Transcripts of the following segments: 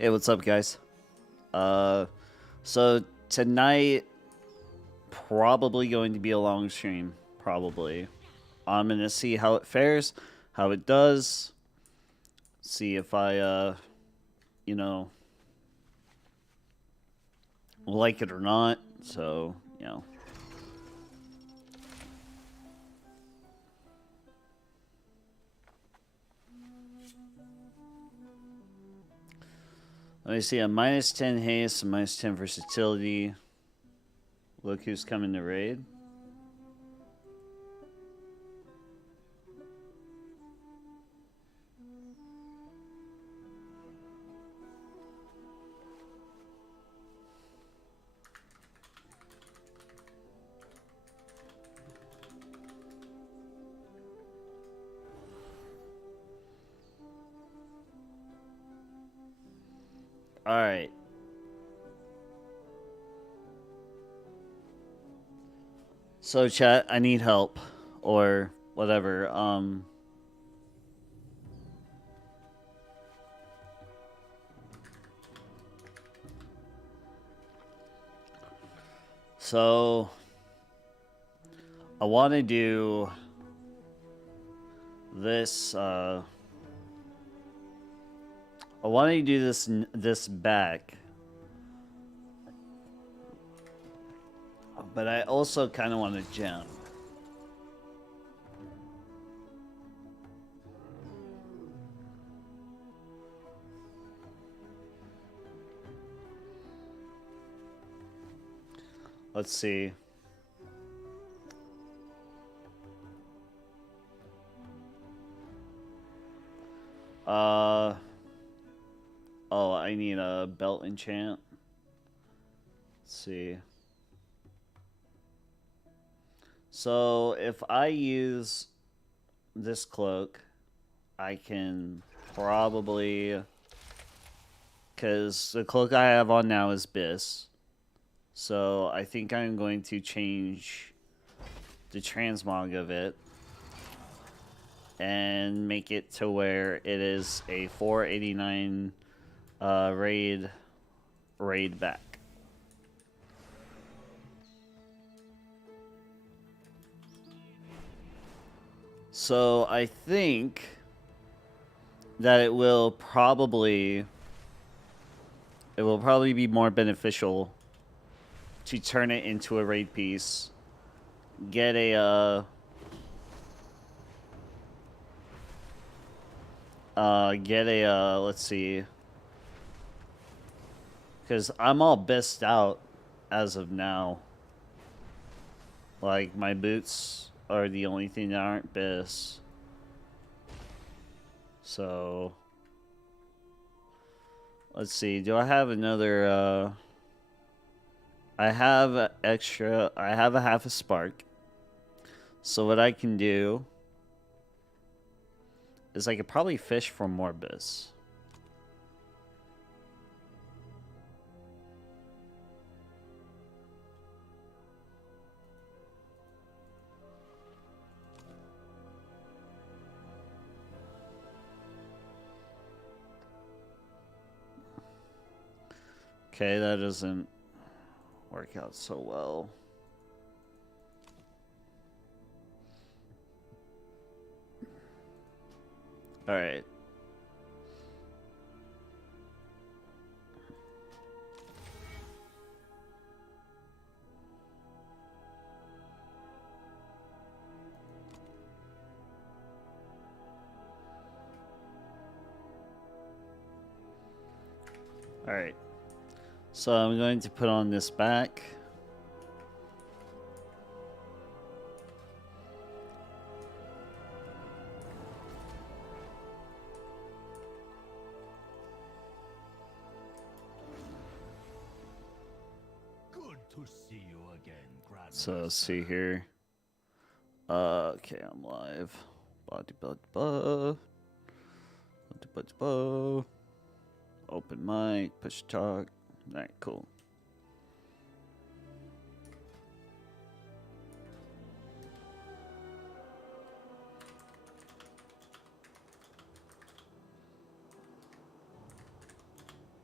Hey, what's up, guys? Uh, so tonight probably going to be a long stream. Probably. I'm gonna see how it fares, how it does. See if I, you know, like it or not. So, you know. Let me see. A minus 10 haste, a minus 10 versatility. Look who's coming to raid. Alright. So, chat, I need help. Or whatever. So, I want to do this, I want to do this back. But I also kind of want to gem. Let's see. Oh, I need a belt enchant. Let's see. So if I use this cloak, I can probably, because the cloak I have on now is Bis. So I think I'm going to change the transmog of it and make it to where it is a 489 raid back. So I think that it will probably be more beneficial to turn it into a raid piece. Get a let's see. Because I'm all best out as of now. Like, my boots are the only thing that aren't best. So, let's see. Do I have another, I have a half a spark. So what I can do is I could probably fish for more bis. Okay, that doesn't work out so well. All right. All right. So I'm going to put on this back. Good to see you again, Grandmaster. So let's see here. Okay, I'm live. Open mic, push talk. Alright, cool.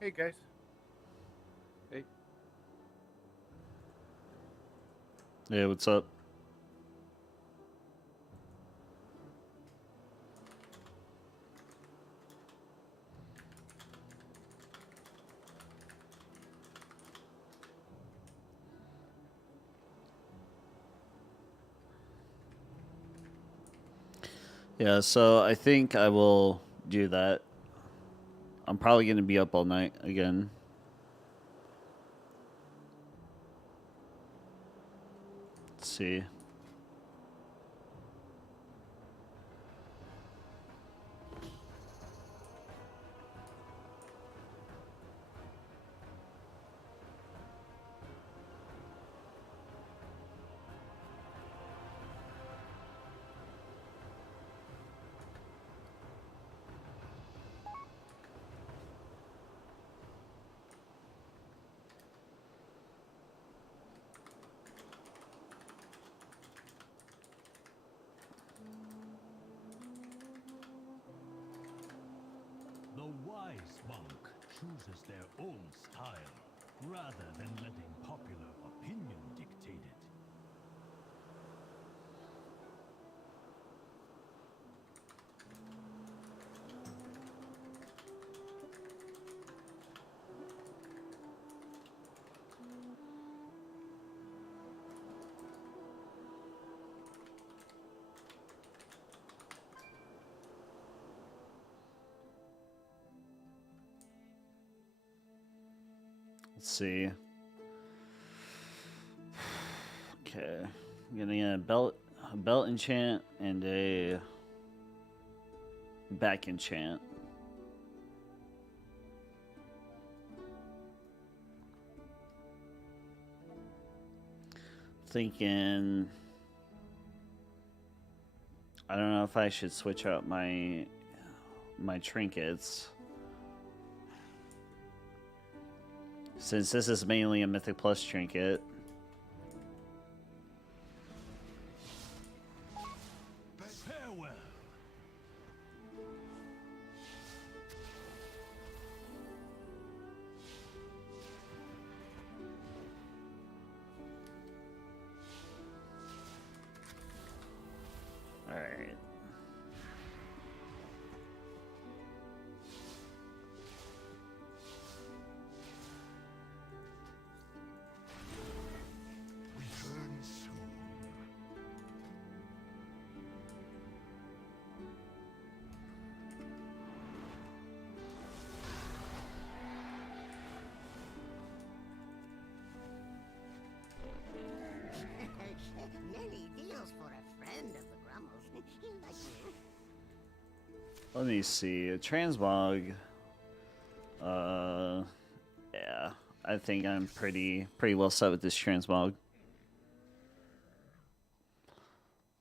Hey guys. Hey. Yeah, what's up? Yeah, so I think I will do that. I'm probably going to be up all night again. Let's see. The wise monk chooses their own style, rather than letting popular opinion dictate it. Let's see. Okay. I'm getting a belt enchant and a back enchant. Thinking I don't know if I should switch out my trinkets. Since this is mainly a Mythic Plus trinket. Farewell. Alright. Return soon. Many deals for a friend of the Grummles. Like you. Let me see. A transmog. Yeah. I think I'm pretty well set with this transmog.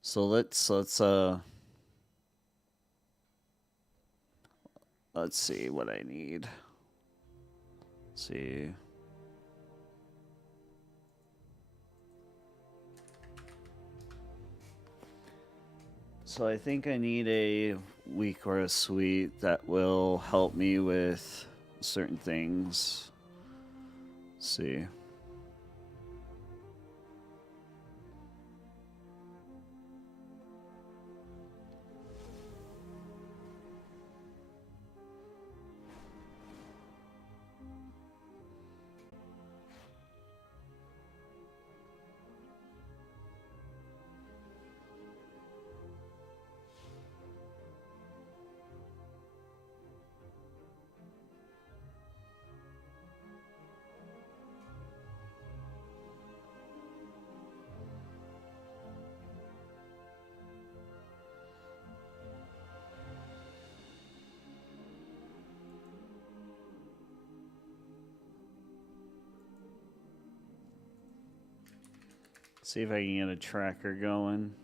So let's see what I need. Let's see. So I think I need a weak or a sweet that will help me with certain things. Let's see. See if I can get a tracker going.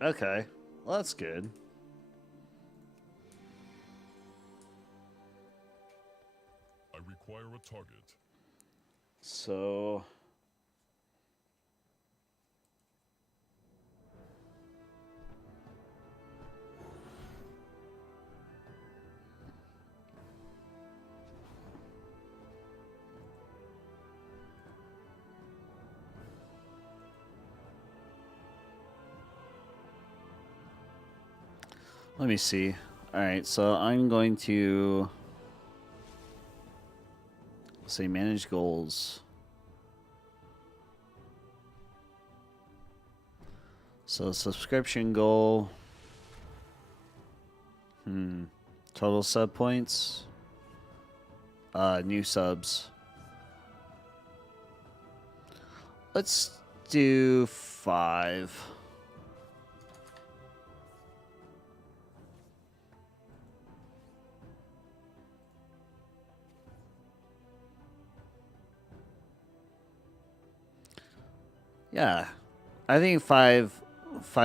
Okay, well, that's good. acquire a target. So let me see. All right, so I'm going to say manage goals. So subscription goal. Total sub points. New subs. Let's do 5. Yeah, I think five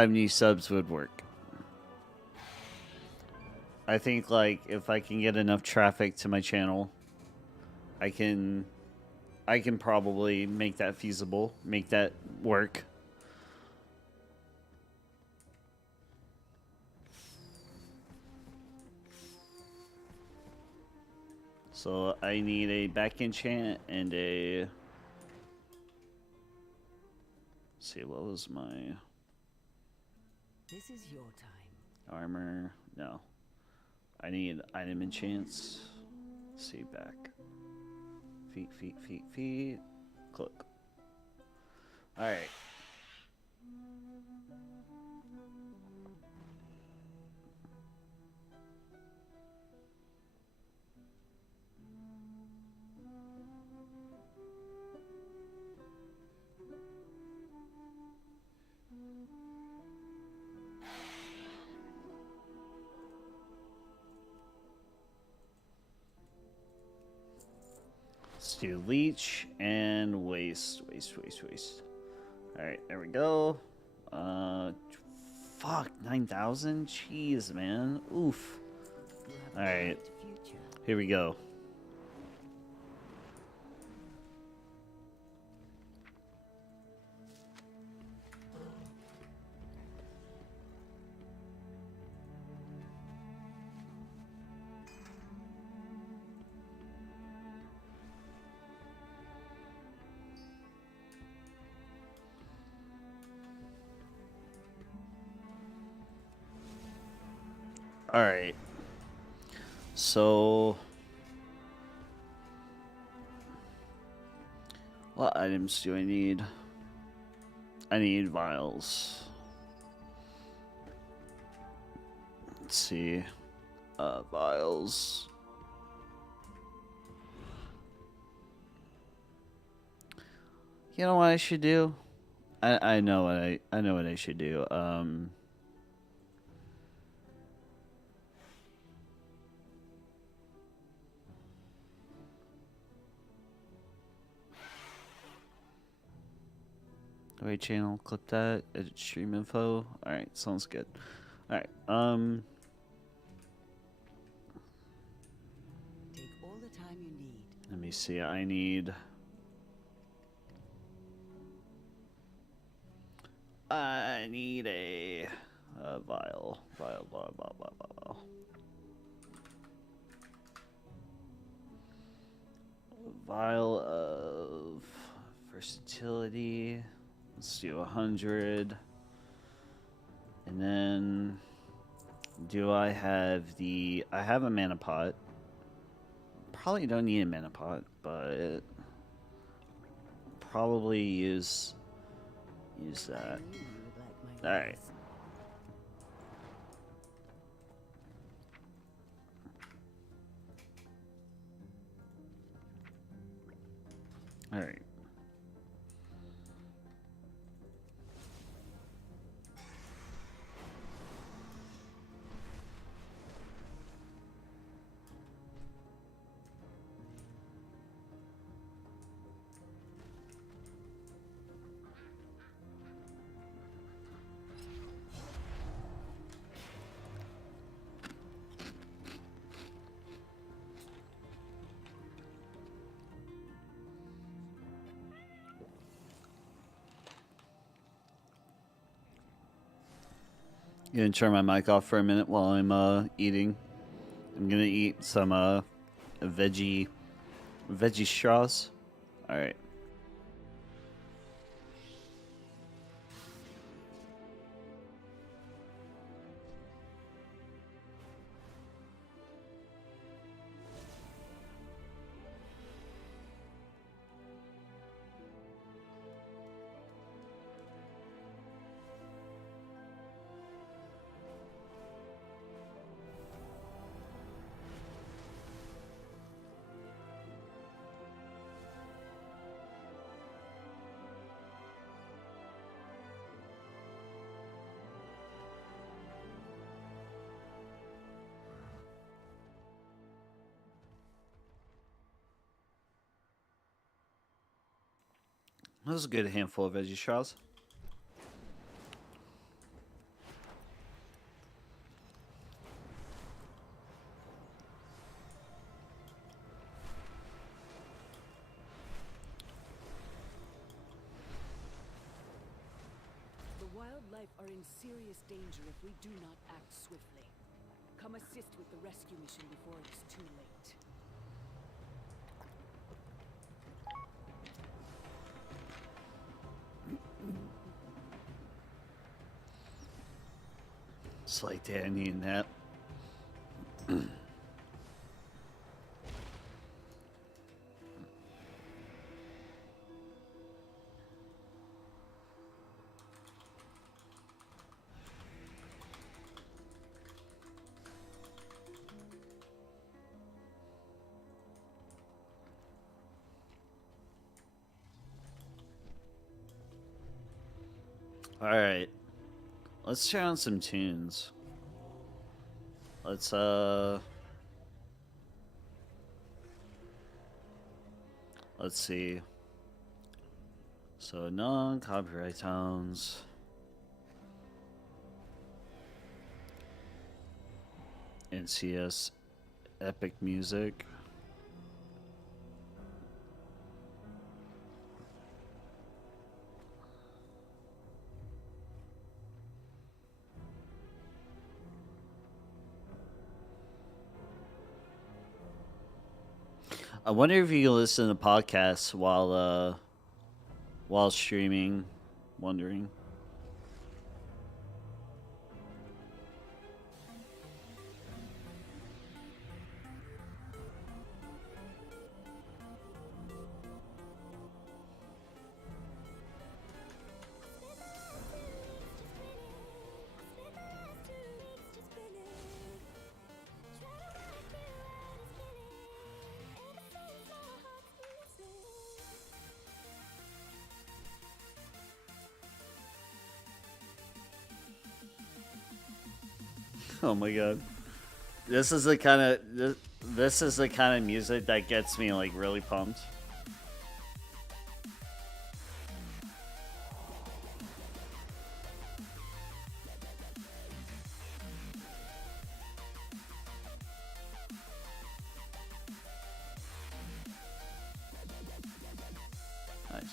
new subs would work. I think like if I can get enough traffic to my channel, I can probably make that feasible, make that work. So I need a back enchant and a. Let's see, what was my This is your time. armor? No, I need item enchants. Let's see, back. Feet. Click. All right. Let's do leech and waste. Alright, there we go. Fuck, 9,000? Jeez, man. Oof. Alright, here we go. Alright. So what items do I need? I need vials. Let's see. Vials. You know what I should do? I know what I should do. Right channel, clip that, edit stream info. Alright, sounds good. Alright, Take all the time you need. let me see, I need a vial. Vial of versatility. Let's do 100. And then do I have I have a mana pot. Probably don't need a mana pot, but probably use that. All right. All right. Gonna turn my mic off for a minute while I'm eating. I'm gonna eat some veggie straws. All right. That was a good handful of veggie straws. The wildlife are in serious danger if we do not act swiftly. Come assist with the rescue mission before it is too late. It's like that, needing that. All right. Let's try on some tunes. Let's see. So non-copyright sounds. NCS epic music. I wonder if you can listen to podcasts while streaming. Wondering. Oh my god. This is the kind of this is the kind of music that gets me like really pumped. Nice.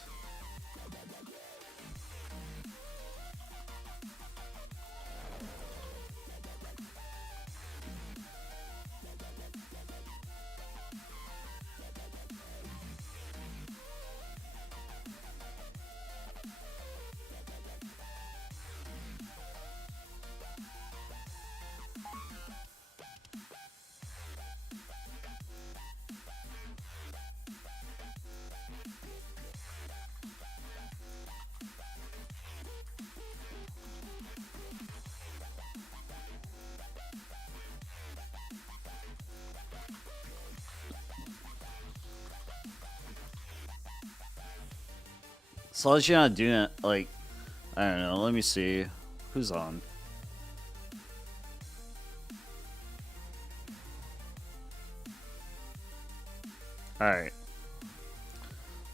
As long as you're not doing it, like, I don't know, let me see. Who's on? Alright.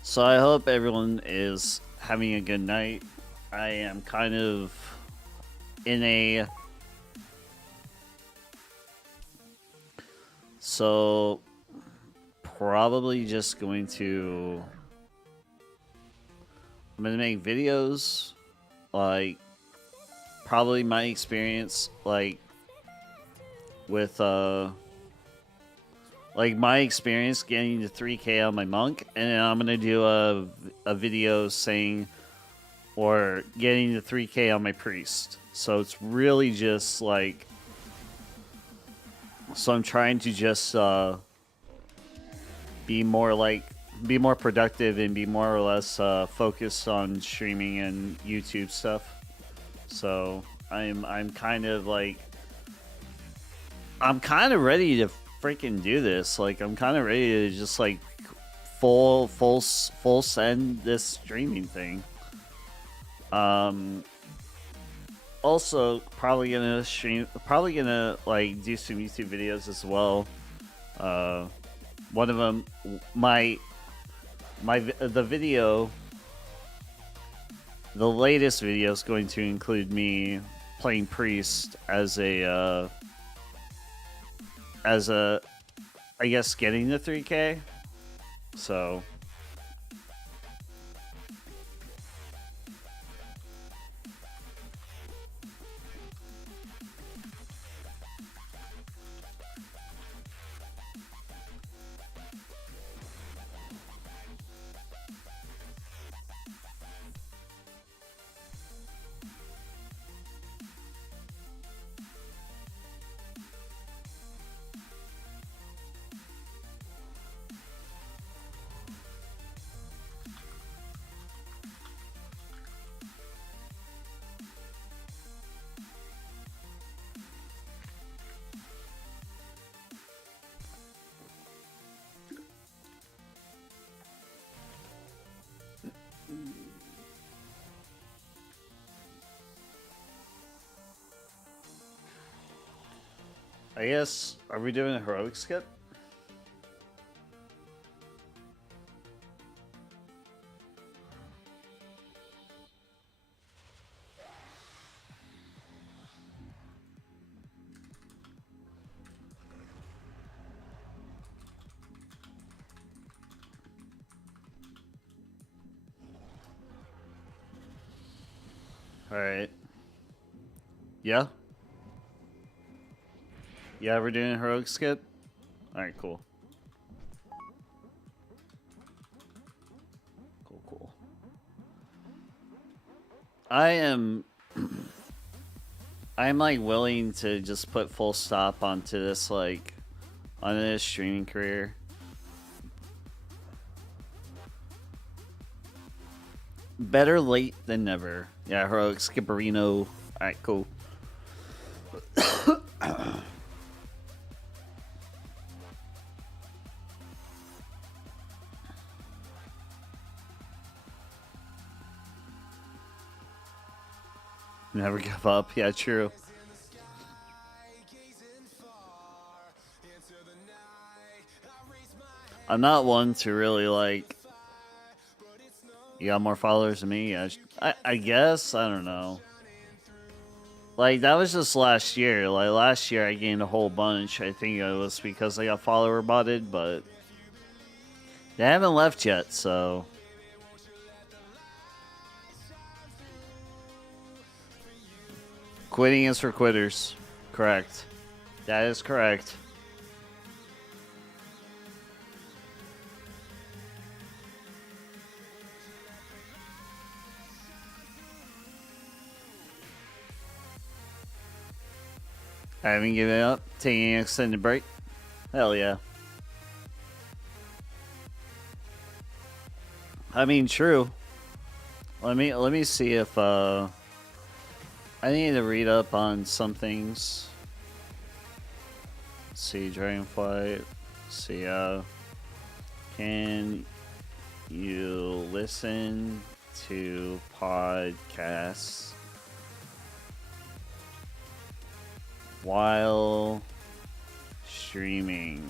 So I hope everyone is having a good night. I am kind of in a... So, probably just going to... I'm gonna make videos, like, probably my experience, like with like my experience getting to 3K on my monk, and then I'm gonna do a video saying or getting to 3K on my priest. So it's really just like, so I'm trying to just be more productive and be more or less focused on streaming and YouTube stuff. So I'm kind of like, I'm kind of ready to freaking do this. Like I'm kind of ready to just like full send this streaming thing. Also probably gonna like do some YouTube videos as well. One of them, the video, the latest video is going to include me playing priest as a I guess getting the 3K. So I guess, are we doing a heroic skip? Alright. Yeah? Yeah, we're doing a heroic skip? Alright, cool. Cool. I'm like willing to just put full stop onto this, like, on this streaming career. Better late than never. Yeah, heroic skipperino. Alright, cool. Never give up. Yeah, true. I'm not one to really like. You got more followers than me? I guess. I don't know. Like, that was just last year. Like, last year I gained a whole bunch. I think it was because I got follower botted, but they haven't left yet, so. Quitting is for quitters. Correct. That is correct. I haven't given up. Taking an extended break. Hell yeah. I mean, true. Let me see if I need to read up on some things. Let's see, Dragonflight. Let's see, can you listen to podcasts while streaming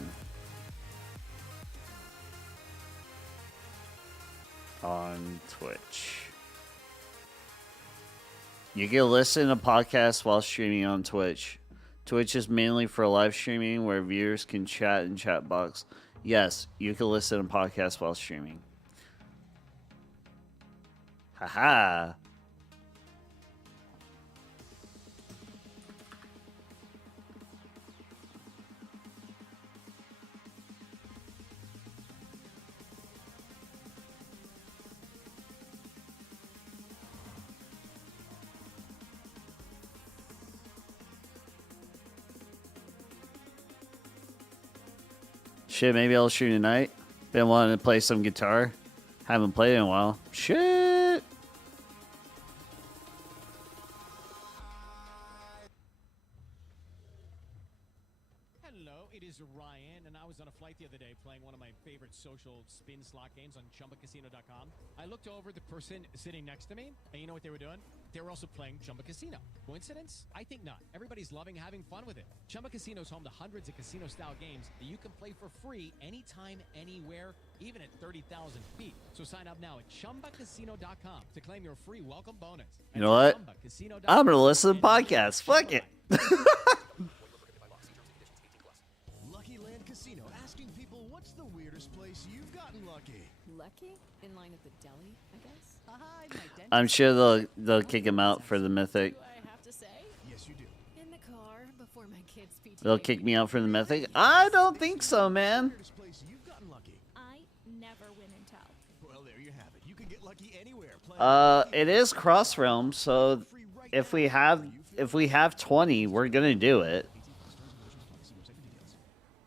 on Twitch? You can listen to podcasts while streaming on Twitch. Twitch is mainly for live streaming where viewers can chat in chat box. Yes, you can listen to podcasts while streaming. Haha. Shit, maybe I'll stream tonight. Been wanting to play some guitar. Haven't played in a while. Shit. Hello, it is Ryan, and I was on a flight the other day playing one of my favorite social spin slot games on ChumbaCasino.com. I looked over the person sitting next to me, and you know what they were doing? They were also playing Chumba Casino. Coincidence? I think not. Everybody's loving having fun with it. Chumba Casino is home to hundreds of casino-style games that you can play for free anytime, anywhere, even at 30,000 feet. So sign up now at ChumbaCasino.com to claim your free welcome bonus. You know what? I'm gonna listen to podcasts. Fuck it. Lucky Land Casino, asking people, what's the weirdest place you've gotten lucky? Lucky? In line at the deli, I guess? Hi, my dentist. I'm sure they'll kick him out for the mythic. Do I have to say? Yes, you do. In the car before my kids' PTA. They'll kick me out for the mythic. I don't think so, man. Weirdest place you've gotten lucky? I never win and tell. Well, there you have it. You can get lucky anywhere. Playing It is cross realm, so if we have 20, we're gonna do it.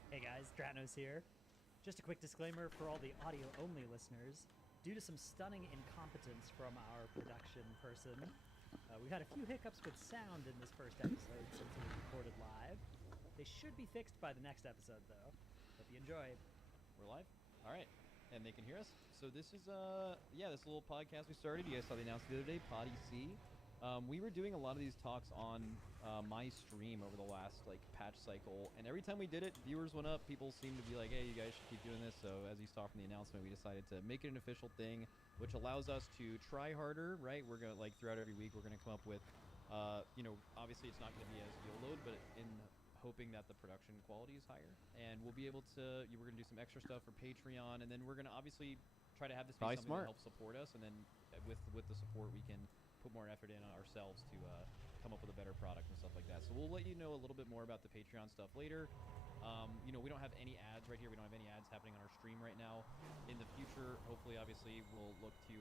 Hey guys, Dratnos here. Just a quick disclaimer for all the audio-only listeners. Due to some stunning incompetence from our production person, we've had a few hiccups with sound in this first episode since it was recorded live. They should be fixed by the next episode, though. Hope you enjoy. We're live? All right. And they can hear us? So this is, this little podcast we started. You guys saw the announcement the other day, Potty C. We were doing a lot of these talks on my stream over the last, patch cycle. And every time we did it, viewers went up. People seemed to be like, hey, you guys should keep doing this. So as you saw from the announcement, we decided to make it an official thing, which allows us to try harder, right? We're going to, throughout every week, we're going to come up with, obviously it's not going to be as load, but in hoping that the production quality is higher. And we'll be able to, we're going to do some extra stuff for Patreon, and then we're going to obviously try to have this be something that helps support us, and then with the support we can put more effort in ourselves to come up with a better product and stuff like that. So we'll let you know a little bit more about the Patreon stuff later. We don't have any ads right here. We don't have any ads happening on our stream right now. In the future, hopefully, obviously, we'll look to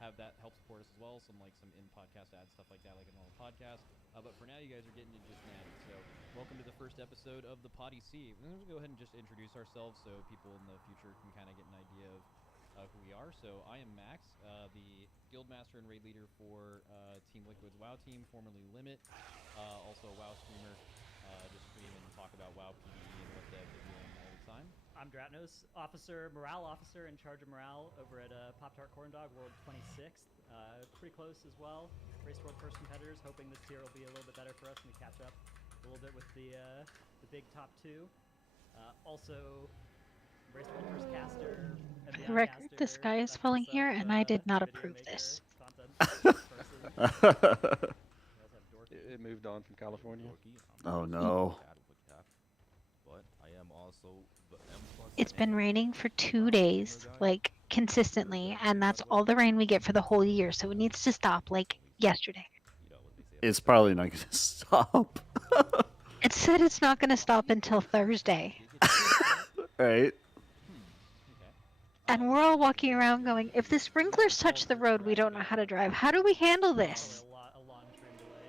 have that help support us as well. Some in-podcast ads, stuff like that, like a normal podcast. But for now, you guys are getting it just now. So welcome to the first episode of the Potty C. We're going to go ahead and just introduce ourselves so people in the future can kind of get an idea of who we are. So I am Max, the Guildmaster and Raid Leader for Team Liquid's WoW team, formerly Limit. Also a WoW streamer. Just stream and talk about WoW PvE and what they're doing all the time. I'm Dratnos, morale officer in charge of morale over at Pop-Tart Corn Dog World 26th. Pretty close as well. Race World first competitors, hoping this year will be a little bit better for us and we catch up a little bit with the big top two. Also, Race World first caster. For the record, the sky is falling here, and I did not approve this. It moved on from California. Oh no. It's been raining for 2 days, consistently, and that's all the rain we get for the whole year, so it needs to stop, yesterday. It's probably not gonna stop. It said it's not going to stop until Thursday. Right. And we're all walking around going, if the sprinklers touch the road, we don't know how to drive. How do we handle this? A long stream delay,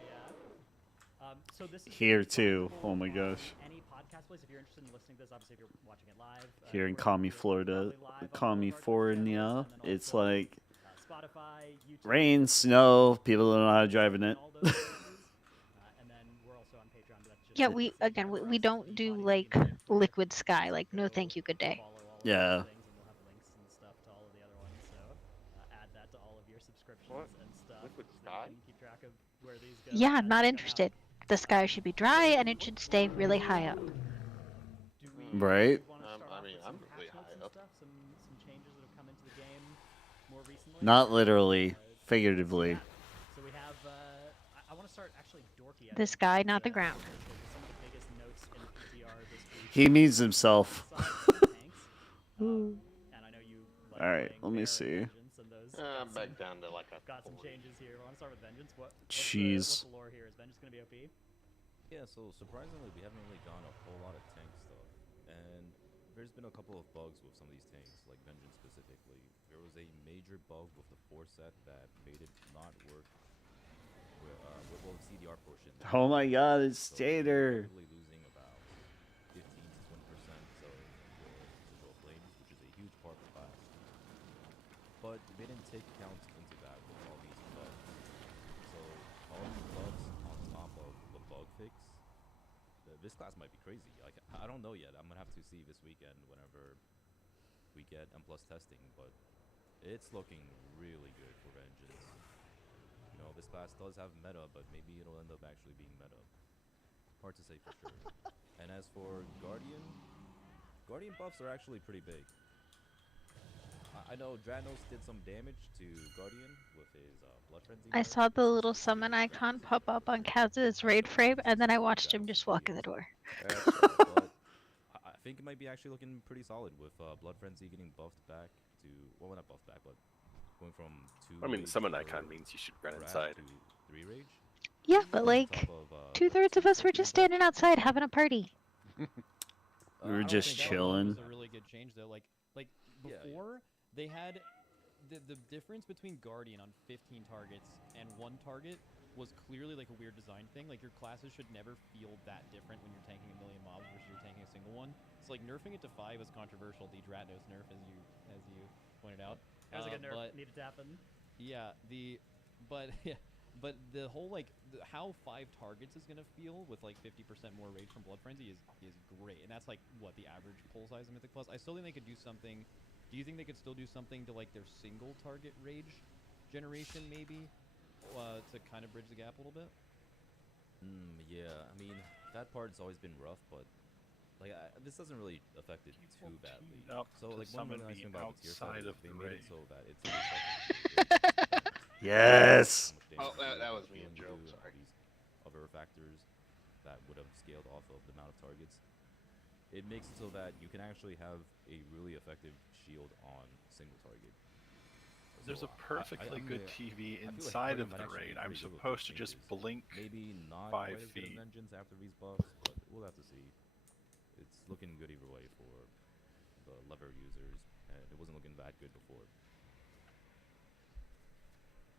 yeah. So this is Here too. Oh my gosh. any podcast place, if you're interested in listening to this, obviously if you're watching it live. Here in we're Commie, Florida, Commie, Florida, it's like Spotify, YouTube, rain, snow, people don't know how to drive in it. all those places. And then we're also on Patreon, but that's just Yeah, we don't do, liquid sky. No thank you, good day. follow all of Yeah. those things, and we'll have links and stuff to all of the other ones. So add that to all of your subscriptions What? and stuff. Liquid so you sky? can keep track of where these go. Yeah, as not they come out. interested. The sky should be dry, and it should stay really high up. Do we Right. wanna start off with some really patch notes high and up. stuff? Some changes that have come into the game more recently? Not literally, figuratively. Yeah. So we have, I want to start actually dorky. The sky, not the ground. Some of the biggest notes in PTR this week. He means himself. Aside from the tanks, and I know you like All right, playing let me Bear and see. Vengeance and those I'm got back some- down to a Got some 40. changes here. I want to start with Vengeance. What's Jeez. the lore here? Is Vengeance going to be OP? Yeah, so surprisingly, we haven't really gone a whole lot of tank stuff, and there's been a couple of bugs with some of these tanks, like Vengeance specifically. There was a major bug with the 4 set that made it not work with the CDR portion. Oh my god, it's So we're Stater. probably losing about 15 to 20% of but they didn't take account into that with all these bugs. So all these bugs on top of the bug fix, this class might be crazy. I don't know yet. I'm gonna have to see this weekend whenever we get M+ testing, but it's looking really good for Vengeance. You know, this class does have meta, but maybe it'll end up actually being meta. Hard to say for sure. And as for Guardian buffs are actually pretty big. I know Dranos did some damage to Guardian with his Blood Frenzy. I saw the little summon icon pop up on Kaz's raid frame, and then I watched him just walk in the door. But I think it might be actually looking pretty solid with Blood Frenzy getting buffed back to, well, not buffed back, but going from 2 I mean, the rage summon per icon means you should run rat inside. to 3 rage. Yeah, but on like, top of, 2/3 of us were just getting standing outside having a party. We were I don't just think that chilling. was a really good change though. Like before they had the difference between Guardian on 15 targets and 1 target was clearly like a weird design thing. Like your classes should never feel that different when you're tanking a million mobs versus you're tanking a single one. So like nerfing it to 5 was controversial. The Dranos nerf, as you pointed out. That was a good nerf. Needed to happen. Yeah, but the whole like how 5 targets is gonna feel with like 50% more rage from Blood Frenzy is great, and that's like what the average pull size of Mythic Plus. I still think they could do something. Do you think they could still do something to like their single target rage generation maybe, to kind of bridge the gap a little bit? Yeah, I mean that part's always been rough, but like this doesn't really affect it too badly. So like one really nice thing about the tier set is they made it so that it's Yes. Oh, that was me and Joe. Sorry. These other factors that would have scaled off of the amount of targets. It makes it so that you can actually have a really effective shield on single target. There's So a perfectly good TV I feel like inside of Guardian might the actually raid. be I'm pretty good with supposed to these just changes. blink Maybe not 5 quite as good as feet. Vengeance after these buffs, but we'll have to see. It's looking good either way for the lever users, and it wasn't looking that good before.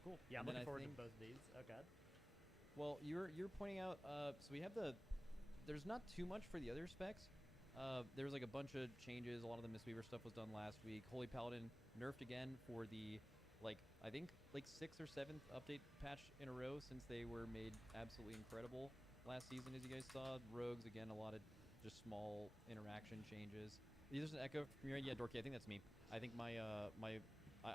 Cool. Yeah, I'm And then looking I forward to think- both of these. Oh god. Well, you're pointing out. So we have there's not too much for the other specs. There's like a bunch of changes. A lot of the Mistweaver stuff was done last week. Holy Paladin nerfed again for the I think 6th or 7th update patch in a row since they were made absolutely incredible last season, as you guys saw. Rogues again, a lot of just small interaction changes. There's an echo from your end. Yeah, Dorky, I think that's me. I think I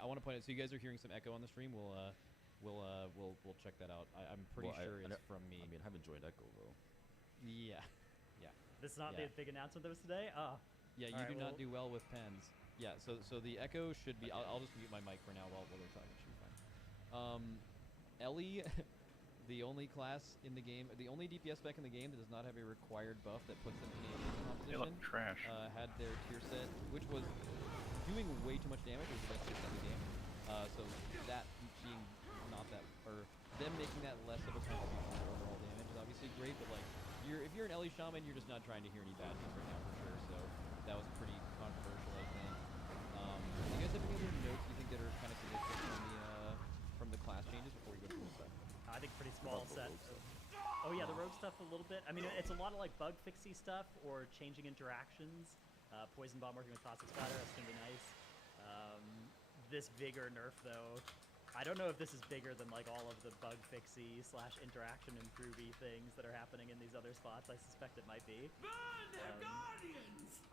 want to point out. So you guys are hearing some echo on the stream. We'll check that out. I'm pretty sure it's from me. I mean, I haven't joined Echo though. Yeah. This is not Yeah. the big announcement that was today? Yeah, you do not do well with pens. Yeah, so the echo should be. I'll just mute my mic for now while they're talking. It should be fine. Ellie, the only class in the game, the only DPS spec in the game that does not have a required buff that puts them in a competition. They look trash. Had their tier set, which was doing way too much damage. It was the best tier set in the game. So that being not that, or them making that less of a contribution to overall damage is obviously great. But like, if you're an Ellie shaman, you're just not trying to hear any bad things right now for sure. So that was pretty controversial, I think. Do you guys have any other notes you think that are kind of significant from the class changes before we go to the stuff? I think pretty small set. Oh yeah, the rogue stuff a little bit. I mean, it's a lot of like bug fixy stuff or changing interactions. Poison bomb working with caustic spatter, that's gonna be nice. This vigor nerf though, I don't know if this is bigger than like all of the bug fixy / interaction improvey things that are happening in these other spots. I suspect it might be.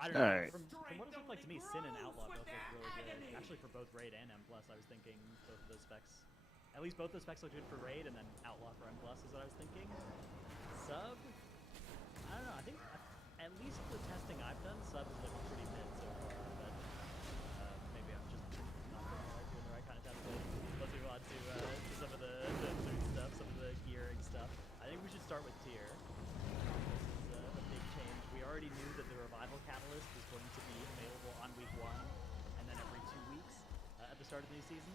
I don't know. Alright. From what it looked like to me, Sin and Outlaw both look really good. Actually, for both Raid and M+, I was thinking both of those specs. At least both those specs look good for Raid, and then Outlaw for M+ is what I was thinking. Sub? I don't know. I think at least the testing I've done, Sub has looked pretty mid so far, but maybe I'm just not doing the right kind of testing. Let's move on to some of the food stuff, some of the gearing stuff. I think we should start with tier. This is a big change. We already knew that the Revival Catalyst was going to be available on week 1, and then every 2 weeks at the start of the new season.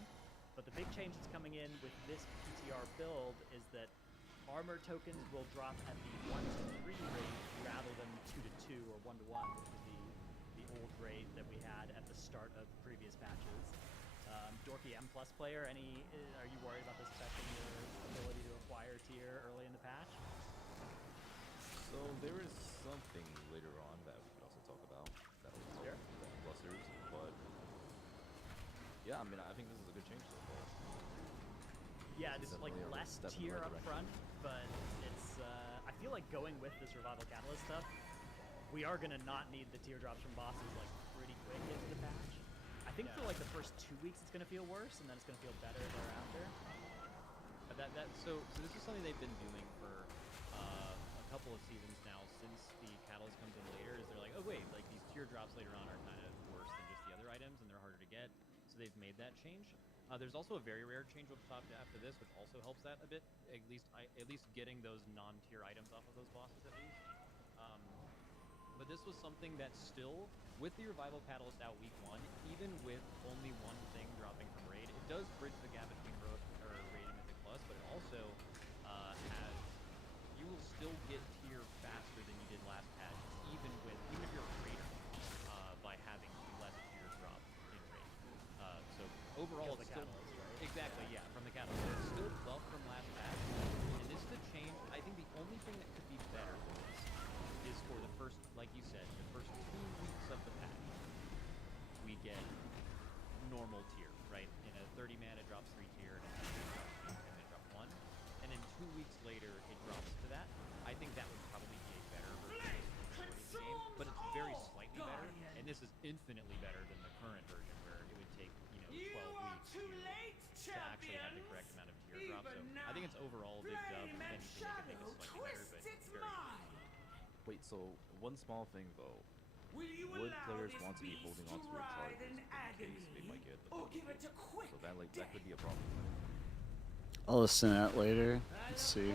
But the big change that's coming in with this PTR build is that armor tokens will drop at the 1-to-3 rate rather than 2-to-2 or 1-to-1, which was the old rate that we had at the start of previous patches. Dorky M+ player, are you worried about this affecting your ability to acquire tier early in the patch? So there is something later on that we can also talk about that will help the M+ers, but Yeah, I mean, I think this is a good change so far. Yeah, It's just like definitely a less step in the tier right up direction. front, but it's I feel like going with the survival catalyst stuff, we are gonna not need the teardrops from bosses like pretty quick into the patch. I think for like the first 2 weeks it's gonna feel worse, and then it's gonna feel better thereafter. So this is something they've been doing for a couple of seasons now since the catalyst comes in later. Is they're like, oh wait, like these teardrops later on are kind of worse than just the other items, and they're harder to get. So they've made that change. There's also a very rare change up top after this, which also helps that a bit. At least getting those non-tier items off of those bosses at least. But this was something that still, with the revival catalyst out week 1, even with only one thing dropping from raid, it does bridge the gap between raid and Mythic Plus, but it also you will still get tier faster than you did last patch, even if you're a raider, by having less tier drop in raid. So overall, it's still catalyst, right? Exactly, yeah, from the catalyst. So it's still buffed from last patch, and this is a change. I think the only thing that could be better for this is for the first, like you said, the first 2 weeks of the patch, we get normal tier, right? In a 30 mana it drops 3 tier, and in a 10 mana it drops 1, and then 2 weeks later it drops to that. I think that would probably be a better version of the game, but it's very slightly better, and this is infinitely better than the current version where it would take 12 weeks to actually have the correct amount of tier drops. So I think it's overall a big dub. If anything, they could make it slightly better, but very. Wait, so one small thing though. Would players want to be holding on to their charges in case they might get the so that could be a problem. I'll listen to that later. Let's see.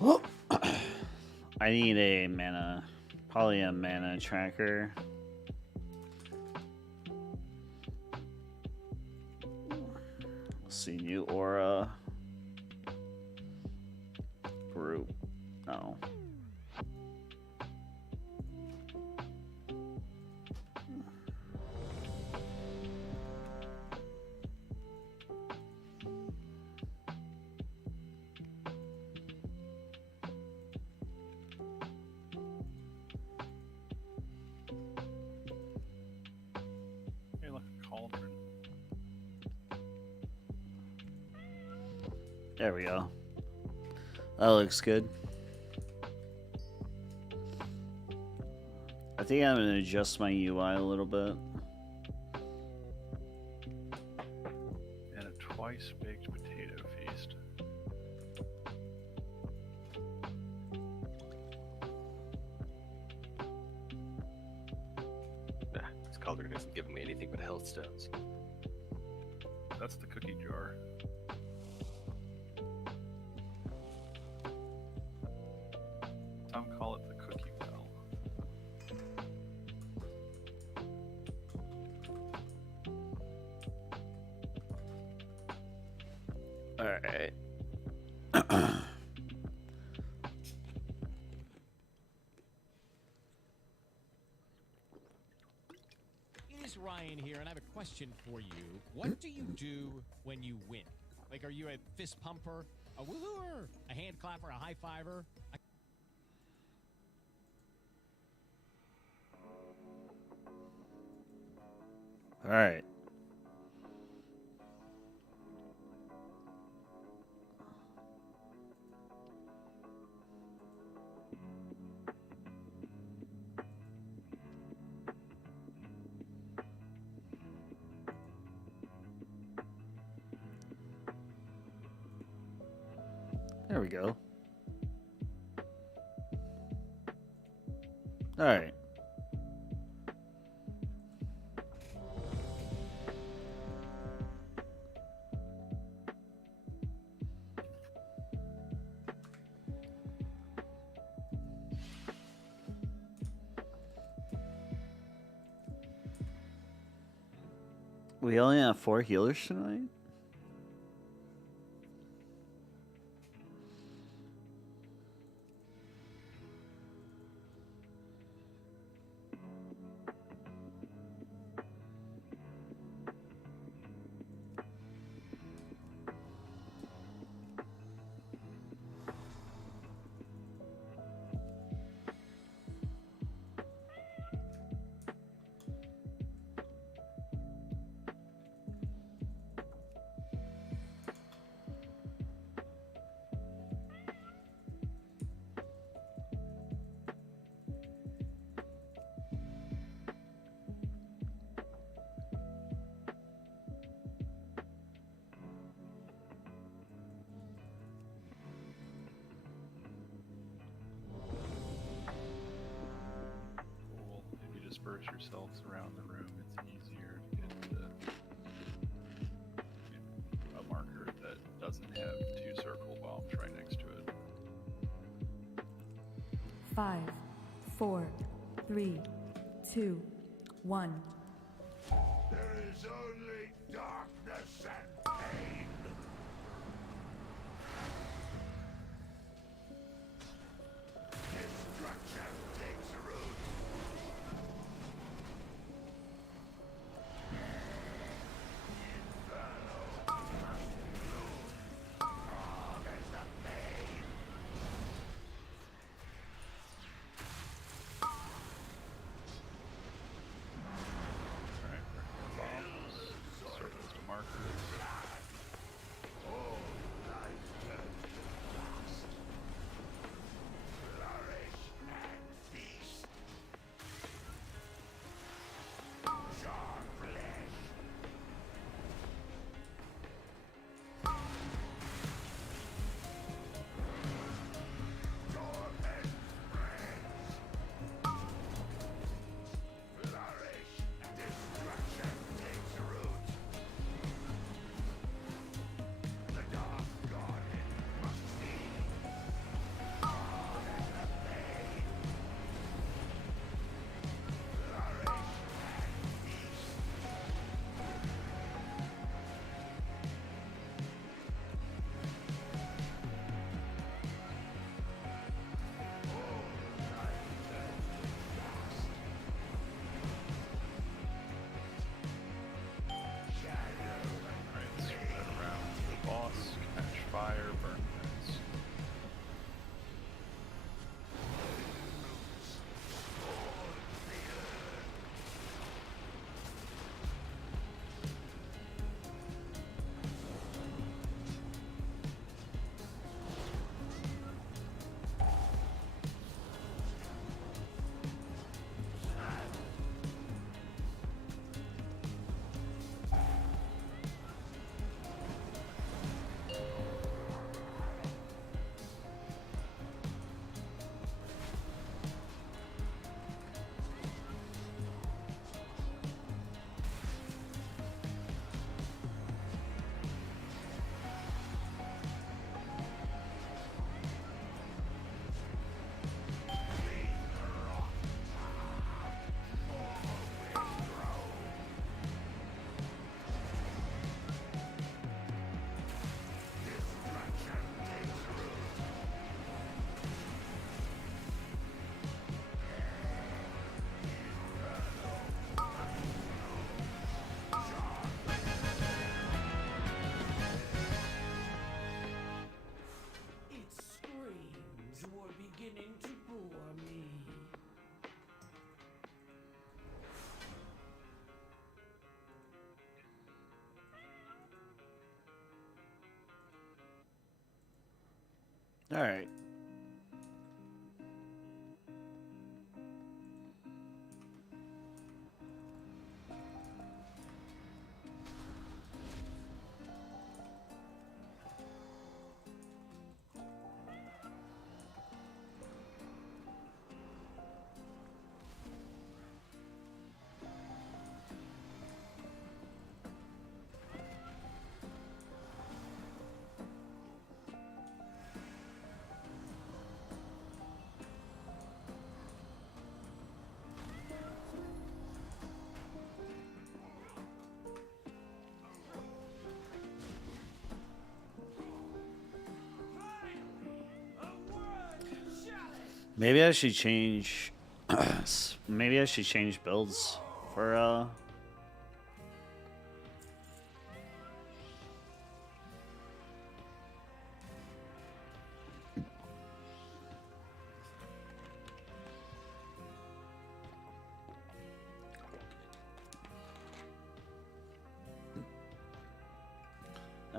Well, I need a probably a mana tracker. Let's see, new aura group. Oh. Hey, look, a cauldron. There we go. That looks good. I think I'm going to adjust my UI a little bit. And a twice baked potato feast. Nah, this cauldron isn't giving me anything but health stones. That's the cookie jar. Some call it the cookie well. All right. It is Ryan here, and I have a question for you. What do you do when you win? Like, are you a fist pumper, a woohooer, a hand clapper, a high fiver? All right. There we go. All right. We only have 4 healers tonight? disperse yourselves around the room, it's easier to get to a marker that doesn't have 2 circle bombs right next to it. 5, 4, 3, 2, 1. There is only darkness and pain. Destruction takes root. Inferno. Strong as the pain. Alright, bombs, circles to markers. All life turns to dust. Flourish and feast. Sharp flesh. Torment friends. Flourish. Destruction takes root. The dark garden must be. Hard as the pain. Flourish and feast. All life turns to dust. Shadow Alright, spread around to the boss, catch fire, burn things. Its screams were beginning to bore me. All right. Maybe I should change. Maybe I should change builds for I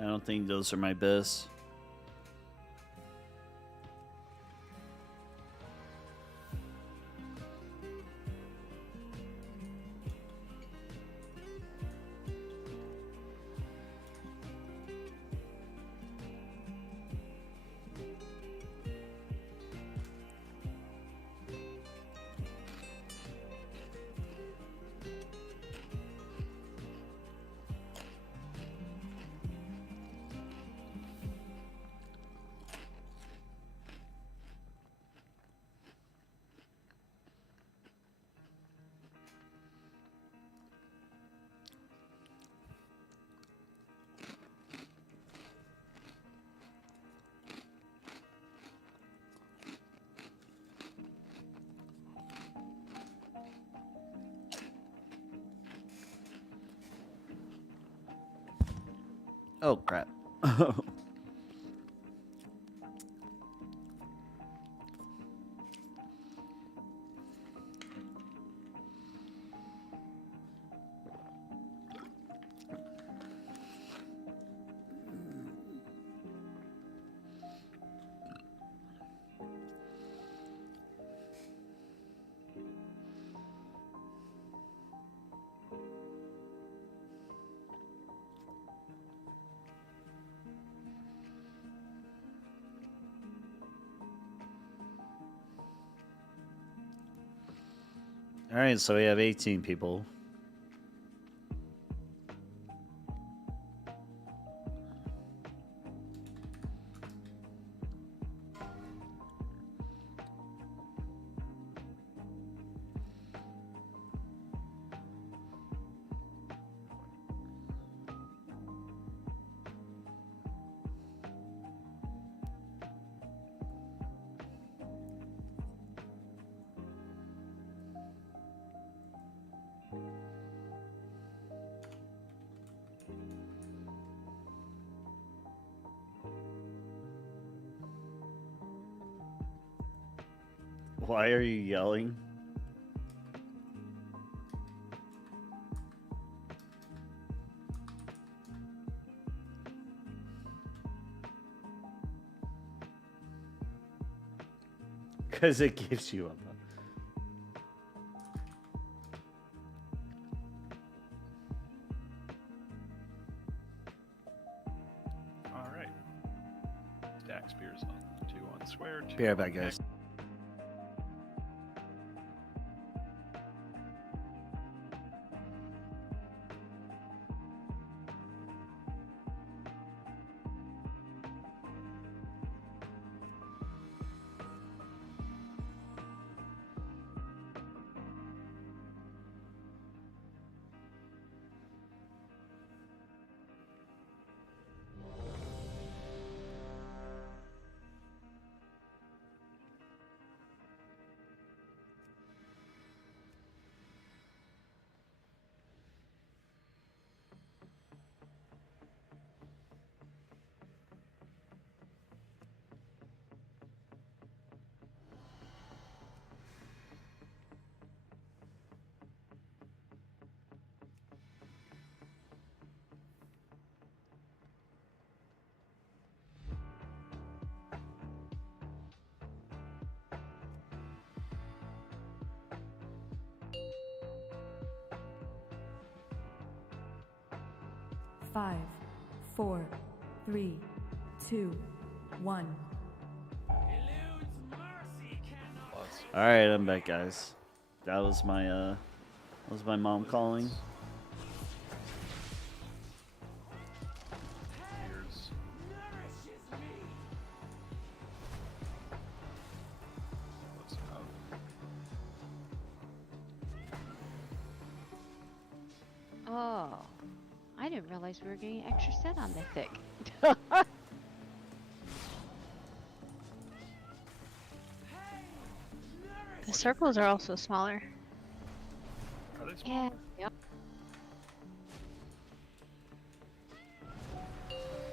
don't think those are my best. Oh, crap. All right, so we have 18 people. Why are you yelling? Because it gives you a... Alright. Stack spears on. 2 on swear, 2 Be right on back, guys. Five, 4, 3, 2, 1. All right, I'm back, guys. That was my mom calling. Spears. Close enough. Oh, I didn't realize we were getting extra set on Mythic. The circles are also smaller. Are they Yeah. smaller? Yep.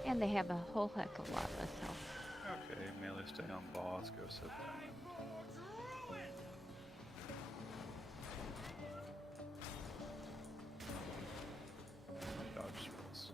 And they have a whole heck of a lot less health. Okay, melee stay on boss, go sit down. Dodge spells.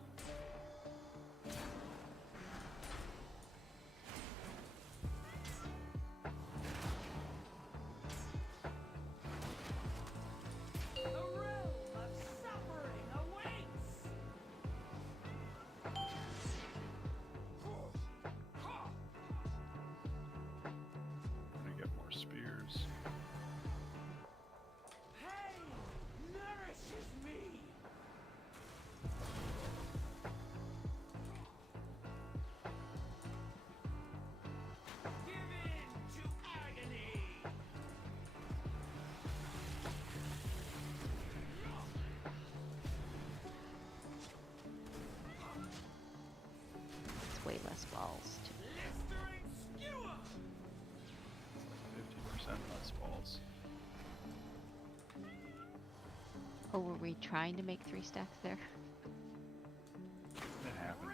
Gonna get more spears. It's way less balls, too. 50% less balls. Oh, were we trying to make 3 stacks there? It happened.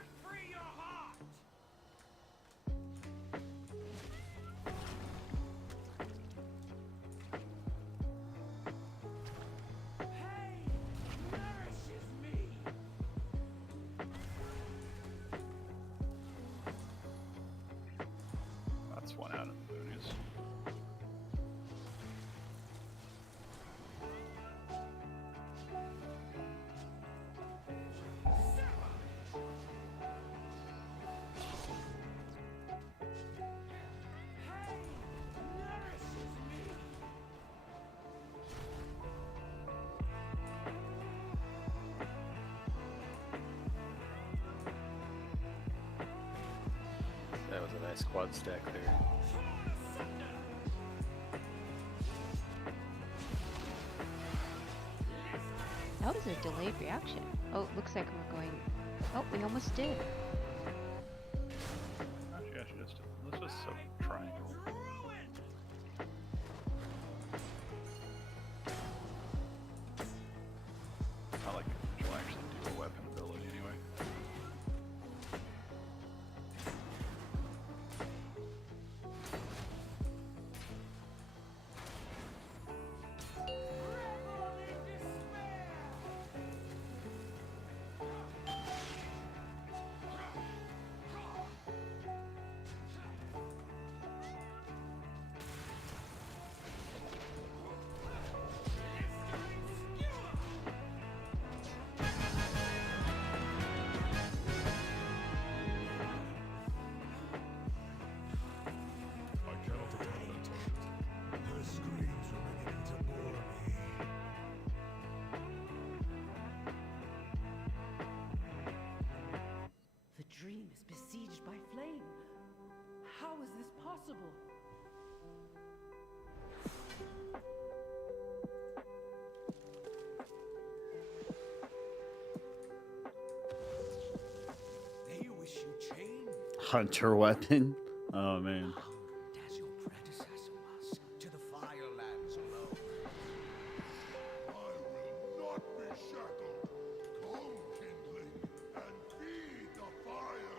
squad stack there. That was a delayed reaction. Oh, it looks like we're going. Oh, we almost did. Actually, I should just let's just sub triangle. Not like it will actually do a weapon ability anyway. The dream is besieged by flame. How is this possible? They wish you change. Hunter weapon. Oh man. As your predecessor was, to the Firelands alone. I will not be shackled. Come, kindling, and feed the fire.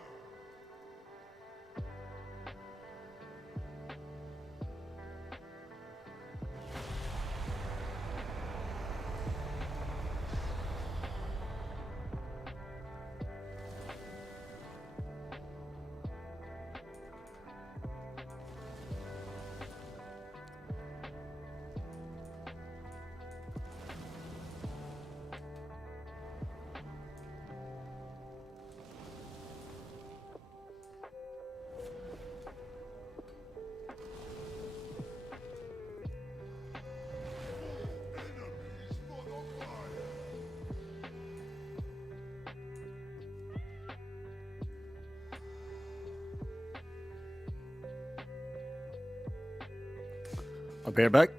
I'll be right back.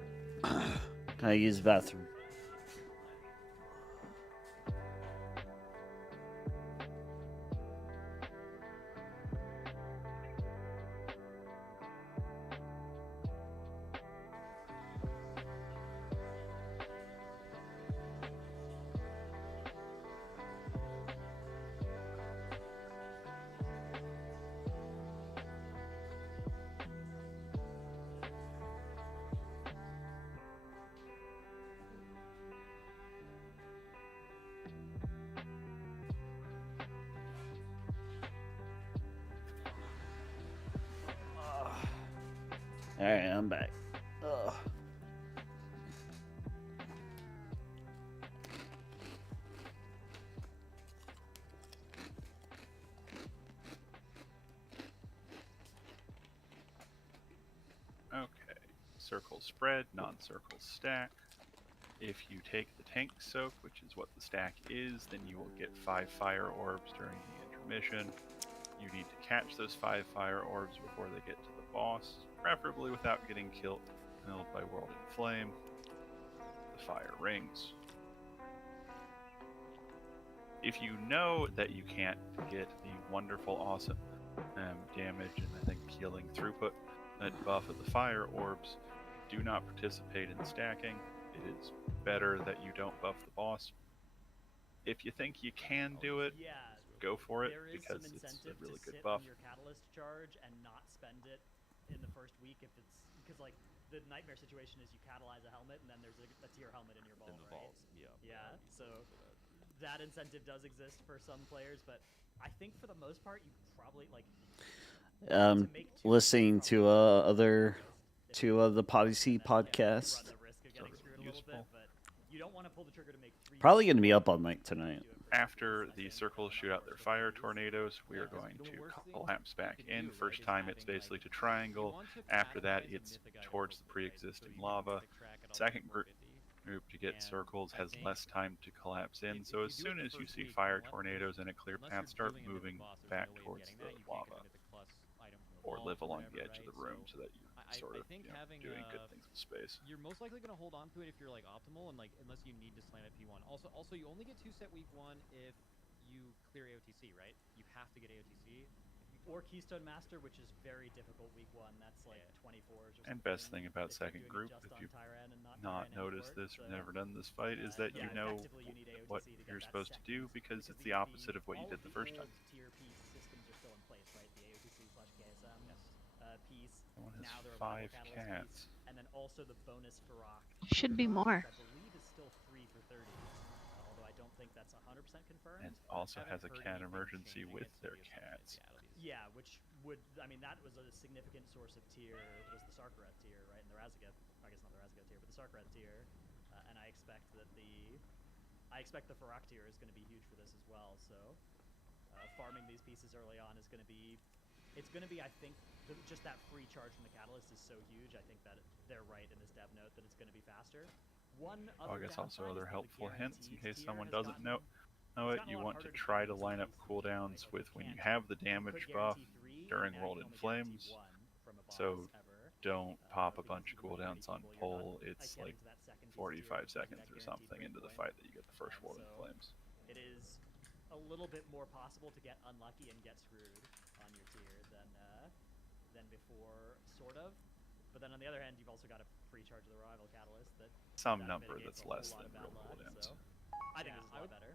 Can I use the bathroom? Alright, I'm back. Ugh. Okay, circle spread, non-circle stack. If you take the tank soak, which is what the stack is, then you will get 5 fire orbs during the intermission. You need to catch those 5 fire orbs before they get to the boss, preferably without getting killed by World in Flame. The fire rings. If you know that you can't get the wonderful, awesome damage and I think healing throughput that buff of the fire orbs, do not participate in stacking. It is better that you don't buff the boss. If you think you can do it, go for it because it's a really good buff. Your catalyst charge and not spend it in the first week if it's because like the nightmare situation is you catalyze a helmet and then there's a tier helmet in your ball. In the right? balls, yeah. Yeah, so that incentive does exist for some players, but I think for the most part you probably like Listening to the Podyssey podcast. You don't want to pull the trigger to make 3. Probably going to be up all night tonight. After the circles shoot out their fire tornadoes, we are going to collapse back in. First time it's basically to triangle. After that it's towards the pre-existing lava. Second group to get circles has less time to collapse in, so as soon as you see fire tornadoes and a clear path, start moving back towards the lava. or vault, live along the whatever, edge of right? the room So so that you I sort of think having doing good things with space. you're most likely going to hold on to it if you're like optimal and like unless you need to slam at P1. Also you only get 2 set week 1 if you clear AOTC, right? You have to get AOTC. Or Keystone Master, which is very difficult week 1. That's like 24s or something. And best thing about if you're second doing it group, just if on you've Tyran and not not Tyran noticed import, this or so, never done this fight, is that yeah, you know effectively you need what AOTC to get you're that supposed to do second, because it's the the opposite of what you all did the of first old time. tier piece systems are still in place, right? The AOTC/KSM piece. Someone has Now the 5 Revival Catalyst cats. piece, and then also the bonus Farak. Should be more. Which I believe is still 3 for 30. Although I don't think that's 100% confirmed. It also Haven't has a heard cat anything emergency changing with it, so their the assumption is, cats. yeah, it'll be the Yeah, which would, I mean, that was a significant source of tier, was the Sarkareth tier, right? And the Razageth, I guess not the Razageth tier, but the Sarkareth tier. And I expect that I expect the Farak tier is going to be huge for this as well. So farming these pieces early on is going to be, it's going to be, I think, just that free charge from the Catalyst is so huge. I think that they're right in this dev note that it's going to be faster. One other I guess also downside other is that the helpful hints in guarantees case tier someone has doesn't gotten- know it's it. gotten a You lot want to harder try to guarantee line up these, cooldowns right? with Like, when you can't- have the you damage could buff guarantee 3, during and now you World can in only guarantee Flames. 1 from a boss So ever. don't pop a because bunch of even with 30 cooldowns on people, you're pull. not, It's getting like to that second piece of tier 45 using seconds that or guaranteed something break into the point. fight that you get the first World in So Flames. it is a little bit more possible to get unlucky and get screwed on your tier than before, sort of. But then on the other hand, you've also got a free charge of the Revival Catalyst that Some that number mitigates that's a whole less lot than of bad real luck, cooldowns. So I think this is a lot better.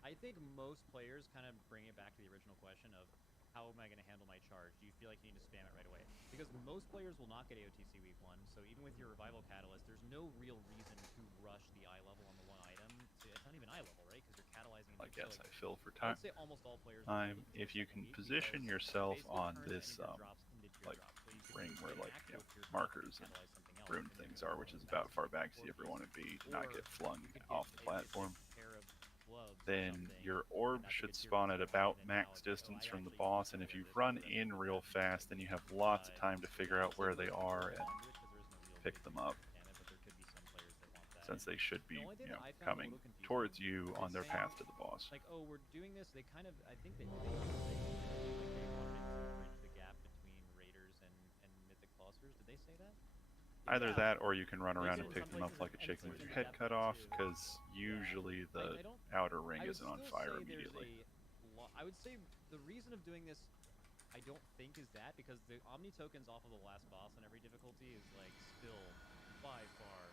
I think most players kind of bring it back to the original question of how am I going to handle my charge? Do you feel like you need to spam it right away? Because most players will not get AOTC week 1, so even with your Revival Catalyst, there's no real reason to rush the eye level on the one item. It's not even eye level, right? Because you're catalyzing. I guess so, I fill for I time. would say almost all players will wait until If you second can week position because yourself basically on turns this any of your drops into tier like drops. So you can ring do where an like actual tier drop markers and and catalyze something else, rune and then things you're are, which is going about far faster. back as you ever Or want to be to not or get flung you could off get the a platform. pair of gloves or Then something, your and orb that's a should good tier spawn at boost, about and then now max it's like, oh, distance I from the actually boss, need and to if you wear this run for the rest in of the real week. fast, then you have lots of time to So figure yeah, out I'll say where they most people are will and hold on to it 'cause there is no real pick big them reason up, to can it, but there could be some players that want that. since they should be The only thing that I found a coming little confusing towards you is on their saying, path to the boss. Like, oh, we're doing this. They kind of, I think they wanted to bridge the gap between raiders and mythic clusters. Did they say that? Either Yeah. that, or you can run They around said and in pick some them up places like a and chicken it's with your in head depth cut mode off, too. because usually the I don't. outer ring I would isn't on still fire say there's immediately. I would say the reason of doing this, I don't think is that because the Omni tokens off of the last boss on every difficulty is like still by far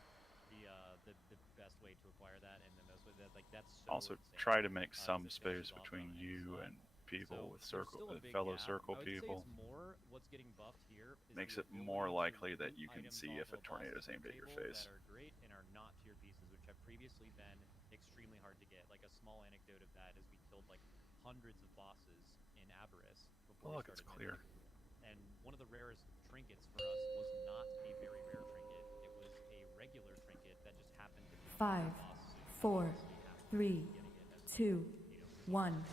the best way to acquire that and the most way that like that's so Also, insane. try to make some Because it finishes space off between on any you slot. and people So with there's still a big fellow gap. circle I would people. say it's more what's getting buffed here is Makes the it more ability to likely that loot you can items see off if a of boss tornado's loot aimed at your table face. that are great and are not tier pieces, which have previously been extremely hard to get. Like a small anecdote of that is we killed like hundreds of bosses in Avarice before Oh, we look, it's started clear. Mythic. And one of the rarest trinkets for us was not a very rare trinket. It was a regular trinket that just happened to be 5, boss suit. 4, 3, 2, 1.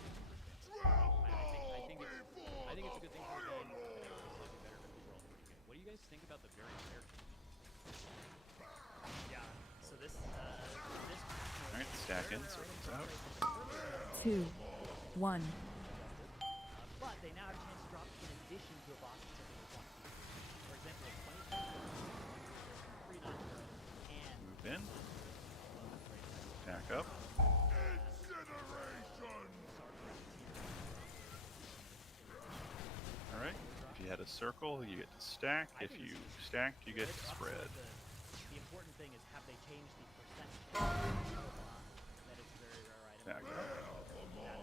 I think it's a good thing for the game. I think it's slightly better to control pretty good. What do you guys think about the very rare trinket? Yeah. So this Alright, stack in, circles out. 2, 1. But they now have a chance to drop in addition to a boss specific quantity. For example, a 20 and Move in. Stack up. Alright, if you had a circle, you get to stack. If you stacked, you get to spread. The important thing is have they changed the percentage that it's a very rare item. Stack up. That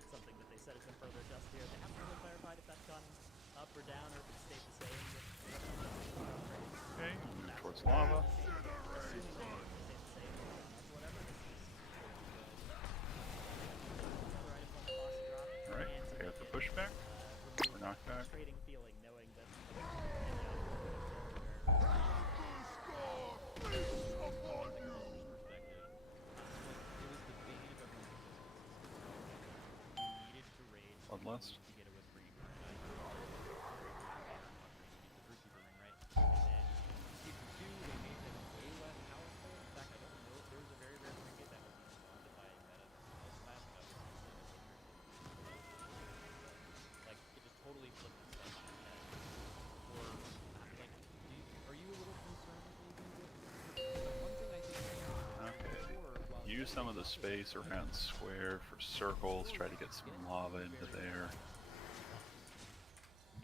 is something that they said has been further adjusted here. They haven't really clarified if that's gone up or down or if it stayed the same. Okay, move towards lava. Alright, prepare for pushback. Or knockback. Trading feeling knowing that Bloodlust. use some of the space around square for circles. Try to get some lava into there.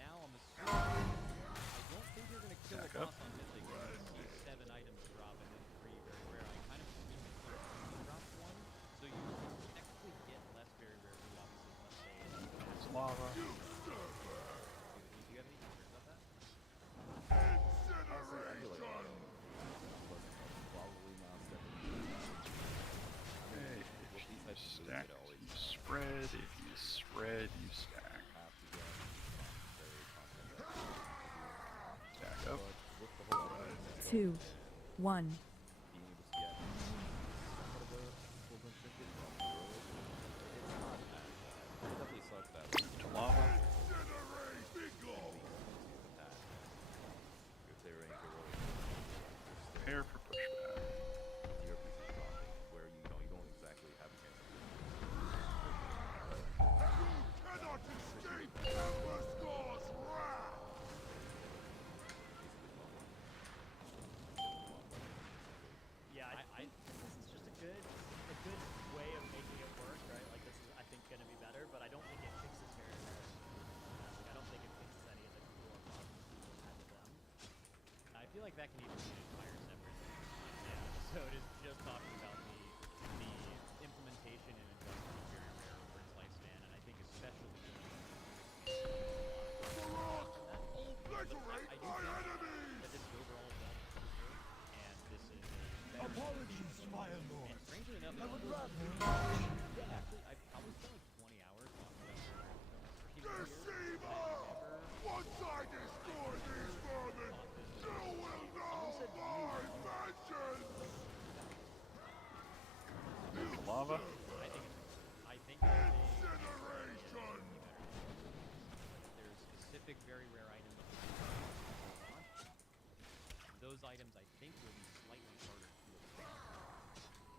Now I'm assuming I don't think you're gonna kill Back a up. boss on Mythic when you see 7 items drop and then 3 very rare. I kind of assume that you drop 1, so you technically get less very rare food, obviously, unless they There's lava. do you have any concerns about that? Honestly, I feel like probably not stepping Hey, if you stack, you spread. If you spread, you stack. Stack up. 2, 1. being able to get somewhat of a full-blown trinket from Heroic, it's not bad. It definitely sucks that To lava. you're clearing Heroic. Prepare for pushback. Your piece is dropping, where you don't exactly have a chance of Cannot escape Amber's wrath! Yeah, I think this is just a good way of making it work, right? Like this is, I think, going to be better, but I don't think it fixes very rare. Like, I don't think it fixes any of the core problems people had with them. I feel like that can even be an entire separate episode is just talking about the implementation and adjustment of very rare over its lifespan, and I think especially Obliterate my enemies! that this is overall adjustment, and this is a Apologies, Fire Lord. and strangely enough, I would rather actually, I probably spent like 20 hours talking about Rare Deceiver! Once I destroy these vermin, you will know my vengeance! To lava. I think incineration. There's specific very rare items on launch. Those items I think will be slightly harder to obtain.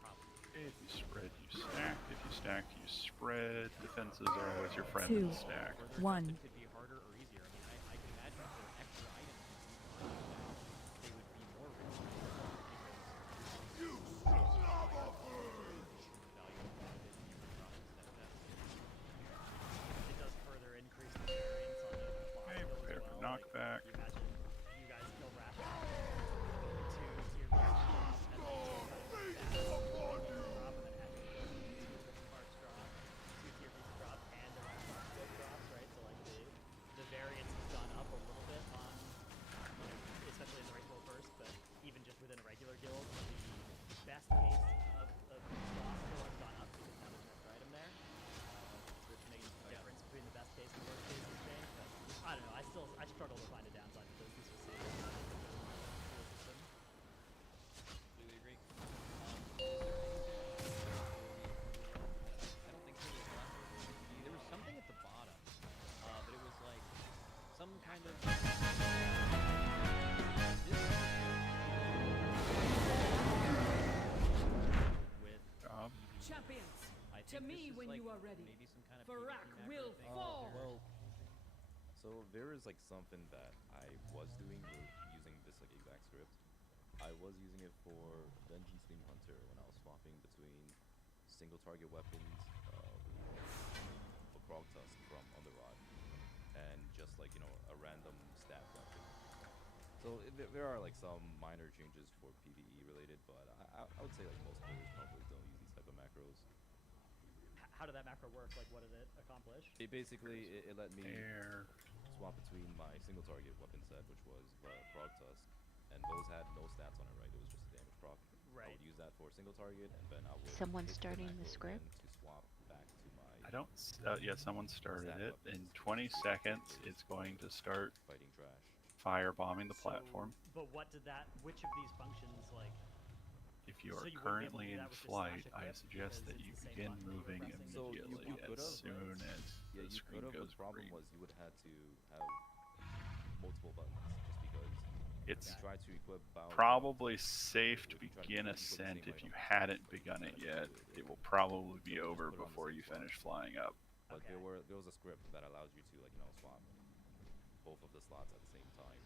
Probably. If you spread, you stack. If you stack, you spread. Defenses are always your friend 2, in the stack. 1. Could be harder or easier. I mean, I can imagine if there were extra items they would be more risky because You lava purge! it does further increase the variance on the boss Okay, kill as prepare for well. knockback. Like, you imagine you guys kill Raptor, 2 tier beasts drop, and then 2 drop, and then after you kill 2 parts drop, 2 tier beasts drop, and the Raptor scope drops, right? So like the variance has gone up a little bit on, especially in the ritual first, but even just within a regular guild, the best case of the boss kill has gone up because now there's an extra item there. Which makes the difference between the best case and worst case has changed, but I don't know, I struggle to find a downside to this specific system. Completely agree. I don't think there was left over. There was something at the bottom, but it was like some kind of. With Champions, I to think me this is when like you are ready. maybe some kind of Farak PvP macro will thing. fall. well, so there is like something that I was doing with using this like exact script. I was using it for Dungeon Stream Hunter when I was swapping between single target weapons, a Krog Tusk from Underrod, and just like a random stat weapon. So there are like some minor changes for PvE related, but I would say like most players probably don't use these type of macros. How did that macro work? Like, what did it accomplish? It basically it let me swap between my single target weapon set, which was the Krog Tusk, and those had no stats on it, right? It was just a damage proc. I would use that for a single target, and then I would. Someone hit starting the macro script? again to swap back to my. I don't. Yeah, someone started it. In 20 seconds, it's going to start fighting trash. Firebombing the platform. But what did that? Which of these functions like? If you So are you wouldn't be able to currently do in that with just flight, slash I equip suggest that because you it's the same begin button that you're moving pressing? So immediately you could as have, soon as yeah, the you screen could have. goes The problem green. was you would have had to have multiple buttons, just because It's if you try to equip probably safe to begin ascent if you hadn't begun it yet. It will probably be over before you finish flying up. But there was a script that allowed you to swap both of the slots at the same time.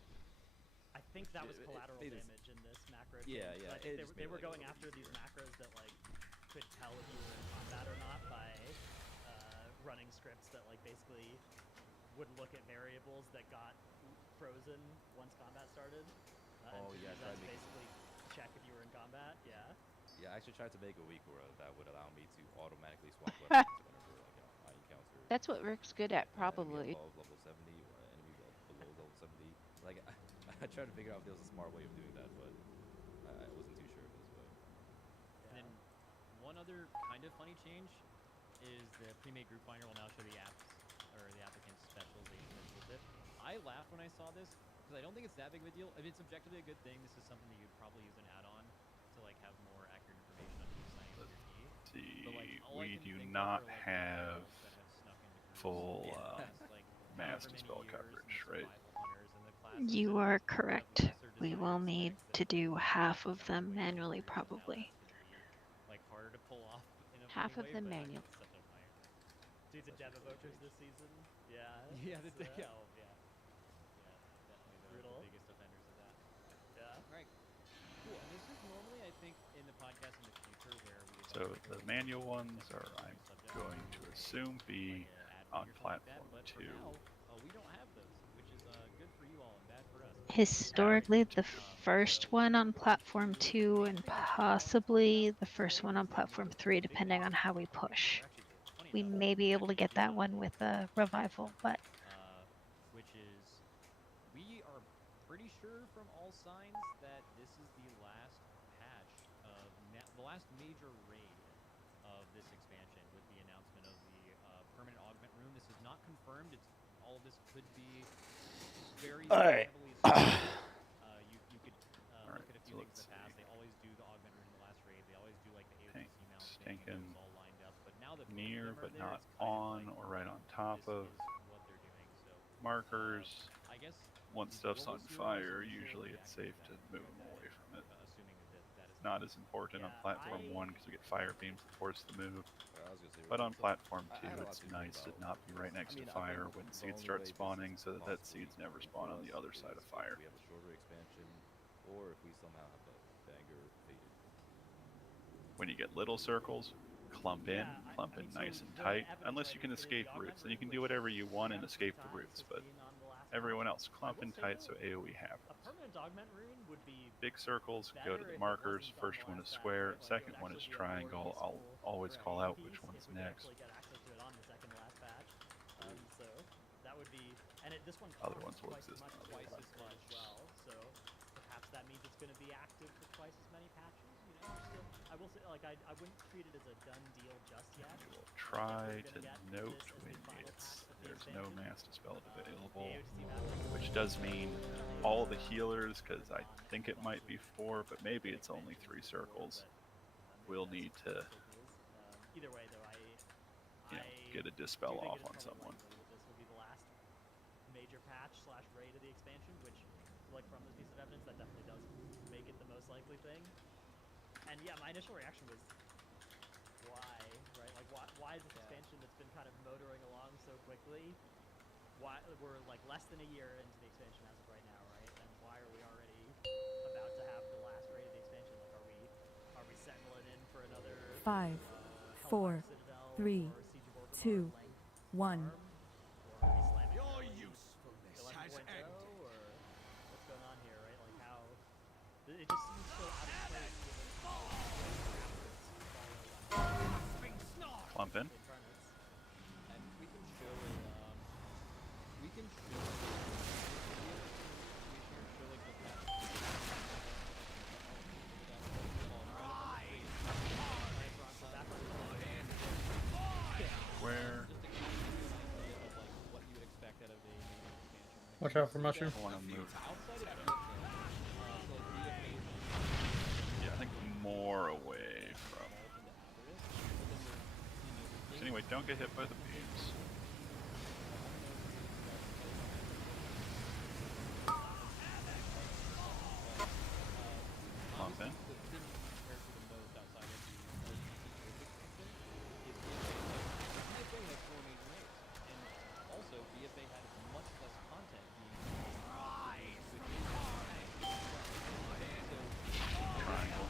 I think that was collateral damage in this macro. Yeah, thing, yeah. I think they were going after these macros that like could tell if you were in combat or not by running scripts that like basically would look at variables that got frozen once combat started. Oh, and yeah, use that try to to make- basically check if you were in combat. Yeah. Yeah, I actually tried to make a weak aura that would allow me to automatically swap weapons whenever I encounter That's what Rick's good at, an enemy probably. above level 70 or an enemy below level 70. Like, I tried to figure out if there was a smart way of doing that, but I wasn't too sure if this way. Yeah. And then one other kind of funny change is the pre-made group finder will now show the apps or the applicant's specialization and tooltip. I laughed when I saw this because I don't think it's that big of a deal. If it's objectively a good thing, this is something that you'd probably use an add-on to like have more accurate information on who's signing up your key. See, But, like, all I we can do think of not are, like, have rebels that have snuck into groups full in the past, like, mass however many dispel years, coverage, and the right? survival hunters and the classes You that are have correct. lesser We will design need specs to that do don't half of have them the way to manually, groups, and now probably. that's gonna be like harder to pull off in a Half funny of way, them but manual. it's such a minor thing. Dude, the Deva vouchers this season. Yeah. Yeah, it's, yeah, oh, yeah. Yeah, definitely the Brutal. biggest offenders of that. Yeah. All right. Cool. And this is normally, I think, in the podcast in the future where we would So the manual ones are, I'm going to assume, be on platform but for 2. now, we don't have those, which is good for you all and bad for us. Historically, the first one on platform 2 and possibly the first one on platform 3, depending on how we push. We may be able to get that one with a revival, but Which is, we are pretty sure from all signs that this is the last patch of the last major raid of this expansion with the announcement of the permanent augment rune. This is not confirmed. It's all of this could be very All right. heavily assumed. You could look at a few things in the past. They always do the augment rune in the last raid. They always do like the AOTC mount thing. Tankin It's all lined up. But now that near both of but them are not there, it's kind on of or like right on top this of is what they're doing. So markers. I guess Once stuff's on fire, usually it's safe to move them away from it. assuming that is Not as important on Yeah, platform I- 1 because we get fire beams that force the move. I was gonna say, But on so platform I 2, had a lot it's to think nice to about. not be right next I mean, to I think fire when the seeds only start way this spawning is so that that possibly seeds never working spawn for on the us other side of is fire. If we have a shorter expansion, or if we somehow have a banger faded. When you get little circles, clump in, Yeah, clump I in mean, so nice and the tight, evidence, unless right, you can it is escape the augment roots. Then you rune, can do which whatever you want and Rampant escape the Times roots, has but been on the last everyone patch. else clump I in will say, tight though, so AoE a happens. permanent augment rune would be Big circles, go to better the if it markers. wasn't on First the one last is patch, square, right? Like, it second would one is actually be a more triangle. I'll useful always call training out which piece one's if we could next. actually get access to it on the second to last patch. So that would be, and this one Other costs ones will twice as exist much on to other twice as much platforms. as well. So perhaps that means it's going to be active for twice as many patches. You know, still, I will say, like, I wouldn't treat it as a done deal just yet. We will I'm try definitely to gonna get note this as when the final it's patch of the there's no expansion. mass dispel The available, AOTC map which does mean all the healers, because I think it might be 4, but maybe it's only 3 circles. We'll need to, either way, though, get a do dispel think off it is on probably someone. likely that this will be the last major patch / raid of the expansion, which, like, from this piece of evidence, that definitely does make it the most likely thing. And yeah, my initial reaction was, why, right? Like, why is this expansion that's been kind of motoring along so quickly? Why we're like less than a year into the expansion as of right now, right? And why are we already about to have the last raid of the expansion? Like, are we settling in for another 5, Hellfire 4, Citadel 3, or Siege of Orgrimmar 2, length 1. farm? Or are we slamming Your through usefulness 11.0, has ended. or what's going on here, right? Like, how it just seems so out of place given how Clump in. Incarnates. And we can show it, we can show like the patch. Where? What you would expect out of a main expansion. Watch out for mushroom. I want to move. Outside of Yeah, I think more away from. So anyway, don't get hit by the beams. Clump in. Also, BFA had much less content being Triangle.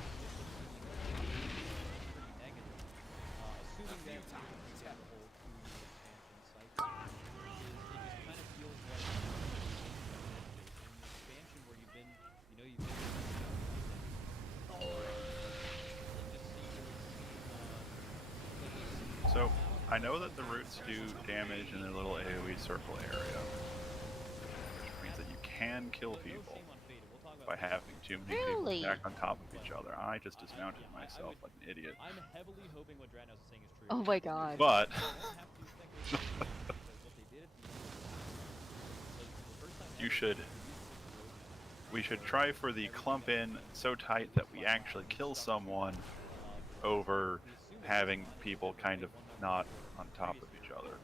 I know that the roots do damage in their little AoE circle area, which means that you can kill people by having too many people Really? stacked on top of each other. I just dismounted myself like an idiot. I'm heavily hoping what Dratnos is saying is true. Oh my god. But you should. We should try for the clump in so tight that we actually kill someone over having people kind of not on top of each other.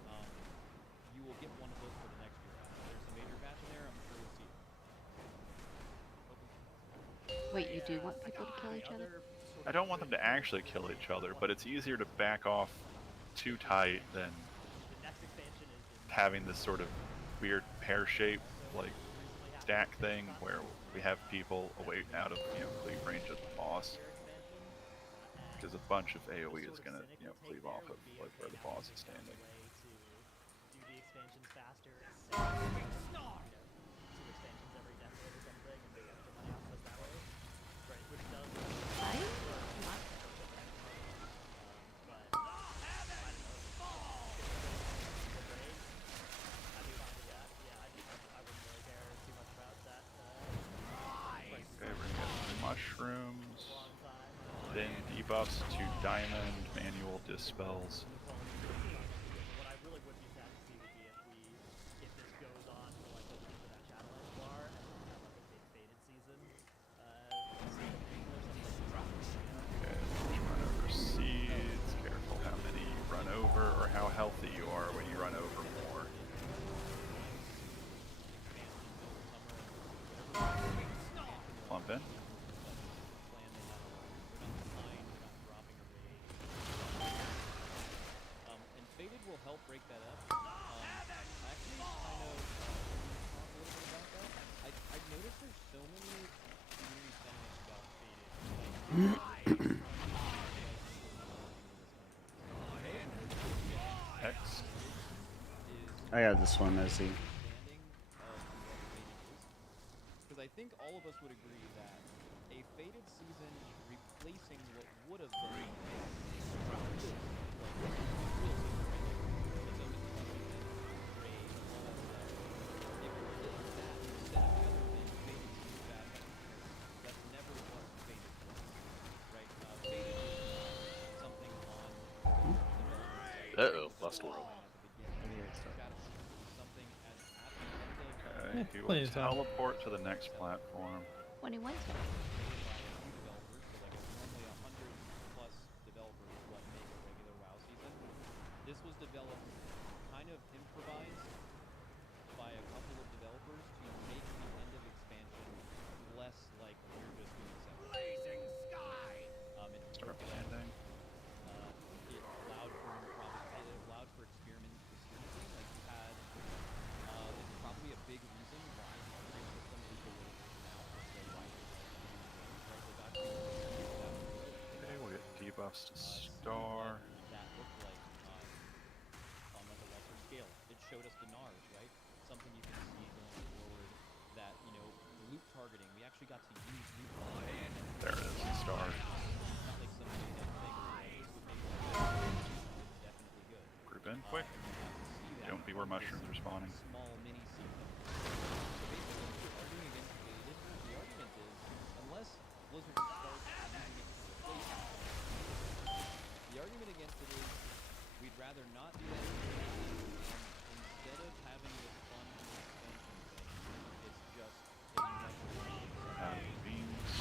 You will get one of those for the next year. There's a major patch in there. I'm sure you'll see it. Wait, you do want people to kill each other? I don't want them to actually kill each other, but it's easier to back off too tight than having this sort of weird pear-shaped like stack thing where we have people away out of cleave range of the boss. Because a bunch of AoE is gonna cleave off of like where the boss is standing. Do the expansions faster. Two expansions every decade or something, and make extra money off of us that way. Right, which does. Okay, we're gonna get mushrooms, then debuffs to diamond, manual dispels. What I really would be sad to see would be if this goes on for like the length of that Shadow Edge bar, and then have like a big faded season. Okay, let's run over seeds. Careful how many you run over or how healthy you are when you run over more. Plump in. And Faded will help break that up. Actually, kind of talk a little bit about that. I've noticed there's so many community sentiments about Faded. Hex. I got this one, Izzy. Because I think all of us would agree that a Faded season replacing what would have been Uh-oh, lost world. Okay, he will teleport to the next platform. 21 seconds. This was developed kind of improvised by a couple of developers to make the end of expansion less like you're just doing something. Blazing sky. Start landing. It allowed for experimentation. Like you had, it's probably a big reason why the upgrade system is the way it is now. Okay, we'll get debuffs to star. That looked like on like a lesser scale. It showed us Dinars, right? Something you can see going forward. That loot targeting. We actually got to use loot targeting. There it is, the star. Not like some thing. Definitely good. Group in quick. Don't be where mushrooms are spawning. Small mini season. So basically, what we're arguing against Faded, the argument is, unless Blizzard starts using it to replace it, the argument against it is, we'd rather not do that. Instead of having this fun expansion thing, it's just a much beans.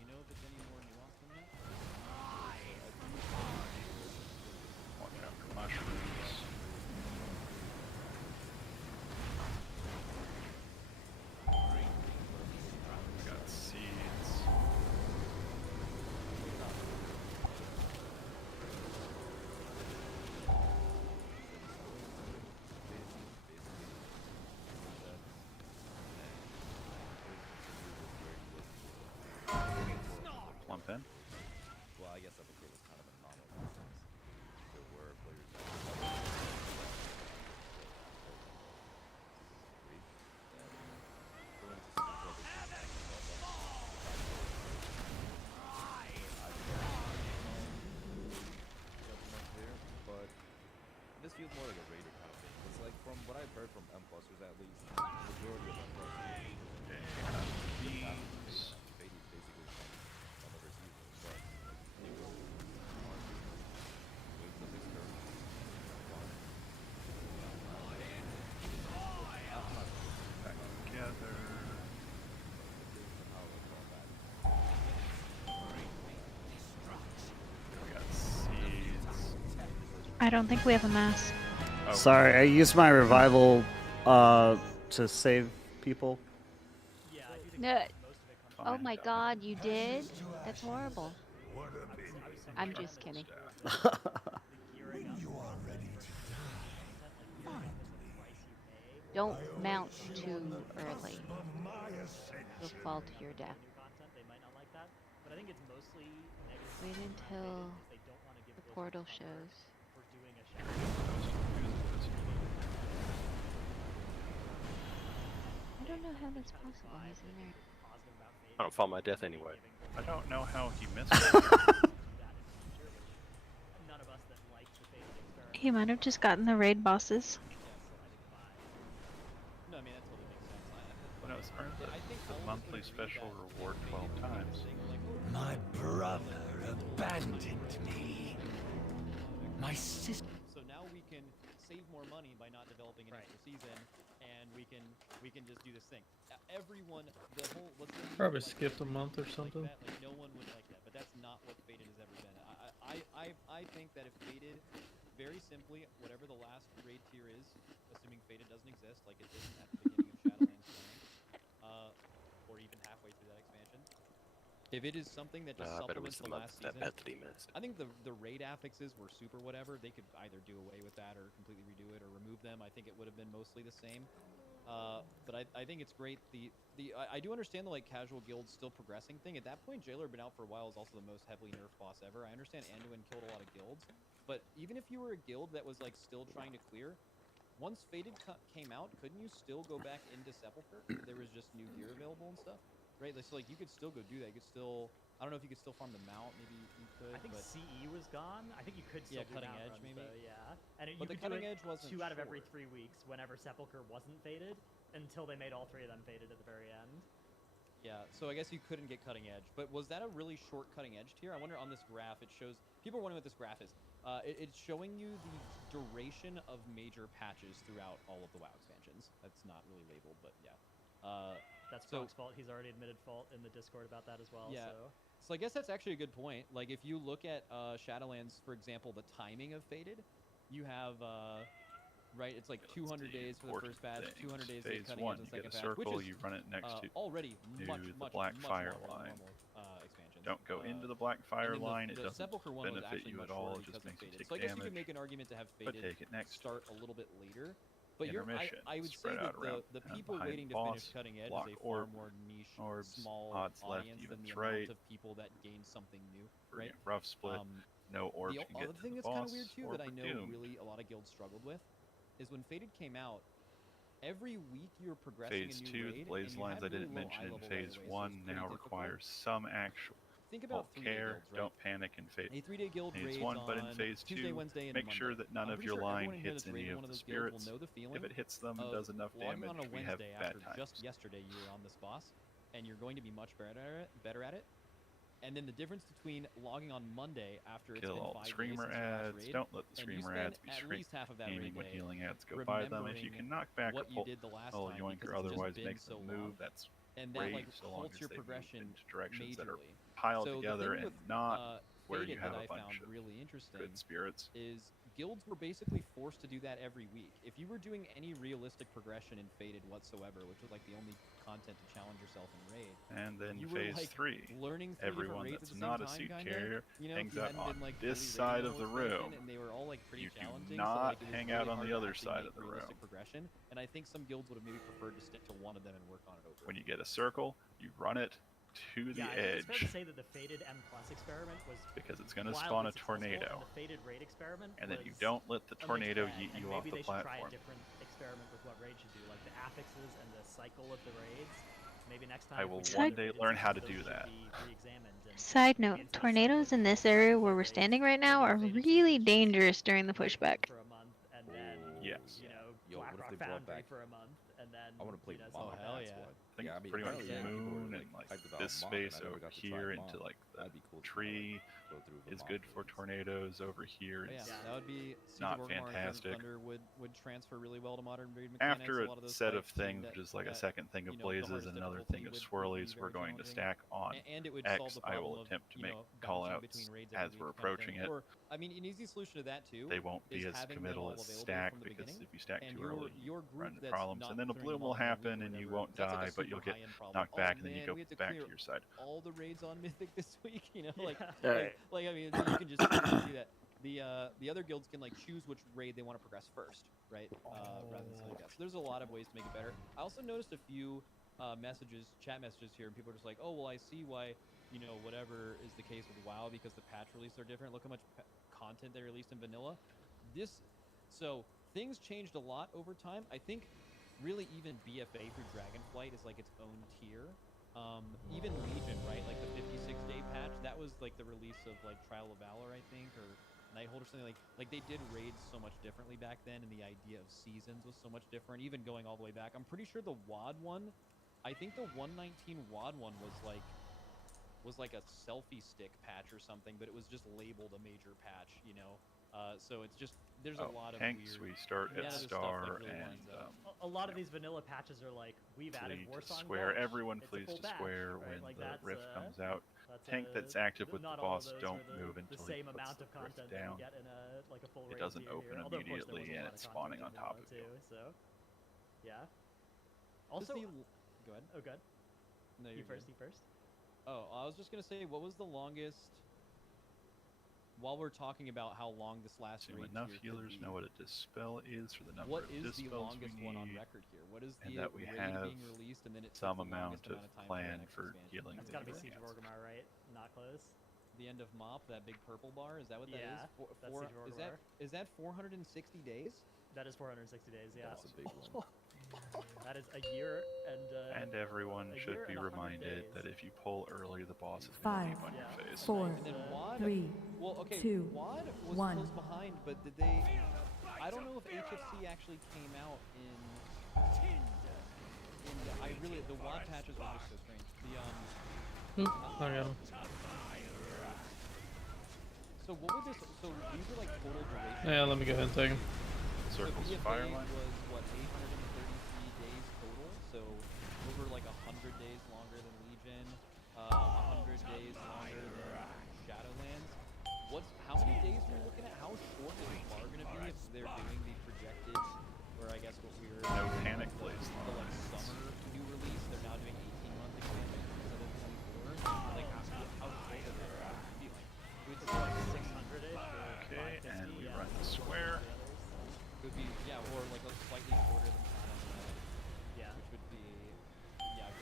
You know if it's any more nuanced than that? Watch out for mushrooms. We got seeds. what I've heard from M clusters at least, majority of M clusters, Fade is basically from another season, but like they will wait till his turn. Back together. We got seeds. I don't think we have a mass. Oh, Sorry, I used my revival to save people. Yeah, I do think No. most of it comes Oh fine. my god, you did? That's horrible. I'm just kidding. gearing up. You are ready to Don't mount too early. You'll fall to your death. New content, they might not like that, but I think it's mostly negative. Wait until They don't want to give the portal shows. for doing a shadow. I don't know how that's possible. He's in there. I don't fall my death anyway. I don't know how he missed it. He might have just gotten the raid bosses. No, I mean that totally makes sense. No, it's earned the monthly special reward 12 times. My brother abandoned me. My sister. So now we can save more money by not developing an extra season, and we can just do this thing. Everyone, the whole let's say Probably skipped a month or something. Like that, like no one would like that, but that's not what Fated has ever been. I think that if Fated, very simply, whatever the last raid tier is, assuming Fated doesn't exist, like it didn't at the beginning of Shadowlands, or even halfway through that expansion. If it is something that just I bet it supplements was the last season, Bethany missed. I think the raid affixes were super whatever. They could either do away with that or completely redo it or remove them. I think it would have been mostly the same. But I think it's great. I do understand the like casual guilds still progressing thing. At that point, Jailer been out for a while is also the most heavily nerfed boss ever. I understand Anduin killed a lot of guilds, but even if you were a guild that was like still trying to clear, once Fated came out, couldn't you still go back into Sepulchre? There was just new gear available and stuff, right? So like you could still go do that. You could still, I don't know if you could still farm the mount. Maybe you could. I think but CE was gone. I think you could still do cutting mount edge runs, maybe. though, yeah, and But you the could cutting do it edge wasn't 2 out of every short. 3 weeks whenever Sepulchre wasn't faded, until they made all 3 of them faded at the very end. Yeah, so I guess you couldn't get cutting edge, but was that a really short cutting edge tier? I wonder on this graph, it shows, people are wondering what this graph is. It's showing you the duration of major patches throughout all of the WoW expansions. That's not really labeled, but yeah. That's Punk's fault. He's already admitted fault in the Discord about that as well. Yeah. So So I guess that's actually a good point. Like if you look at Shadowlands, for example, the timing of Fated, you have right, it's like 200 days for the first batch, 200 days to Phase cutting 1, edge in the you get second a batch, which circle, is you run it next to already much the much black much fire longer than line. normal expansions. Don't go into the black fire and then line. the It doesn't Sepulchre one was benefit actually you much at all. shorter It just because of makes you Fated. take So I guess you damage. could make an argument to have But Fated take it next start a little bit later. But intermission. I would say Spread that out around the and people behind waiting to boss, finish Cutting Edge block is a far orb, more niche, orbs, small odds left, audience than evens the amount right. of people that gain something new, Bring right? it rough split. No orbs The can get other to thing the that's kind boss. of weird too or that I know doomed. really a lot of guilds struggled with is when Fated came out. Every week you were progressing Phase a new 2, raid, the blaze and you lines had I didn't really low mention in eye level Phase right away, so 1 it's pretty now difficult. requires some actual. Think about Won't 3-day care, guilds, right? don't panic in Phase. A 3-day guild Phase raids 1, but in on Phase 2, Tuesday, Wednesday, and make Monday. sure that none I'm of pretty your sure line everyone in here hits that's any raided of one of the those guilds will spirits. know the feeling If it hits them and of does enough logging damage, on a we have Wednesday bad after times. just yesterday you were on this boss, and you're going to be much better at it. And then the difference between logging on Monday after it's Kill been all 5 the days screamer since your last ads. raid, Don't let the and you screamer spend ads be at screaming least half of that raid when day healing ads go by them. If you remembering can knock back what a you did the last pull time yoink because or it's just otherwise been make so them move, long. that's And that great like so long halts as your they move progression into directions that are majorly. piled So the together thing and with, not where Fated you have that a I found bunch of really interesting good spirits. is guilds were basically forced to do that every week. If you were doing any realistic progression in Fated whatsoever, which was like the only content to challenge yourself in raid, And then you were Phase like 3, learning 3 different everyone raids that's at the not same a time, suit kinda, carrier you know, hangs if you out hadn't on been, like, this fully side raiding of the the whole expansion, room. and they were all like pretty You do challenging. not so, like, it was hang really out on hard the to other actually side make of the realistic room. progression, and I think some guilds would have maybe preferred to stick to one of them and work on it over. When you get a circle, you run it to the yeah, I think it's fair edge to say that the Faded M Plus experiment was because it's going to wildly spawn a successful, tornado. And the Faded Raid experiment And then you was don't let the a mixed tornado bag, yeet and you off maybe the they should try a platform. different experiment with what Raid should do, like the affixes and the cycle of the raids. Maybe next time I if we will do one another day raid learn instance, how to those do should that. be re-examined, and Side note, tornadoes in this area where we're standing right now are really dangerous during the pushback. for a month, and then Yes. you know, Yo, what if they brought Foundry back. for a month, and then I want to play you know, Mod. something hell like that. yeah. I think Yeah, I it's mean, pretty much apparently some people moon were, and like hyped about this Mod, space and I never over got to try here Mod. into like the That'd be cool to tree go through the is Mod good for phase. tornadoes. Over here But yeah, it's that would be Siege not of Orgrimmar and Throne of fantastic. Thunder would transfer really well to modern breed mechanics. After a a lot of those set of fights seem things, that, which is like a that, second thing of you know, the blazes hardest and another difficulty thing of would be swirlies, we're very going to challenging. stack on And it would X. solve the I problem will of, attempt to you make know, call bouncing outs between raids as every we're week kind of approaching thing. it. Or, I mean, an easy solution to that too They won't be is as having them committal all as available stack from the because beginning, if you stack and too early, your you group run into that's problems, not and then a throwing bloom them will all in a week happen or and you whatever, won't 'cause that's like die, a but you'll super get high-end problem. knocked Oh, back and then you man, go we had to back to clear your side. all the raids on Mythic this week, you know, like, Right. like I mean, you can just do that. The other guilds can like choose which raid they want to progress first, right? Rather than something like that. So there's a lot of ways to make it better. I also noticed a few chat messages here, and people are just like, oh, well, I see why, you know, whatever is the case with WoW because the patch releases are different. Look how much content they released in vanilla. So things changed a lot over time. I think really even BFA through Dragonflight is like its own tier. Even Legion, right? Like the 56-day patch, that was like the release of like Trial of Valor, I think, or Nighthold or something. Like they did raids so much differently back then, and the idea of seasons was so much different, even going all the way back. I'm pretty sure the WoD one, I think the 119 WoD one was like a selfie stick patch or something, but it was just labeled a major patch, you know? So it's just, there's a lot of tanks, weird... we start at stuff, Star like, really and lines up. A lot of these vanilla patches are like, we've added flee to Warsong square. Gulch. Everyone It's a flees full to batch, square right? when Like the that's, rift comes out. Tank a- that's active with the not all of boss those don't are move the until same he puts amount the of rift content that down. you get in a like a full It raid doesn't tier open here. Although, of course, there was immediately a and lot it's of spawning content on in top vanilla of you. too, so yeah. Also, Go ahead. oh, good. No, You you're first. good. You first. Oh, I was just gonna say, what was the longest? While we're talking about how long this last So raid enough tier could healers be, know what a dispel is for the number what of is the dispels longest we one on need, record here? What is and the that we raid have being released, and then it some took the amount longest of amount of time plan for, the next for expansion? healing. That's the gotta be different Siege of hands. Orgrimmar, right? Not close. The end of MOP, that big purple bar, is that what that Yeah, is? that's Siege of Orgrimmar. Is that 460 days? That is 460 days. Yeah. That's a big one. That is a year And everyone a should year be and 100 reminded days. that if you pull early, the boss is going to 5, leave on your face. 4, And then WoD, 3, well, okay, 2, WoD was 1. close behind, but did they? I don't know if HFC actually came out in the WoD patches were just so strange. I got him. So what would this? So these are like total duration. Yeah, let me go ahead and take him. Circles the of BFA fire line. was what 833 days total. So over like 100 days longer than Legion, 100 days longer than Shadowlands. How many days are we looking at? How short is the bar gonna be if they're doing the projected, or I guess what we were No panic plays. the like summer new release? They're now doing 18-month expansion instead of 24. Like how short is that gonna be? Like We'd say like 600-ish or Okay, 550. and we yeah. run the square. it would be or like a slightly shorter than Shadow, Yeah. which would be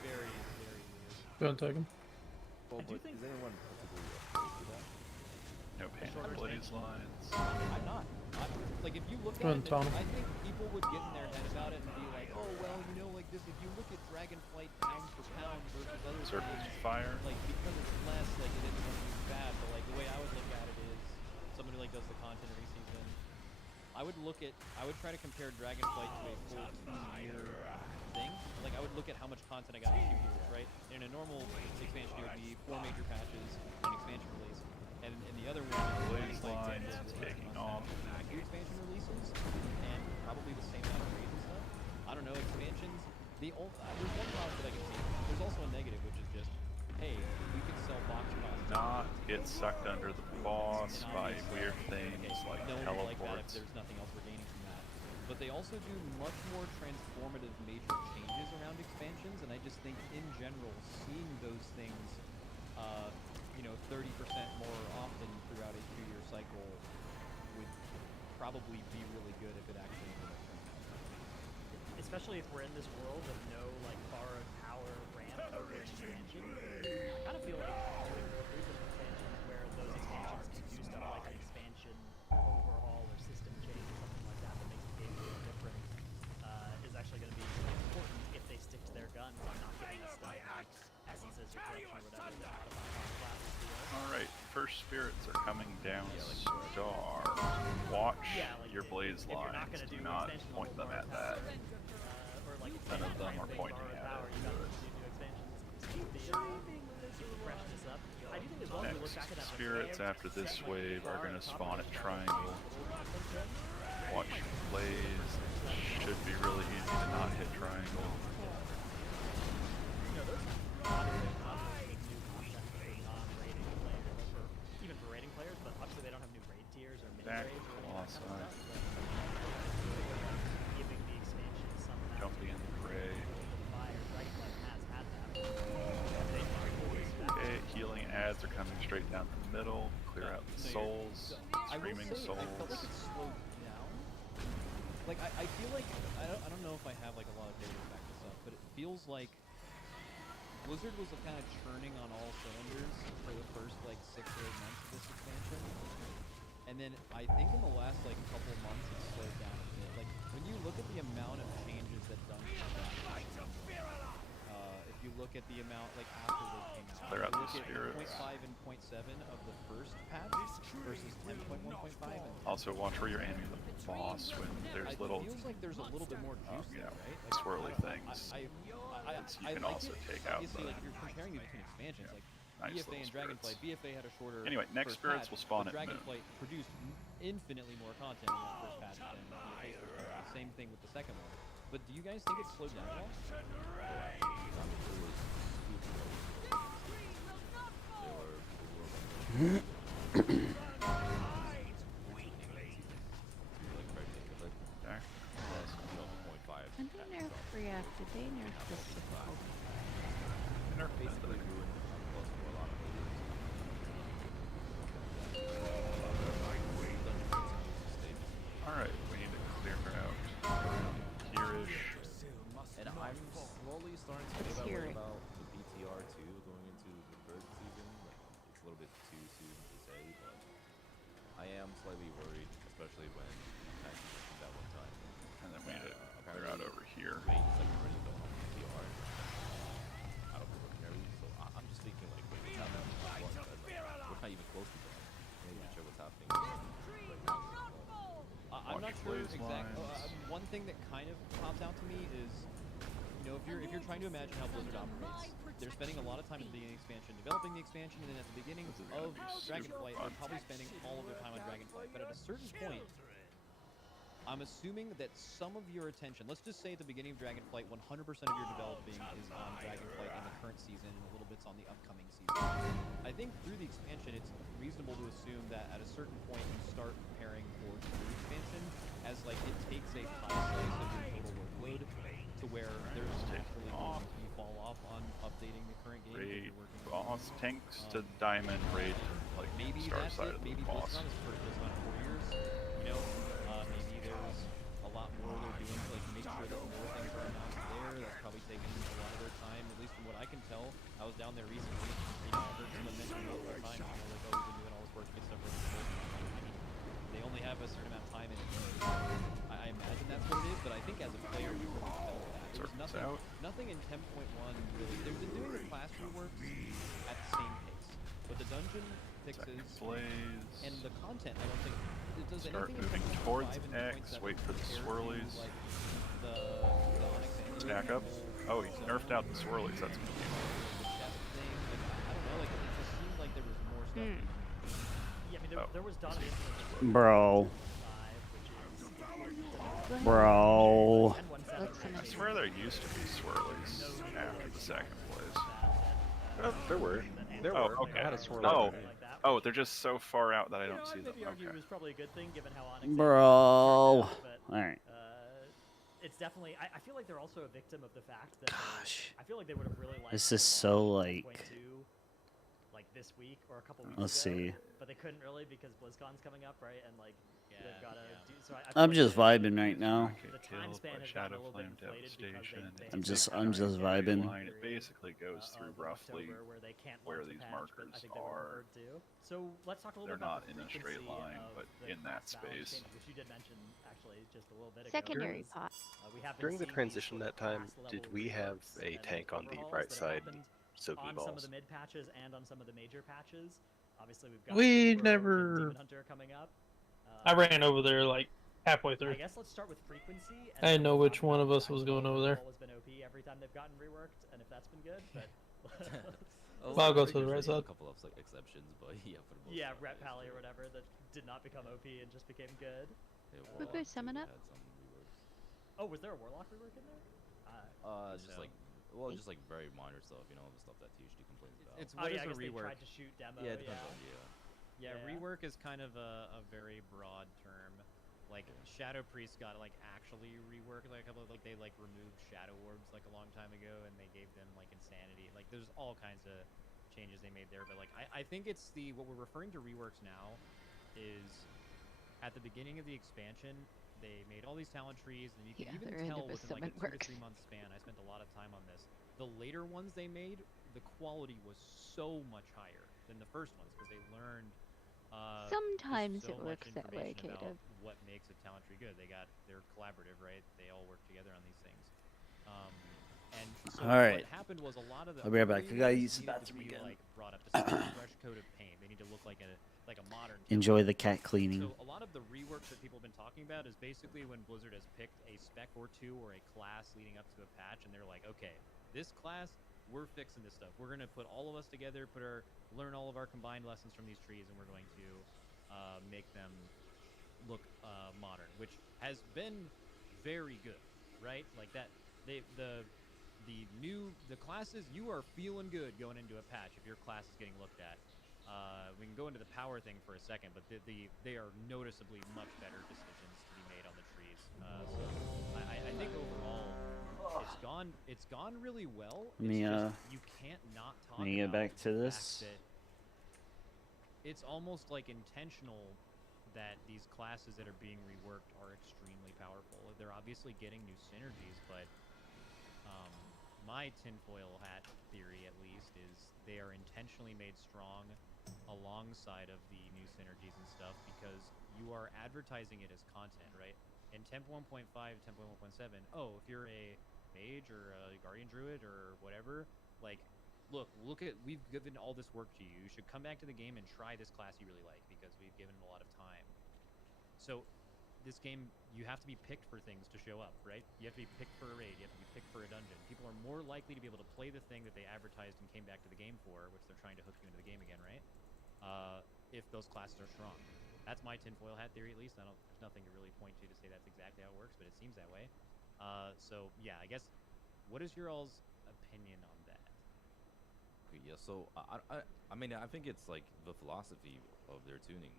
very very weird. Go ahead and take him. Well, I do but think- is anyone particularly opposed to that? No panic blaze lines. I'm not. Like if you look Go at ahead and it, taunt him. I think people would get in their head about it and be like, oh well, you know, like this. If you look at Dragonflight pound for pound versus other Circles of things, fire. like because it's less, like it isn't going to be bad. But like the way I would look at it is, somebody like does the content every season. I would try to compare Dragonflight to a full 2-year thing. Like I would look at how much content I got in 2 years, right? In a normal expansion, it would be 4 major patches, an expansion release. And in the other one, Blaze lines taking off. 2 expansion releases, and probably the same amount of raids and stuff. I don't know, expansions, there's one positive that I can see. There's also a negative, which is just, hey, we can sell box costs. Not get sucked under the boss by weird things like no one would like that if teleports. there's nothing else we're gaining from that. But they also do much more transformative major changes around expansions, and I just think in general, seeing those things, 30% more often throughout a 2-year cycle would probably be really good if it actually ended up turning out. Especially if we're in this world of no like borrowed power ramp over expansion. I kind of feel like doing a frequent expansion where those expansions can do stuff like an expansion overhaul or system change or something like that that makes the game a little different is actually going to be important if they stick to their guns on not giving us stuff like essences or collection or whatever that modify classes do. Alright, first spirits are coming down Star. watch Yeah, like your blaze if you're not lines. gonna Do do not expansion point level them at power that. or like None of them expansion are big pointing borrowed at power, it. you gotta do new expansions to keep the freshness up. I do think as well, if you look back at that Spirits after this wave are going to spawn at Triangle. Watch Blaze. Should be really easy to not hit Triangle. Even for raiding players, but obviously they don't have new raid tiers or mini Back raids or anything Colossi. like that. Giving the expansion some amount Jumping in the gray. fire. Dragonflight has had that. Okay, healing ads are coming straight down the middle. Clear out the souls. Screaming I felt like souls. it slowed down. Like I feel like I don't know if I have like a lot of data to back this up, but it feels like Blizzard was kind of churning on all cylinders for the first like 6 or 8 months of this expansion, and then I think in the last like couple months it slowed down a bit. Like when you look at the amount of changes that Dungeons if you look at the amount like after they came out, Clear out you the look at spirits. 0.5 and 0.7 of the first patch versus 10.1.5 and Also, watch where you're aiming the boss when there's little. It feels like there's a little bit more juice there, right? Like, swirly things. I can like also it. take out Obviously, the. like if you're comparing these between expansions, like Nice BFA little and Dragonflight, BFA had a shorter. Anyway, next first spirits patch, will spawn but at noon. Dragonflight produced infinitely more content in that first patch than BFA's first patch. The same thing with the second one. But do you guys think it slowed down at all? When they nerf React, did they nerf this difficulty? Alright, we need to clear out here-ish. And I'm slowly starting to feel that way about the BTR too, going into the third season. Like, it's a little bit too soon to say, but I am slightly worried, especially when I mentioned that one time. And then we need to clear out over here. Raid is like already going on BTR. I don't know what carry, so I'm just thinking like, wait, what's happening? We're not even close to that. I'm not even sure what's happening right now. I'm not sure exactly. One thing that kind of pops out to me is, you know, if you're trying to imagine how Blizzard operates, they're spending a lot of time at the beginning of the expansion developing the expansion, and then at the beginning of Dragonflight, they're probably spending all of their time on Dragonflight. But at a certain point, I'm assuming that some of your attention, let's just say at the beginning of Dragonflight, 100% of your developing is on Dragonflight in the current season, and a little bit's on the upcoming season. I think through the expansion, it's reasonable to assume that at a certain point you start preparing for the new expansion, as like it takes a pie slice of your total workload to where there's naturally going to be fall off on updating the current game. Raid boss tanks to diamond raid like maybe star that's side it. of the Maybe boss. BlizzCon is the first BlizzCon in 4 years. You know, maybe there's a lot more they're doing to like make sure that more things are announced there. That's probably taking a lot of their time, at least from what I can tell. I was down there recently. You know, I heard someone mention multiple times, you know, like, oh, we've been doing all this work to get stuff ready for BlizzCon. I mean, they only have a certain amount of time in it. I imagine that's what it is, but I think as a player, you really felt that. There was nothing in 10.1 really. They've been doing the class reworks at the same pace, but the dungeon fixes and the content, I don't think it does Start anything. moving towards X. Wait for the swirlies. Like the Onyx and Stack up. Oh, he nerfed out the swirlies. That's gonna be the chest thing. Like, I don't know. Like it just seemed like there was more stuff. Yeah, I mean, there was Dawn of Infinite. Bro. Bro. I swear there used to be swirlies after the second blaze. Oh, there were. There oh, were. okay. I had a swirl. Oh, they're just so far out that I don't see them. Maybe argue it was probably a good thing given how Onyx Bro. Alright. It's definitely. I feel like they're also a victim of the fact that I feel like they would have really liked. This is so like this week or a couple weeks Let's ago, see. but they couldn't really because BlizzCon's coming up, right? And like they've got to do. So I'm just vibing right now. The time span has gotten a little bit inflated because they I'm just vibing. It basically goes through roughly where these markers are. So let's talk a little They're bit about not in a straight line, but in that space. which you did mention actually just a little bit ago. Secondary pot. During the transition that time, did we have a tank on the right side soaking on balls? some of the mid patches and on some of the major patches? Obviously, we've got We Rogue and never- Demon Hunter coming up. I ran over there like halfway through. I guess let's start with frequency. I didn't know which one of us was going over there. Has been OP every time they've gotten reworked, and if that's been good, but. I'll go to the right side. A couple of like exceptions, but yeah, for the most Yeah, part, Ret Pally or whatever that did not become OP and just became good. Yeah, Who goes summon up? had some reworks. Oh, was there a Warlock rework in there? Just like, well, just like very minor stuff, you know, the stuff that THD complains about. It's Oh what yeah, is I a guess they rework? tried to shoot demo. Yeah, it depends on Yeah, rework is kind of a very broad term. Like Shadow Priest got like actually reworked like a couple of, like they like removed Shadow Orbs like a long time ago and they gave them like insanity. Like there's all kinds of changes they made there, but like I think it's the what we're referring to reworks now is at the beginning of the expansion they made all these talent trees and you can even tell within like a 2 to 3 month span. I spent a lot of time on this. The later ones they made, the quality was so much higher than the first ones because they learned Sometimes so it works much that way, information about Caleb. what makes a talent tree good. They're collaborative, right? They all work together on these things. And so All right. what happened was a lot of the I'll be right back. early I gotta ones use the needed to bathroom be, again. like brought up to speed, fresh coat of paint. They need to look like a modern. Enjoy the cat cleaning. So a lot of the reworks that people have been talking about is basically when Blizzard has picked a spec or two or a class leading up to a patch, and they're like, okay, this class, we're fixing this stuff. We're gonna put all of us together, learn all of our combined lessons from these trees, and we're going to make them look modern, which has been very good, right? Like that, the classes, you are feeling good going into a patch if your class is getting looked at. We can go into the power thing for a second, but they are noticeably much better decisions to be made on the trees. So I think overall it's gone really well. Let me, You can't not talk let me get about back to the this. fact that it's almost like intentional that these classes that are being reworked are extremely powerful. They're obviously getting new synergies, but my tinfoil hat theory, at least, is they are intentionally made strong alongside of the new synergies and stuff because you are advertising it as content, right? In 10.1.5, 10.1.7, oh, if you're a mage or a guardian druid or whatever, like, look, we've given all this work to you. You should come back to the game and try this class you really like because we've given it a lot of time. So this game, you have to be picked for things to show up, right? You have to be picked for a raid. You have to be picked for a dungeon. People are more likely to be able to play the thing that they advertised and came back to the game for, which they're trying to hook you into the game again, right? If those classes are strong. That's my tinfoil hat theory, at least. There's nothing to really point to say that's exactly how it works, but it seems that way. So yeah, I guess, what is your all's opinion on that? Okay, yeah, so I mean, I think it's like the philosophy of their tuning.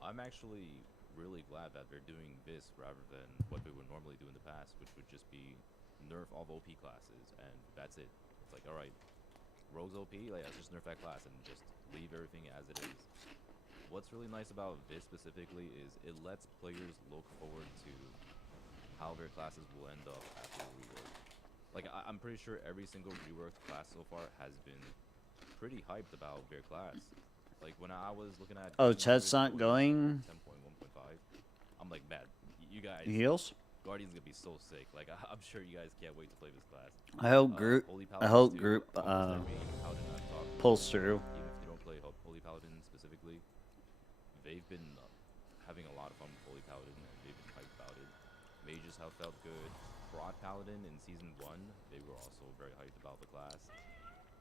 I'm actually really glad that they're doing this rather than what they would normally do in the past, which would just be nerf all the OP classes and that's it. It's like, all right, Rogue's OP, like, let's just nerf that class and just leave everything as it is. What's really nice about this specifically is it lets players look forward to how their classes will end up after the rework. Like, I'm pretty sure every single reworked class so far has been pretty hyped about their class. Like, when I was looking at... Oh, Chet's not going. 10.1.5, I'm like, man, you guys... Heals? Guardian's gonna be so sick. Like, I'm sure you guys can't wait to play this class. I hope group pulls through. Even if they don't play Holy Paladin specifically, they've been having a lot of fun with Holy Paladin and they've been hyped about it. Mages have felt good. Prod Paladin in Season 1, they were also very hyped about the class.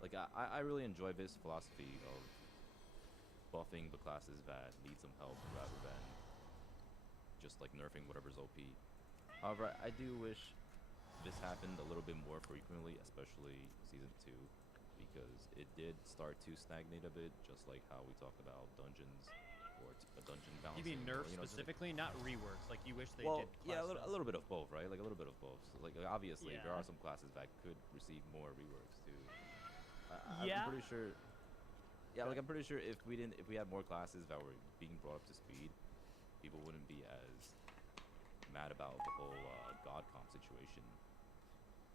Like, I really enjoy this philosophy of buffing the classes that need some help rather than just, like, nerfing whatever's OP. However, I do wish this happened a little bit more frequently, especially Season 2, because it did start to stagnate a bit, just like how we talked about dungeons or a dungeon balancing. You mean nerf or, specifically, not reworks? Like you wish they well, did. Yeah, a little bit of both, right? Like a little bit of both. So, like obviously, Yeah. there are some classes that could receive more reworks too. Yeah. I'm pretty sure. Yeah, like I'm pretty sure if we had more classes that were being brought up to speed, people wouldn't be as mad about the whole God comp situation.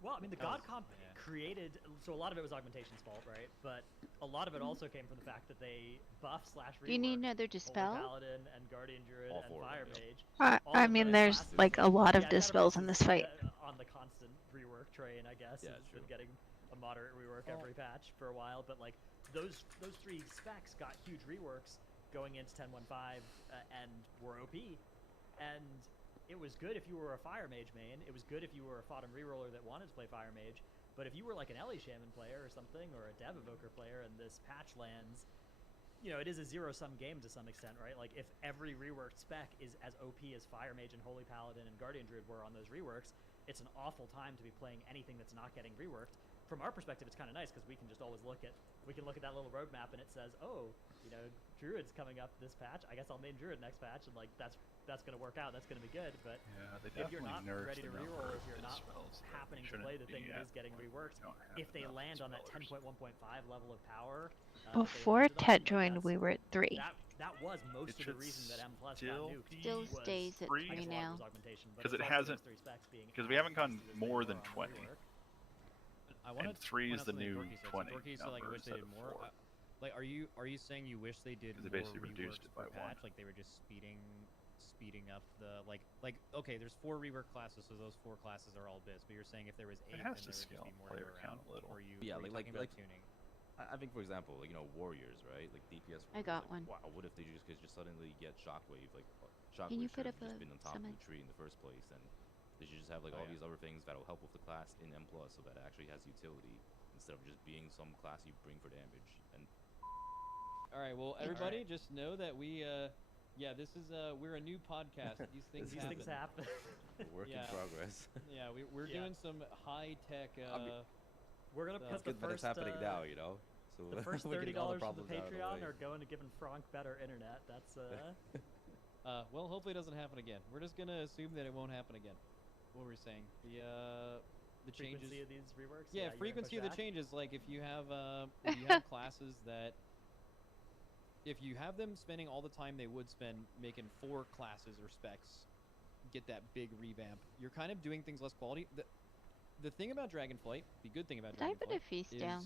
Well, I mean, the God comp created, so a lot of it was Augmentation's fault, right? But a lot of it also came from the fact that they buff/reworked Do you need another dispel? Paladin and Guardian Druid All and four of Fire them, Mage. I mean, there's like a lot of Yeah, dispels in this fight. On the constant rework train, I guess. Yeah, It's true. been getting a moderate rework every patch for a while, but like those three specs got huge reworks going into 10.1.5 and were OP. And it was good if you were a Fire Mage main. It was good if you were a Fodden Reroller that wanted to play Fire Mage. But if you were like an Ellie Shaman player or something, or a Dev Evoker player, and this patch lands, you know, it is a zero-sum game to some extent, right? Like, if every reworked spec is as OP as Fire Mage and Holy Paladin and Guardian Druid were on those reworks, it's an awful time to be playing anything that's not getting reworked. From our perspective, it's kind of nice because we can just always look at that little roadmap and it says, oh, you know, Druid's coming up this patch. I guess I'll main Druid next patch, and like that's going to work out. That's going to be good. But if you're not ready to reroll, if you're not happening to play the thing that is getting reworked, if they land on that 10.1.5 level of power, Before Tet joined, we were at 3. that was most of the reason that M Plus got nuked. Still stays at 3 now. Because it hasn't. Because we haven't gone more than 20. And 3 is the new 20. So like, I wish they did more. Like, are you saying you wish they did more basically reduced it by per patch? Like they were just speeding up the like okay, there's 4 rework classes, so those 4 classes are all bits. But you're saying if there was 8, it has then to there would scale just be more player to go count around, a little. Or you, Yeah, were you like tuning? I think, for example, like, you know, warriors, right? Like DPS. I got like, one. Wow, what if they just suddenly get shockwave? Like shockwave Can you should put have up just a been on top of summon? the tree in the first place, and they should just have like all these other things that'll help with the class in M plus, so that it actually has utility instead of just being some class you bring for damage. And All right, well, everybody, just know that we this is we're a new podcast. These things happen. A work in progress. Yeah, we're doing some high tech. We're gonna put the good that it's first happening now, you know. So the first we're getting all $30 for the problems out of the Patreon way. are going to giving Frank better internet. That's well, hopefully it doesn't happen again. We're just gonna assume that it won't happen again. What were we saying? The changes. frequency of these reworks. Yeah, you're gonna frequency push of the back? changes. Like if you have classes that, if you have them spending all the time they would spend making 4 classes or specs, get that big revamp, you're kind of doing things less quality. The thing about Dragonflight, the good thing about Did I Dragonflight, put a feast is down?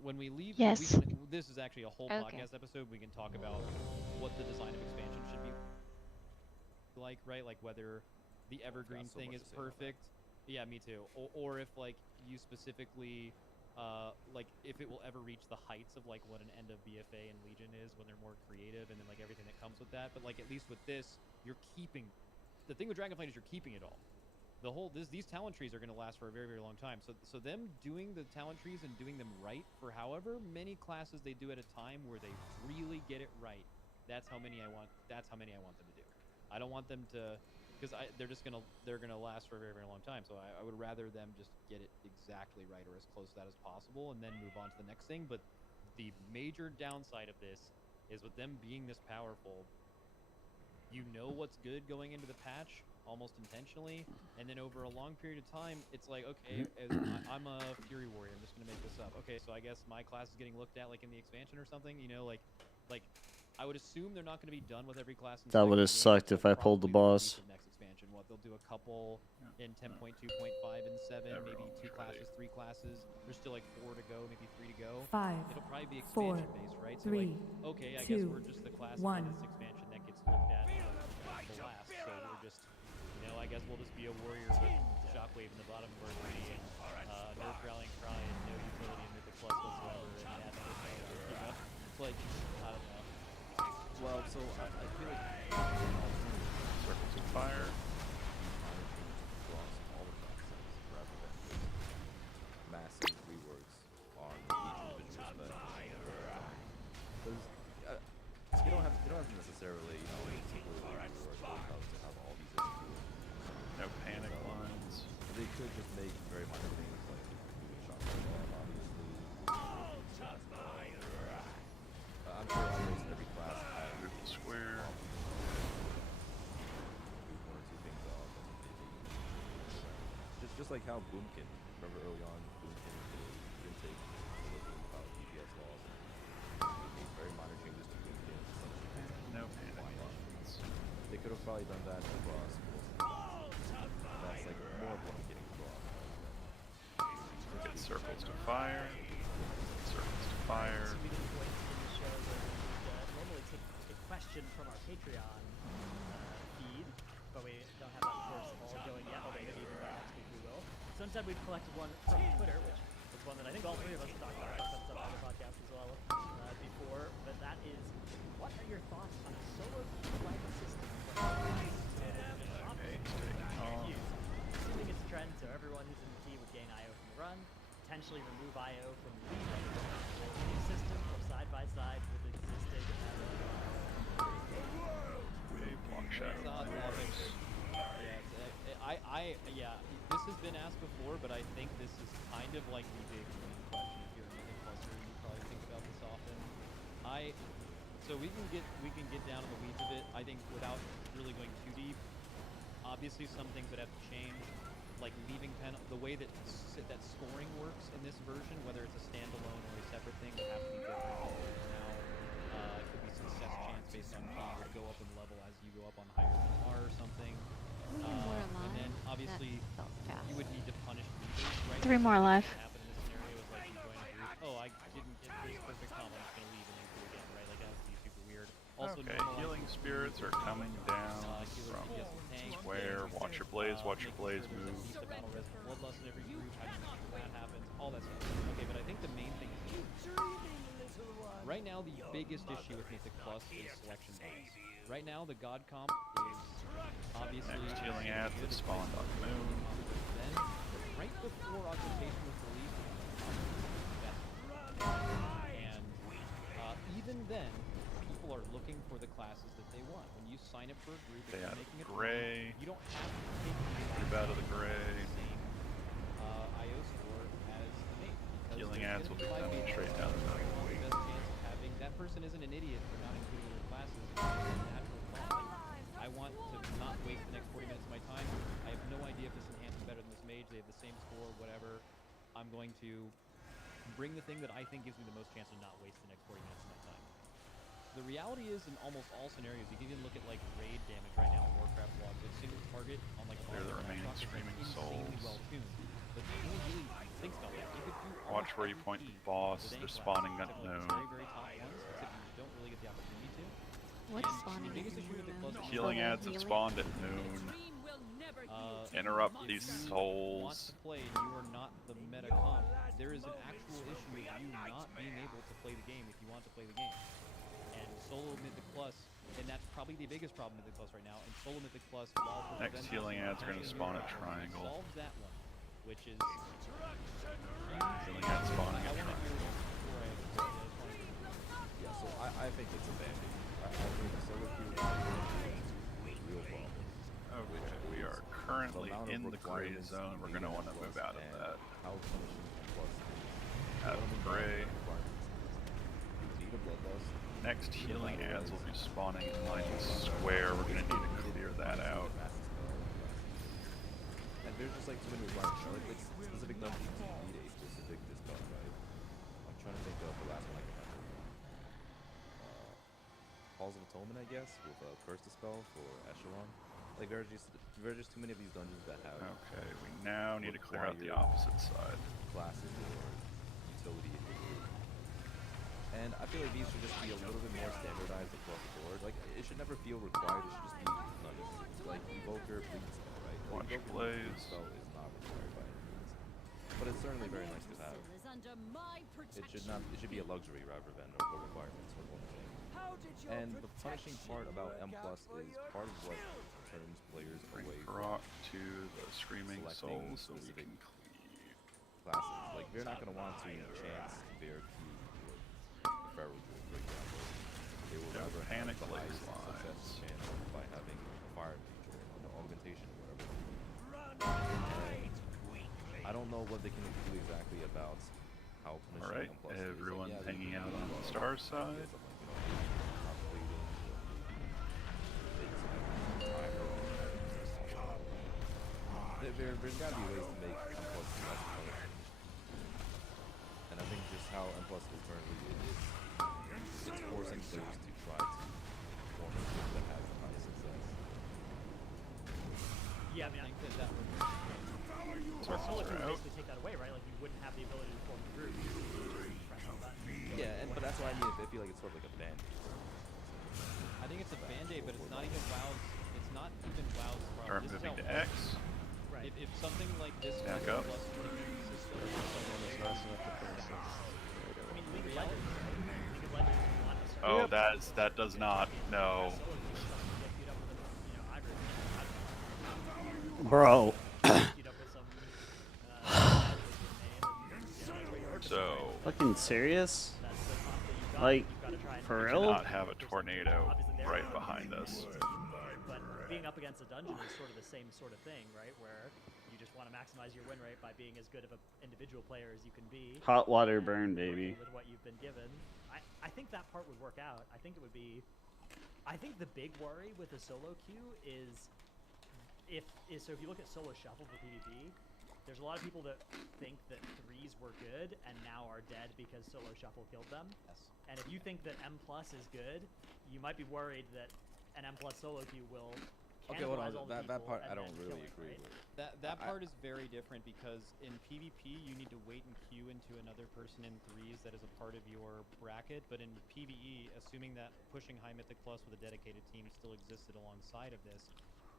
when we leave, Yes. this is actually a whole Okay. podcast episode. We can talk about what the design of expansion should be like, right? Like whether the evergreen so thing much is to say about that. perfect. Yeah, me too. Or if like you specifically, like if it will ever reach the heights of like what an end of BFA and Legion is when they're more creative, and then like everything that comes with that. But like at least with this, you're keeping. The thing with Dragonflight is you're keeping it all. The whole these talent trees are going to last for a very, very long time. So them doing the talent trees and doing them right for however many classes they do at a time, where they really get it right. That's how many I want. That's how many I want them to do. I don't want them to, because they're gonna last for a very, very long time. So I would rather them just get it exactly right, or as close to that as possible, and then move on to the next thing. But the major downside of this is with them being this powerful, you know what's good going into the patch almost intentionally, and then over a long period of time, it's like, okay, I'm a Fury Warrior. I'm just gonna make this up. Okay, so I guess my class is getting looked at like in the expansion or something. You know, like I would assume they're not going to be done with every class. In That the would have game. sucked if I They'll pulled the probably boss. release the next expansion. What they'll do a couple in 10.2.5 and 7, maybe 2 classes, 3 classes. There's still like 4 to go, maybe 3 to go. 5, It'll probably be 4, expansion based, right? So 3, like, okay, I guess 2, we're just the class 1. in this expansion that gets looked at the last. So we're just, I guess we'll just be a warrior with Shockwave in the bottom of our tree, and Nerf Rallying Cry and no utility in Mythic Plus whatsoever, and that's it's like, I don't know. Well, so I feel like Circles of Fire. across all the classes rather than just massive reworks on each individual spec. Because you don't have to necessarily completely rework those hubs to have all these execute. No panic lines. They could just make very minor things like moving shock obviously. I'm sure almost every class has Move the square. move 1 or 2 things off, and maybe just like how Boomkin. Remember early on, Boomkin didn't take about DPS laws. They made very minor changes to Boomkin. No panic lines. They could have probably done that across most. That's like more of what I'm getting across. Get circles to fire. Circles to fire. This would be the point in the show where we would normally take a question from our Patreon feed, but we don't have that, of course, all going yet, although maybe even by next week we will. So instead we've collected one from Twitter, which is one that I think all three of us have talked about on some other podcasts as well before, but that is, what are your thoughts on a solo flag system? Assuming it's a trend, so everyone who's in the team would gain IO from the run, potentially remove IO from the lead run, new system or side by side with existing Block shadow. Yeah, this has been asked before, but I think this is kind of like the big question if you're a Mythic Cluster. You probably think about this often. So we can get down in the weeds of it. I think without really going too deep. Obviously, some things would have to change, like leaving the way that that scoring works in this version, whether it's a standalone or a separate thing, would have to be different than it is now. It could be success chance based on being able to go up in level as you go up on higher R or something. And then obviously you would need to punish leaders, right? 3 more alive. What happened in this scenario is like you join a group. Oh, I didn't get this perfect combo. I'm just gonna leave and then do it again, right? Like that would be super weird. Also, Okay, healing spirits are coming down from square. Watch your blaze move. Bloodlust in every group, how do you make sure that happens, all that stuff. Okay, but I think the main thing is right now the biggest issue with Mythic Plus is selection bias. Right now the God comp is obviously next healing ads that spawned on the moon. Then, right before augmentation was released, and even then, people are looking for the classes that they want. When you sign up for a group, Stay if out you're of making the a gray. You don't have to take Group out of the gray. IO score as the mate. Healing ads will be coming straight down the middle. The best chance of having that person isn't an idiot for not including their classes. It's a natural thought. I want to not waste the next 40 minutes of my time. I have no idea if this enhance is better than this mage. They have the same score, whatever. I'm going to bring the thing that I think gives me the most chance to not waste the next 40 minutes of my time. The reality is, in almost all scenarios, you can even look at like raid damage right now in Warcraft logs. It's single target on like They're the remaining screaming souls. Well tuned, but no one really thinks about that. You could do Watch where you point the boss. They're spawning at the moon. Very, very top ones, except you don't really get the opportunity to. What's spawning The biggest issue with the cluster Healing ads that spawned at noon. Interrupt these souls. Want to play and you are not the meta comp. There is an actual issue with you not being able to play the game if you want to play the game. And solo Mythic Plus, and that's probably the biggest problem with Mythic Plus right now. And solo Mythic Plus, Next healing ads are going to spawn at triangle. Solves that one, which is healing ads spawning at triangle. Yeah, so I think it's a band-aid. I think the solo queue is a real problem. Okay, we are currently in the gray zone. We're going to want to move out of that. How punishing plus out of the gray. Need a bloodlust. Next healing ads will be spawning in line square. We're going to need to clear that out. And there's just like too many requirements. Like it's specific dungeons need a specific dispel, right? I'm trying to think of the last one I can remember. Halls of Atonement, I guess, with a curse dispel for Echelon. Like there are just too many of these dungeons that have. Okay, we now need to clear out the opposite side. Classes or utility in the group. And I feel like these should just be a little bit more standardized across the board. Like it should never feel required. It should just be nice. Like Evoker, Bleed Spell, right? Like, Watch Evoker Blaze. Spell is not required by any means, but it's certainly very nice to have. It should be a luxury rather than a requirement or one thing. And the punishing part about M+ is part of what turns players Bring away Brock to the Screaming selecting Soul so we specific can cleave. classes. Like they're not going to want to chance their key with Feral Group, for example. They will rather have Panic the Blaze highest success lines. chance by having a fire mage or an augmentation or whatever. And I don't know what they can do exactly about how punishing Alright, M+ is. everyone's Yeah, hanging they out can on do the a star lot of side. stuff, like, not bleeding, there's got to be ways to make M+ less punishing. And I think just how M+ is currently it's forcing players to try to form a group that has the highest success. Yeah, I mean, I think that would. Circles are out. Basically take that away, right? Like you wouldn't have the ability to form a group. Yeah, but that's why I mean. I feel like it's sort of like a band-aid. I think it's a band-aid, but it's not even WoW's. It's not even WoW's problem. Start This is moving how to X. Right. If something like this Stack was up. plus system, I mean, League of Legends, right? League of Legends, you want a Oh, solo that does not. No. queue yourself and get queued up with a, you know, Ivers. Bro. Queued up with some guys that you made, and that's what you're So. Fucking serious? That's the comp that you've got. Like, You've got to try and for We real? cannot have a tornado right behind us. But being up against a dungeon is sort of the same sort of thing, right? Where you just want to maximize your win rate by being as good of an individual player as you can be. Hot water burn, baby. With what you've been given. I think that part would work out. I think it would be... I think the big worry with a solo queue is... So if you look at solo shuffle for PvP, there's a lot of people that think that 3s were good and now are dead because solo shuffle killed them. Yes. And if you think that M+ is good, you might be worried that an M+ solo queue will cannibalize all the that people part and I don't then really kill it, agree right? with. That part is very different because in PvP you need to wait and queue into another person in 3s that is a part of your bracket, but in PvE, assuming that pushing high Mythic Plus with a dedicated team still existed alongside of this,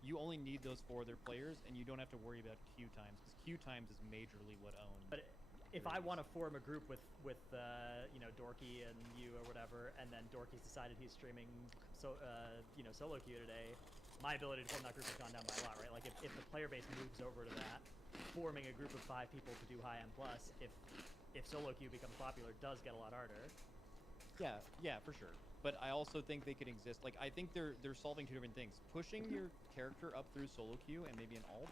you only need those 4 other players and you don't have to worry about queue times because queue times is majorly what own. But if I want to form a group with you know, Dorky and you or whatever, and then Dorky's decided he's streaming you know, solo queue today, my ability to form that group has gone down by a lot, right? Like if the player base moves over to that, forming a group of 5 people to do high M+, if solo queue becomes popular, does get a lot harder. Yeah, for sure. But I also think they could exist. Like, I think they're solving 2 different things. Pushing your character up through solo queue and maybe an alt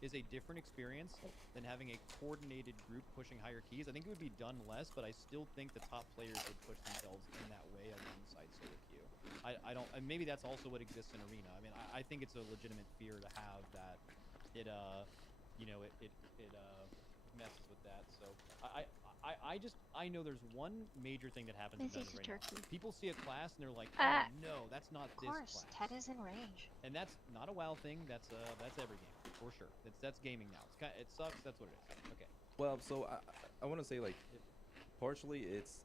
is a different experience than having a coordinated group pushing higher keys. I think it would be done less, but I still think the top players would push themselves in that way alongside solo queue. I don't. And maybe that's also what exists in arena. I mean, I think it's a legitimate fear to have that. It you know, it messes with that. So I know there's one major thing that happens in This Dungeons is right turkey. now. People see a class and they're like, oh no, that's not Of this course, class. Ted is in range. And that's not a WoW thing. That's every game for sure. That's gaming now. It sucks. That's what it is. Okay. Well, so I want to say like, partially it's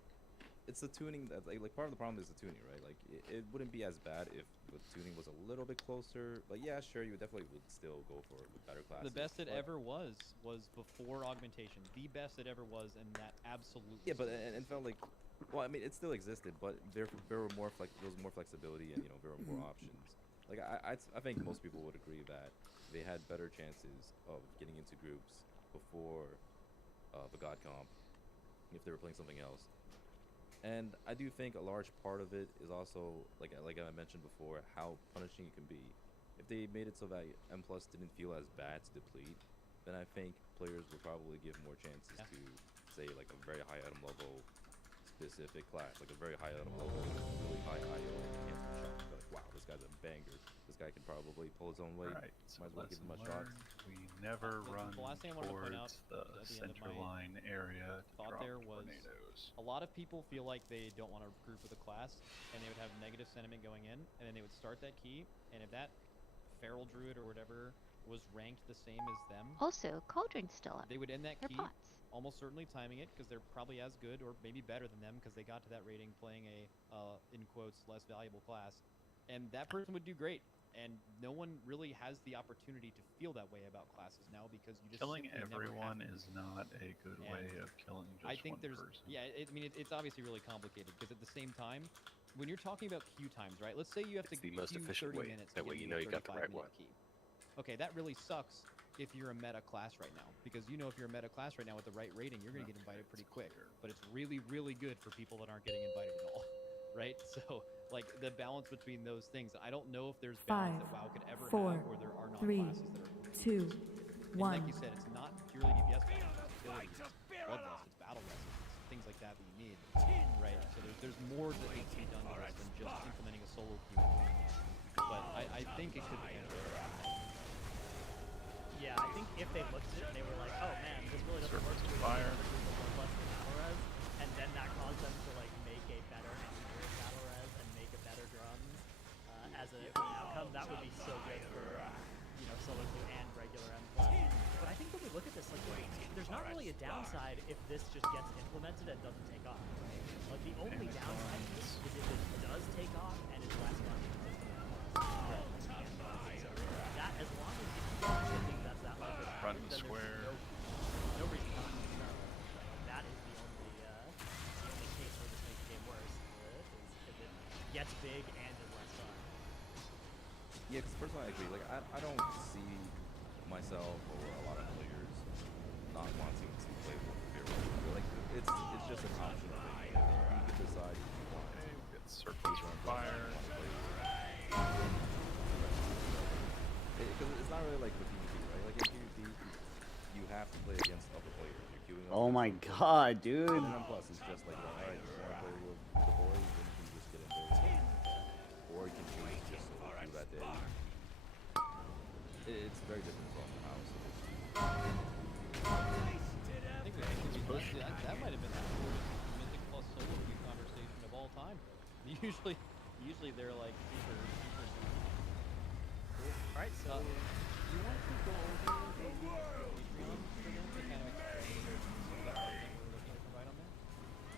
the tuning that like part of the problem is the tuning, right? Like it wouldn't be as bad if the tuning was a little bit closer. But yeah, sure, you definitely would still go for better classes. The best it ever was before augmentation. The best it ever was, and that absolutely. Yeah, but and felt like, well, I mean, it still existed, but there were more there was more flexibility and there were more options. Like I think most people would agree that they had better chances of getting into groups before the God comp if they were playing something else. And I do think a large part of it is also, like I mentioned before, how punishing it can be. If they made it so that M+ didn't feel as bad to deplete, then I think players would probably give more chances to, say, like a very high item level specific class, like a very high item level, really high IO enhancement shot. Like, wow, this guy's a banger. This guy can probably pull his own weight. Right, so Might as well give him a lesson shot. learned. We never run The last thing I wanted to point out towards the at the end of center my line area to thought drop there was tornadoes. a lot of people feel like they don't want to group with a class, and they would have negative sentiment going in, and then they would start that key, and if that feral druid or whatever was ranked the same as them, Also, Cauldron's still up. they would end that They're key, bots. almost certainly timing it because they're probably as good or maybe better than them because they got to that rating playing a in quotes less valuable class, and that person would do great. And no one really has the opportunity to feel that way about classes now because you just Killing simply never everyone have to. is not a good way of killing just I think one there's person. I mean it's obviously really complicated because at the same time when you're talking about queue times, right? Let's say you have It's to the most queue efficient 30 way. minutes That to way get you to know the you got the right 35-minute one. key. Okay, that really sucks if you're a meta class right now because if you're a meta class right now with the right rating, you're going to get invited pretty quick. But it's really, really good for people that aren't getting invited at all, right? So like the balance between those things, I don't know if there's balance 5, that WoW could ever 4, have where there are not 3, classes that are 2, and 1. like you said, it's not purely DPS balance, it's utility, it's bloodlust, it's battle rest, it's things like that that you need, right? So there's more that needs to be done to this than just implementing a solo queue. But I think it could potentially happen. Yeah, I think if they looked at it and they were like, oh man, this really doesn't work Surface with fire. bloodlust and battle res, and then that caused them to like make a better engineered battle res and make a better drums as an outcome, that would be so good for solo queue and regular M+. But I think when we look at this, like, there's not really a downside if this just gets implemented and doesn't take off, right? Like the only downside is if it does take off and is less money than that, as long as you think that's that level, Front and then square. there's no reason not to start with it. That is the only gets big and is less fun. Yeah, because first of all, I agree. Like, I don't see myself or a lot of players not wanting to play World of Warcraft. Like, it's just an optional thing. You can decide if you want to. Get circles on fire. Because it's not really like the PvP, right? Like in PvP, you have to play against other players. You're queuing up. Oh my against other god, players. dude. And then plus, it's just like, alright, you want to play with the boys, then you can just get in there. Or you can choose just to do that day. It's very different from the house. I think that might have been the shortest Mythic Plus solo queue conversation of all time. Usually they're like super. Cool. All right, so you want to go over the Patreon for them to kind of explain some of the content we're looking to provide on there?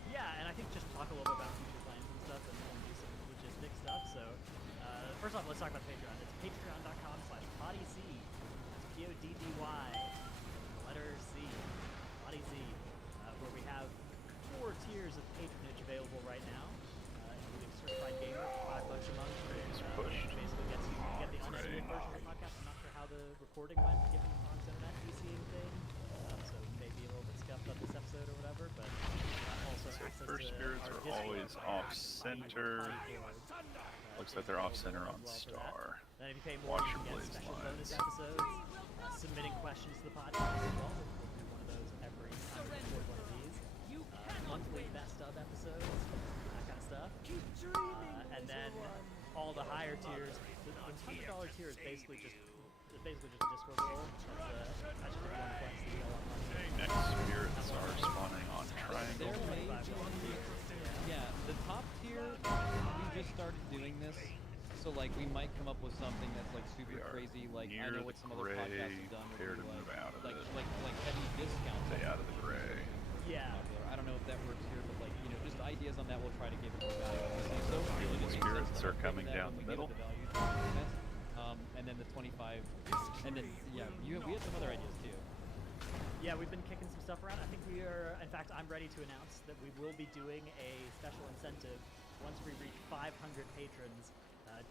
Yeah, and I think just talk a little bit about future plans and stuff, and do some logistic stuff. So first off, let's talk about Patreon. It's patreon.com/poddyc. That's PODDY, the letter C, Poddy C, where we have 4 tiers of patronage available right now, including Certified Gamer for $5 a month. Basically gets you get the unedited version of the podcast. I'm not sure how the recording went, given Fox Internet VCing thing, so maybe a little bit scuffed up this episode or whatever, but also So access first to spirits our are Discord always off-center. Looks like they're off-center on Star. Then if you pay more, Watch you your can get blaze special lines. bonus episodes, submitting questions to the podcast as well. We'll do one of those every time we record one of these. Monthly best of episodes, that kind of stuff. And then all the higher tiers. The $100 tier is basically just a Discord role. That's just if you want to flex the on money. Next spirits are spawning on Triangle. Yeah, the top tier, we just started doing this. So like we might come up with something that's like super crazy, like I know what some other podcasts have done. Prepare to move out of it. Like heavy discounts. Stay out of the gray. Yeah. I don't know if that works here, but like just ideas on that we'll try to give it more value. So Spirits are coming down the middle. And then the 25, and then we had some other ideas too. Yeah, we've been kicking some stuff around. I think we are, in fact, I'm ready to announce that we will be doing a special incentive once we reach 500 patrons.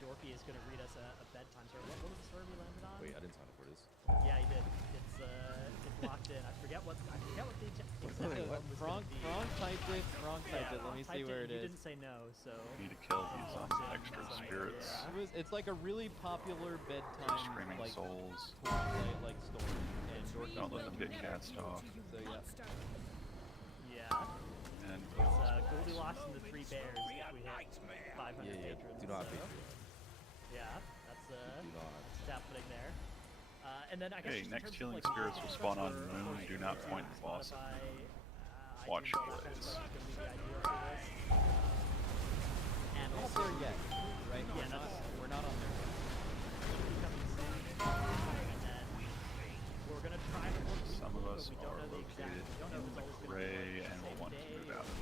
Dorky is going to read us a bedtime story. What was the story we landed on? Wait, I didn't sign up for this. Yeah, he did. It's locked in. I forget what the exact one was Frank typed it. Let me see where it is. You didn't say no, so. Need to kill these extra spirits. It's like a really popular bedtime Screaming like souls. like story. And Dorky Don't let them get cast off. So yeah. And it's Goldilocks and the 3 Bears if we hit 500 patrons. Do not so. Yeah, that's what's happening there. And then I guess hey, next healing spirits will spawn on Moon. Do not point the boss. Watch your blaze. And also there yet, right? Yeah, we're not on there. And then we're gonna try to work. Some of us are located in the gray and will want to move out of it.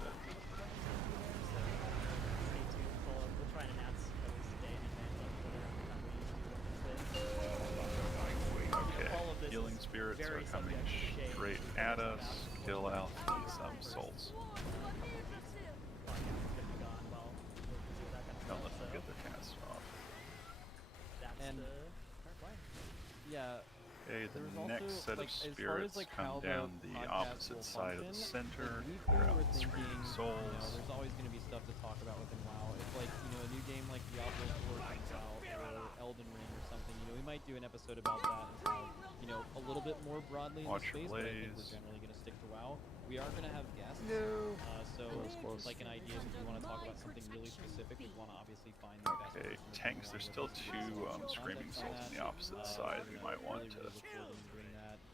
Stay tuned. We'll try and announce at least a day in advance of whatever time we usually do this. Healing spirits are coming straight at us. Kill out some souls. Don't let them get their cast off. And yeah. Okay, the There's next also, set of spirits come down the opposite side of the center. They're out the screaming souls. There's always going to be stuff to talk about within WoW. If like a new game like Diablo 4 comes out or Elden Ring or something, we might do an episode about that and how a little bit more broadly in the space. But I think we're generally going to stick to WoW. We are going to have guests. So like an idea if you want to talk about something really specific, we want to obviously find the best. Okay, tanks. There's still 2 screaming souls on the opposite side. We might want to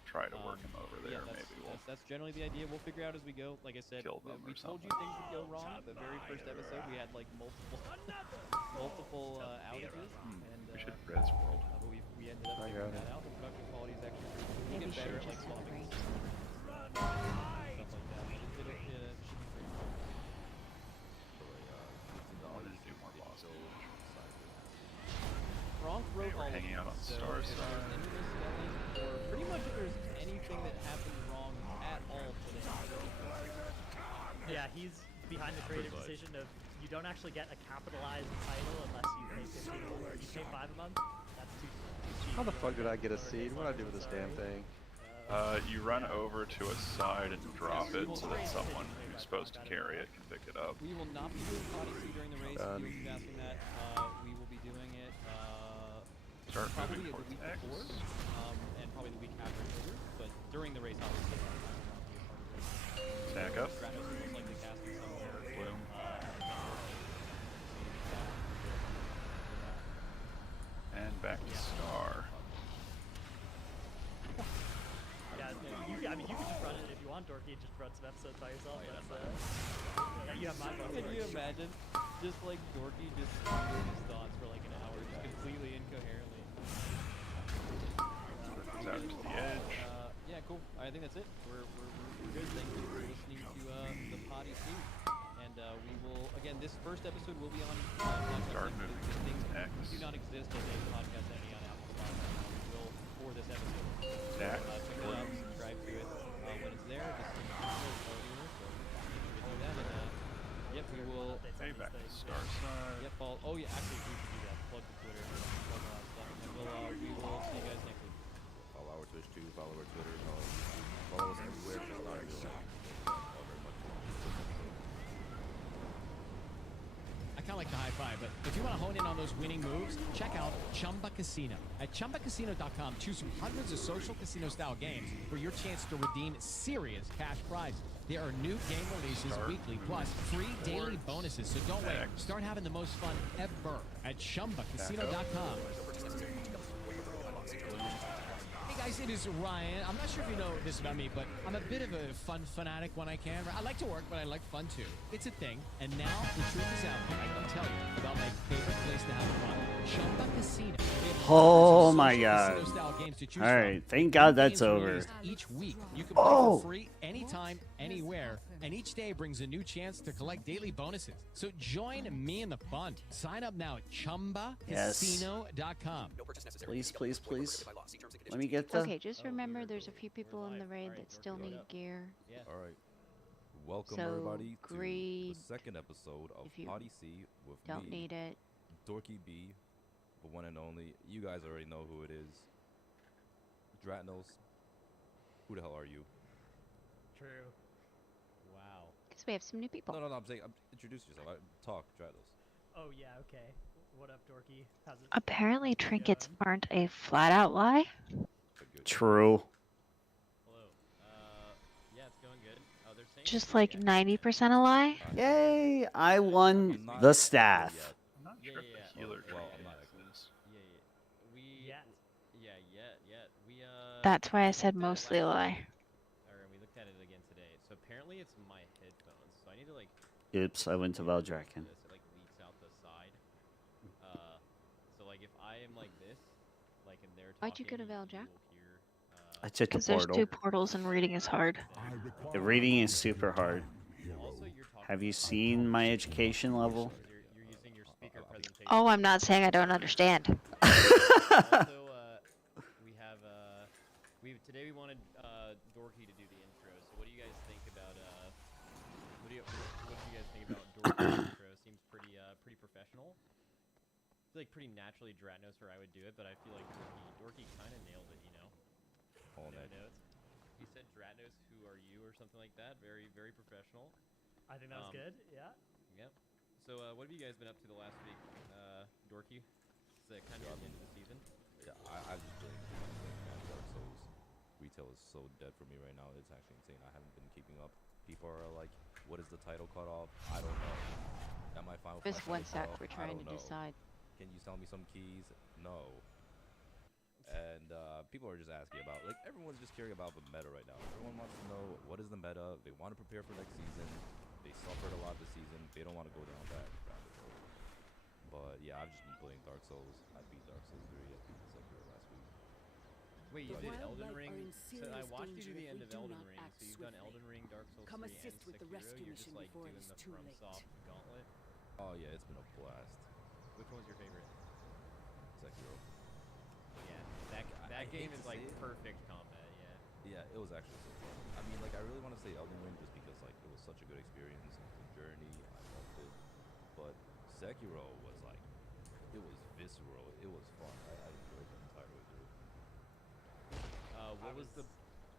try to work him over there. Maybe that's generally the idea. We'll figure out as we go. Like I said, we told you things would go wrong. The very first episode, we had like multiple outages, and we should res world. But we ended up figuring that out. The production quality is actually pretty good. Better at like solving stuff like that. But it should be pretty cool. Frank wrote all hanging out on so Star if there's any misspelling, or pretty much if there's anything that happened wrong at all today. Yeah, he's behind the creative decision of you don't actually get a capitalized title unless you pay 15 a month. Or if you pay 5 a month, that's too cheap. How the You fuck only did I get get a lowercase seed? What did I letters, do with I'm this damn sorry. thing? You run over to a side and drop it so that someone who's supposed to carry it can pick it up. We will not be doing Odyssey during the race. Done. You'll keep asking that. We will be doing it Start probably moving the towards week X. before, and probably the week after October. But during the race, obviously, I will not be a part of it. Stack up. Stratos is most likely casting somewhere. Bloom. And back to Star. Yeah, I mean, you can just run it if you want, Dorky, and just run some episodes by yourself. You have my vote. Can you imagine? Just like Dorky just spewing his thoughts for like an hour, just completely incoherently. Goes out to the edge. Yeah, cool. I think that's it. We're good. Thank you for listening to the Potty Suit. And we will, again, this first episode will be on Start podcasting. moving These things X. do not exist as a podcast any on Apple Spotify. We will for this episode. Stack. Check it out, subscribe to it. When it's there, just so make sure to do that. And yep, we will. Hey, back to Star side. Yep, follow. Oh yeah, actually we should do that. Plug the Twitter, plug a lot of stuff, and we will see you guys next week. Follow our Twitch too, follow our Twitter, follow YouTube, follow us everywhere, just not everywhere. All very much. I kind of like the high five, but if you want to hone in on those winning moves, check out Chumba Casino. At ChumbaCasino.com, choose from hundreds of social casino-style games for your chance to redeem serious cash prizes. There are new game releases weekly, plus free daily bonuses. So don't wait. Start having the most fun ever at ChumbaCasino.com. Hey guys, it is Ryan. I'm not sure if you know this about me, but I'm a bit of a fun fanatic when I can. I like to work, but I like fun too. It's a thing. And now the truth is out there. I can tell you about my favorite place to have fun. Chumba Casino. Oh my god. Alright, thank God that's over. Each week, you can play for free anytime, anywhere, and each day brings a new chance to collect daily bonuses. So join me in the fun. Sign up now at ChumbaCasino.com. Please, please, please. Let me get the... Okay, just remember there's a few people in the raid that still need gear. All right. Welcome So, everybody greed to the second episode of if you Potty C with don't me, need it. Dorky B, the one and only. You guys already know who it is. Dratnos. Who the hell are you? True. Wow. Because we have some new people. No, I'm saying, introduce yourself. Talk, Dratnos. Oh yeah, okay. What up, Dorky? How's it? Apparently trinkets aren't a flat-out lie. True. Hello. Yeah, it's going good. Oh, they're saying Just like 90% a lie. Yay! I won the staff. I'm not sure if the healer trinket exists. We That's why I said mostly a lie. Alright, we looked at it again today. So apparently it's my headphones. So I need to like Oops, I went to Valdraken. this. It like leaks out the side. So like if I am like this, like and they're Why'd you go to talking, Valjack? I took the Because there's portal. 2 portals and reading is hard. The reading is super hard. Have you seen my education level? you're using your speaker presentation. Oh, I'm not saying I don't understand. Also, today we wanted Dorky to do the intro. So what do you guys think about what do you guys think about Dorky's intro? Seems pretty professional. I feel like pretty naturally Dratnos or I would do it, but I feel like Dorky kind of nailed it, you know. All No that. notes. He said Dratnos, who are you, or something like that. Very professional. I think that was good. Yeah. Yep. So what have you guys been up to the last week, Dorky? It's kind of the end of the season. Yeah, I've just been playing Dark Souls. Retail is so dead for me right now. It's actually insane. I haven't been keeping up. People are like, what is the title cutoff? I don't know. Am I fine with There's my one title sack cutoff? we're I trying don't to know. decide. Can you sell me some keys? No. And people are just asking about, like, everyone's just caring about the meta right now. Everyone wants to know what is the meta. They want to prepare for next season. They suffered a lot this season. They don't want to go down that rabbit hole. But yeah, I've just been playing Dark Souls. I beat Dark Souls 3. I beat Sekiro last week. Wait, you did Elden Wildlife Ring? are in So I serious watched you do danger the if end we of do Elden not Ring. act So you've done swiftly. Elden Ring, Dark Souls Come 3, and assist with the Sekiro. rescue You're just mission like before doing it is the too late. FromSoft gauntlet. Oh yeah, it's been a blast. Which one's your favorite? Sekiro. Yeah, I that game hate is to like say it. perfect combat. Yeah. Yeah, it was actually so fun. I mean, like, I really want to say Elden Ring just because, like, it was such a good experience. The journey, I loved it. Sekiro was like, it was visceral. It was fun. I enjoyed the entire way through. What was the?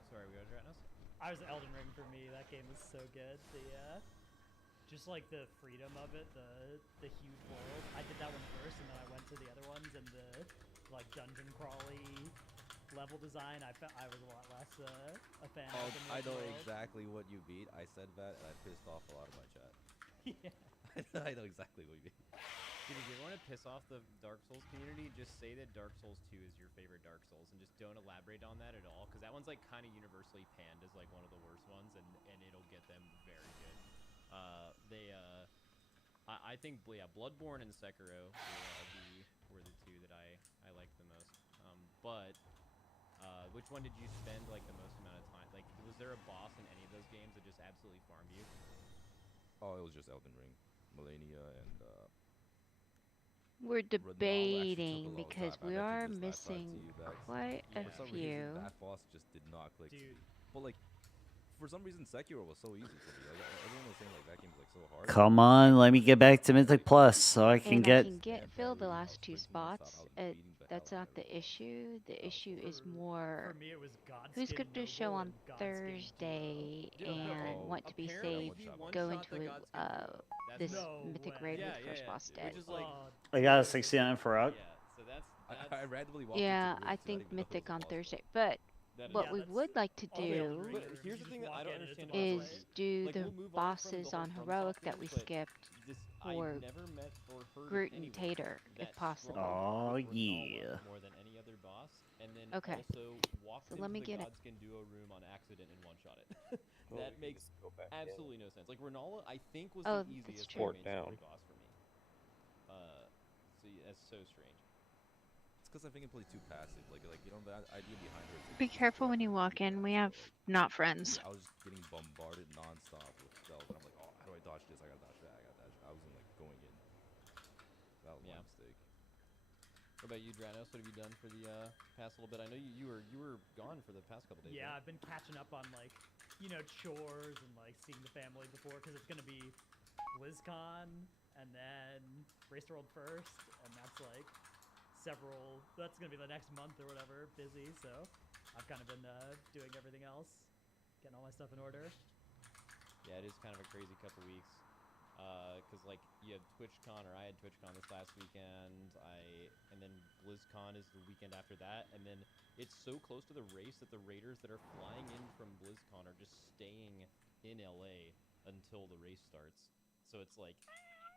Sorry, we got Dratnos? I was Elden Ring for me. That game was so good. Just like the freedom of it, the huge world. I did that one first, and then I went to the other ones, and the like dungeon crawly level design. I was a lot less a fan of. I know exactly what you beat. I said that, and I pissed off a lot of my chat. Yeah. I know exactly what you mean. Dude, if you want to piss off the Dark Souls community, just say that Dark Souls 2 is your favorite Dark Souls, and just don't elaborate on that at all, because that one's like kind of universally panned as like one of the worst ones, and it'll get them very good. I think Bloodborne and Sekiro were the two that I liked the most. But which one did you spend like the most amount of time? Like, was there a boss in any of those games that just absolutely farmed you? Oh, it was just Elden Ring, Melania, and We're Renal actually took a debating long because time. I we meant to are just last time missing to you, Bex. quite a For some few. reason, that boss just did not click. Dude. But like, for some reason, Sekiro was so easy for me. Like everyone was saying, like that game's like so hard. Come on, let me get back to Mythic Plus so I can And get. I can fill the last two spots. That's not the issue. The issue is more For me, it was Godskin who's going to show Noble on and Godskin Thursday Dude, and no, want to be apparently safe, he go one-shot into the Godskin duo. That's this No mythic way. raid with the first boss dead. Which is like, I got a 69 for Rock. yeah. So that's I randomly walked Yeah, into the room I too. think didn't even know Mythic it was a on boss Thursday. fight. But That is- what Yeah, we that's would like to all the Elden do Ring But rooms, here's you the just thing that I walk don't in, it's a understand boss about is fight. Thursday. do Like, the we'll move on from bosses the whole on From Heroic Software that we news, but skipped this, for I never met or heard Groot of and anyone Tater, that if possible. struggled Oh, with Renala yeah. more than any other boss, and then Okay. also walked So into let me the get it. Godskin duo room on accident and one-shot it. Well, That we can makes just go back in. absolutely no sense. Like Renala, I think was Oh, the that's easiest true. main Down. story boss for me. So yeah, that's so strange. It's because I think it plays too passive. Like you know, the idea behind her. Is Be careful when you walk in. We have not friends. Yeah, I was just getting bombarded nonstop with spells, and I'm like, oh, how do I dodge this? I gotta dodge that. I gotta dodge. I wasn't like going in. That was my mistake. What about you, Dranos? What have you done for the past little bit? I know you were gone for the past couple days. Yeah, right? I've been catching up on like, chores and like seeing the family before because it's gonna be BlizzCon and then Race to World first, and that's like that's gonna be the next month or whatever, busy. So I've kind of been doing everything else, getting all my stuff in order. Yeah, it is kind of a crazy couple weeks. Because like you had TwitchCon, or I had TwitchCon this last weekend. And then BlizzCon is the weekend after that, and then it's so close to the race that the raiders that are flying in from BlizzCon are just staying in LA until the race starts. So it's like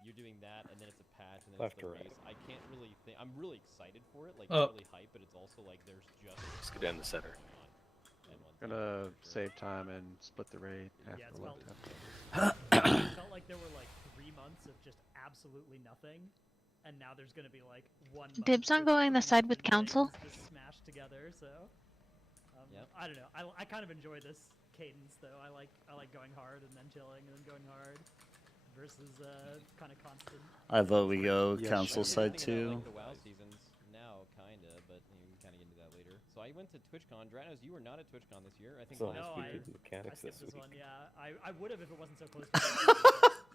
you're doing that, and then it's a patch, and then Left it's the or right? race. I can't really think. I'm really excited for it. Like Up. I'm really hyped, but it's also like there's just Let's get in the center. going on at one time, Gonna for sure. save time and split the raid Yeah, after it's one felt- time. It felt like there were like 3 months of just absolutely nothing, and now there's gonna be like 1 month. Dibs on with going the 3 side with different council? things just smashed together. So Yep. I don't know. I kind of enjoy this cadence though. I like going hard and then chilling and then going hard versus kind of constant. I vote we go Yeah, council sure. side Thinking about, too. like, the WoW seasons now, kinda, but we can kind of get into that later. So I went to TwitchCon. Dranos, you were not at TwitchCon this year. I think So last No, we year. did I mechanics skipped this this week. one. Yeah, I would have if it wasn't so close. To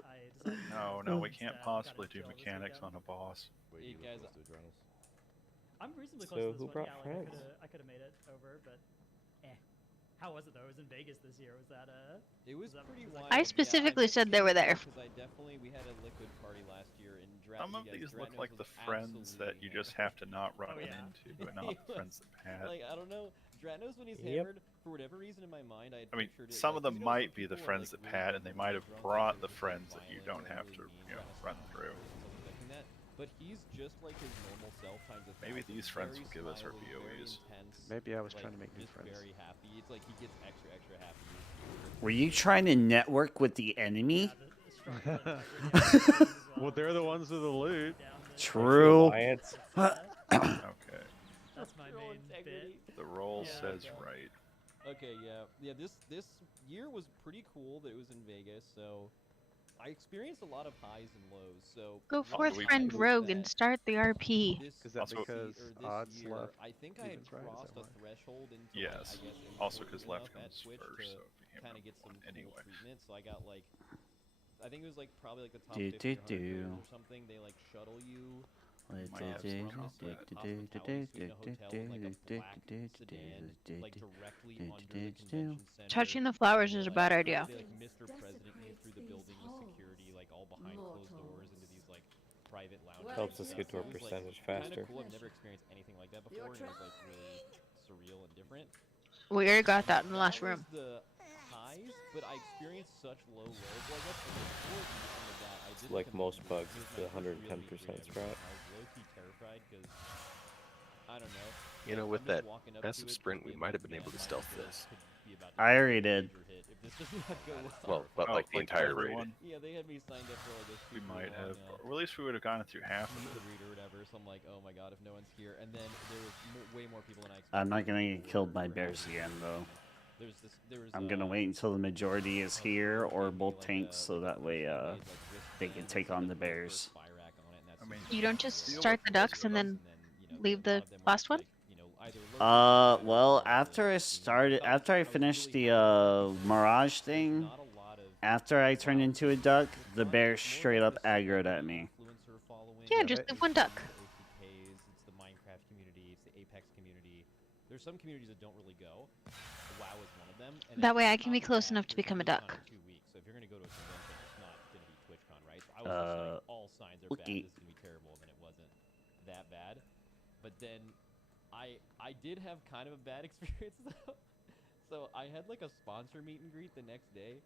I decided to No, go we instead. can't Kinda possibly do chill this mechanics weekend. on a boss. Wait, Hey, you guys, look close to Adrenals. I'm reasonably So close to this who one. brought Yeah, like friends? I could have made it over, but how was it though? It was in Vegas this year. Was that It was that- pretty was that wild. good? I specifically said they were there. Because I definitely, we had a liquid party last year, and Some of these look like the friends that you just have to not run Oh, yeah. into, but not the friends that had. Like, I don't know, Dratnos when he's Yep. hammered, for whatever reason in my mind, I had I mean, pictured it, some like, of them 'cause, might some be the people are, friends like, that really had, and they drunk might have and brought the really friends that you violent don't or have really to, mean. Dratnos run not through. really expecting that, but he's just like his normal self times 1,000. Maybe these friends Very will give us our smiley, very POEs. intense, Maybe I was like, trying to make new just friends. very happy. It's like he gets extra happy. Were you trying to network with the enemy? Well, they're the ones with the loot. True. Alliance. Okay. That's my Roll main integrity. bit. The roll Yeah, says okay. right. Okay, yeah. This year was pretty cool that it was in Vegas, so I experienced a lot of highs and lows. So Go Also, forth, we- friend was Rogue, that and start the RP. This Is that Also- because this odds year, left? I think I had Evens right, is that crossed a why? threshold into Yes. like, I guess Also, because important left enough at comes Twitch first, to so it became kind of number get some one cool anyway. treatment. So I got like, I think it was like probably like the top Do, 50 do, or 100 do. or something. They like shuttle you Wait, Might have some from this like hospitality suite in a hotel in like a black sedan, like directly under the convention center. Touching the flowers And is they, a bad like, idea. They like Mr. President you through the building with security, like all behind closed doors into these like private lounges. Helps us and get to stuff. our It was, percentage like, faster. Kinda cool. I've never experienced anything like that before, and it was like really surreal and different. We already got that in the last That room. was the highs, but I experienced such low lows. Well, I guess before some of that, I It's did like come most into bugs, it was it's the my first real 110% meet and greet ever, strat. and I was low-key terrified because I don't know. You know, with that massive sprint, we might have been able to stealth this. I already did. If this does not go Well, but like the like entire raid. everyone? Yeah, they had me signed up for like a We super might long, have, or at least we would have gone through half meet of and it. greet or whatever. So I'm like, oh my god, if no one's here, and then there was way more people than I expected. I'm not gonna get killed by bears again, though. I'm gonna wait until the majority is here or both tanks, so that way they can take on the bears. I mean, You don't just start the ducks and then leave the last one? Well, after I finished the Mirage thing, after I turned into a duck, the bears straight up aggroed at me. Yeah, just leave one duck. It's the Minecraft community, it's the Apex community. There's some communities that don't really go. WoW is one of them. And That way I can be close enough to become a duck. 2 weeks. So if you're gonna go to a convention, it's not gonna be TwitchCon, right? So I was just like, all signs are bad. This is gonna be terrible, and then it wasn't that bad. But then I did have kind of a bad experience though. So I had like a sponsor meet and greet the next day,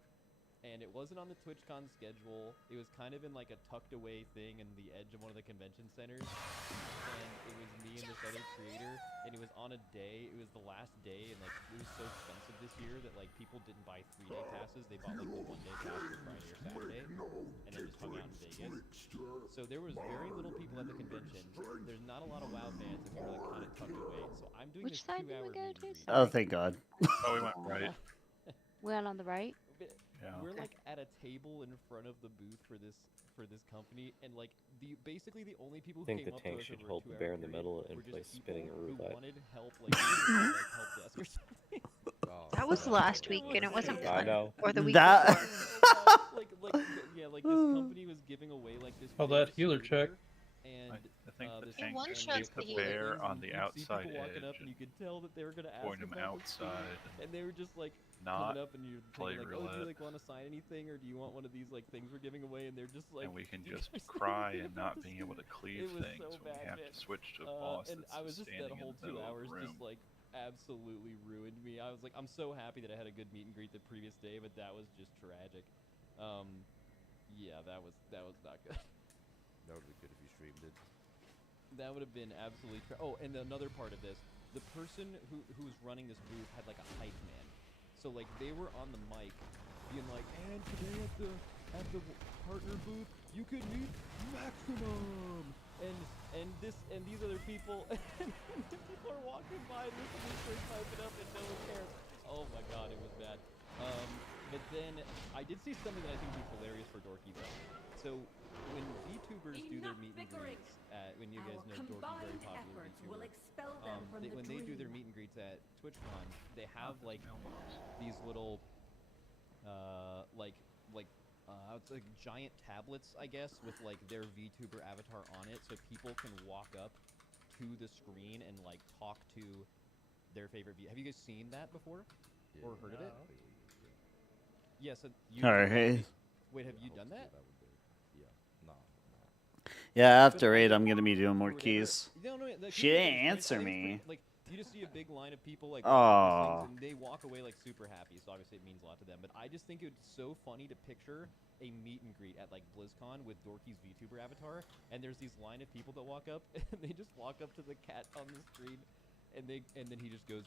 and it wasn't on the TwitchCon schedule. It was kind of in like a tucked away thing in the edge of one of the convention centers, and it was me and this other creator, and it was on a day. It was the last day, and like it was so expensive this year that like people didn't buy 3-day passes. They bought like the 1-day pass for Friday or Saturday, and then just hung out in Vegas. So there was very little people at the convention. There's not a lot of WoW fans, and we were like kind of tucked away. So I'm doing Which this side did 2-hour we go meet and to? greet. Oh, thank God. Oh, we went right. Well, on the right. Yeah. We're like at a table in front of the booth for this company, and like basically the only people who I think came the up to tank us should over a hold the 2-hour bear in the period middle and were just play people spinning who roulette. wanted help, like help desk or something. That was last week, and it wasn't I fun. know. Or the week That- before. Like this company was giving away like this. Oh, big that healer check. scooter, And I think the this tank one should shots keep the the healer. bear on the You'd see outside people walking up, edge and you could tell that they were gonna ask point him about outside and they were just like not coming up, and you're play thinking like, oh, do you roulette. like want to sign anything, or do you want one of these like things we're giving away? And they're just like, and we can "Do you just guys think cry anything and about not this?" being able to cleave It was things so when we bad, have man. to switch to a boss And that's I was just that standing whole in the 2 middle hours of the room. just like absolutely ruined me. I was like, I'm so happy that I had a good meet and greet the previous day, but that was just tragic. Yeah, that was not good. That would be good if you streamed it. That would have been absolutely oh, and another part of this, the person who was running this booth had like a hype man. So like they were on the mic being like, and today at the partner booth, you can meet Maximum and these other people and people are walking by and this person hype it up and no one cares. Oh my god, it was bad. But then I did see something that I think would be hilarious for Dorky though. So when VTubers do their meet and greets when you guys know Dorky, very popular VTuber, when they do their meet and greets at TwitchCon, they have like these little it's like giant tablets, I guess, with like their VTuber avatar on it, so people can walk up to the screen and like talk to their favorite Have you guys seen that before? Yeah. Or heard of it? Yeah. Yes. Yeah, so Alright. Wait, have you done that? Yeah. No. Yeah, after 8, I'm gonna be doing more keys. No, like, She people didn't think answer it's me. pretty- like you just see a big line of people like Aw. watching these things, and they walk away like super happy. So obviously it means a lot to them. But I just think it's so funny to picture a meet and greet at like BlizzCon with Dorky's VTuber avatar, and there's these line of people that walk up, and they just walk up to the cat on the screen, and then he just goes,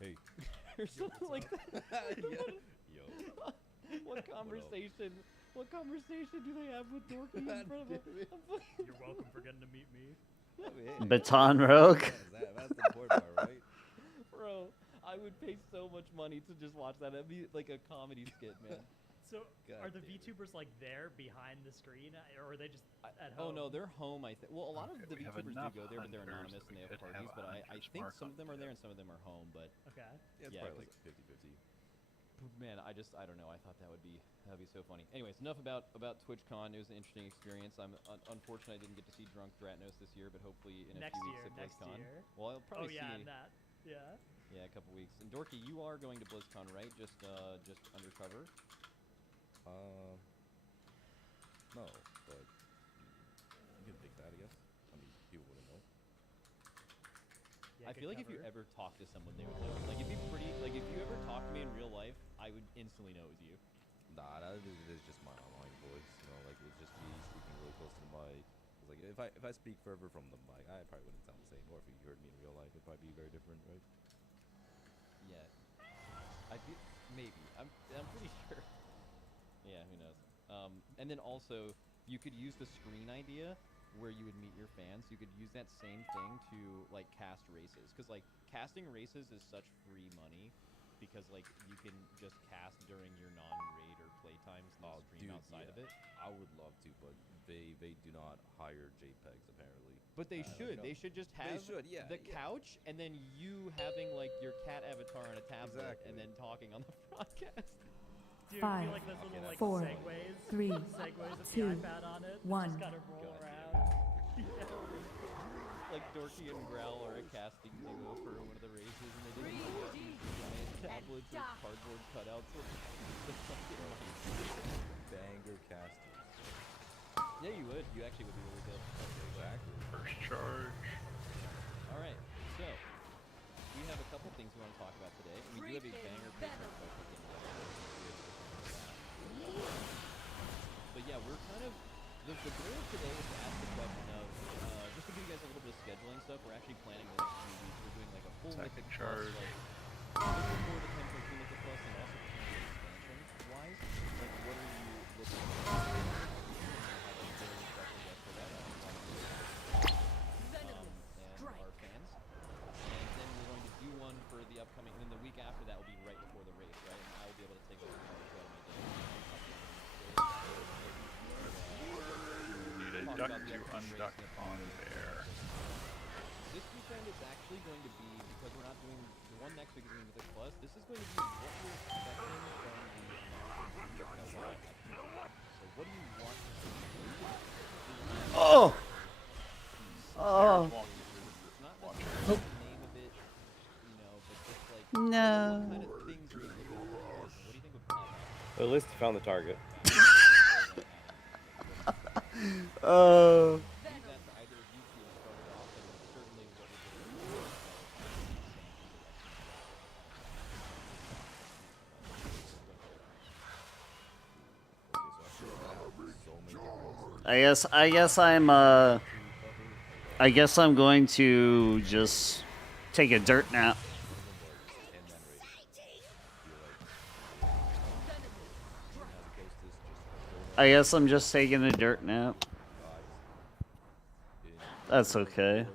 "Hey," or something like that. Yo. What conversation? What conversation do they have with Dorky in front of him? You're welcome for getting to meet me. Baton Rogue. That's the important part, right? Bro, I would pay so much money to just watch that. That'd be like a comedy skit, man. So, God are the damn it. VTubers like there behind the screen, or are they just at Oh home? no, they're home. I think. Well, a lot of Okay, the we have VTubers do enough go there, but they're hunters anonymous that and they we have could have parties. a But I hunter's think mark some on of them are there there. and some of them are home. But Okay. Yeah, it's Yeah, probably 'cause- like 50-50. Man, I don't know. I thought that'd be so funny. Anyways, enough about TwitchCon. It was an interesting experience. I'm unfortunate I didn't get to see Drunk Thratnos this year, but hopefully in a few weeks at BlizzCon. Well, I'll probably see. That. Yeah. Yeah, a couple weeks. And Dorky, you are going to BlizzCon, right? Just undercover. No, but you can pick that, I guess. I mean, people wouldn't know. Yeah, I feel like if you cover. ever talk to someone, they would know. Like, it'd be pretty. Like, if you ever talked to me in real life, I would instantly know it was you. Nah, that is just my online voice. You know, like it's just me speaking really close to the mic. 'Cause, like if I speak further from the mic, I probably wouldn't sound the same. Or if you heard me in real life, it'd probably be very different, right? Yeah. I feel maybe. I'm pretty sure. Yeah, who knows? And then also, you could use the screen idea where you would meet your fans. You could use that same thing to like cast races, because like casting races is such free money, because like you can just cast during your non-raid or playtimes and stream outside of it. I would love to, but they do not hire JPEGs apparently. But they should. They should just have the couch and then you having like your cat avatar on a tablet and then talking on the broadcast. Dude, 5, like those little, like, 4, segues, 3, segues with 2, the iPad on it. 1. Just gotta roll around. Like Dorky and Growl are a casting duo for one of the races, and they did giant tablets with cardboard cutouts of the fucking banger casters. Yeah, you would. You actually would be really good. Exactly. First charge. All right, so we have a couple things we want to talk about today. And we do have a banger Patreon focus in But yeah, we're kind of the goal today is to ask the question of just to give you guys a little bit of scheduling stuff. We're actually planning the next few weeks. We're doing like a full Second Mythic charge. Plus, like before the 10.2 Mythic Plus, and also potentially expansion wise. Like, what are you looking for? Have a very special guest for that. And our fans. And then we're going to do one for the upcoming. And then the week after that will be right before the race, right? And I will be able to take over the show my day. Need a duck to unduck on there. This weekend is actually going to be, because we're not doing the one next week is going to be Mythic Plus. This is going to be what you're expecting from the So what do you want to see? Oh! Oh. It's not necessarily the name of it, you know, but just like No. what kind of things are you looking for? What do you think would pop up? Well, at least you found the target. Oh. I guess I'm going to just take a dirt nap. I guess I'm just taking a dirt nap. That's okay.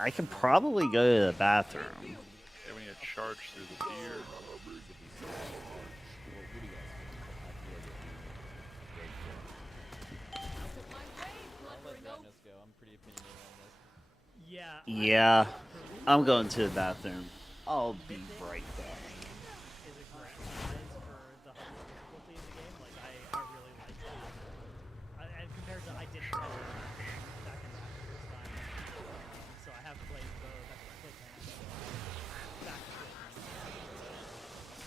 I can probably go to the bathroom. Yeah, we need to charge through the deer. Yeah, I'm going to the bathroom. I'll be right back. Is a great size for the hardest difficulty in the game. Like, I really like that. And compared to, I didn't have it back in that first time. So I have played both. I've played 10 back to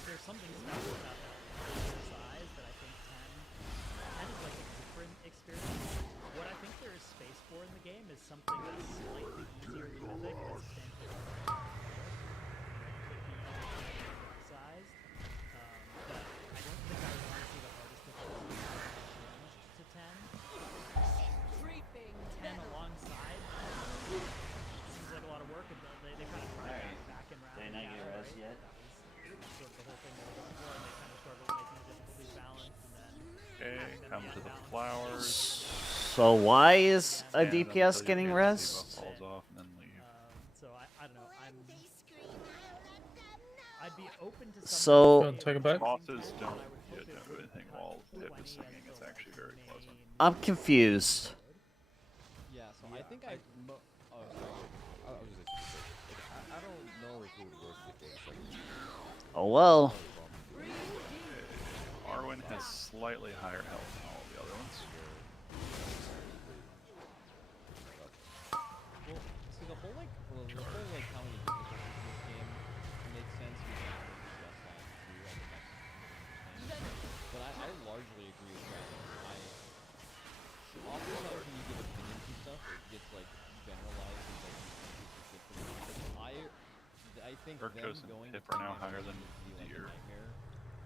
There's something special about that size that I think 10 is like a different experience. What I think there is space for in the game is something that's slightly easier to Mythic, but substantially harder. Sized, but I don't think I would want to see the hardest difficulty changed to 10. 10 alongside seems like a lot of work, and they kind of tried that back in round. Did I not get res yet? That was sort of the whole thing they were going for, and they kind of struggled making the difficulties balanced, and then Okay, come to the flowers. So why is a Stand DPS until your getting fantasy rest? buff falls off and then leave. so I don't know. I'd be open to So take it back. Bosses don't do anything while Pip is singing. It's actually very pleasant. I'm confused. Yeah, so I think I. Oh, sorry. I don't know if it would work with things like Oh well. has slightly higher health than all the other ones. Well, see the whole like, the whole like how many difficulties in this game makes sense. We can discuss that too. I think that's interesting. But I largely agree with Travis. Oftentimes when you give opinions and stuff, it gets like generalized and like get pretty. I think Urkos them and going Pip to are now 10-man higher rating than would be like a Deer. nightmare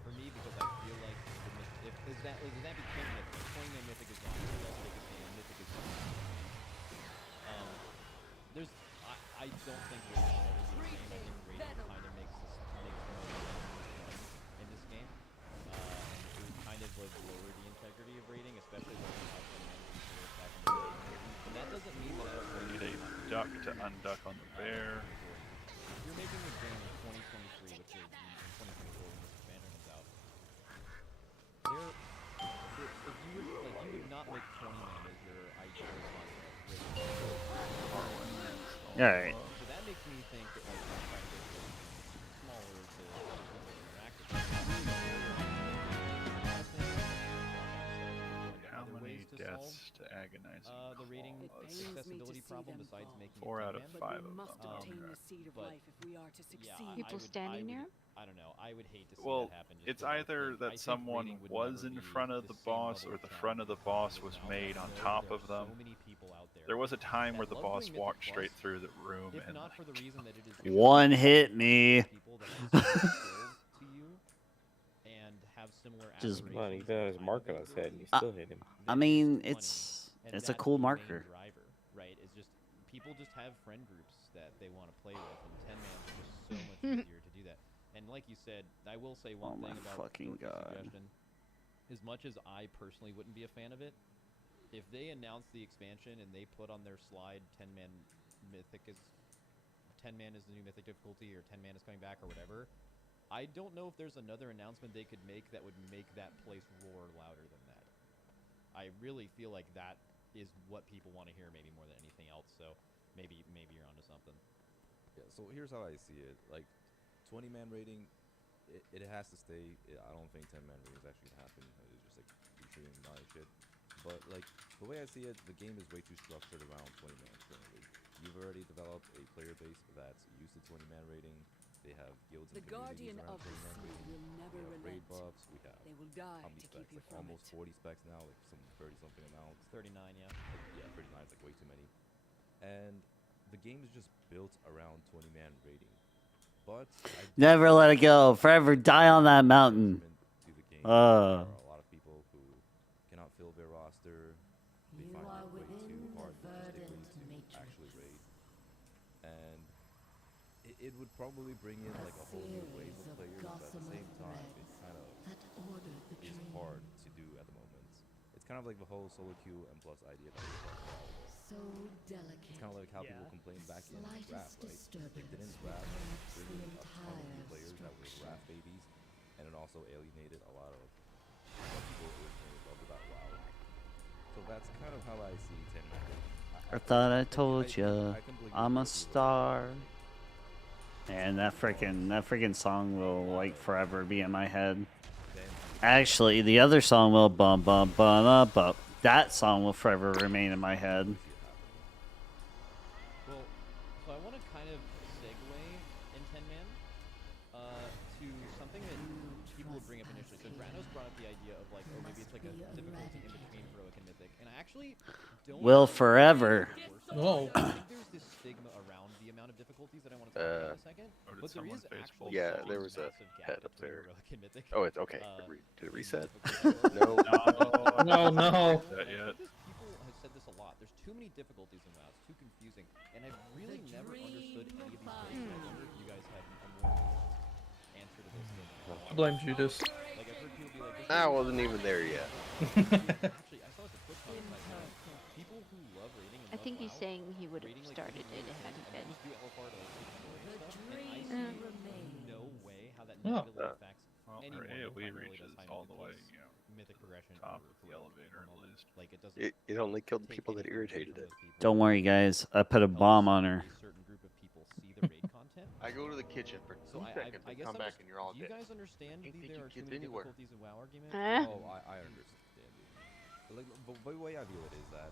for me because I feel like if that became Mythic, 20-man Mythic is gone. That's big as game. Mythic is gone. There's I don't think rating will ever be the same. I think rating kind of makes the most sense in this game. It would kind of like lower the integrity of rating, especially when you have 20-man resource back in the day. And that doesn't mean that I don't We think need a duck to unduck on the bear. if you're making a game in 2023, which is in 2024 when this expansion comes out, if you would like, you would not make 20-man as your ideal rating. Alright. So that makes me think that like I'm trying to get smaller to interact with. How many deaths to agonizing the rating cause? accessibility problem besides making 4 out of 10-man? 5 of them. But yeah, People standing near him? I don't know. I would hate to see Well, that happen. it's either that someone was in front of the boss or the front of the boss was made on top of them. There was a time where the boss walked straight through the room and not for the reason that it is One hit me. Just Come on, he got his mark on his head and you still hit him. I mean, it's a cool marker. Driver, right? It's just people just have friend groups that they want to play with, and 10-man is just so much easier to do that. And like you said, I will say one thing about fucking God. suggestion. As much as I personally wouldn't be a fan of it, if they announce the expansion and they put on their slide 10-man mythic is 10-man is the new mythic difficulty or 10-man is coming back or whatever, I don't know if there's another announcement they could make that would make that place roar louder than that. I really feel like that is what people want to hear maybe more than anything else. So maybe you're onto something. Yeah, so here's how I see it. Like, 20-man rating, it has to stay. I don't think 10-man rating is actually gonna happen. It's just like shooting my shit. But like the way I see it, the game is way too structured around 20-man currently. You've already developed a player base that's used to 20-man rating. They have guilds and communities around 20-man rating. We have raid buffs. We have They will die how many to specs? keep you Like from almost 40 specs now. Like some 30-something amounts. 39, yeah. Yeah, 39 is like way too many. And the game is just built around 20-man rating. But Never let it go. Forever die on that mountain. There are a lot of people who cannot fill their roster. They find it way too hard logistically to actually raid. And it would probably bring in like a whole new wave of players, but at the same time, it kind of is hard to do at the moment. It's kind of like the whole solo queue and plus idea that we talked about. So delicate. It's kind of like how people complained back in Wrath, right? Like, didn't Wrath bring in a ton of new players that were Wrath babies, and it also alienated a lot of people who originally loved about WoW. So that's kind of how I see 10-man. I thought I told you I'm a star. And that freaking song will like forever be in my head. Actually, the other song will bum bum bum up up. That song will forever remain in my head. Well, so I want to kind of segue in 10-man to something that people would bring up initially. So Granos brought up the idea of like, oh, maybe it's like a difficulty in between heroic and mythic, and I actually don't. Will forever. No. I think there's this stigma around the amount of difficulties that I want to talk about in a second. But there is actually Yeah, such there was a massive gap head up between there. heroic and mythic. Oh, it's okay. Did it reset? No. No, no. Not yet. People have said this a lot. There's too many difficulties in WoW. It's too confusing, and I've really never understood any of these things. I wonder if you guys have a more answer to this. I blame Judas. Like I've heard people be like, I wasn't even there yet. Actually, I saw this at Twitch comment. People who love raiding and I love think he's WoW, saying he would have raiding, like, started really it had he been. just do LFR to like enjoy stuff, and I see no way how that Oh. negatively affects Well, our anyone who AoE primarily reaches does high all the way, mythic you know, mythic progression top over of the heroic elevator at normally. least. Like it doesn't. It only killed the take people that anything away irritated from it. those people. Don't worry, guys. I put a bomb on her. A certain group of people see the raid content, I go to the kitchen for 2 So seconds I and guess come I'm back just, and you're all do you dead. guys understand Can't the take there you are too kids many anywhere. difficulties in WoW argument? Eh? Oh, I understand it. But like, but the way I view it is that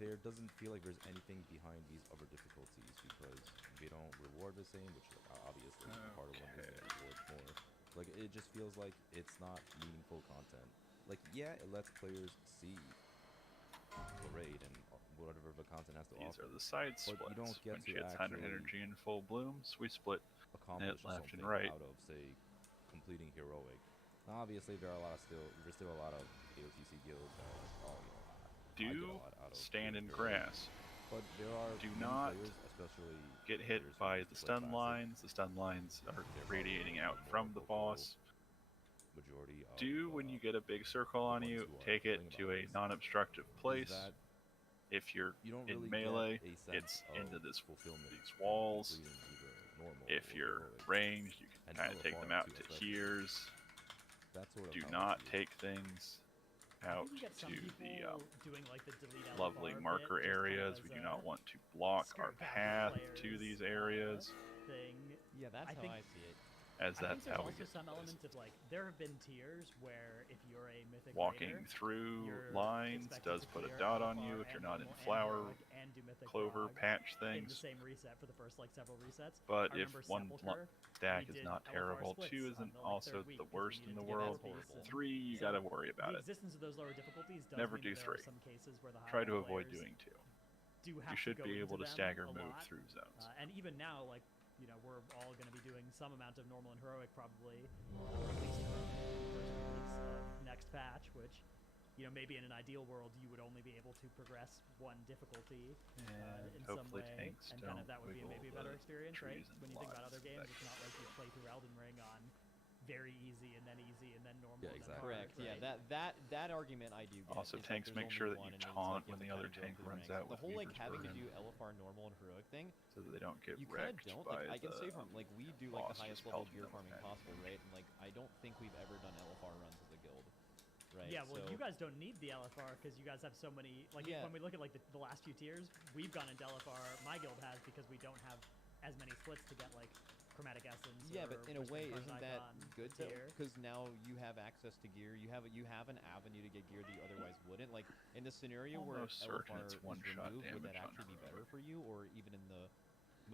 there doesn't feel like there's anything behind these other difficulties because they don't reward the same, which like, obviously part of one is to reward more. Like it just feels like it's not meaningful content. Like yeah, it lets players see the raid and whatever the content has to These offer. are the side But splits. you don't get When to shit's actually energy in full blooms, we split it accomplish left and something right. out of say completing heroic. Now obviously there's still a lot of AOTC guilds that are like, oh, you know, I get a Do lot out of stand doing in heroic. grass. But there are Do many not players, especially get hit players who by used the to play stun classic, lines. The stun lines are they're probably radiating the out more from the vocal boss. majority of Do when you get a big circle on ones you, who are take it complaining to about a this, non-obstructive is place. that If you're you don't in really melee, get a sense it's into of these fulfillment walls. from completing either normal If or you're heroic. ranged, you can And kind of take them LFR out too, to especially. here's. That's sort of Do how I not see it. take things I out think you get some to people the doing like the delete lovely LFR marker bit, just kind of areas. as We do a not want to block our scary path casual to players, these areas, thing. Yeah, that's I how think, I see it. as I that's think there's how we also get some places. element of like there have been tiers where if you're a mythic Walking raider, through you're lines expected does to put a clear dot on LFR you if you're and not in normal and flower heroic and do mythic clover grog patch in things. the same reset for the first like several resets. But I if remember one Sepulcher, stack we is did not LFR terrible, splits two on isn't the, like, also third week the 'cause we worst in needed the to get world. that piece, and Three, you so gotta worry about the it. existence of those lower difficulties does Never mean do that there three. are some cases where the high Try to level avoid players doing two. do have You should to go be able into to them stagger a move lot. through zones. And even now, like, you know, we're all going to be doing some amount of normal and heroic probably, or at least for the first 2 weeks of next patch, which, you know, maybe in an ideal world you would only be able to progress one difficulty And in some hopefully way, tanks and kind of don't that would be wiggle maybe a better the experience, right? trees and When you think about lines other games, that it's not like you play through Elden Ring on very easy and then normal. Yeah, and then exactly. hard, Correct. Yeah, right? that argument I do get. Also, is tanks there's make only sure that one you and it's taunt like you when have the to other kinda go tank through the runs ranks. out The with whole like Weaver's having to Burden, do LFR normal and heroic thing, so that they don't get you kind of wrecked don't. by Like I can say the from like we do like the boss highest just level pelting gear them with farming magic. possible, right? And like I don't think we've ever done LFR runs as a guild, right? Yeah, well, so, you guys don't need the LFR because you guys have so many. Like Yeah. when we look at like the last few tiers, we've gone into LFR. My guild has because we don't have as many splits to get like chromatic essence. Yeah, or but in a Whisper way, Incarnate isn't that Icon good though? tier. Because now you have access to gear. You have an avenue to get gear that you otherwise wouldn't. Like in the scenario where Almost certain LFR it's is one-shot removed, would that damage on actually be better heroic. for you, or even in the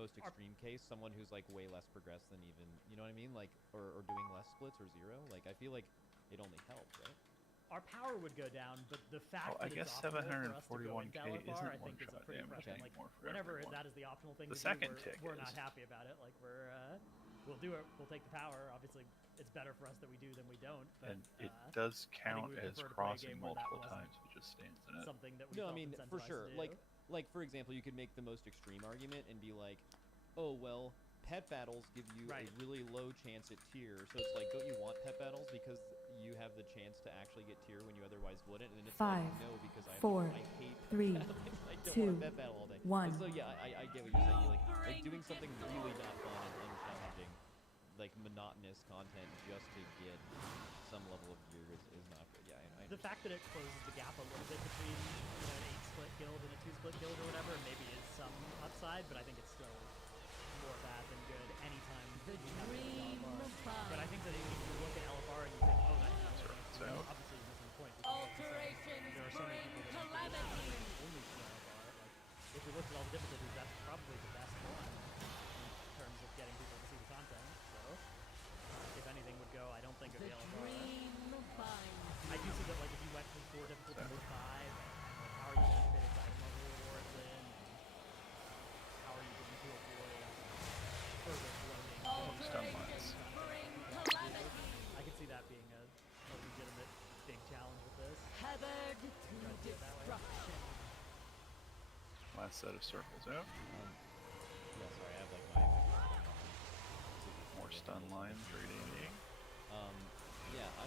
most extreme case, someone who's like way less progressed than even, you know what I mean? Like or doing less splits or zero. Like I feel like it only helps, right? Our power would go down, but the fact I that guess it's optimal for us to go 741k into LFR, I isn't think is a one-shot pretty damage impressive. Like anymore for whenever everyone. that is the optimal thing The to second do, tick we're not is. happy about it. Like we'll do it. We'll take the power. Obviously, it's better for us that we do than we don't. But And it does I think count we would as prefer to play a crossing game where that multiple wasn't times, it just stands in it. something that we No, I felt mean for incentivized sure. to do. Like for example, you could make the most extreme argument and be like, oh well, pet battles give you a really low chance at tier. So it's like, don't you want pet battles because you have the chance to actually get tier when you otherwise wouldn't? And it's 5, like, no, because I 4, hate 3, battling. I don't 2, want a pet battle all day. 1. And so yeah, I get what you're saying. Like doing something really not fun and unchallenging, like monotonous content just to get some level of gear is not good. Yeah, I The fact that it closes the gap a little bit between an 8-split guild and a 2-split guild or whatever maybe is some upside, but I think it's still more bad than good anytime you have LFR. But I think that if you look at LFR and you think, oh, that's So obviously you're missing the point. There are so many people that only see LFR. Like, if we looked at all the difficulties, that's probably the best one in terms of getting people to see the content. So, if anything would go, I don't think it would be LFR. I do see that, like, if you went from 4 difficulty to 5, like, how are you going to fit exciting level rewards in? How are you going to avoid further floating? Stun lines. I could see that being a legitimate big challenge with this. Last set of circles out. Yeah, sorry, I have like my More stun lines radiating. Yeah, I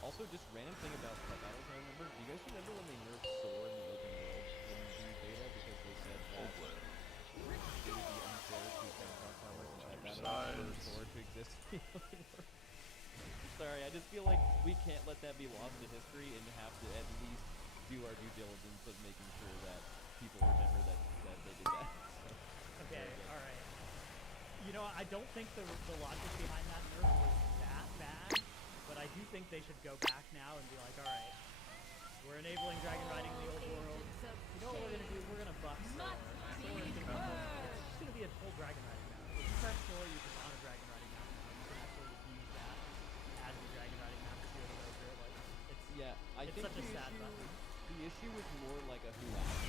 also just random thing about pet battles I remember. Do you guys remember when they nerfed Soar in the open world in the beta because they said that it would be unfair to Crown farmers and pet battles for Soar to exist in the open world? Sorry, I just feel like we can't let that be lost to history and have to at least do our due diligence of making sure that people remember that they did that. So, Okay, alright. You know, I don't think the logic behind that nerf was that bad, but I do think they should go back now and be like, all right, we're enabling dragon riding in the old world. You know what we're gonna do? We're gonna buff Soar. Soar is gonna be a full dragon riding mount. If you press Soar, you can on a dragon riding mount now. You can actually use that as your dragon riding mount to do it over. Like, it's I it's think such a sad button. the issue was more like a who asked.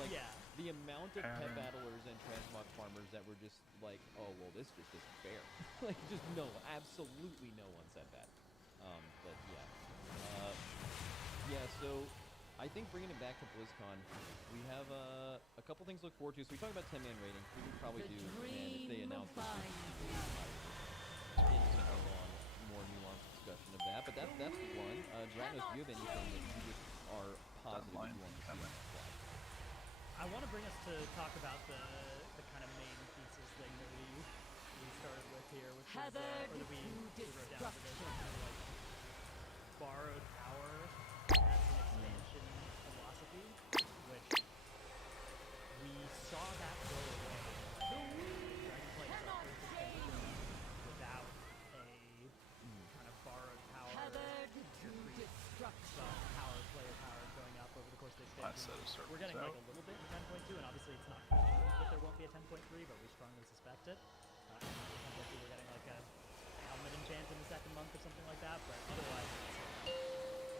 Like, Yeah. the amount of pet battlers and transmog farmers that were just like, oh, well, this just isn't fair. Like, just no, absolutely no one said that. But yeah. Yeah, so I think bringing it back to BlizzCon, we have a couple things to look forward to. So we talked about 10-man rating. We could probably do, and if they announce this, infinitely long, more nuanced discussion of that. But that's one. Dranos, do you have anything that you just are positive you want to see on the fly? I want to bring us to talk about the kind of main pieces thing that we started with here, which was, or that we wrote down for this, like borrowed power as an expansion philosophy, which we saw that go away. Dragonflight is our first expansion without a kind of borrowed power increase, some power, player power going up over the course of the expansion. We're getting like a little bit in 10.2, and obviously it's not confirmed that there won't be a 10.3, but we strongly suspect it. And in 10.2 we're getting like a helmet enchant in the second month or something like that, but otherwise it's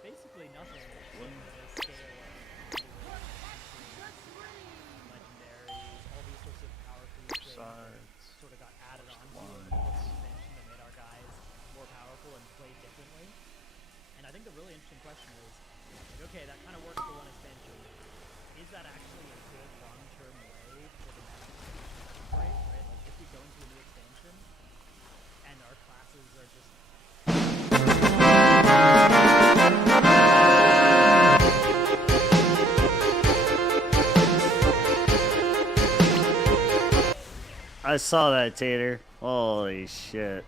basically nothing in the scale of legendaries, all these sorts of power creep things that sort of got added on to the expansion that made our guys more powerful and play differently. And I think the really interesting question is, like, okay, that kind of works for one expansion. Is that actually a good long-term way for the next expansion to operate, right? Like, if we go into a new expansion and our classes are just I saw that, Tater. Holy shit.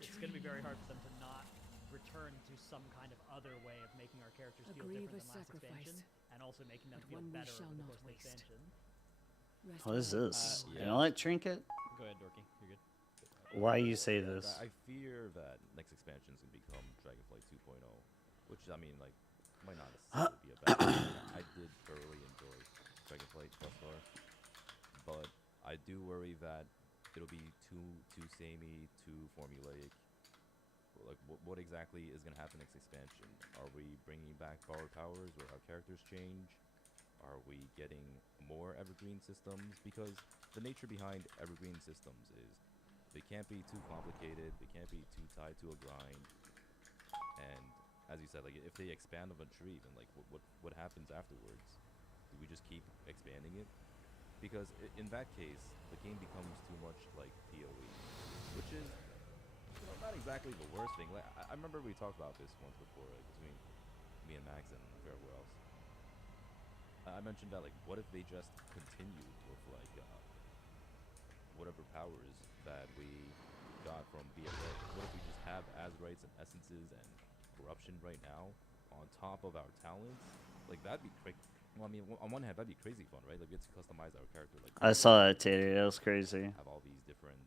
it's going to be very hard for them to not return to some kind of other way of making our characters feel different than last expansion, and also making them feel better over the course of the expansion. What is this? An elite trinket? Go ahead, Dorky. You're good. Why you say this? I fear that next expansion is going to become Dragonflight 2.0, which, I mean, like, might not necessarily be a bad thing. I did thoroughly enjoy Dragonflight thus far, but I do worry that it'll be too samey, too formulaic. Like, what exactly is going to happen next expansion? Are we bringing back borrowed powers where our characters change? Are we getting more evergreen systems? Because the nature behind evergreen systems is they can't be too complicated, they can't be too tied to a grind, and as you said, like, if they expand on a tree, then like what happens afterwards? Do we just keep expanding it? Because in that case, the game becomes too much like PoE, which is, you know, not exactly the worst thing. Like, I remember we talked about this once before, like, between me and Max and I forget where else. I mentioned that, like, what if they just continued with like whatever powers that we got from BFA? What if we just have Azurites and Essences and Corruption right now on top of our talents? Like, that'd be quick. Well, I mean, on one hand, that'd be crazy fun, right? Like, we get to customize our character. Like, I saw that, Tater. That was crazy. Have all these different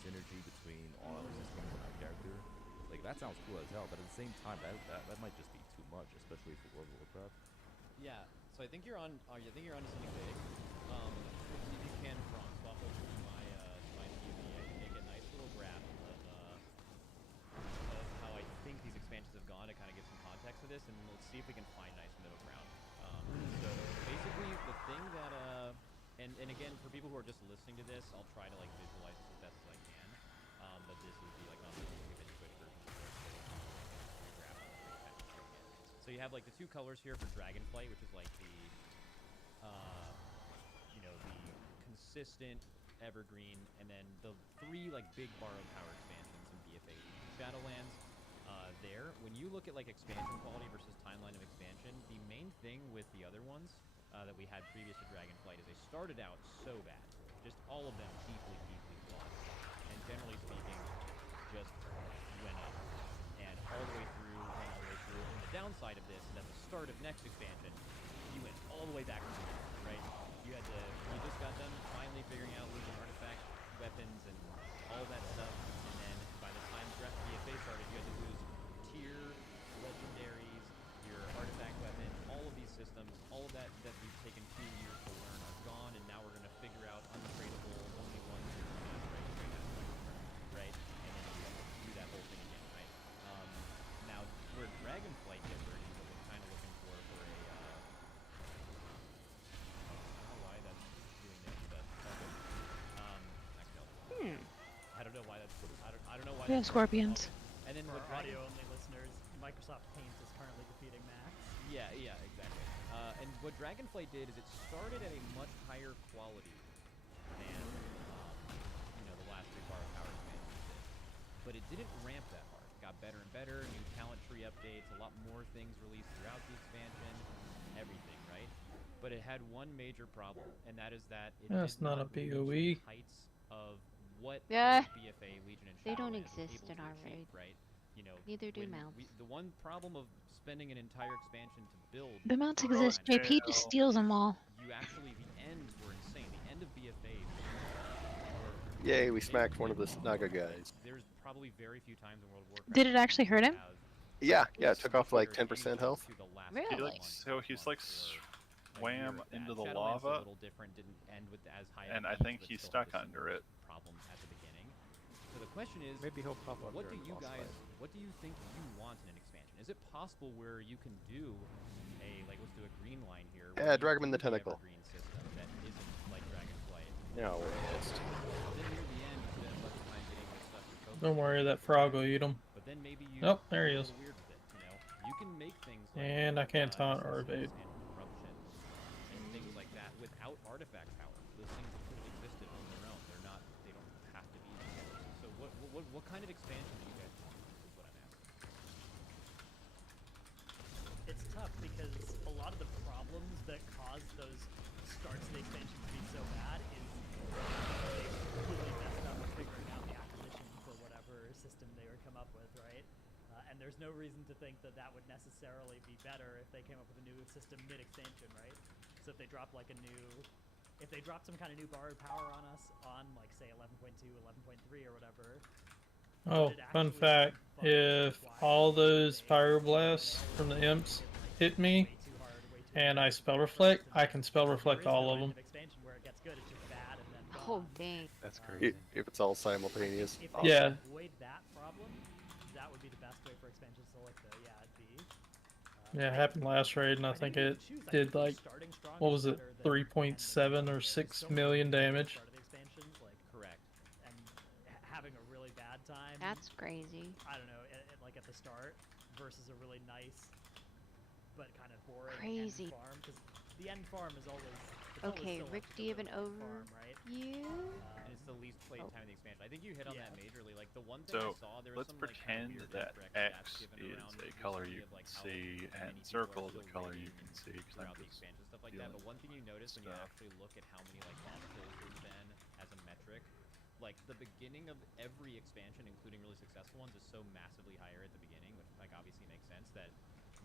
synergy between all our systems and our character. Like, that sounds cool as hell, but at the same time, that might just be too much, especially for World of Warcraft. Yeah, so I think you're on. I think you're onto something big. If you can, Franz, swap over to my TV. I can make a nice little graph of how I think these expansions have gone to kind of give some context to this, and let's see if we can find nice middle ground. So basically, the thing that and again, for people who are just listening to this, I'll try to like visualize this as best as I can. But this would be like on the habituated version of the graph on the screen. So you have like the two colors here for Dragonflight, which is like the the consistent evergreen, and then the three like big borrowed power expansions in BFA Shadowlands. There, when you look at like expansion quality versus timeline of expansion, the main thing with the other ones that we had previous to Dragonflight is they started out so bad, just all of them deeply flawed, and generally speaking, just went up, and all the way through, and the downside of this is at the start of next expansion, you went all the way back to the beginning, right? You just got done finally figuring out losing artifact weapons and all that stuff, and then by the time BFA started, you had to lose tier, legendaries, your artifact weapon, all of these systems, all of that we've taken 2 years to learn are gone, and now we're going to figure out untradeable, only ones you're going to right? And then do that whole thing again, right? Now, where Dragonflight differed, you were kind of looking for a, I don't know why that's doing this, but I don't know why that's, I don't know why We have that's scorpions. And then For what our audio-only listeners, Microsoft Paint is currently defeating Max. Yeah, exactly. And what Dragonflight did is it started at a much higher quality than, the last 3 Bar of Power expansions did. But it didn't ramp that hard. It got better and better, new talent tree updates, a lot more things released throughout the expansion, everything, right? But it had one major problem, and that is that it That's did not a reach PoE. the heights of what Yeah. BFA, Legion, and They don't Shadowlands was exist able in to our achieve, raid. right? Neither do mounts. The one problem of spending an entire expansion to build The mounts was exist. kind of JP just steals them all. you actually, the ends were insane. The end of BFA Yay, we smacked one of the Naga guys. there's probably very few times in World of Warcraft Did it actually hurt him? Yeah, it took off like 10% health. Really? He's like swam into the Shadowlands lava, a little different, didn't end with as high and of I a think but he's still had stuck a under similar it. problem at the beginning. So the question is, Maybe he'll pop up what do during you boss guys, fight. what do you think you want in an expansion? Is it possible where you can do let's do a green line here? Yeah, drag him in the tentacle. Evergreen system that isn't like Dragonflight. No, we're missed. Then near the end, you spend much time getting the stuff you're focused Don't worry, that frog will eat him. But then maybe you Nope, there he get a is. little weird with it, You can make things like And I can't taunt or evade. and corruption and things like that without artifact power. Those things could have existed on their own. They don't have to be together. So what kind of expansion do you guys want? Is what I'm asking. It's tough because a lot of the problems that cause those starts of the expansion to be so bad is they really messed up with figuring out the acquisition for whatever system they would come up with, right? And there's no reason to think that that would necessarily be better if they came up with a new system mid-expansion, right? So if they drop if they drop some kind of new borrowed power on us on like say 11.2, 11.3 or whatever. Oh, fun fact, if all those pyroblasts from the imps hit me and I spell reflect, I can spell reflect all of them. Oh, dang. That's great. If it's all simultaneous. If Awesome. they Yeah. could avoid that problem, that would be the best way for expansions to look though. Yeah, it'd be Yeah, it happened last raid, and I think it did like, what was it, 3.7 or 6 million damage. start of the expansions, like Correct. and having a really bad time. That's crazy. I don't know, like at the start versus a really nice but kind of boring Crazy. end farm, because the end farm is always Okay, Rick, do you have an farm, over? right? You? And it's the least played time in the expansion. I think you hit on that majorly. Like the one thing So I saw, there was let's some pretend like, that weird X given is around a recently color you of, like, can how see and many people circle are is a still color raiding you can see. Because throughout I'm the just expansion, stuff like that. But one thing you notice when you stuff. actually look at how many like boss kills there's been as a metric, like the beginning of every expansion, including really successful ones, is so massively higher at the beginning, which like obviously makes sense that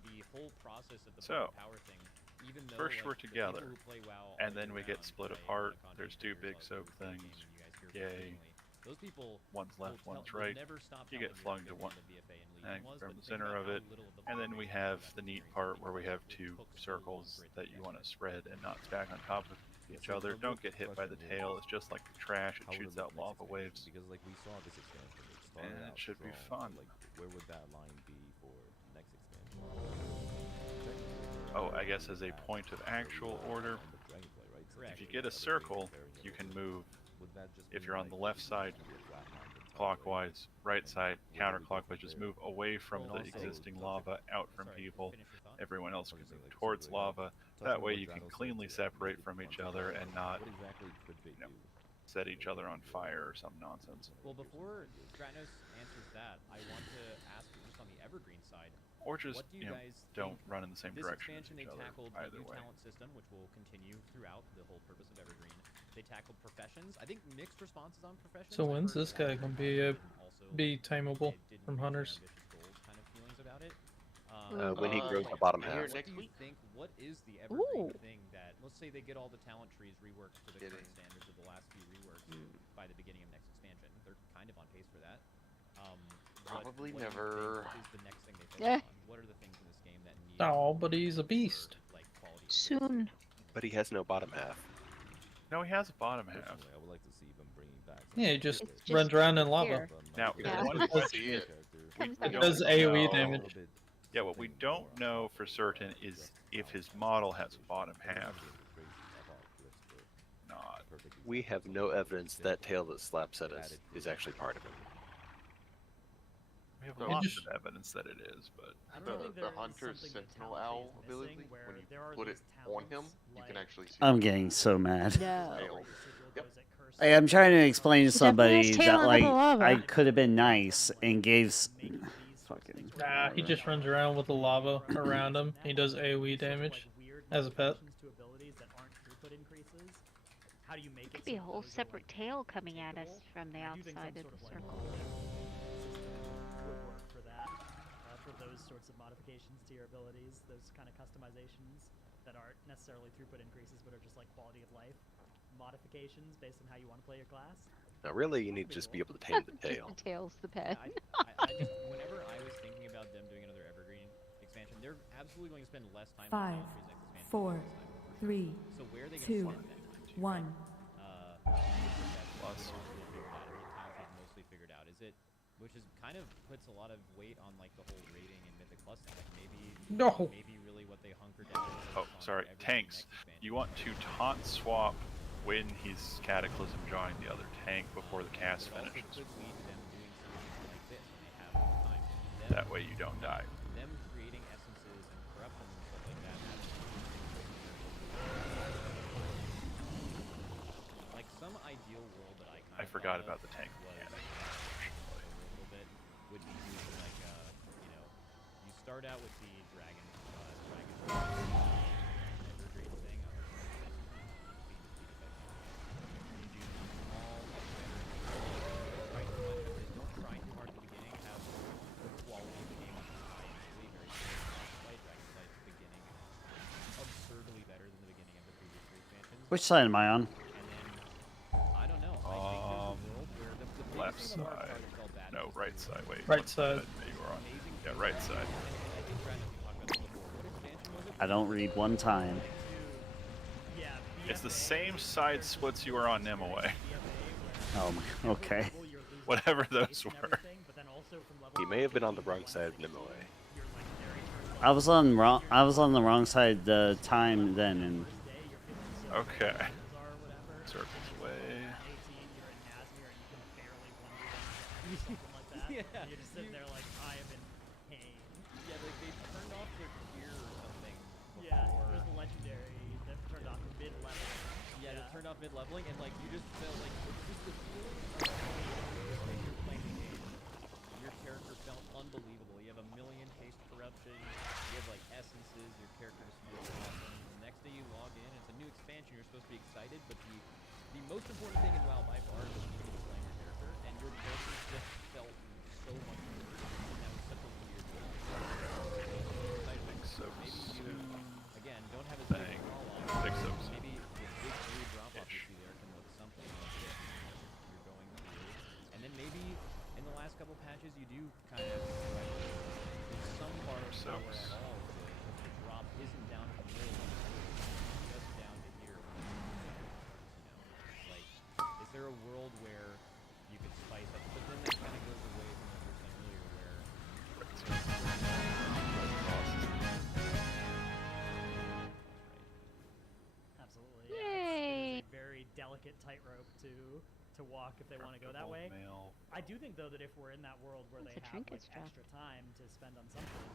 the whole process of the So, power thing, even though first like, we're the people together, who play WoW and all then year we get round, split right, apart. like, content There's two creators, big like soap Blue Gaming, things. you guys hear Yay. frequently. Those people One's left, will one's will right. never stop You telling get how flung good to the one end of BFA and and Legion was, from but the think center about of how it, little of the and then volume we of have that the neat experience part is where we that have it two took so long circles for it to that get you want to there. spread and not stack on top of each other. Don't get hit by the tail. It's just like the trash. It shoots out lava waves. Because like we saw this expansion, it started And it out should be strong, fun. but, like, where would that line be for next expansion? Oh, I guess as a point of actual order, if you get a circle, you can move. If you're on the left side, clockwise, right side, counterclockwise, just move away from the existing lava, out from people. Everyone else can move towards lava. That way you can cleanly separate from each other and not, set each other on fire or some nonsense. Well, before Stratos answers that, I want to ask just on the Evergreen side, Or just, what do you guys don't think run in the same this direction as expansion each they other, tackled a either new way. talent system, which will continue throughout the whole purpose of Evergreen. They tackled professions. I think mixed responses on professions. So I've when's heard this a lot guy of gonna people be also be tameable didn't from reach their hunters? ambitious goals kind of feelings about it. When he grows the bottom half. What do you think? What is the evergreen thing that? Let's say they get all the talent trees reworked to the current standards of the last few reworks by the beginning of next expansion. They're kind of on pace for that. Probably what never. What is the next thing they focus on? What are the things in this game that need? Oh, but he's a beast. Like quality. Soon. But he has no bottom half. No, he has a bottom half. Personally, I would like to see them bringing back. Yeah, he just It's runs just around in lava. here. Now, Yeah. one It does- thing Comes we out It of does don't AoE know- damage. Yeah, what we don't know for certain is if his model has a bottom half. Not. We have no evidence that tail that slaps at us is actually part of it. We have No, lots just- of evidence that it is, but I don't think The there is hunter's something that sentinel talent owl is ability, missing, where when you there are put it these on him, talents, you can like- actually see I'm getting so mad. tail. Yep. Hey, I'm trying to explain to He definitely has somebody tail that under the like lava. I could have been nice and gave fucking. Nah, he just runs around with the lava around him. He does AoE damage as a pet. To abilities that aren't throughput increases. How do you make Could it be a so whole those are, separate tail coming at us takeable? from the I do think outside some of sort the like circle. system would work for that, for those sorts of modifications to your abilities, those kind of customizations that aren't necessarily throughput increases, but are just like quality of life modifications based on how you want to play your class. Now, really, you need to just be able to tame the tail. The tail's the pet. I just, whenever I was thinking about them doing another evergreen expansion, they're absolutely going to spend less time on 5, talent trees next expansion. 4, than this time. 3, So where are they 2, going to spend that time? 1. Plus. Mostly figured out. Is it, which is kind of puts a lot of weight on like the whole rating and Mythic Plus thing. Like maybe really what they hunker down. Oh, sorry, tanks. You want to taunt swap when he's Cataclysm joining the other tank before the cast finishes. That way you don't die. Them creating essences and corruptions and stuff like that. Like some ideal world that I forgot about the tank mechanic. A little bit would be using like you know, you start out with the dragon evergreen thing. You do small don't try too hard at the beginning. Have the quality of the game on high initially, very fight dragon fight at the beginning. Absurdly better than the beginning of the previous three expansions. Which side am I on? I don't know. I think there's a world where the Left biggest thing about side. Hard Part is all bad. No, right side. Wait. Right what side. You were on. Yeah, right side. I think Brad, we talked about this before. What expansion was it? I don't read one time. It's the same side splits you were on Nimue. Oh my. Okay. Whatever those were. He may have been on the wrong side of Nimue. I was on wrong. I was on the wrong side the time then, and Okay. Circles away. Yeah. You're just sitting there like, I am in pain. Yeah, like they turned off their gear or something. Yeah, there's a legendary that turned off mid-level. Yeah, they turned off mid-leveling, and like you just felt like it's just the feeling of when you're playing the game. Your character felt unbelievable. You have a million taste corruption. You have like essences. Your character just feels awesome. The next day you log in, it's a new expansion. You're supposed to be excited, but the most important thing in WoW by far is the feeling of playing your character, and your character just felt so much better. And that was such a weird feeling. So Maybe you, again, don't have as Bang. big a fall off. Think so. Maybe the big blue drop off you see there can look something like this. You're going through. And then maybe in the last couple patches you do kind of in some part of somewhere at all the drop isn't down to the middle, it's just down to here. You know, like is there a world where you could spice up, but then that kind of goes away from what you were saying earlier where Absolutely. Yay! It's a very delicate tightrope to walk if they want to go that way. Mail. I do think though that if we're in that world where That's they a have like trinkets drop. extra time to spend on something,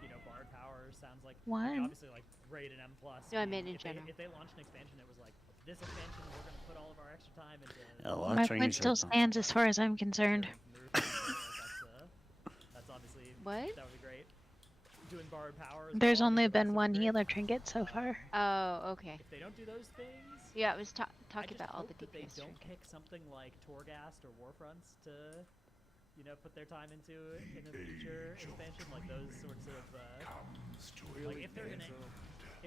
you know, Bard Power sounds like One. obviously like Raid and M plus. No, I meant in if general. If they launched an expansion that was like this expansion, we're gonna put all of our extra time into. A lot of My training point still shirts on. stands as far as I'm concerned. That's obviously What? that would be great. Doing Bard Power. As There's well, only I think been that's one great. healer trinket so far. Oh, okay. If they don't do those things. Yeah, I was talking I just about all hope the that they DPS don't trinkets. pick something like Torghast or Warfronts to, you know, put their time into in a future expansion, like those sorts of like if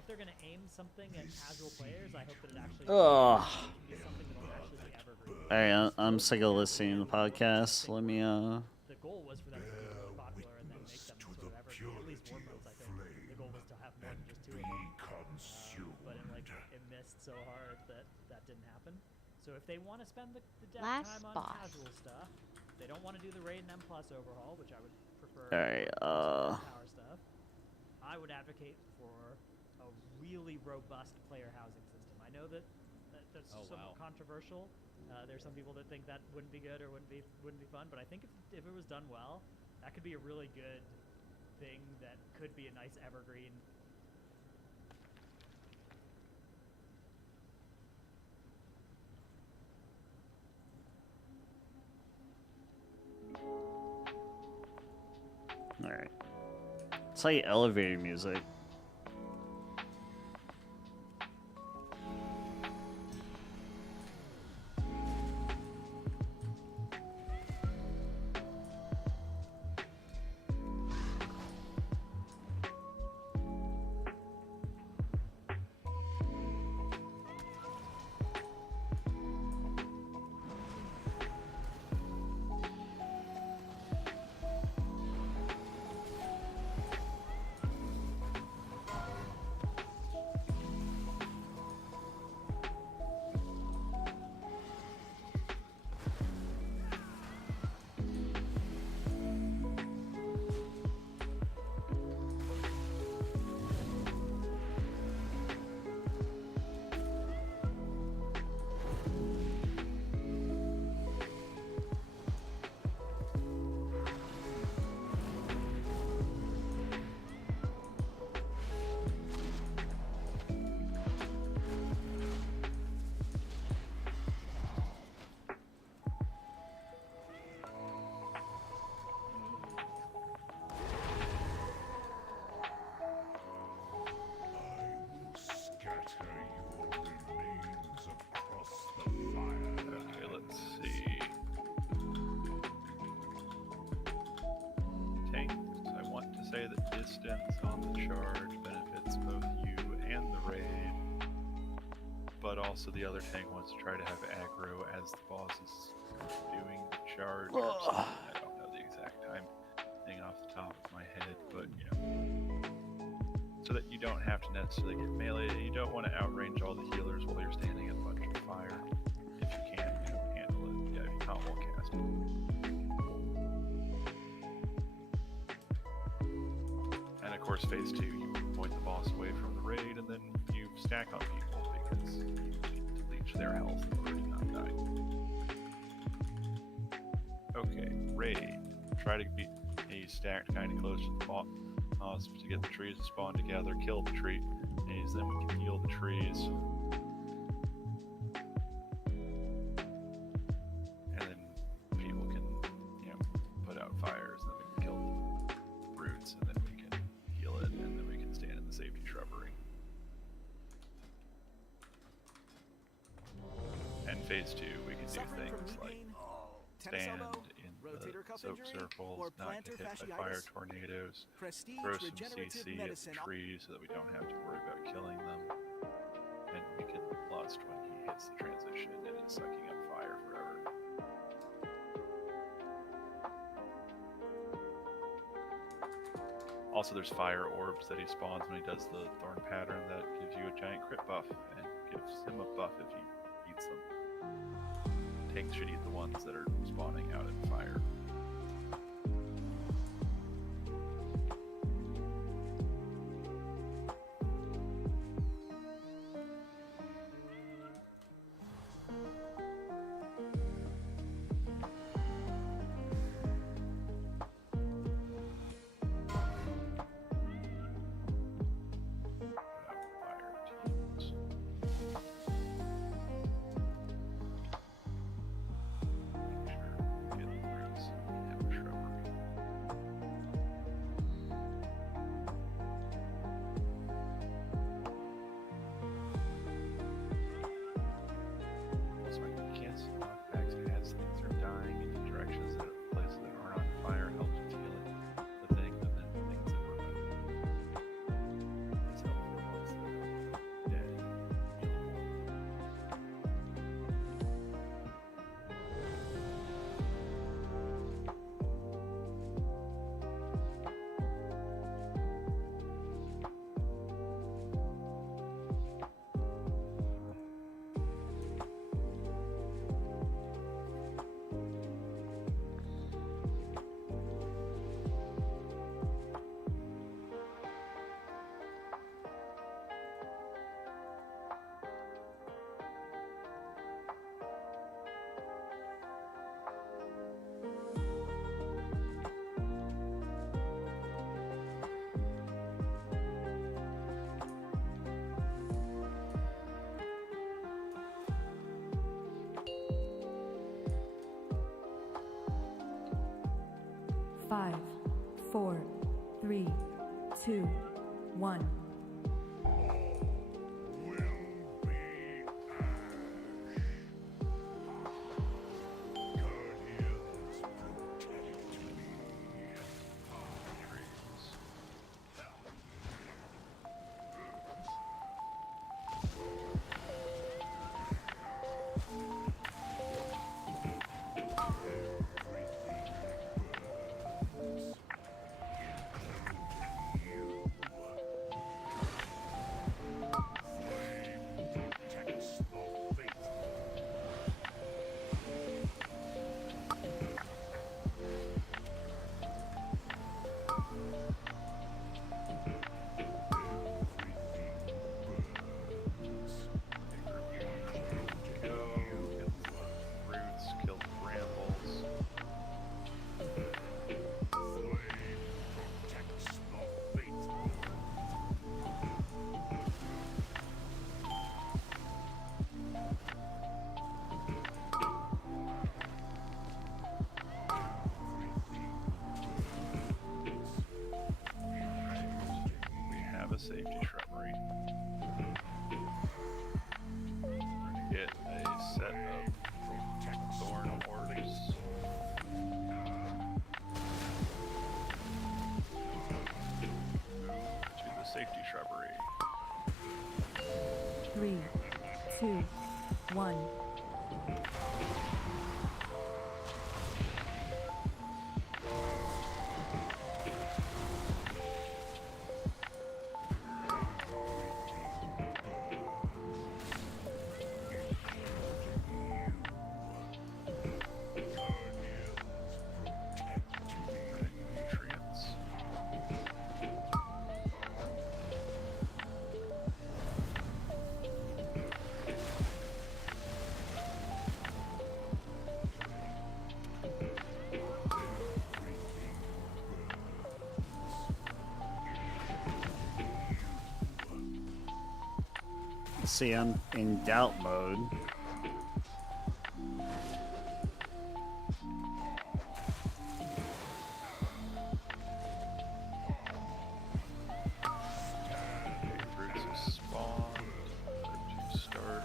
they're gonna aim something at casual players, I hope that it actually Ugh. be something that'll actually be evergreen. Alright, I'm sick of listening to the podcast. Let me, The goal was for them to be really popular and then make them sort of evergreen. At least Warboats, I think. The goal was to have more than just 2 of them. But it missed so hard that that didn't happen. So if they want to spend the dev time on casual stuff, they don't want to do the raid and M+ overhaul, which I would prefer. Alright, power stuff. I would advocate for a really robust player housing system. I know that that's somewhat controversial. There's some people that think that wouldn't be good or wouldn't be fun, but I think if it was done well, that could be a really good thing that could be a nice evergreen. alright. It's like elevator music. Okay, let's see. Tanks. I want to say that distance on the charge benefits both you and the raid, but also the other tank wants to try to have aggro as the boss is doing the charge or something. I don't know the exact time thing off the top of my head, but you know, so that you don't have to necessarily get melee, and you don't want to outrange all the healers while you're standing at a bunch of fire. If you can, you know, handle it. Yeah, if you can't, wall cast it. And of course, phase 2, you point the boss away from the raid, and then you stack on people because you need to leech their health in order to not die. Okay, raid. Try to be stacked kind of close to the boss to get the trees to spawn together, kill the tree, and then we can heal the trees. And then people can, you know, put out fires, and then we can kill the roots, and then we can heal it, and then we can stand in the safety shrubbery. And phase 2, we can do things like stand in the soap circles, not get hit by fire tornadoes, throw some CC at the trees so that we don't have to worry about killing them, and we can lust when he hits the transition and is sucking up fire forever. Also, there's fire orbs that he spawns when he does the thorn pattern that gives you a giant crit buff and gives him a buff if he eats them. Tanks should eat the ones that are spawning out in fire. 5, 4, 3, 2, 1. A safety shrubbery. We're gonna get a set of thorn orbs. To the safety shrubbery. 3, 2, 1. See, I'm in doubt mode. Roots of spawn. To start.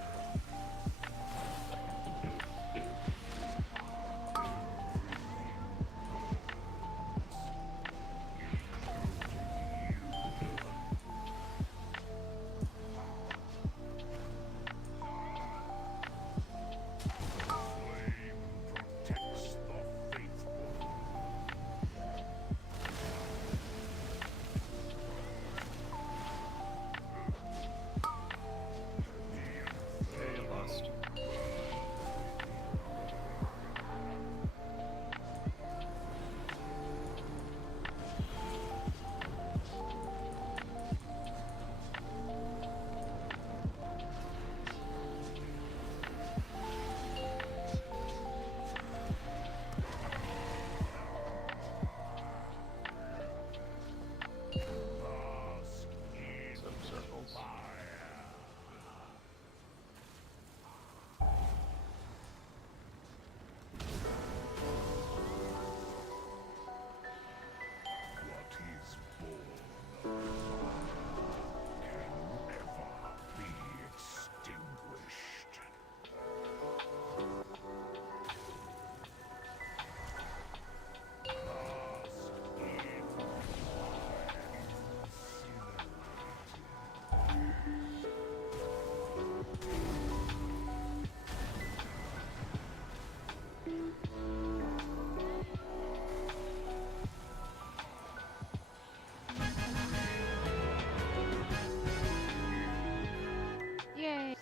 Yay!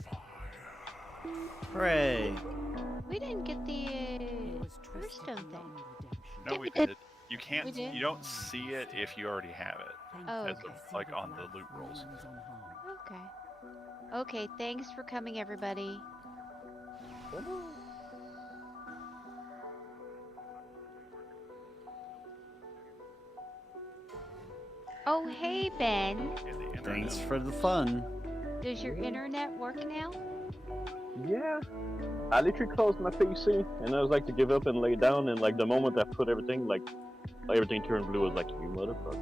Hooray! We didn't get the first stone thing. No, we did. did. You can't. We did? You don't see it if you already have it. Oh, As okay. like on the loot rolls. Okay. Okay, thanks for coming, everybody. Oh, hey, Ben. Thanks for the fun. Does your internet work now? Yeah. I literally closed my PC and I was like to give up and lay down, and like the moment I put everything like everything turned blue. I was like, you motherfucker.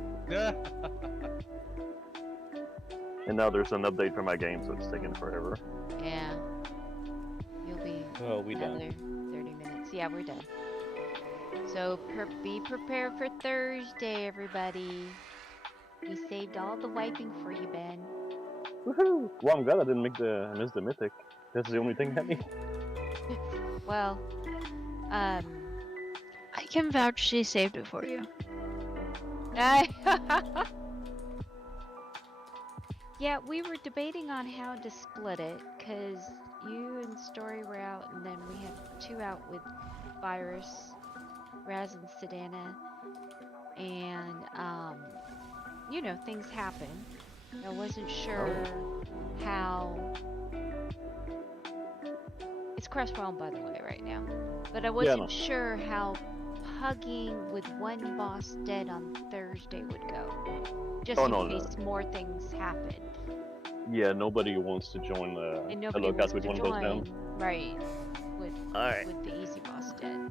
And now there's an update for my game, so it's taking forever. Yeah. You'll be Oh, we done. another 30 minutes. Yeah, we're done. So be prepared for Thursday, everybody. We saved all the wiping for you, Ben. Woohoo! Well, I'm glad I didn't miss the mythic. That's the only thing I need. Well, I can vouch she saved it for you. yeah, we were debating on how to split it, because you and Story were out, and then we had 2 out with Virus, Raz and Sedana, and, you know, things happen. I wasn't sure how... It's Crestfallen, by the way, right now. But I wasn't sure how pugging with 1 boss dead on Thursday would go. Just in case more things happened. Yeah, nobody wants to join And a nobody lookout wants with to one goes join, down. right, with Alright. the easy boss dead.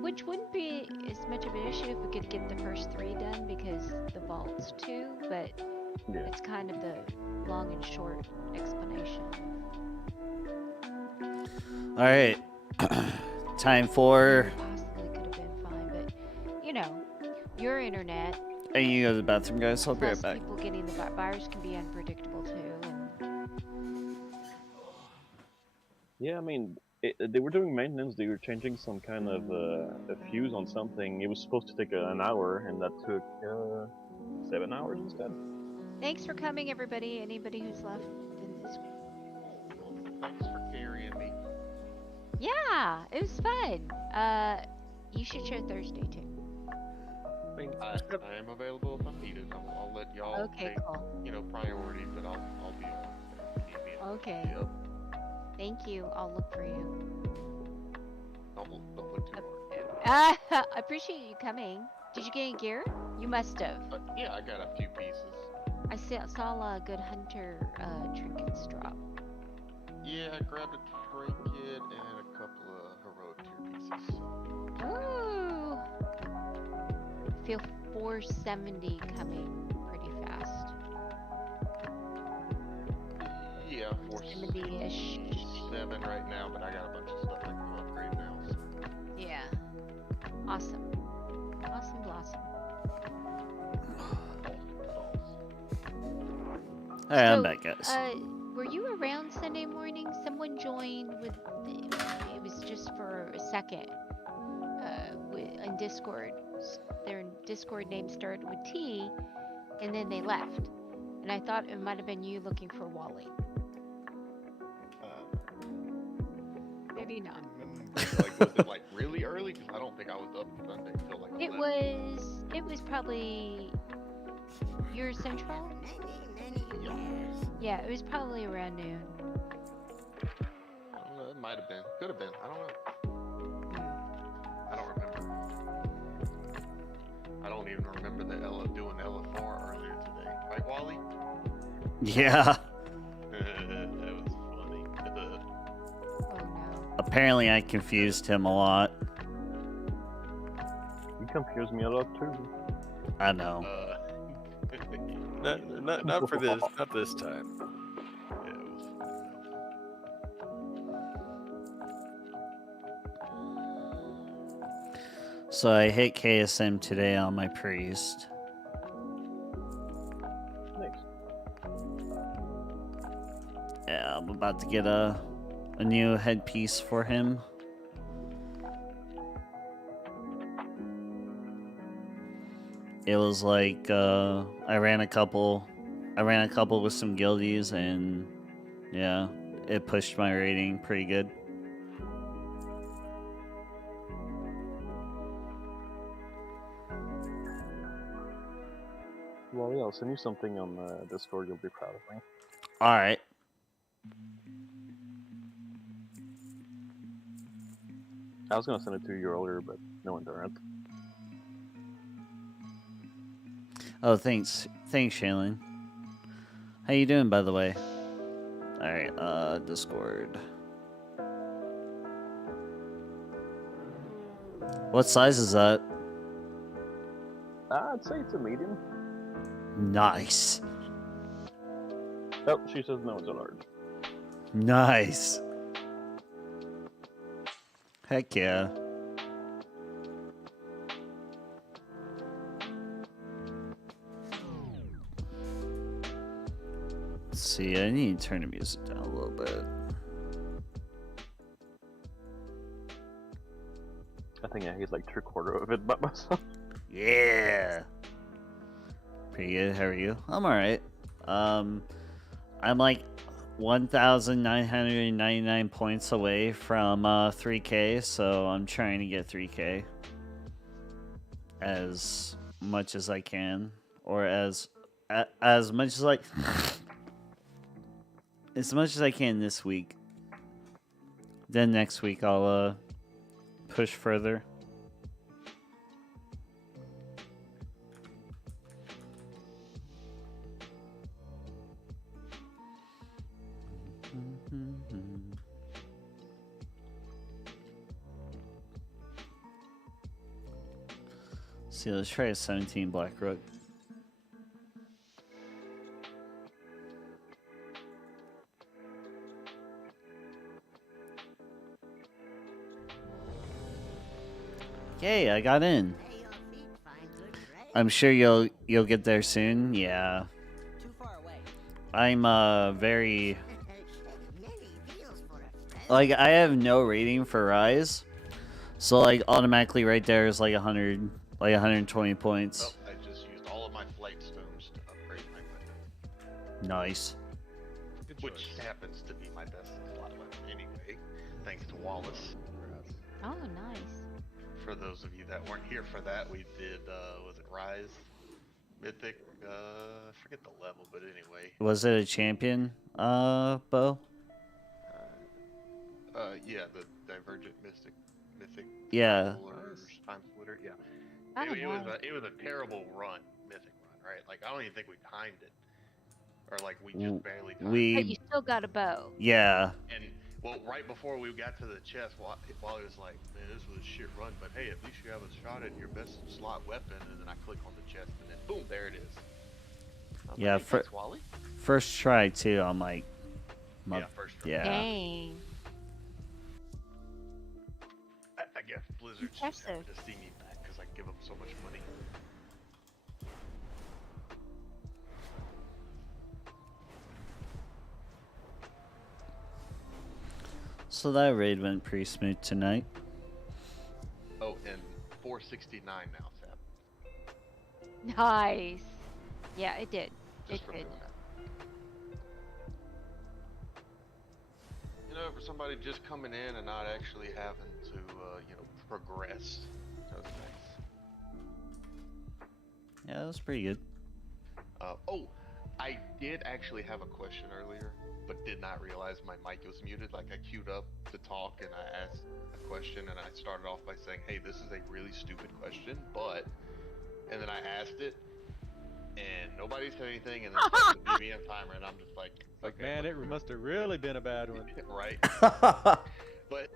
Which wouldn't be as much of an issue if we could get the first 3 done, because the vault's 2, but it's kind of the long and short explanation. Alright. Time for... Possibly could have been fine, but, you know, your internet... And you go to the bathroom, guys. I'll be right Plus, back. people getting the virus can be unpredictable too. And... Yeah, I mean, they were doing maintenance. They were changing some kind of a fuse on something. It was supposed to take an hour, and that took 7 hours instead. Thanks for coming, everybody. Anybody who's left in this. Thanks for carrying me. Yeah, it was fun. You should share Thursday too. I am available if I'm needed. I'll let y'all take, you know, priority, but I'll be on if you need me. Okay. Yep. Thank you. I'll look for you. Don't look too hard. I appreciate you coming. Did you get any gear? You must have. Yeah, I got a few pieces. I saw a good hunter trinkets drop. Yeah, I grabbed a trinket and a couple of heroic tier pieces. Ooh. Feel 470 coming pretty fast. Yeah, 470-ish. 7 right now, but I got a bunch of stuff I can go upgrade now. So. Yeah. Awesome. Awesome blossom. Alright, I'm back, guys. Were you around Sunday morning? Someone joined with, it was just for a second, in Discord. Their Discord name started with T, and then they left. And I thought it might have been you looking for Wally. Maybe not. Like, was it like really early? Because I don't think I was up Sunday until like 11. It was probably your Central? Yeah, it was probably around noon. I don't know, it might have been. Could have been. I don't know. I don't remember. I don't even remember doing LFR earlier today. Right, Wally? Yeah. That was funny. Apparently I confused him a lot. You confuse me a lot too. I know. Not for this. Not this time. Yeah, it was So I hit KSM today on my priest. Nice. Yeah, I'm about to get a new headpiece for him. It was like I ran a couple with some guildies, and yeah, it pushed my rating pretty good. Well, yeah, I'll send you something on Discord. You'll be proud of me. All right. I was gonna send it to you earlier, but no internet. Oh, thanks, Shaylin. How you doing, by the way? All right, Discord. What size is that? I'd say it's a medium. Nice. Oh, she says no, it's a large. Nice. Heck yeah. Let's see, I need to turn the music down a little bit. I think I used like 3/4 of it by myself. Yeah. Pretty good. How are you? I'm alright. I'm like 1,999 points away from 3K, so I'm trying to get 3K as much as I can, or as much as as much as I can this week. Then next week I'll push further. See, let's try a 17 Black Rook. Yay, I got in. I'm sure you'll get there soon. Yeah. I'm very like I have no rating for Rise. So like automatically right there is like 100 like 120 points. Oh, I just used all of my flight stones to upgrade my weapon. Nice. Which happens to be my best slot weapon anyway, thanks to Wallace. Oh, nice. For those of you that weren't here for that, we did, was it Rise? Mythic? I forget the level, but anyway. Was it a champion bow? Yeah, the Divergent Mythic. Yeah. Time Splitter, yeah. Oh, It was a terrible run, Mythic run, right? Like, I don't even think we timed it. Or, like, we just barely timed it. But you still got a bow. Yeah. And, well, right before we got to the chest, while he was like, man, this was a shit run, but hey, at least you have a shot at your best slot weapon, and then I click on the chest, and then boom, there it is. Yeah, like, hey, thanks, Wally. first try too. I'm like, Yeah, first try. Yeah. Dang. I guess Blizzard's just happy to see me back because I give them so much money. So that raid went pretty smooth tonight. Oh, and 469 now, Sam. Nice. Yeah, it did. Just It for did. doing that. You know, for somebody just coming in and not actually having to, progress. That was nice. Yeah, that was pretty good. Oh, I did actually have a question earlier, but did not realize my mic was muted. Like, I queued up to talk and I asked a question and I started off by saying, hey, this is a really stupid question, but... And then I asked it, and nobody said anything, and then started the BBM timer, and I'm just like... okay, man, it must have really been a bad one. Right? But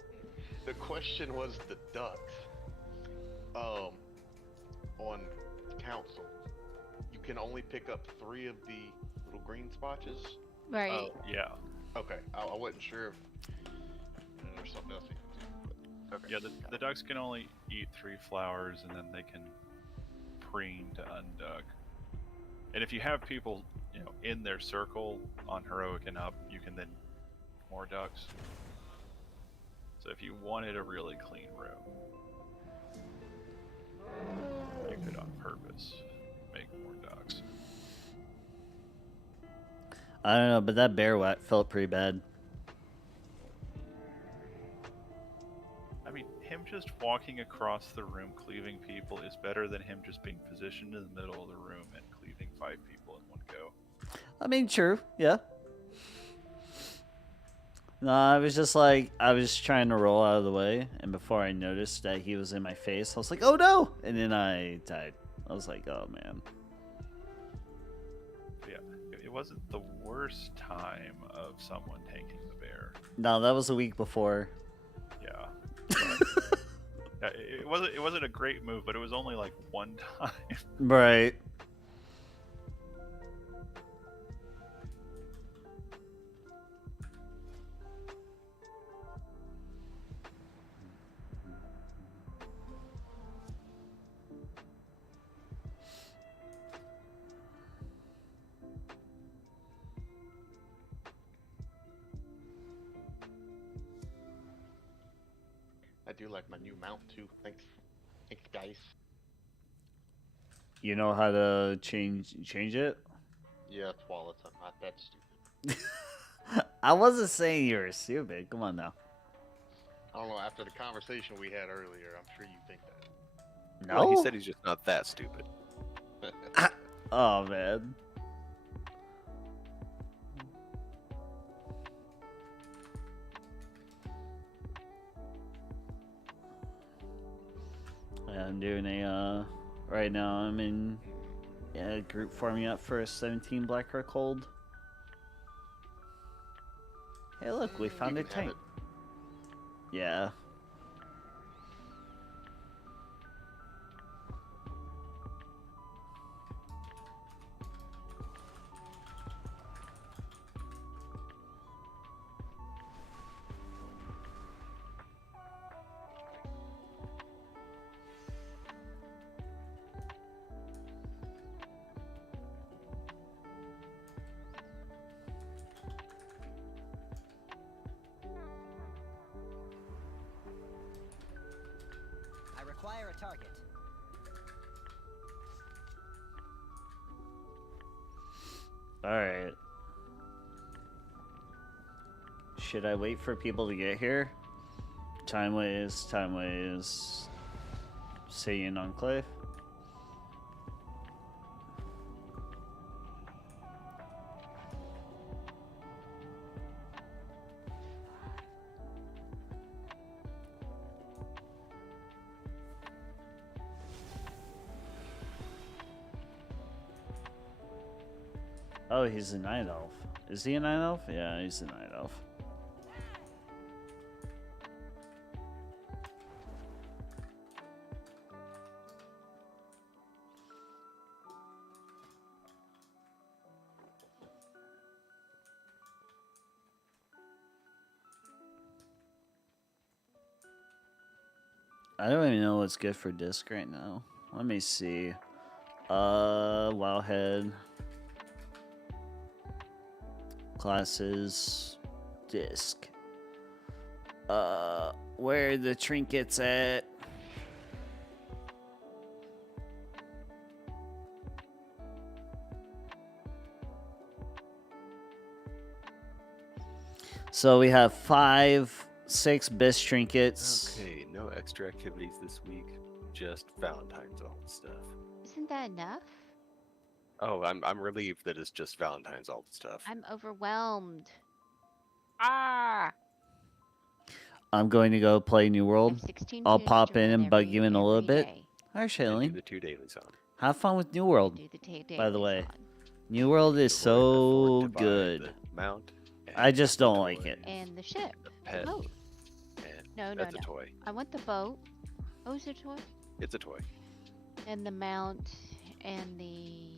the question was the ducks. On council, you can only pick up 3 of the little green spotches. Right. Oh, yeah. Okay, I wasn't sure if there's something else you can do. But, okay. Yeah, the ducks can only eat 3 flowers, and then they can preen to unduck. And if you have people, in their circle on heroic and up, you can then more ducks. So if you wanted a really clean room, you could on purpose make more ducks. I don't know, but that bear whack felt pretty bad. I mean, him just walking across the room cleaving people is better than him just being positioned in the middle of the room and cleaving 5 people in one go. I mean, true, yeah. No, I was just like, I was trying to roll out of the way, and before I noticed that he was in my face, I was like, oh no! And then I died. I was like, oh man. But yeah, it wasn't the worst time of someone taking the bear. No, that was a week before. Yeah. It wasn't a great move, but it was only like one time. Right. I do like my new mount too. Thanks, guys. You know how to change it? Yeah, wallets. I'm not that stupid. I wasn't saying you were stupid. Come on now. I don't know. After the conversation we had earlier, I'm sure you think that. No. Well, he said he's just not that stupid. Oh man. Yeah, I'm doing a right now. I'm in group farming up for a 17 black heart cold. Hey, look, we found a tank. Yeah. I require a target. Alright. Should I wait for people to get here? Time ways. Say in Enclave. Oh, he's a night elf. Is he a night elf? Yeah, he's a night elf. I don't even know what's good for disc right now. Let me see. Wowhead. Classes. Disc. Where are the trinkets at? So we have 6 BIS trinkets. Okay, no extra activities this week. Just Valentine's alt stuff. Isn't that enough? Oh, I'm relieved that it's just Valentine's alt stuff. I'm overwhelmed. Ah! I'm going to go play New World. 16 I'll tunes pop to in run and bug you in a little bit. day. Hi, And do Shailene. the 2 dailies on. Have fun with New World. Do the By the dailies way, on. New World is The Lord, the so Fort, divide, good. the mount, I just don't like it. And the ship. the The pet. boat. And No, that's no. a toy. I want the boat. Oh, is it a toy? It's a toy. And the mount and the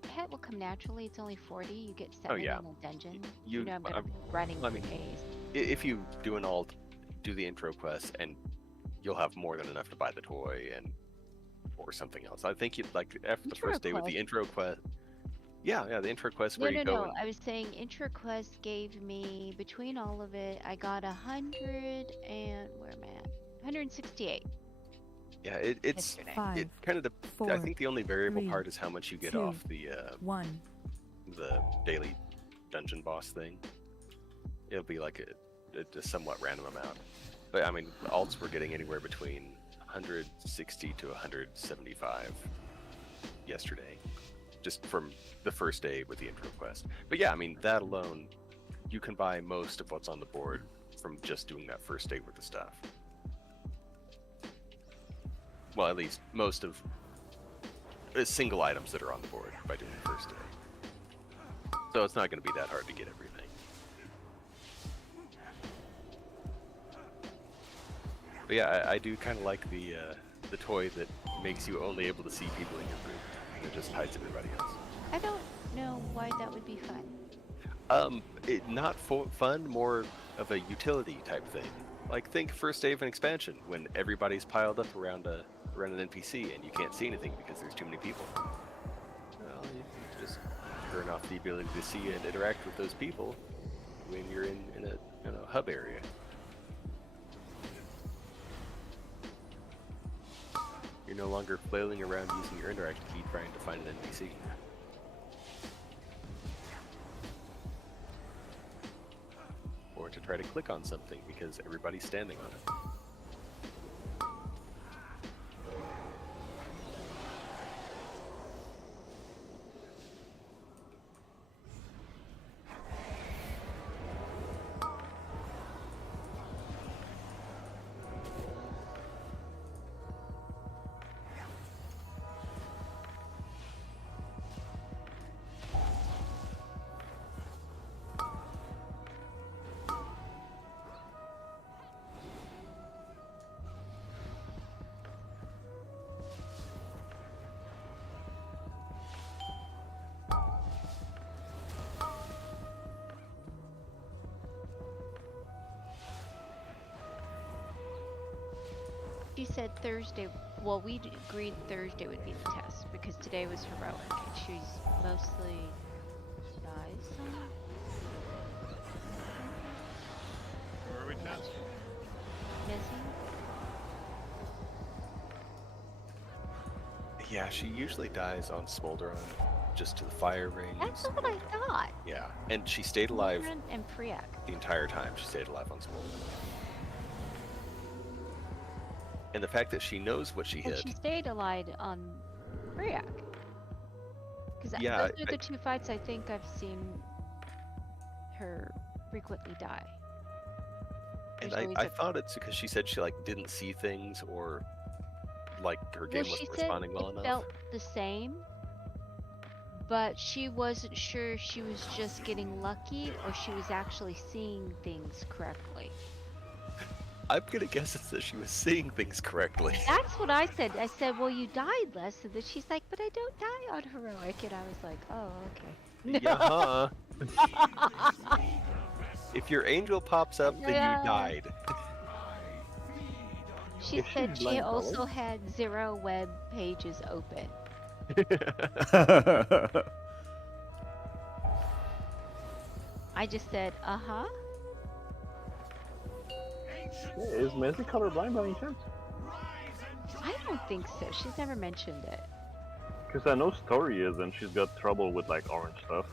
pet will come naturally. It's only 40. You get 7 yeah. in a dungeon. You- know I'm gonna be running I for mean, days. If you do an alt, do the intro quest, and you'll have more than enough to buy the toy and or something else. I think you'd like after the first day with the intro quest. Yeah, the intro quest where you go. No. I was saying intro quest gave me between all of it. I got 100 and where am I at? 168. Yeah, it's Yesterday. it kind of I think the only variable 3, part is how much you get 2, off the 1. daily dungeon boss thing. It'll be like a somewhat random amount. But I mean, alts were getting anywhere between 160 to 175 yesterday, just from the first day with the intro quest. But yeah, I mean, that alone, you can buy most of what's on the board from just doing that first day with the stuff. Well, at least most of single items that are on the board by doing the first day. So it's not going to be that hard to get everything. But yeah, I do kind of like the toy that makes you only able to see people in your group, and it just hides everybody else. I don't know why that would be fun. Not fun, more of a utility type thing. Like think first day of an expansion when everybody's piled up around an NPC and you can't see anything because there's too many people. Well, you can just turn off the ability to see and interact with those people when you're in a hub area. You're no longer flailing around using your interact key trying to find an NPC. Or to try to click on something because everybody's standing on it. She said Thursday. Well, we agreed Thursday would be the test because today was heroic and she's mostly dies. Who are we testing? Missing? Yeah, she usually dies on Smolderon, just to the fire rings. That's what I thought. Yeah, and she stayed alive And Priyak. the entire time. She stayed alive on Smolderon. And the fact that she knows what she And hit. she stayed alive on Priyak. Because Yeah, those are the two fights I think I've seen her frequently die. And There's always I a- thought it's because she said she didn't see things or like her game Well, she wasn't said responding well it enough. felt the same, but she wasn't sure she was just getting lucky or she was actually seeing things correctly. I'm gonna guess it's that she was seeing things correctly. That's what I said. I said, well, you died less. And then she's like, but I don't die on heroic. And I was like, oh, okay. Yeah. If your angel pops up, then Yeah. you died. She If said she's she blind, also probably. had 0 web pages open. I just said, uh-huh. Yeah, is Messi colorblind by any chance? I don't think so. She's never mentioned it. Because I know Story is, and she's got trouble with like orange stuff.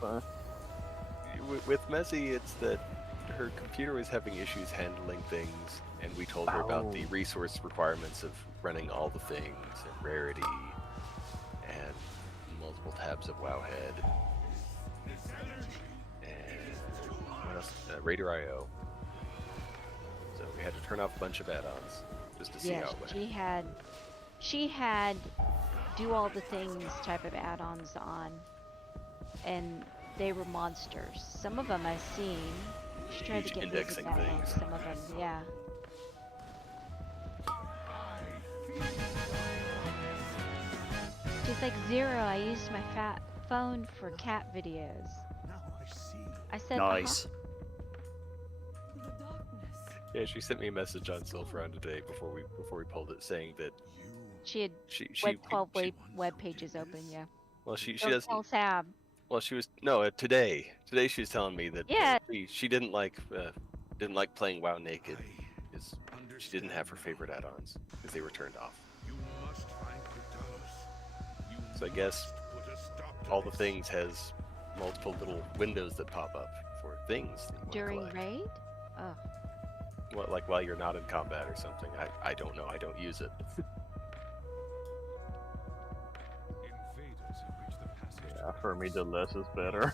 With Messi, it's that her computer was having issues handling things, and we told her about the resource requirements of running all the things, and rarity, and multiple tabs of Wowhead, and what else? Raider IO. So we had to turn off a bunch of add-ons just to see Yeah, how it went. she had do all the things type of add-ons on, and they were monsters. Some of them I've seen. She tried to Huge get indexing music back on things. some of them, yeah. She's like, 0, I used my fat phone for cat videos. I said, Nice. Yeah, she sent me a message on Silveron today before we pulled it, saying that She had she 12 web pages open, yeah. well she Don't doesn't. tell Sab. Well, she was today. Today she was telling me that Yeah. she didn't like playing WoW naked because she didn't have her favorite add-ons because they were turned off. So I guess all the things has multiple little windows that pop up for things that you wanna During collect. raid? Oh. Well, like while you're not in combat or something. I don't know. I don't use it. Yeah, for me the less is better.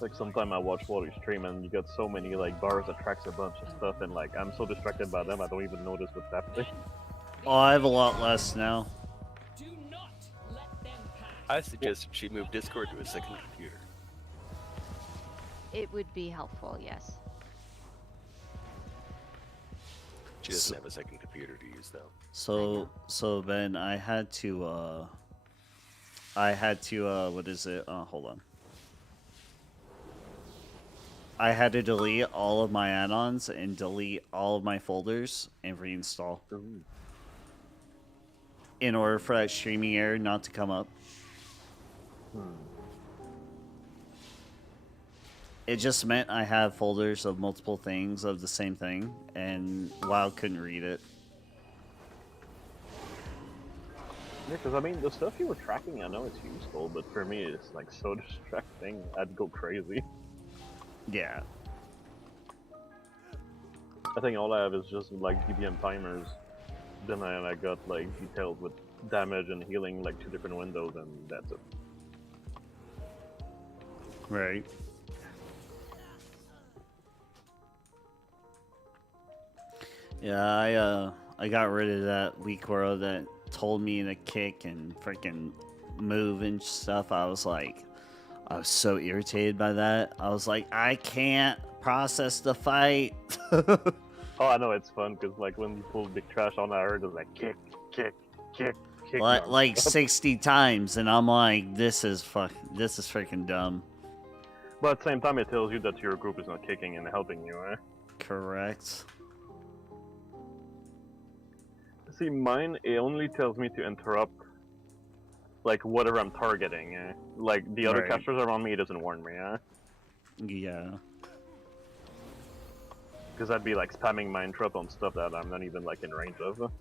Like sometime I watch Wally stream and you got so many like bars that tracks a bunch of stuff and like I'm so distracted by them I don't even notice what's happening. Oh, I have a lot less now. I suggest she move Discord to a second computer. It would be helpful, yes. She doesn't have a second computer to use though. So Ben, I had to what is it? Hold on. I had to delete all of my add-ons and delete all of my folders and reinstall. Ooh. In order for that streaming error not to come up. It just meant I have folders of multiple things of the same thing, and WoW couldn't read it. Yeah, because I mean, the stuff you were tracking, I know it's useful, but for me, it's like so distracting. I'd go crazy. Yeah. I think all I have is just like DBM timers. Then I got like details with damage and healing, like 2 different windows, and that's it. Right. Yeah, I got rid of that weak world that told me to kick and freaking move and stuff. I was so irritated by that. I was like, I can't process the fight. Oh, I know it's fun because like when you pull big trash on, I heard it was like kick, kick, kick, kick. like 60 times, and I'm like, this is freaking dumb. But at the same time, it tells you that your group is not kicking and helping you, eh? Correct. See, mine, it only tells me to interrupt, like, whatever I'm targeting, eh? Like, the other Right. casters around me, it doesn't warn me, eh? Yeah. Because I'd be, like, spamming my interrupt on stuff that I'm not even, like, in range of.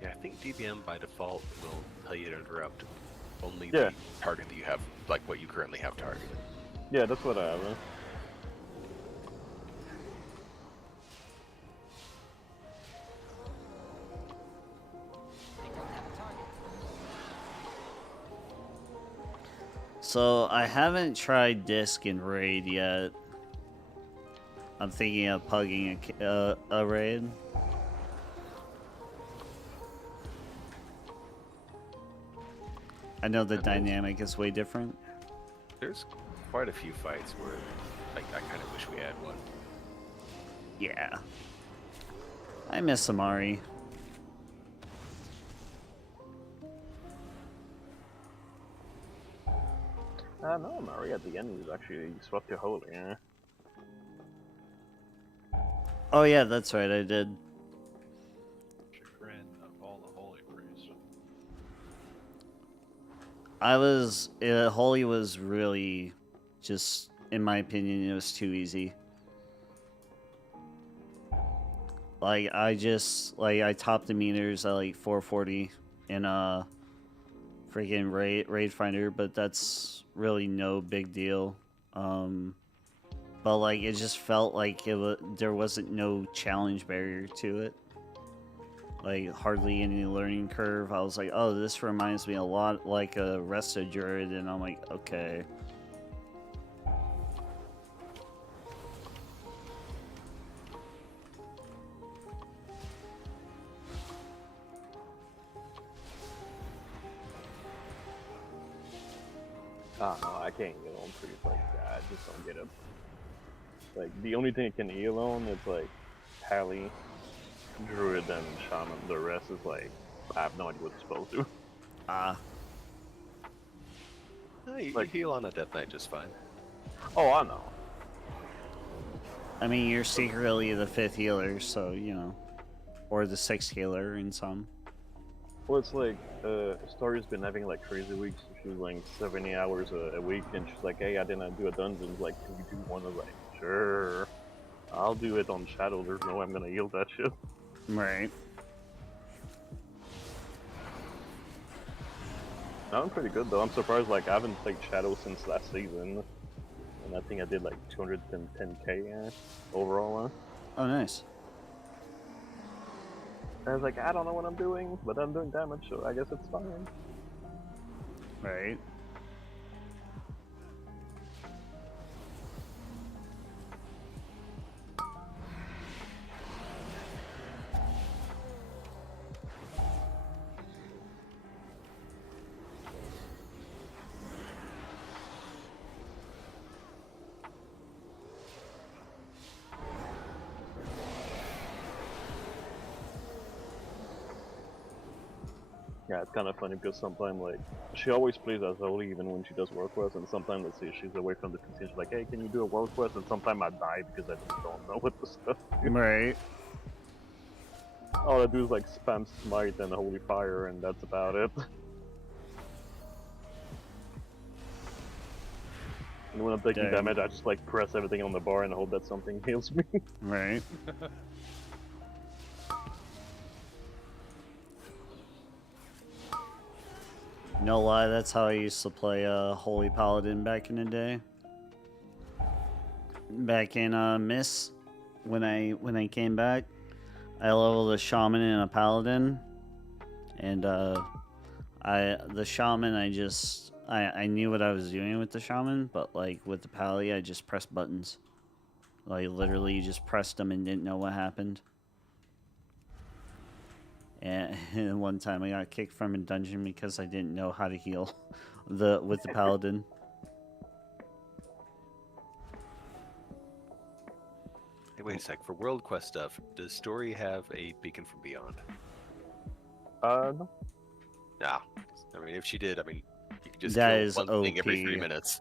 Yeah, I think DBM by default will tell you to interrupt only Yeah. the target that you have, like what you currently have targeted. Yeah, that's what I have, eh? So I haven't tried disc and raid yet. I'm thinking of pugging a raid. I know the dynamic is way different. There's quite a few fights where I kind of wish we had one. Yeah. I miss Amari. No, Mari at the end was actually swept to holy, eh? Oh yeah, that's right, I did. Chagrin of all the holy priests. Holy was really just, in my opinion, it was too easy. Like, I topped the meters at like 440 in freaking raid finder, but that's really no big deal. But like, it just felt like there wasn't no challenge barrier to it. Like, hardly any learning curve. I was like, oh, this reminds me a lot like a Resto Druid, and I'm like, okay. No, I can't get on trees like that. I just don't get it. Like, the only thing I can heal on is like Pally, Druid, and Shaman. The rest is like, I have no idea what it's supposed to. You heal on a Death Knight just fine. Oh, I know. I mean, you're secretly the 5th healer, so, you know. Or the 6th healer in some. Well, it's like, Story's been having like crazy weeks. She's like 70 hours a week, and she's like, hey, I didn't do a dungeon. Like, can we do one? I was like, sure. I'll do it on Shadow. There's no way I'm gonna yield that shit. Right. No, I'm pretty good though. I'm surprised, like, I haven't played Shadow since last season. And I think I did like 210k overall. Oh, nice. I was like, I don't know what I'm doing, but I'm doing damage, so I guess it's fine. Right. Yeah, it's kind of funny because sometimes, like, she always plays as Holy even when she does world quests, and sometimes, let's say, she's away from the casino, she's like, hey, can you do a world quest? And sometimes I die because I just don't know what the stuff is. Right. All I do is, like, spam Smite and Holy Fire, and that's about it. And when I'm taking Dang. damage, I just, like, press everything on the bar and hope that something heals me. Right. No lie, that's how I used to play Holy Paladin back in the day. Back in Miss, when I came back, I leveled a shaman and a paladin, and the shaman I knew what I was doing with the shaman, but like with the pally I just pressed buttons, like literally just pressed them and didn't know what happened. And one time I got kicked from a dungeon because I didn't know how to heal with the paladin. Hey, wait a sec. For World Quest stuff, does Story have a Beacon from Beyond? No. Nah. I mean, if she did, I mean, you could just That kill is one thing every 3 OP. minutes.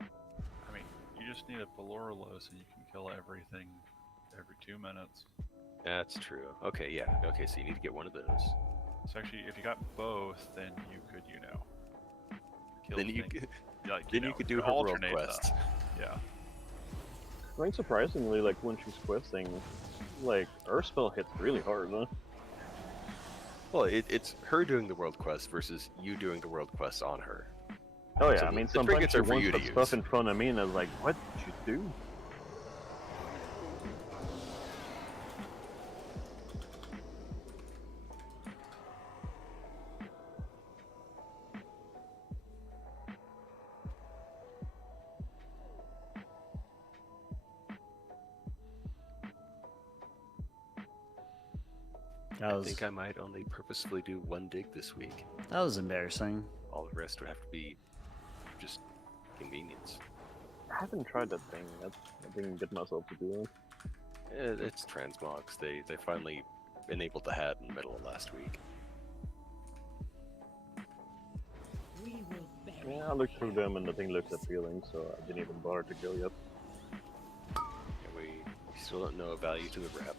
I mean, you just need a Baloralos and you can kill everything every 2 minutes. That's true. Okay, yeah. Okay, so you need to get one of those. So actually, if you got both, then you could, kill Then you things. could, Like, then you could do her world alternate them. quests. Yeah. I mean, surprisingly, like, when she's questing, like, her spell hits really hard, huh? Well, it's her doing the world quest versus you doing the world quest on her. Oh yeah, So I mean, the sometimes trinkets she are for wants you to that stuff use. in front of me, and I was like, what did you do? That I was think I might only purposefully do one dig this week. that was embarrassing. All the rest would have to be just convenience. I haven't tried that thing. I didn't get myself to do it. It's transmogs. They finally enabled the hat in the middle of last week. Yeah, I looked through them and the thing looked appealing, so I didn't even bother to go yet. And we still don't know a value to the rep.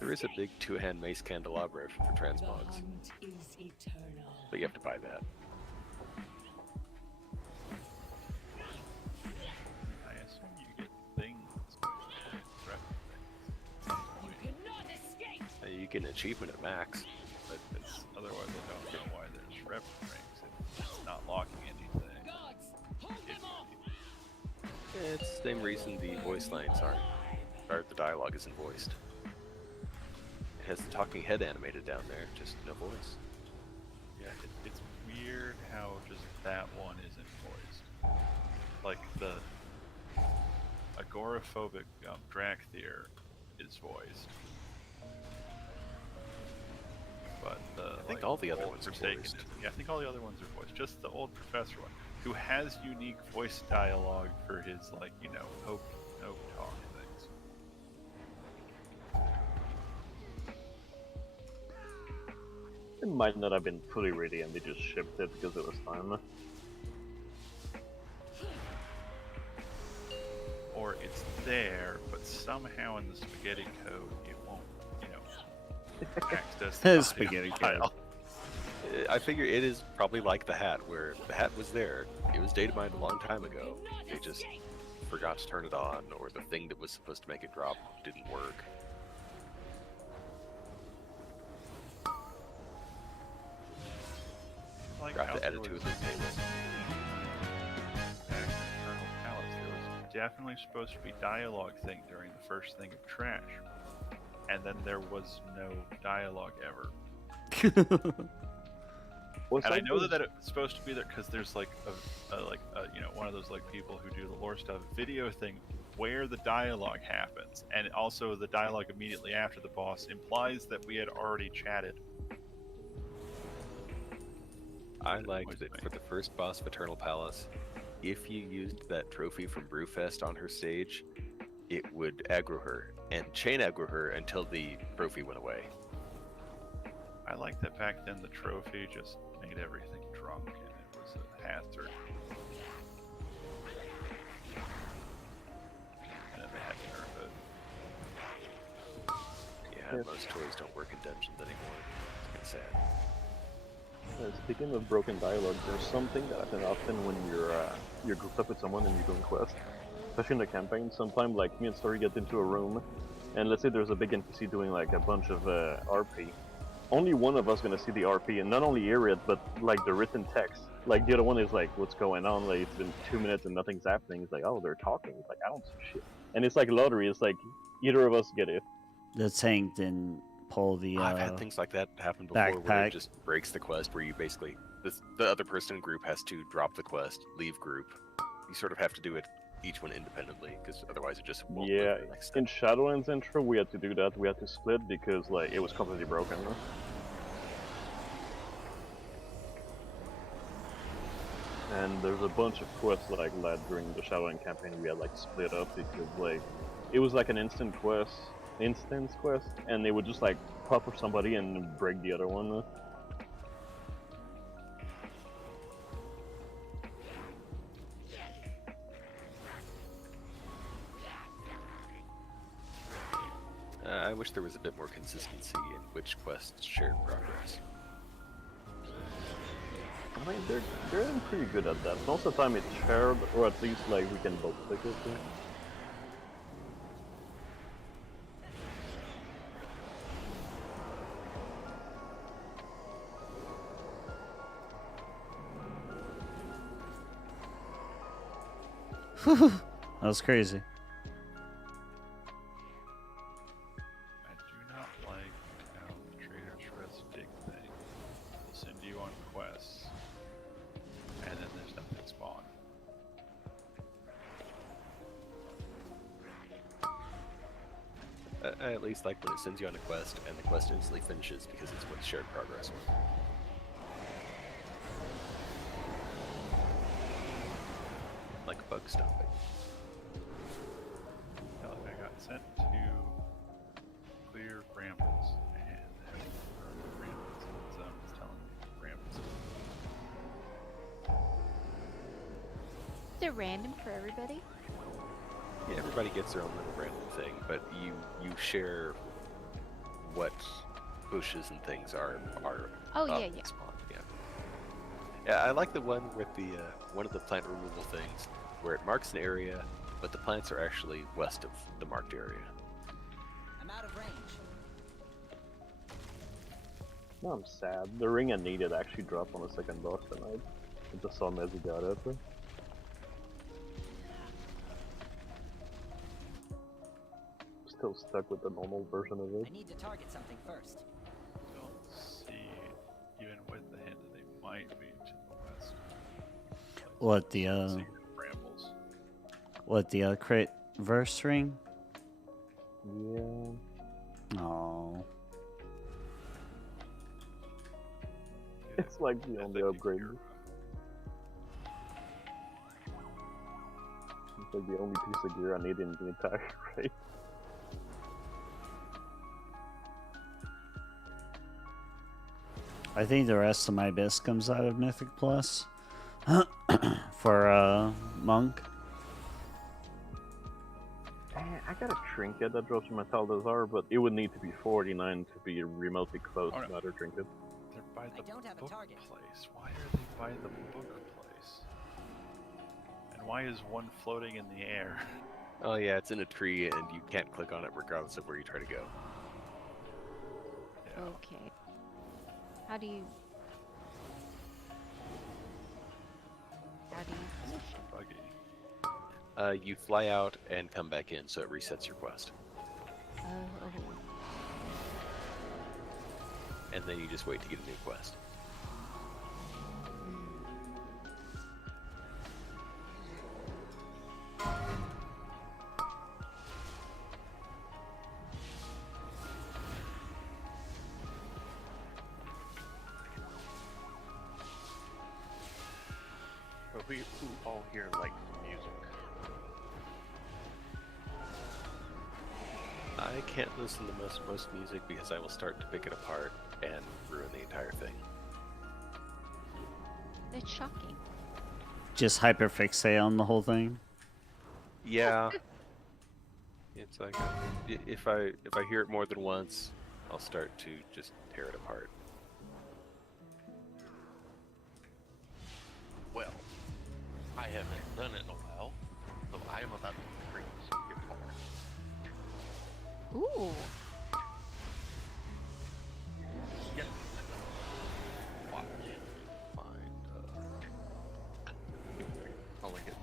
There is a big two-hand mace candelabra for transmogs, but you have to buy that. I assume you get things. You get an achievement at max. But otherwise, I don't know why there's rep ranks if it's not locking anything. It's the same reason the voice lines aren't, or the dialogue isn't voiced. It has the talking head animated down there, just no voice. Yeah, it's weird how just that one isn't voiced. Like the agoraphobic Drakthir is voiced. But I think all the other ones are Forsaken voiced. isn't. Yeah, I think all the other ones are voiced. Just the old professor one, who has unique voice dialogue for his, like, hope talk things. It might not have been fully ready and they just shipped it because it was time. Or it's there, but somehow in the spaghetti code it won't, access the Spaghetti file. code. I figure it is probably like the hat, where the hat was there. It was data mined a long time ago. They just forgot to turn it on, or the thing that was supposed to make it drop didn't work. Like Forgot how to there edit to was- it in the table. Back in Eternal Palace, there was definitely supposed to be dialogue thing during the first thing of trash, and then there was no dialogue ever. And I know that it's supposed to be there because there's like one of those like people who do the lore stuff video thing where the dialogue happens, and also the dialogue immediately after the boss implies that we had already chatted. I liked that for the first boss of Eternal Palace, if you used that trophy from Brewfest on her stage, it would aggro her, and chain aggro her until the trophy went away. I like that back then the trophy just made everything drunk and it was a hazard. And then they had to nerf it. Yeah, Yeah. most toys don't work in dungeons anymore. It's kind of sad. Speaking of broken dialogue, there's something that happens often when you're grouped up with someone and you're doing quests, especially in the campaign. Sometimes, like me and Story get into a room, and let's say there's a big NPC doing like a bunch of RP. Only one of us gonna see the RP and not only hear it, but like the written text. Like the other one is like, "What's going on?" Like it's been 2 minutes and nothing's happening. It's like, "Oh, they're talking." It's like I don't see shit. And it's like lottery. It's like either of us get it. The tank didn't pull the I've had things like that happen before where it backpack. just breaks the quest, where you basically the other person in group has to drop the quest, leave group. You sort of have to do it each one independently because otherwise it just won't move Yeah, to the next step. in Shadowlands intro, we had to do that. We had to split because like it was completely broken. Huh? And there's a bunch of quests like that during the Shadowland campaign. We had like split up because like it was like an instance quest, and they would just like pop for somebody and break the other one. I wish there was a bit more consistency in which quests shared progress. I mean, they're pretty good at that. Most of the time it's shared, or at least like we can both click it. That was crazy. I do not like how the Trader's Rest dig thing will send you on quests, and then there's nothing spawn. I at least like when it sends you on a quest and the quest instantly finishes because it's what shared progress was. Like bug stopping. Like I got sent to clear brambles, and then the brambles in the zone is telling me brambles. Is it random for everybody? Yeah, everybody gets their own little random thing, but you share what bushes and things are Oh, up yeah, and yeah. spawn. Yeah, I like the one with the one of the plant removal things where it marks an area, but the plants are actually west of the marked area. I'm out of range. No, I'm sad. The ring I needed actually dropped on the second boss tonight. I just saw Mezzy got it. Still stuck with the normal version of it. I need to target something first. Don't see, even with the hint that they might be to the west. What the See brambles. What the crit verse ring? Yeah. Oh. It's like the only upgrade. It's like the only piece of gear I need in the entire raid. I think the rest of my best comes out of Mythic Plus for Monk. I got a trinket that drops from my Tal'Dazar, but it would need to be 49 to be remotely close to another trinket. They're by the don't have a book target. place. Why are they by the book place? And why is one floating in the air? Oh yeah, it's in a tree and you can't click on it regardless of where you try to go. Yeah. Okay. How do you... Mr. Buggy. You fly out and come back in, so it resets your quest. Oh. And then you just wait to get a new quest. But who all here like music? I can't listen to most music because I will start to pick it apart and ruin the entire thing. It's shocking. Just hyperfixate on the whole thing. Yeah. It's like if I hear it more than once, I'll start to just tear it apart. Well, I haven't done it in a while, so I am about to bring some guitar. Ooh. Yes. Watch. Find. I'll link it.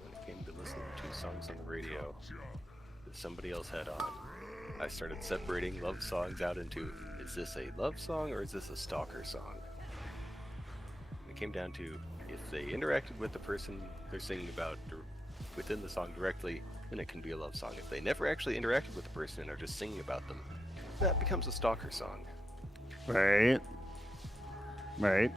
When it came to listening to songs on the radio that somebody else had on, I started separating love songs out into, is this a love song or is this a stalker song? It came down to, if they interacted with the person they're singing about within the song directly, then it can be a love song. If they never actually interacted with the person and are just singing about them, that becomes a stalker song. Right. Right.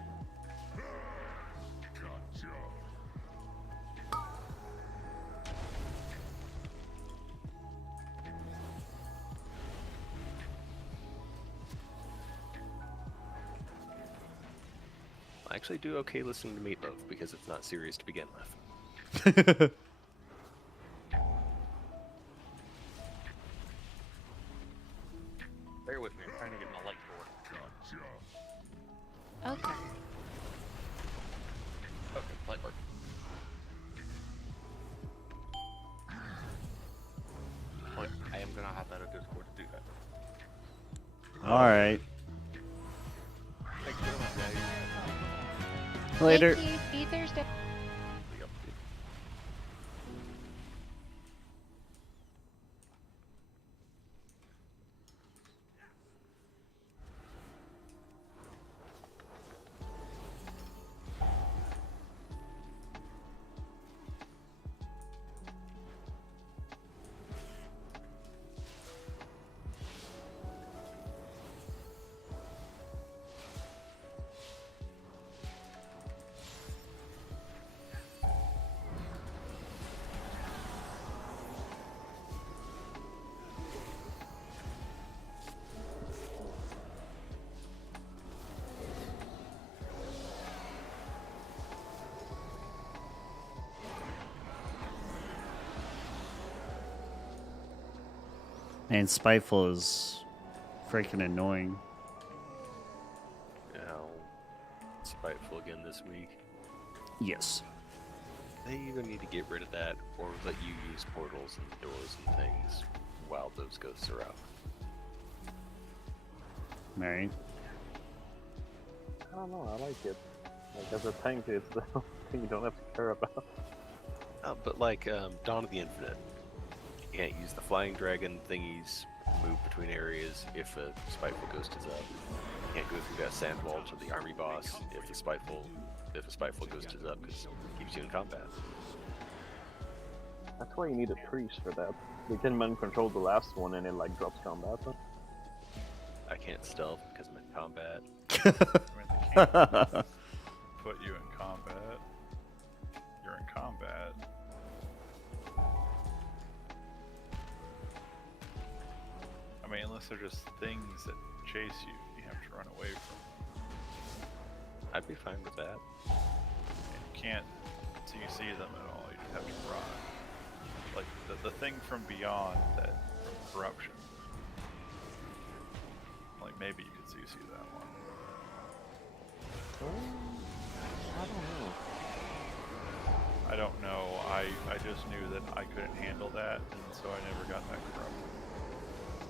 I actually do okay listening to Meatloaf because it's not serious to begin with. Bear with me, I'm trying to get my light door. Okay. Okay, light work. But I am gonna hop out of Discord to do that. Alright. Thanks very much, guys. Later. Thank you. See you Thursday. And Spiteful is freaking annoying. Now, Spiteful again this week. Yes. They either need to get rid of that or let you use portals and doors and things while those ghosts are out. Right. I don't know, I like it. Like, as a tank, it's the thing you don't have to care about. But like Dawn of the Infinite, you can't use the flying dragon thingies, move between areas if a Spiteful Ghost is up. You can't go through that sand wall to the army boss if a Spiteful Ghost is up, because it keeps you in combat. That's why you need a priest for that. They can man control the last one and it like drops combat. I can't stealth because I'm in combat. Put you in combat. You're in combat. I mean, unless they're just things that chase you, you have to run away from. I'd be fine with that. And you can't CC them at all, you just have to run. Like, the thing from beyond, that from corruption. Like, maybe you could CC that one. I don't know. I don't know, I just knew that I couldn't handle that, and so I never got that corruption.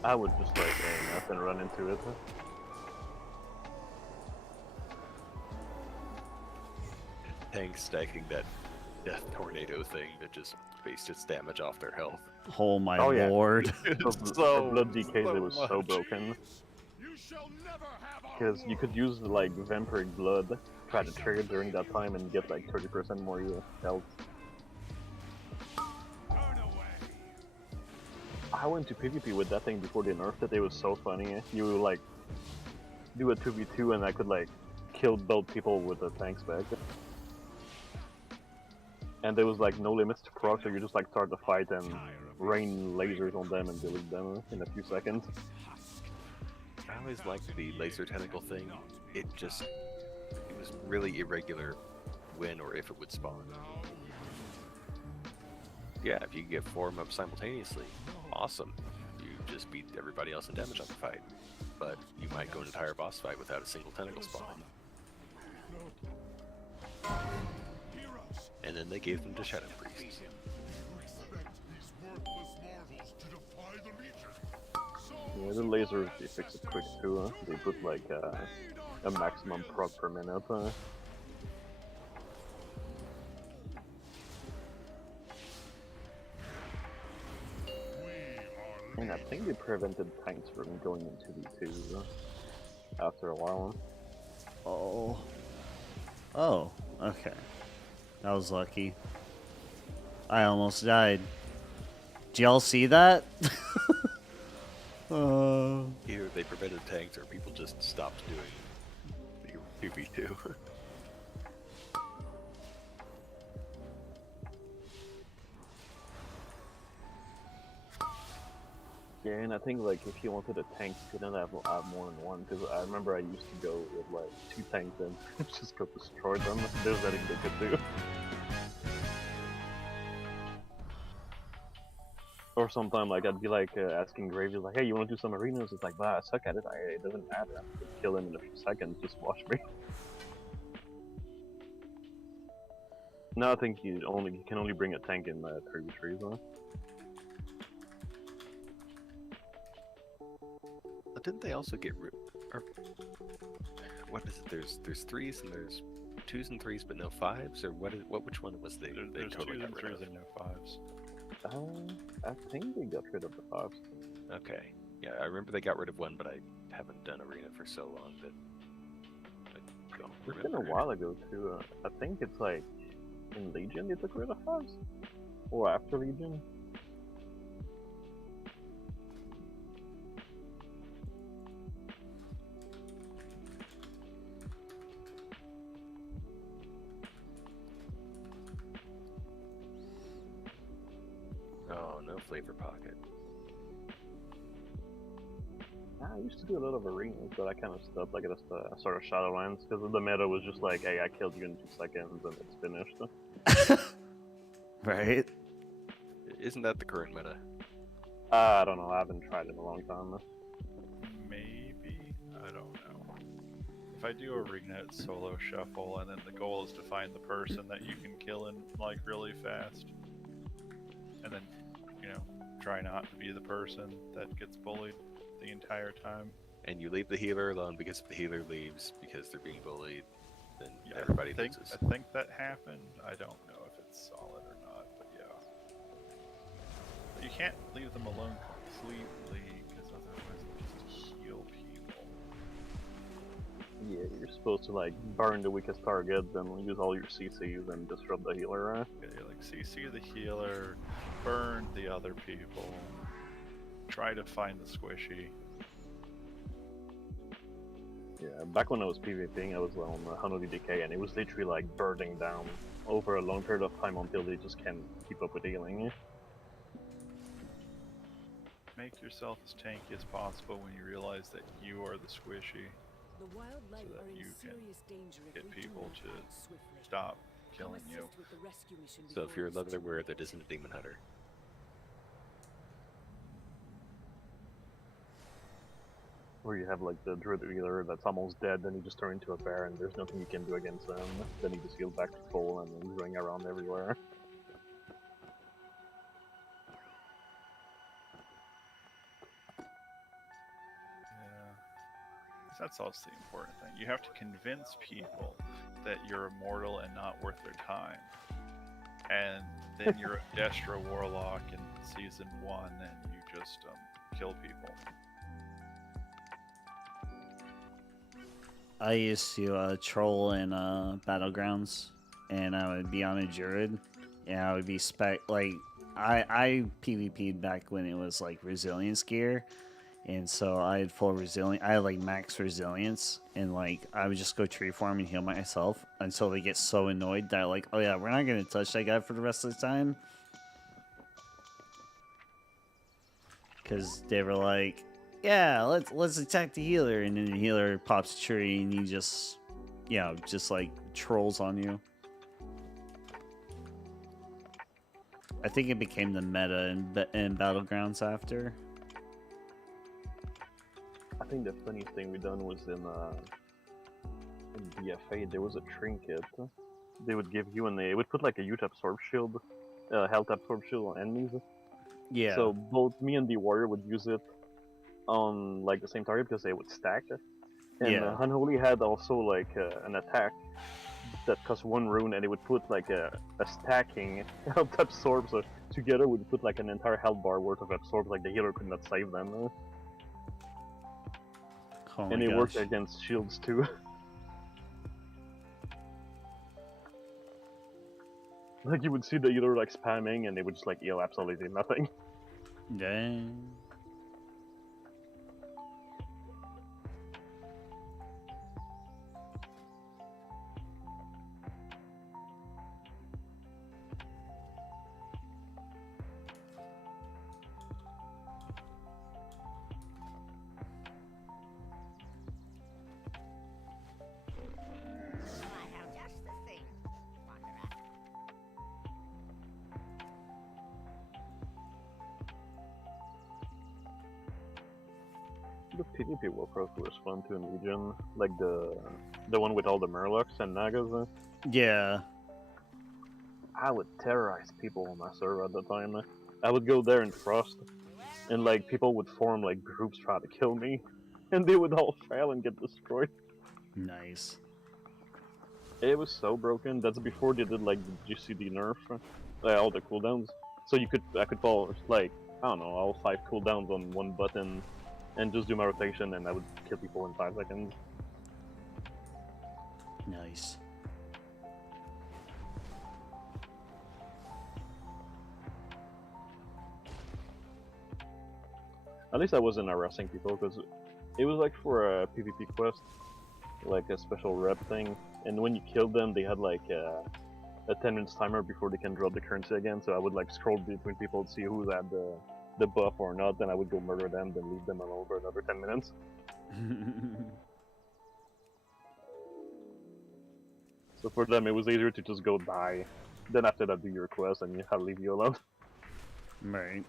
I would just like aim up and run into it. Tank stacking that death tornado thing that just based its damage off their health. Oh my yeah. lord. The blood decays, it was so broken. Because you could use like vampiric blood, try to trigger during that time and get like 30% more health. I went to PvP with that thing before they nerfed it. It was so funny. You like do a 2v2 and I could like kill both people with the tanks back. And there was like no limits to proc, so you just like start the fight and rain lasers on them and delete them in a few seconds. I always liked the laser tentacle thing. It was really irregular when or if it would spawn. Yeah, if you could get 4 of them up simultaneously, awesome. You just beat everybody else in damage on the fight. But you might go an entire boss fight without a single tentacle spawn. And then they gave them to Shadow Priests. Yeah, the lasers, they fix it quick too. They put like a maximum proc per minute. And I think they prevented tanks from going into V2 after a while. Oh. Oh, okay. That was lucky. I almost died. Did y'all see that? Either they prevented tanks or people just stopped doing the PvP2. Yeah, and I think like if you wanted a tank, you couldn't have more than one. Because I remember I used to go with like 2 tanks and just go destroy them. There's nothing they could do. Or sometime like I'd be like asking Gravy like, hey, you want to do some arenas? It's like, bah, I suck at it. It doesn't matter. I could kill him in a few seconds. Just watch me. No, I think you can only bring a tank in 33s, huh? Didn't they also get what is it? There's 3s and there's 2s and 3s, but no 5s, or which one was they? There's totally 2s got and rid 3s of? and no 5s. I think they got rid of the 5s. Okay, yeah, I remember they got rid of one, but I haven't done arena for so long that I don't It's remember. been a while ago too. I think it's like in Legion they took rid of 5s, or after Legion. Oh, no flavor pocket. I used to do a lot of arenas, but I kind of stopped. Like I just started Shadowlands because the meta was just like, hey, I killed you in 2 seconds and it's finished. Right? Isn't that the current meta? I don't know. I haven't tried it in a long time. Maybe? I don't know. If I do arena, it's solo shuffle, and then the goal is to find the person that you can kill in like really fast. And then, try not to be the person that gets bullied the entire time. And you leave the healer alone because if the healer leaves because they're being bullied, then everybody loses. I think that happened. I don't know if it's solid or not, but yeah. But you can't leave them alone completely, because otherwise they'll just heal people. Yeah, you're supposed to like burn the weakest target, then use all your CCs and disrupt the healer. Yeah, like CC the healer, burn the other people, try to find the squishy. Yeah, back when I was PvPing, I was on 100 DK, and it was literally like burning down over a long period of time until they just can't keep up with healing. Make yourself as tanky as possible when you realize that you are the squishy, The wildlife so are that in you can serious danger if get we do people not to act swiftly. stop Come killing you. assist with the rescue mission So if before you're a it is too leatherware late. that isn't a demon hunter, Where you have like the druid healer that's almost dead, then you just turn into a bear and there's nothing you can do against them. Then you just heal back to full and then going around everywhere. Yeah. That's also the important thing. You have to convince people that you're immortal and not worth their time. And then you're a Destra Warlock in Season 1 and you just kill people. I used to troll in Battlegrounds, and I would be on a druid, and I would be I PvP'd back when it was like resilience gear, and so I had full resilience. I had like max resilience, and like I would just go tree farm and heal myself until they get so annoyed that like, oh yeah, we're not gonna touch that guy for the rest of the time, because they were like, yeah, let's attack the healer, and then the healer pops a tree and he just, just like trolls on you. I think it became the meta in Battlegrounds after. I think the funniest thing we done was in BFA. There was a trinket they would give you, and they would put like a huge absorb shield, health absorb shield on enemies. Yeah. So both me and the warrior would use it on like the same target because they would stack. And Yeah. Unholy had also like an attack that cost 1 rune, and it would put like a stacking health absorb. So together we'd put like an entire health bar worth of absorb. Like the healer could not save them. Oh And my it gosh. worked against shields too. Like you would see the healer like spamming, and they would just like heal absolutely nothing. Dang. I have just the thing, Wanderer. The PvP Warcraft was fun too in Legion, like the one with all the Murlocs and Nagas. Yeah. I would terrorize people on my server at the time. I would go there in Frost, and like people would form like groups try to kill me, and they would all fail and get destroyed. Nice. It was so broken. That's before they did like the GCD nerf, all the cooldowns. So I could fall like I don't know, all 5 cooldowns on one button, and just do my rotation, and I would kill people in 5 seconds. Nice. At least I wasn't harassing people, because it was like for a PvP quest, like a special rep thing, and when you killed them, they had like a 10 minutes timer before they can drop the currency again, so I would like scroll between people to see who had the buff or not, then I would go murder them, then leave them alone for another 10 minutes. So for them, it was easier to just go die, then after that do your quest, and I'll leave you alone. Right.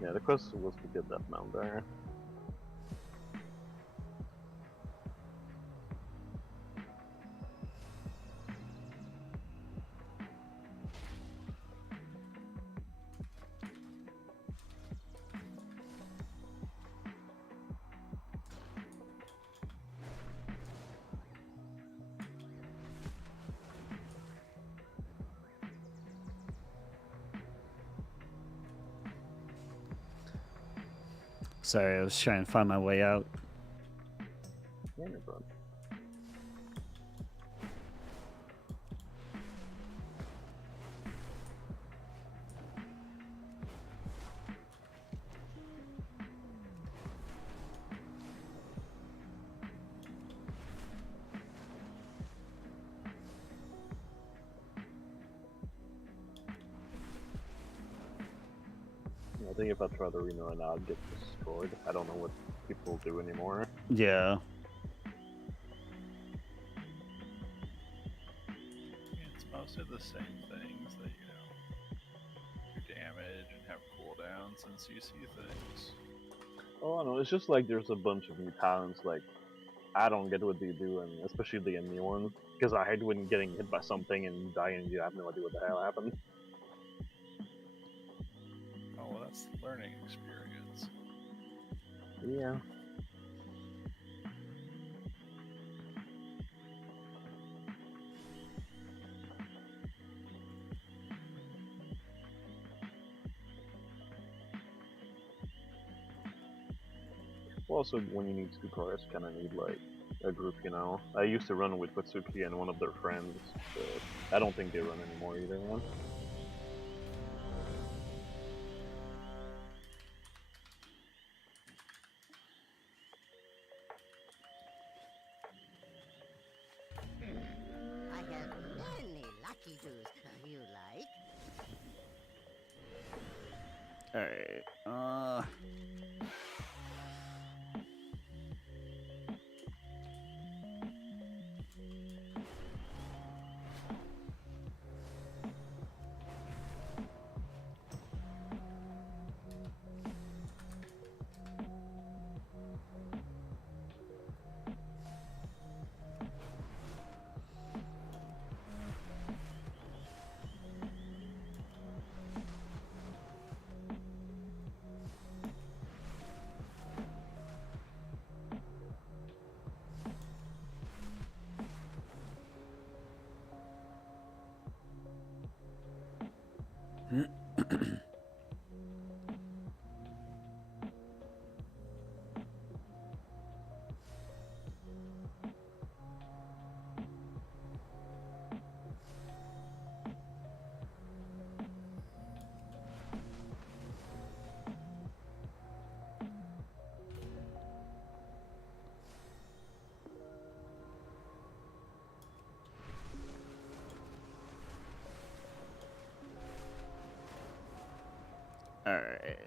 Yeah, the quest was to get that mount there. Sorry, I was trying to find my way out. Yeah, no problem. I think if I try the arena right now, I'd get destroyed. I don't know what people do anymore. Yeah. It's mostly the same things that, do damage and have cooldowns and CC things. Oh no, it's just like there's a bunch of new talents, like, I don't get what they do, and especially the enemy ones, because I hate when getting hit by something and you die and you have no idea what the hell happened. Oh That's the learning experience. Yeah. Well, also, when you need to do chorus, kind of need like a group, you know. I used to run with Watsuki and one of their friends, but I don't think they run anymore either. One. I have many lucky doos. You like? Alright. Alright.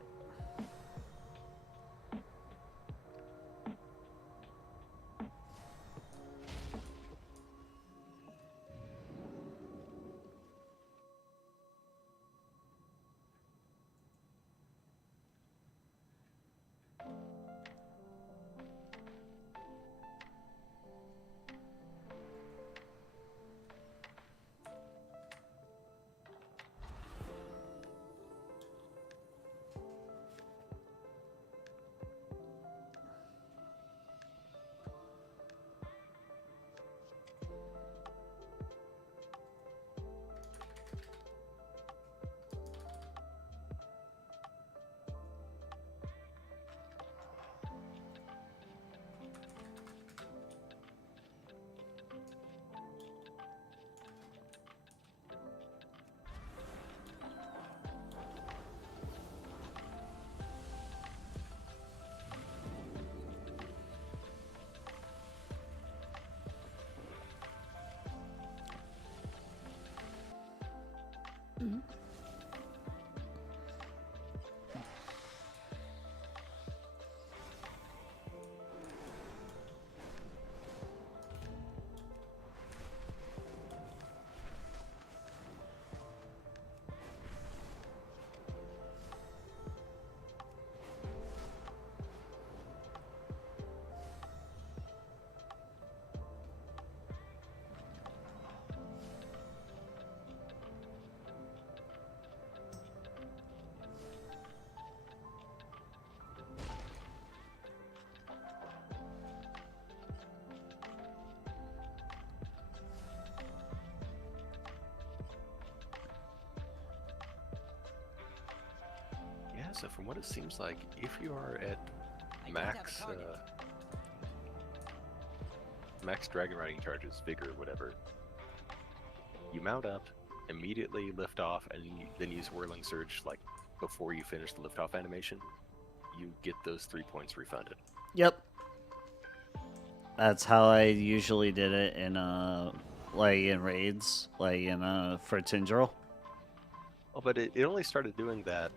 Yeah, so from what it seems like, if you are at max max dragon riding charges, vigor, whatever, you mount up, immediately lift off, and then use whirling surge like before you finish the liftoff animation. You get those 3 points refunded. Yep. That's how I usually did it in like in raids, like in for Tindril. Oh, but it only started doing that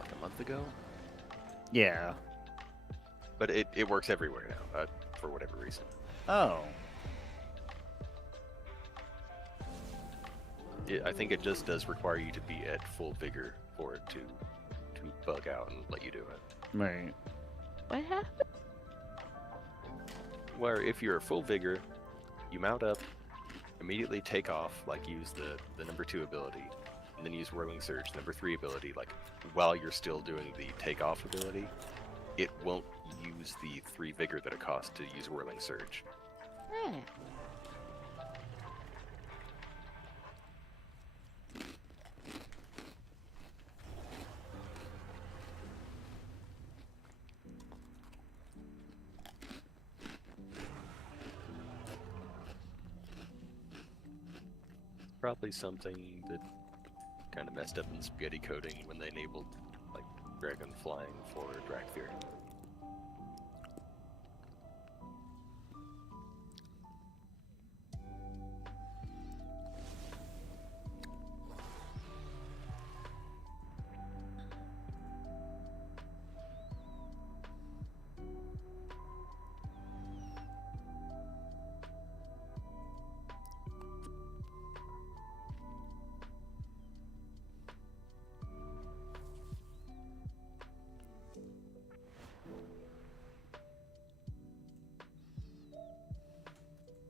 like a month ago. Yeah. But it works everywhere now, for whatever reason. Oh. I think it just does require you to be at full vigor for it to bug out and let you do it. Right. What happened? Where if you're at full vigor, you mount up, immediately take off, like use the number 2 ability, and then use Whirling Surge, number 3 ability, like, while you're still doing the takeoff ability, it won't use the 3 vigor that it costs to use Whirling Surge. Yeah. Probably something that kind of messed up in spaghetti coding when they enabled, like, dragon flying for Drakthir.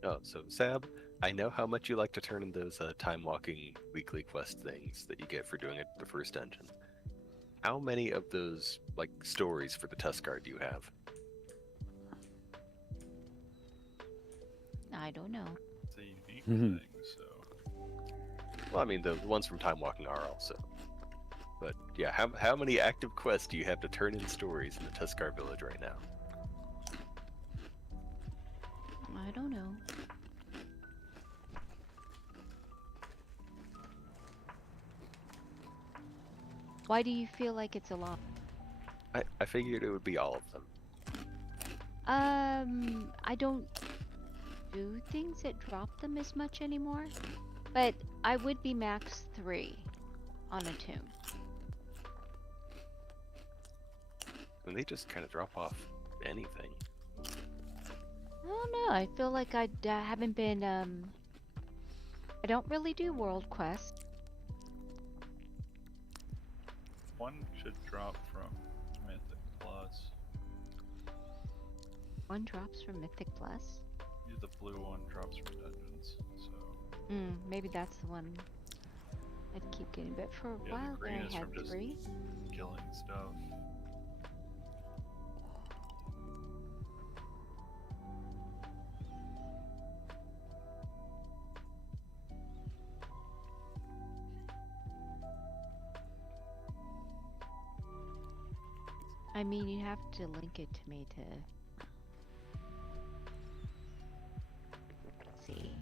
Oh, so Sab, I know how much you like to turn in those time-walking weekly quest things that you get for doing it the first dungeon. How many of those, like, stories for the Tuskar do you have? I don't know. It's a unique thing, so. Well, I mean, the ones from time walking are also. But yeah, how many active quests do you have to turn in stories in the Tuskar village right now? I don't know. Why do you feel like it's a lot? I figured it would be all of them. I don't do things that drop them as much anymore, but I would be max 3 on a tomb. And they just kind of drop off anything. I don't know. I feel like I haven't been, I don't really do world quests. One should drop from Mythic Plus. One drops from Mythic Plus. Yeah, the blue one drops from Dungeons, so. Maybe that's the one I'd keep getting, but for a Yeah, while the green there is I had from just 3. killing stuff. I mean, you have to link it to me to see.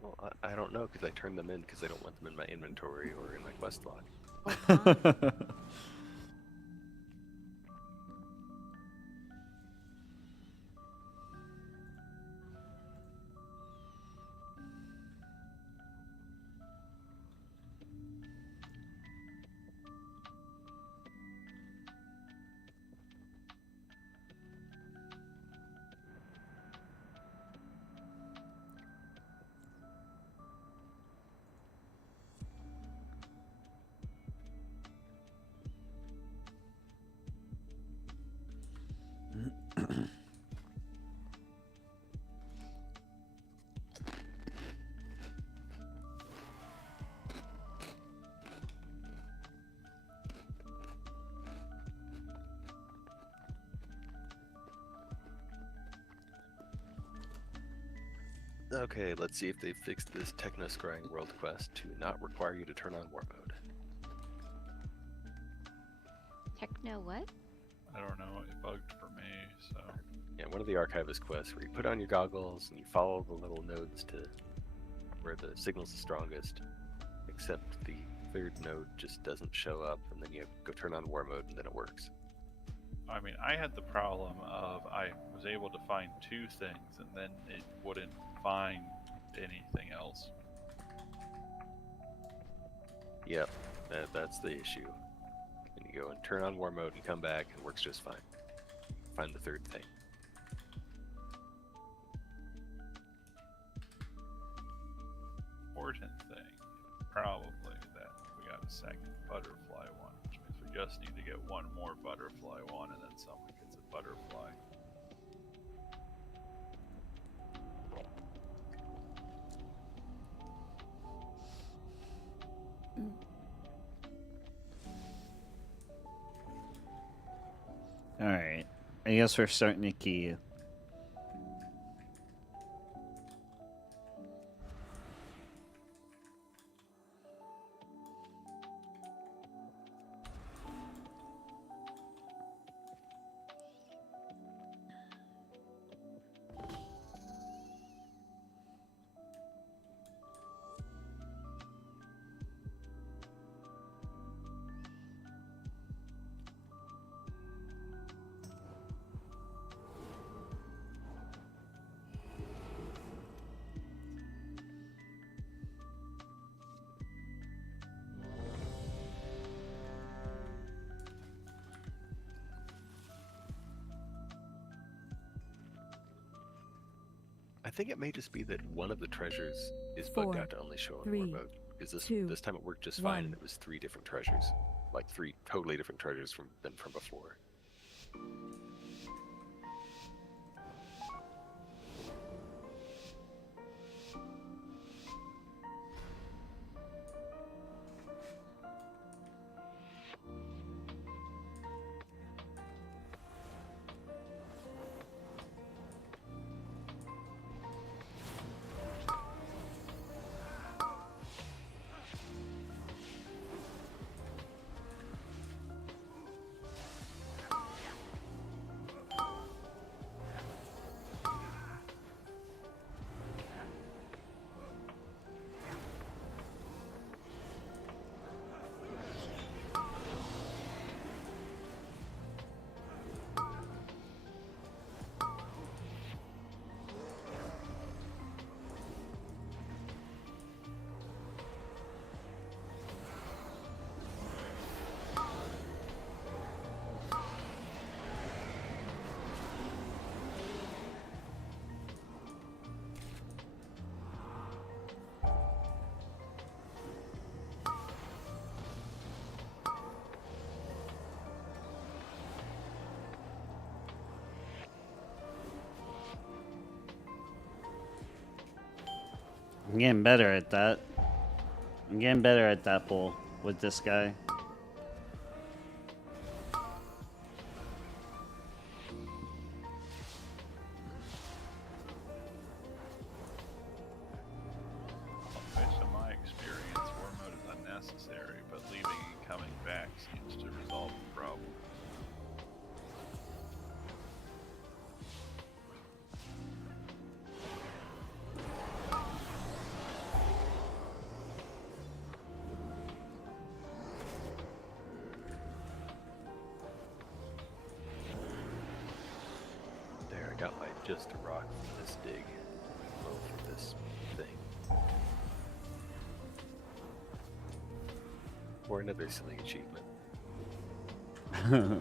Well, I don't know because I turned them in because I don't want them in my inventory or in my quest log. Okay, let's see if they've fixed this Techno-Scrying world quest to not require you to turn on war mode. Techno what? I don't know, it bugged for me, so. Yeah, one of the Archivist quests where you put on your goggles and you follow the little nodes to where the signal's the strongest, except the third node just doesn't show up, and then you go turn on war mode and then it works. I mean, I had the problem of I was able to find 2 things and then it wouldn't find anything else. Yep, that's the issue. And you go and turn on war mode and come back and it works just fine. Find the third thing. Important thing, probably that we got a second butterfly one, which means we just need to get one more butterfly one and then someone gets a butterfly. I guess we're starting to key. I think it may just be that one of the treasures is bugged 4, out to only show in 3, one mode. Because 2, this time it worked just fine, 1. and it was 3 different treasures, like 3 totally different treasures than from before. I'm getting better at that. I'm getting better at that pull with this guy. Based on my experience, war mode is unnecessary, but leaving and coming back seems to resolve the problem. There, I got my just a rock from this dig. Well, from this thing. Or another silly achievement. Oh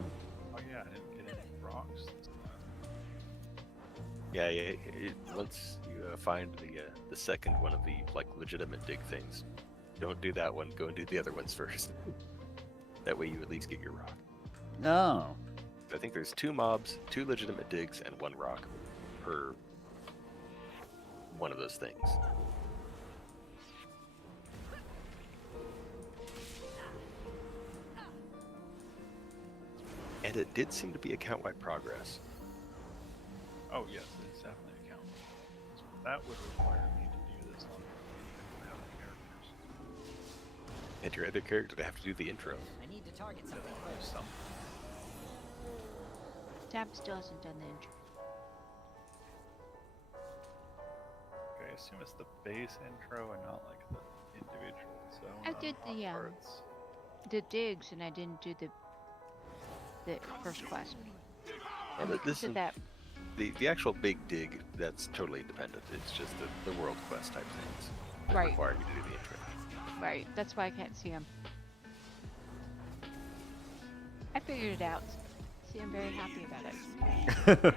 yeah, I didn't get any rocks this time. Yeah. Once you find the second one of the like legitimate dig things, don't do that one. Go and do the other ones first. That way you at least get your rock. Oh. I think there's 2 mobs, 2 legitimate digs, and 1 rock per one of those things. And it did seem to be account-wide progress. Oh yes, it's definitely a count. That would require me to do this on my other characters. And your other character to have to do the intro. I need to target Yeah, something they'll do first. something. Tab still hasn't done the intro. Okay, I assume it's the base intro and not like the individual zone. I did the digs, and I didn't do the first quest. Yeah, but this Did is that. the actual big dig. That's totally independent. It's just the world quest type things that Right. require you to do the intro. Right. That's why I can't see him. I figured it out. See, I'm very happy about it.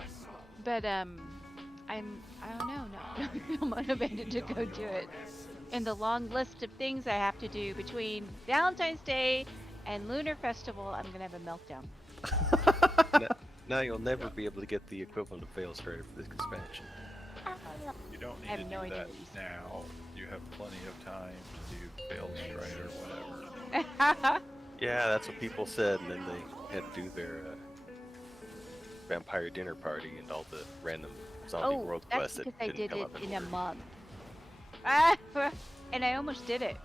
But I don't know. No, I don't feel motivated to go do it. In the long list of things I have to do between Valentine's Day and Lunar Festival, I'm gonna have a meltdown. Now you'll never be able to get the equivalent of fail strider for this expansion. You don't I need have to do no idea that what you now. You have plenty of time to do fail stride or whatever. Yeah, that's what people said, and then they had to do their vampire dinner party and all the random zombie Oh, world that's quests that because I didn't did come it up in a order. month. And I almost did it.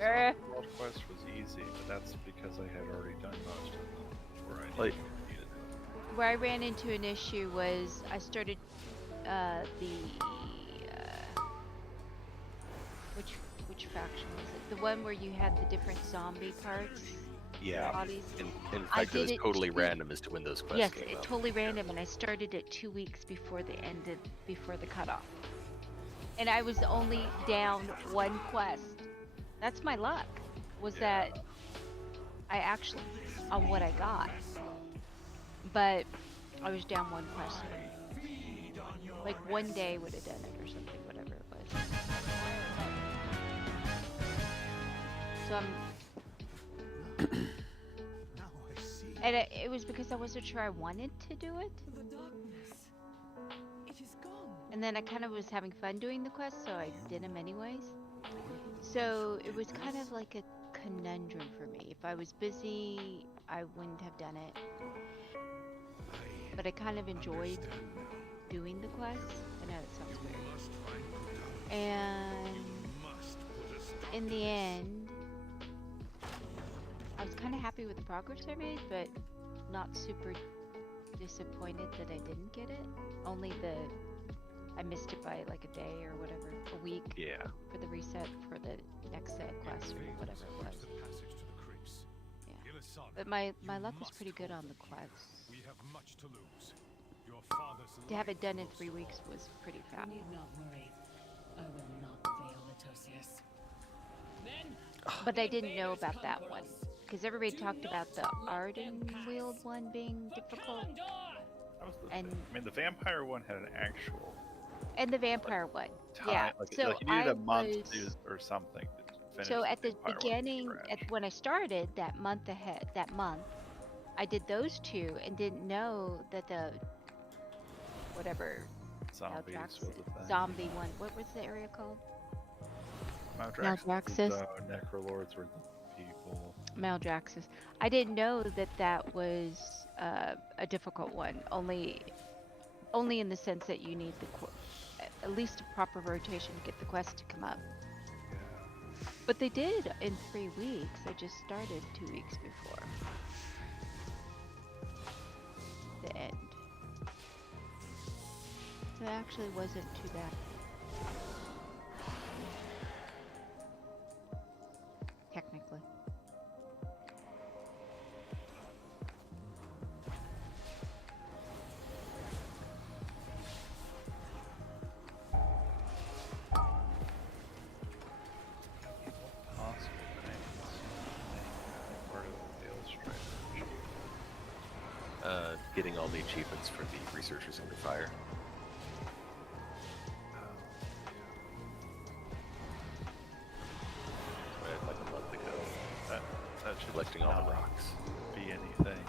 Well, Zombie World Quest was easy, but that's because I had already done most of them before I Like- needed it. Where I ran into an issue was I started which faction was it? The one where you had the different zombie parts. Yeah. Bodies. In I fact, it was did it totally too. random as to when those quests Yes, came it up. totally random, and I started it 2 weeks before the cutoff. And I was only down one quest. That's my luck. Was that I actually on what I got, but I was down one quest. Like one day would have done it or something, whatever it was. So and it was because I wasn't sure I wanted to do it. And then I kind of was having fun doing the quest, so I did them anyways. So it was kind of like a conundrum for me. If I was busy, I wouldn't have done it. But I kind of enjoyed doing the quest. I know it sounds weird. And in the end, I was kind of happy with the progress I made, but not super disappointed that I didn't get it. Only I missed it by like a day or whatever, a week. Yeah. For the reset for the next set quest or whatever it was. Yeah. But my luck was pretty good on the quests. We have much to lose. Your father's To have it done in 3 weeks was pretty fast. Need not worry. I will not fail Latosius. Then But I didn't know about that one. Because everybody talked about the Ardenweald one being difficult. I mean, the vampire one had an actual And the vampire one. time. Yeah. Like, So like you needed I a month was, to do, or something to finish. so at the vampire one from beginning, scratch. when I started that month, I did those two and didn't know that the whatever Zombies Maldraxxus- was a thing. zombie one. What was the area called? Maldraxxus. Necrolords were the people. Maldraxxus. I didn't know that that was a difficult one. Only in the sense that you need at least a proper rotation to get the quest to come up. But they did in 3 weeks. I just started 2 weeks before the end. So it actually wasn't too bad. Technically. Possible things. Part of the illustrator. Getting all the achievements for the researchers under fire. I had like a month ago. That should Collecting all the not rocks. be anything.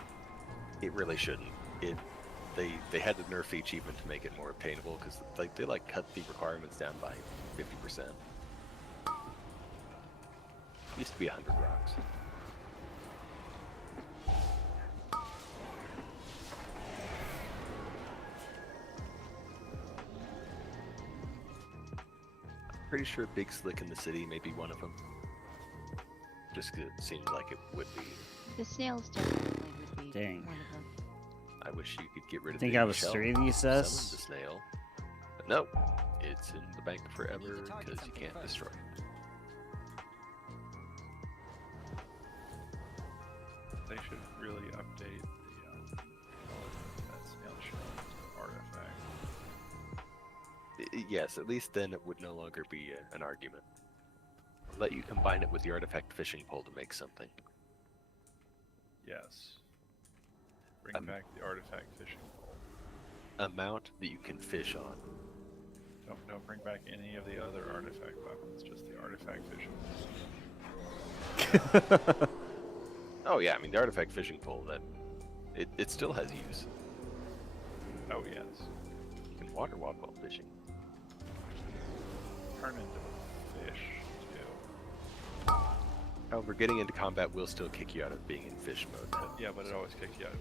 It really shouldn't. They had to nerf the achievement to make it more obtainable because they cut the requirements down by 50%. Used to be 100 rocks. Pretty sure Big Slick in the City may be one of them. Just 'cause it seems like it would be. The snails definitely would be Dang. one of them. I wish you could get rid of Think the I was shell, 3D summon sus? the snail. But no, it's in the bank forever because you can't destroy it. They should really update that snail shell artifact. Yes, at least then it would no longer be an argument. Let you combine it with the artifact fishing pole to make something. Yes. Bring back the artifact fishing pole. Amount that you can fish on. Don't bring back any of the other artifact weapons, just the artifact fishing pole. Oh yeah, I mean the artifact fishing pole, it still has use. Oh yes. You can water walk while fishing. Turn into a fish too. However, getting into combat will still kick you out of being in fish mode. Yeah, but it always kicks you out.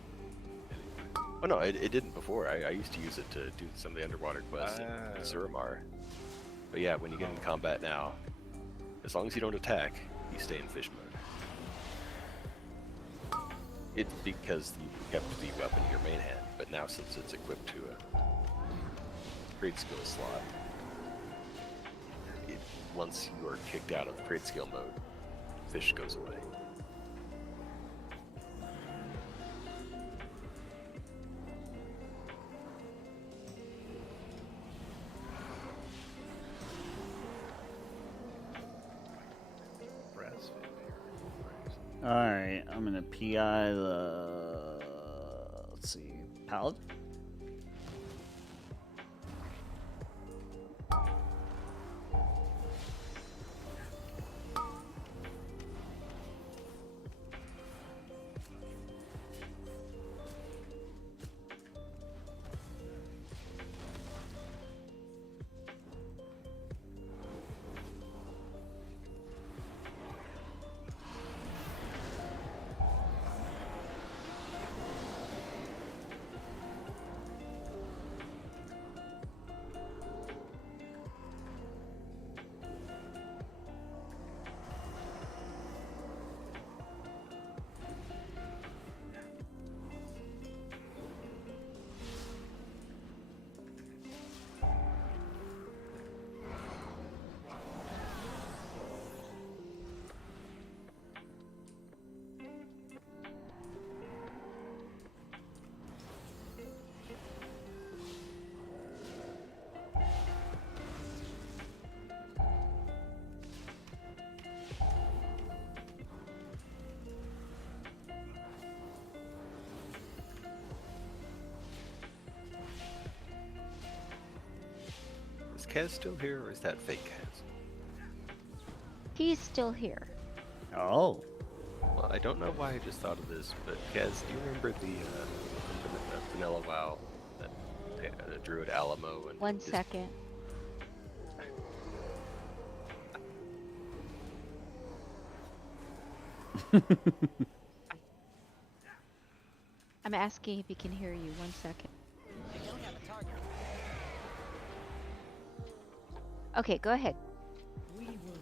Anyway. Oh no, it didn't before. I used to use it to do some of the underwater quests in Oh. Suramar. But yeah, when you get in combat now, as long as you don't attack, you stay in fish mode. It's because you kept the weapon in your main hand, but now since it's equipped to a trade skill slot, once you are kicked out of trade skill mode, fish goes away. Alright, I'm gonna PI the... Let's see, Paladin? Is Kaz still here, or is that fake Kaz? He's still here. Oh. Well, I don't know why I just thought of this, but Kaz, do you remember the Vanilla WoW, the Druid Alamo? And 1 second. I'm asking if he can hear you. 1 second. Okay, go ahead.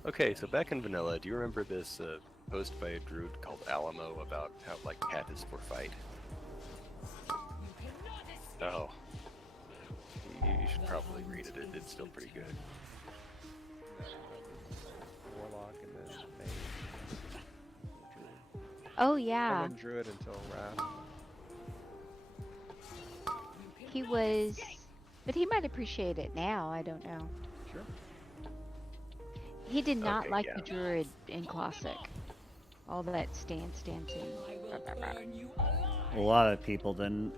Okay, so back in Vanilla, do you remember this post by a druid called Alamo about how, like, cat is for fight? Oh. You should probably read it. It's still pretty good. Warlock and then Mage. Oh, yeah. And then Druid until Wrath. He was... But he might appreciate it now. I don't know. Sure. He did not Okay, like yeah. the Druid in Classic. All that stance dancing. A lot of people didn't.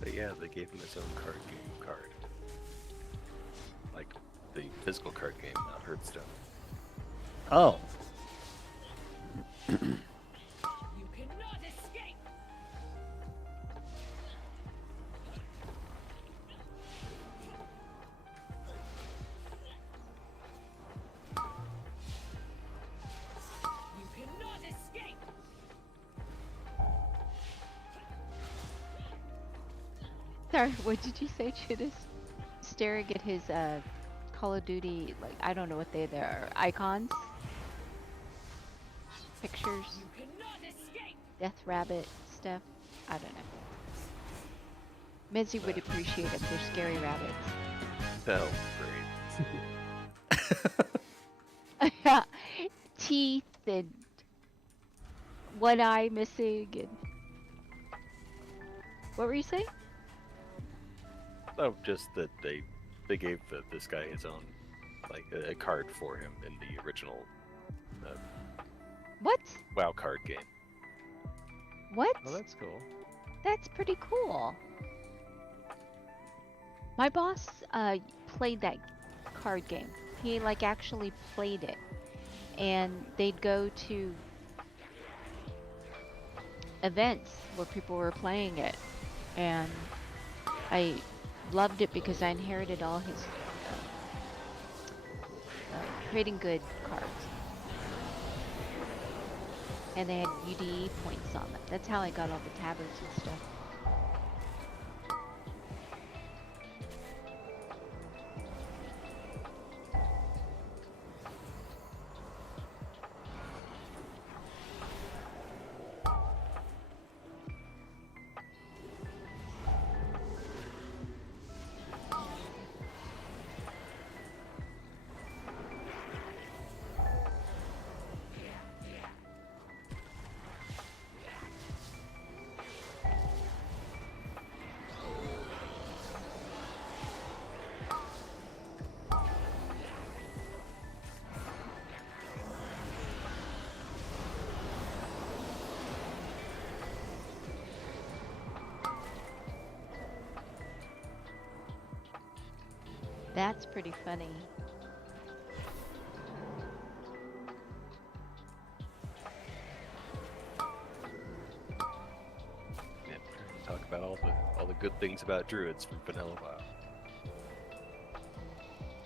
But yeah, they gave him his own card game card. Like, the physical card game, not Hearthstone. Oh. Sorry, what did you say, Judas? Staring at his Call of Duty, like, I don't know what they are, icons? Pictures? Death Rabbit stuff? I don't know. Mizzy would appreciate it. They're scary rabbits. Oh, great. Teeth and one eye missing. And what were you saying? Oh, just that they gave this guy his own, like, a card for him in the original What? WoW card game. What? Oh, that's cool. That's pretty cool. My boss played that card game. He like actually played it, and they'd go to events where people were playing it, and I loved it because I inherited all his trading good cards, and they had UDE points on them. That's how I got all the tabards and stuff. That's pretty funny. Yeah, talk about all the good things about druids from Vanilla WoW.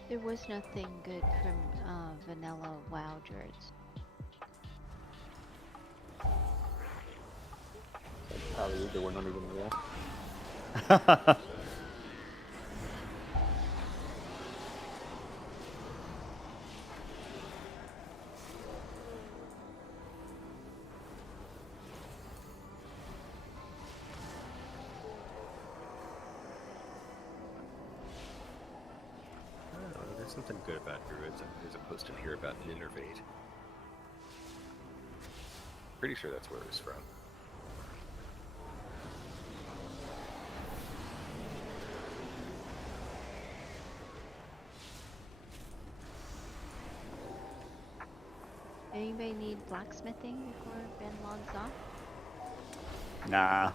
There was nothing good from vanilla WoW druids. Probably they were not even there. There's something good about druids. There's a post in here about Ninnervate. Pretty sure that's where it was from. Anybody need blacksmithing before Ben logs off? Nah.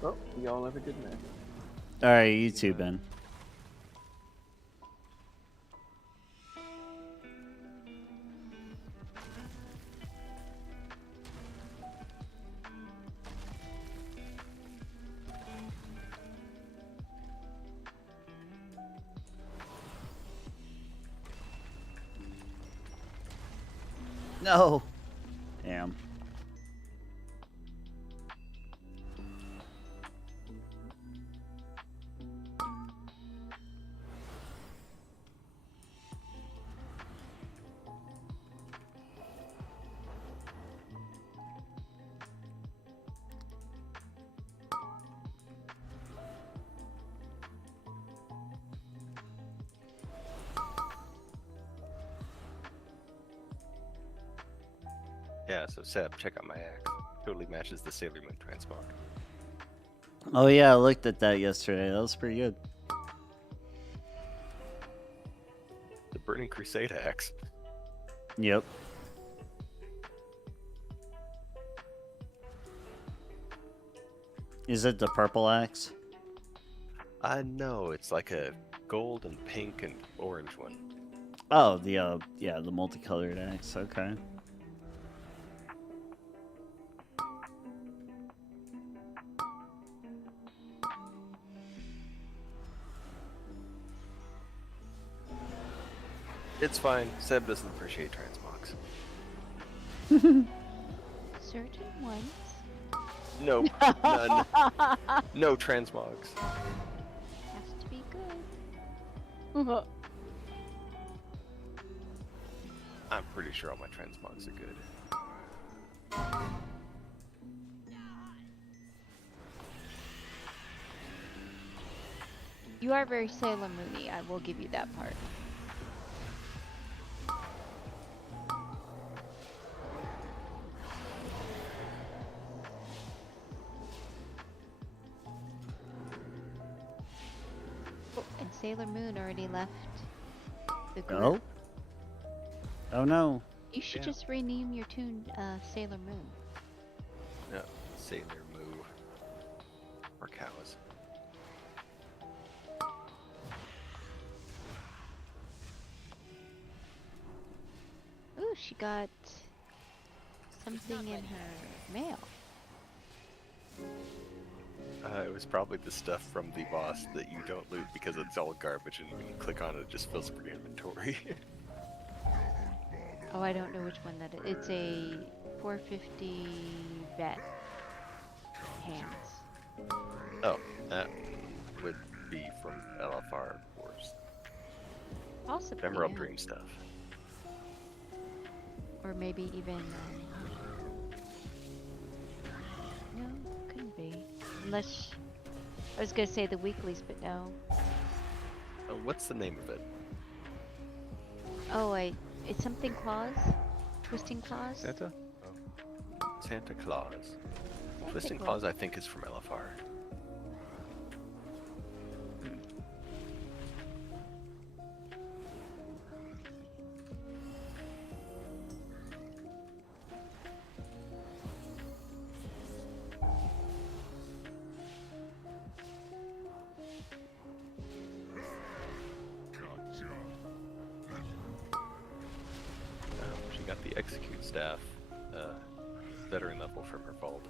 Well, y'all have a good night. Alright, you too, Ben. No. Damn. Yeah, so Seb, check out my axe. Totally matches the Sailor Moon transmog. Oh yeah, I looked at that yesterday. That was pretty good. The Burning Crusade axe. Yep. Is it the purple axe? No, it's like a gold and pink and orange one. Oh, yeah, the multicolored axe. Okay. It's fine. Seb doesn't appreciate transmogs. Certain ones. Nope. None. No transmogs. Has to be good. I'm pretty sure all my transmogs are good. You are very Sailor Moony, I will give you that part. Oh, and Sailor Moon already left the group. Oh? Oh no. You should Yeah. just rename your tune Sailor Moon. No, Sailor Moo. Or cows. Ooh, she got something in her mail. It was probably the stuff from the boss that you don't loot because it's all garbage, and when you click on it, it just fills up your inventory. Oh, I don't know which one that is. It's a 450 vet hands. Oh, that would be from LFR, of course. Possibly. Emerald yeah. Dream stuff. Or maybe even. No, couldn't be. Unless. I was gonna say the weeklies, but no. Oh, what's the name of it? Oh, it's something Claus? Twisting Claus? Santa? Oh. Santa Claus. Santa Twisting Claus. Claus, I think, is from LFR. She got the Execute Staff veteran level from her vault.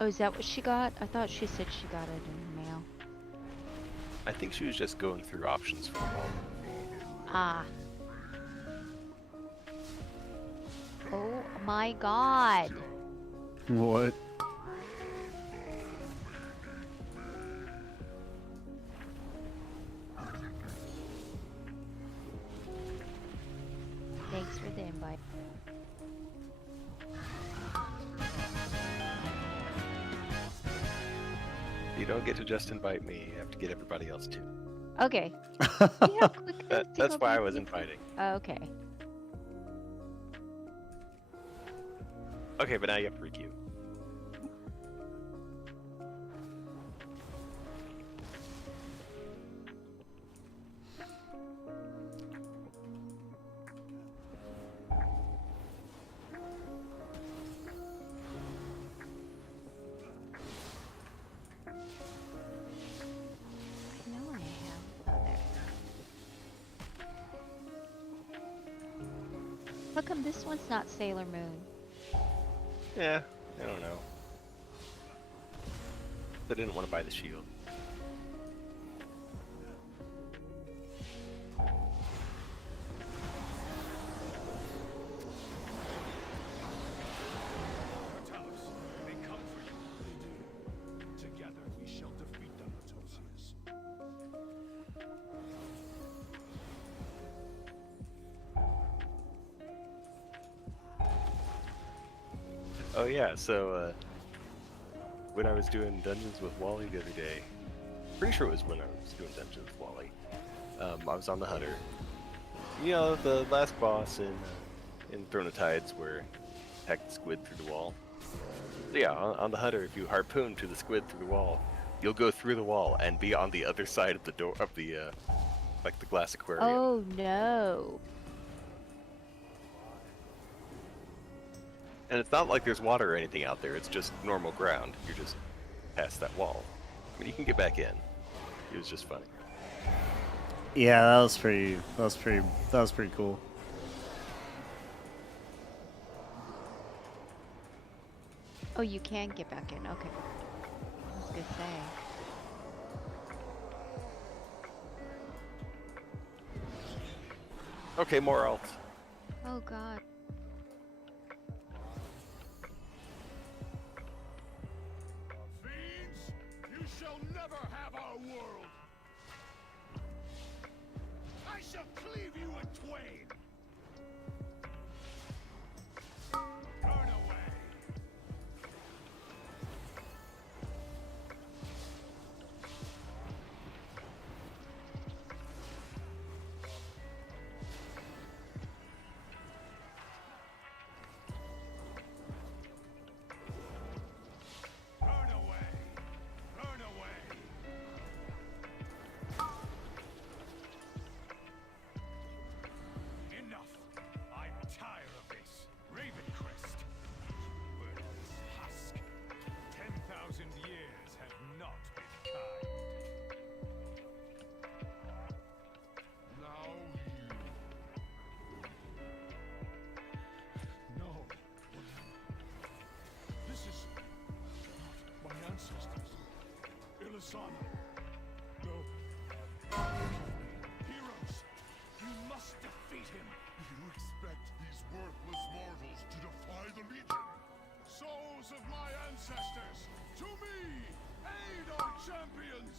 Oh, is that what she got? I thought she said she got it in the mail. I think she was just going through options for the vault. Ah. Oh my god. What? Thanks for the invite. You don't get to just invite me, you have to get everybody else too. Okay. That's why I was inviting. Okay. Okay, but now you have to requeue. I know I have. Oh, there. How come this one's not Sailor Moon? Yeah, I don't know. They didn't want to buy the shield. They come for you. They do. Together we shall defeat them, Atosius. Oh yeah, so when I was doing Dungeons with Wally the other day, pretty sure it was when I was doing Dungeons with Wally, I was on the Hunter. You know, the last boss in Throne of Tides where you hack the squid through the wall. So yeah, on the Hunter, if you harpoon to the squid through the wall, you'll go through the wall and be on the other side of the door of the like the glass aquarium. Oh no. And it's not like there's water or anything out there, it's just normal ground. You're just past that wall. I mean, you can get back in. It was just funny. Yeah, that was pretty cool. Oh, you can get back in. Okay. I was gonna say. Okay, more alts. Oh god. shall never have our world. I shall cleave you in twain. Turn away. Turn away. Turn away. Enough. I'm tired of this. Ravencrest. Worthless husk. 10,000 years have not been kind. Now you. No. This is not my ancestors. Ilisana. No. Heroes, you must defeat him. You expect these worthless mortals to defy the Legion? Souls of my ancestors, to me! Aid our champions!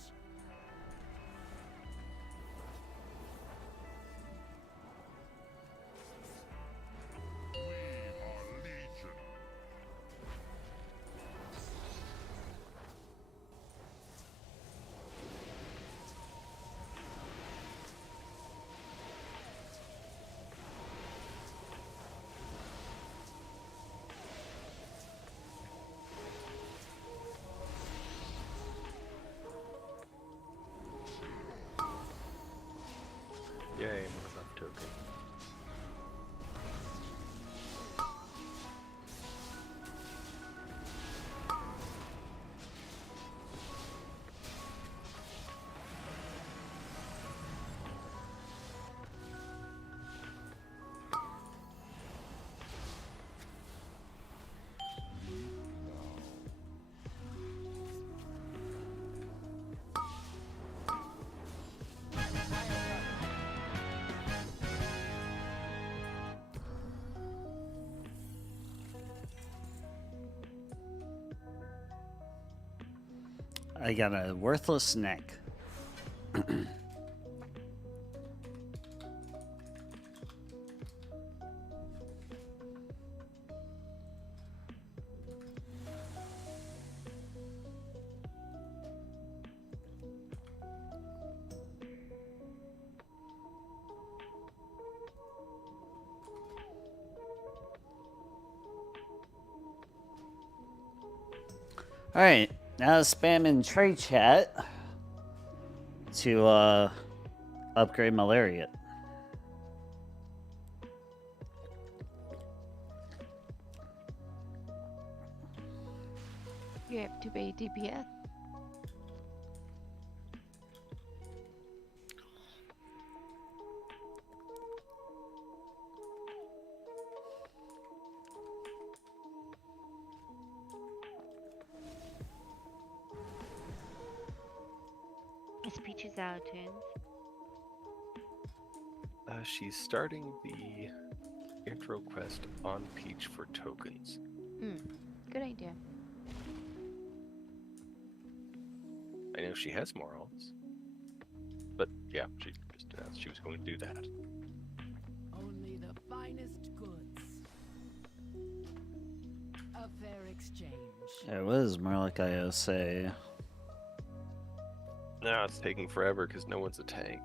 We are Legion. Yay, Microsoft token. I got a worthless neck. Alright, now spam in trade chat to upgrade my lariat. You have to pay DPS. Is Peaches out of tunes? She's starting the intro quest on Peach for tokens. Good idea. I know she has more alts. But yeah, she just announced she was going to do that. Only the finest goods. A fair exchange. It was more like I say. No, it's taking forever because no one's a tank.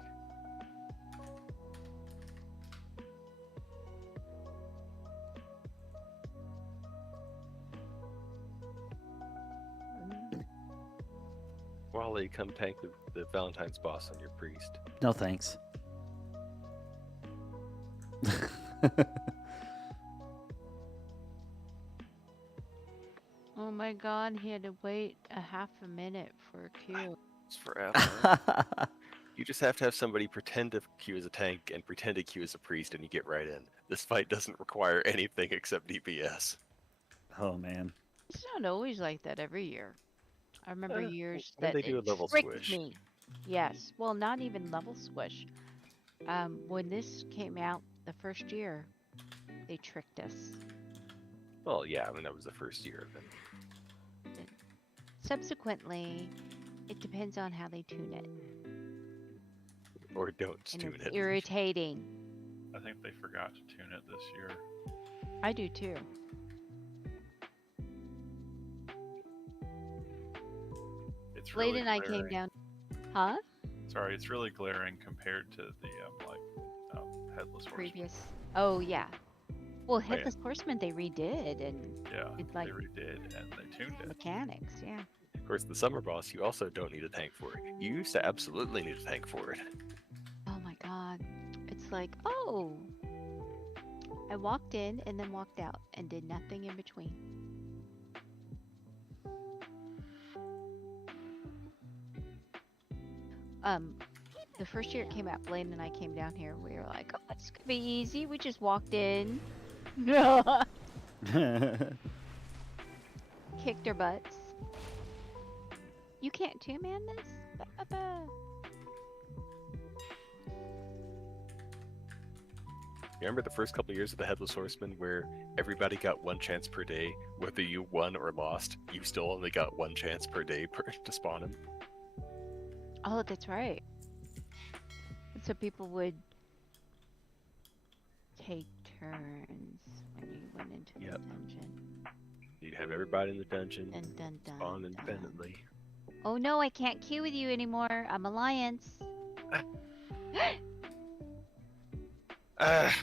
Wally, come tank the Valentine's boss on your priest. No thanks. Oh my god, he had to wait a half a minute for a queue. It's forever. You just have to have somebody pretend to queue as a tank and pretend to queue as a priest, and you get right in. This fight doesn't require anything except DPS. Oh man. It's not always like that every year. I remember years when that they do it a level tricked squish. me. Yes, well, not even level squish. When this came out the first year, they tricked us. Well, yeah, I mean, that was the first year of it. Subsequently, It depends on how they tune it. Or don't And tune it's it. irritating. I think they forgot to tune it this year. I do too. It's Blade really and I glaring. came down. Huh? Sorry, it's really glaring compared to the headless horseman. Previous. Oh yeah. Well, yeah. Headless Horseman they redid, and Yeah, it's like they redid and they tuned it. mechanics. Yeah. Of course, the summer boss, you also don't need a tank for it. You used to absolutely need a tank for it. Oh my god. It's like, oh. I walked in and then walked out and did nothing in between. The first year it came out, Blaine and I came down here. We were like, oh, it's gonna be easy. We just walked in. Kicked their butts. You can't two-man this? Ba-ba-ba. Remember the first couple of years of the Headless Horseman where everybody got one chance per day, whether you won or lost, you still only got one chance per day to spawn him? Oh, that's right. So people would take turns when you went into the dungeon. You'd have everybody in the dungeon Dun, dun, dun, spawn dun. independently. Oh no, I can't queue with you anymore. I'm Alliance. That's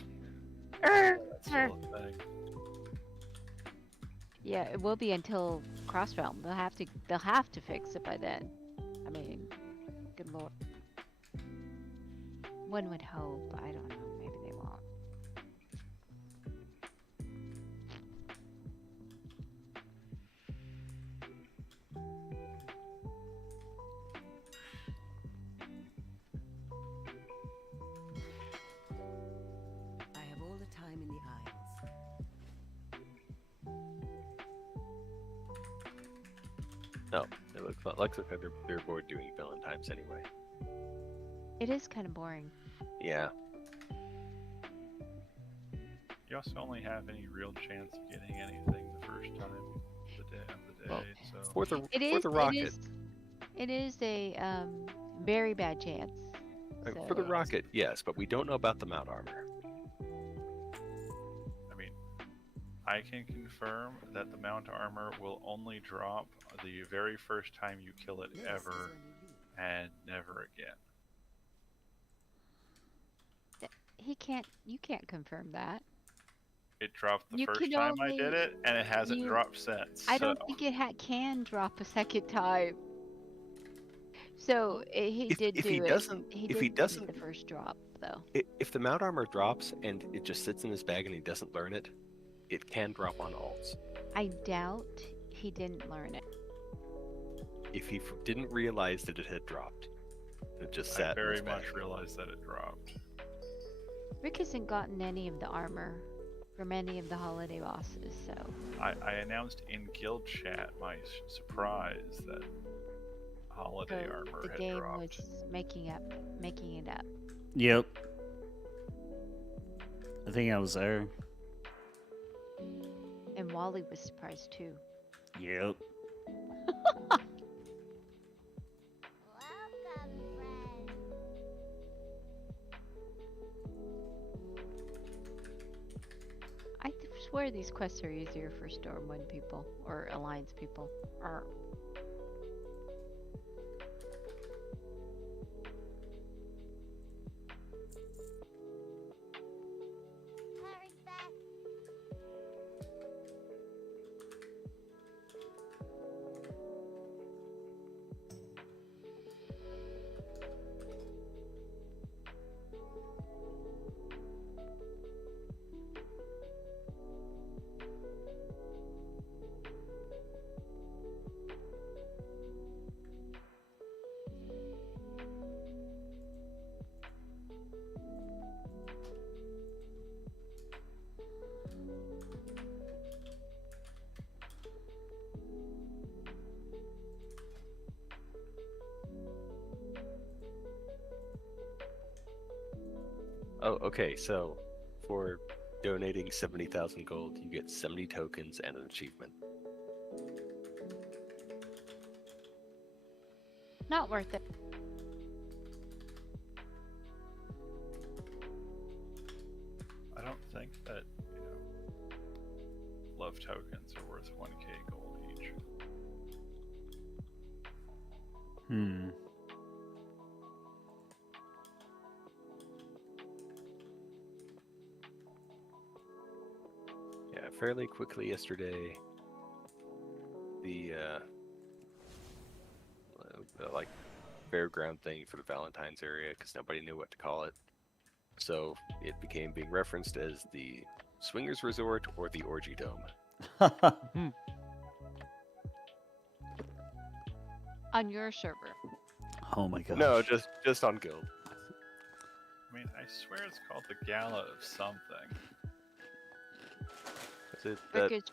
still a thing. Yeah, it will be until Crossrealm. They'll have to fix it by then. I mean, good lord. One would hope. I don't know. Maybe they won't. I have all the time in the Isles. No, it looks like they're bored doing Valentine's anyway. It is kind of boring. Yeah. You also only have any real chance of getting anything the first time of the day, so For the It rocket. It is a very bad chance. For the rocket, yes, but we don't know about the mount armor. I mean, I can confirm that the mount armor will only drop the very first time you kill it ever, and never again. You can't confirm that. It dropped the You first can time I only- did it, and it hasn't you- dropped since. I so. don't think it can drop a second time. So he did if do he it. doesn't- He if he didn't do doesn't- the first drop though. If the mount armor drops and it just sits in his bag and he doesn't learn it, it can drop on alts. I doubt he didn't learn it. If he didn't realize that it had dropped, it just sat I in very his bag. much realized that it dropped. Rick hasn't gotten any of the armor from any of the holiday bosses, so I announced in guild chat my surprise that holiday armor the had game dropped. was making it up. Yep. I think I was there. And Wally was surprised too. Yep. I swear these quests are easier for Storm 1 people or Alliance people. Or Oh, okay, so for donating 70,000 gold, you get 70 tokens and an achievement. Not worth it. I don't think that, love tokens are worth 1k gold each. Hmm. Yeah, fairly quickly yesterday, the like fairground thing for the Valentine's area, because nobody knew what to call it. So it became being referenced as the Swingers Resort or the Orgy Dome. On your server. Oh my gosh. No, just on Guild. I mean, I swear it's called the Gala of something.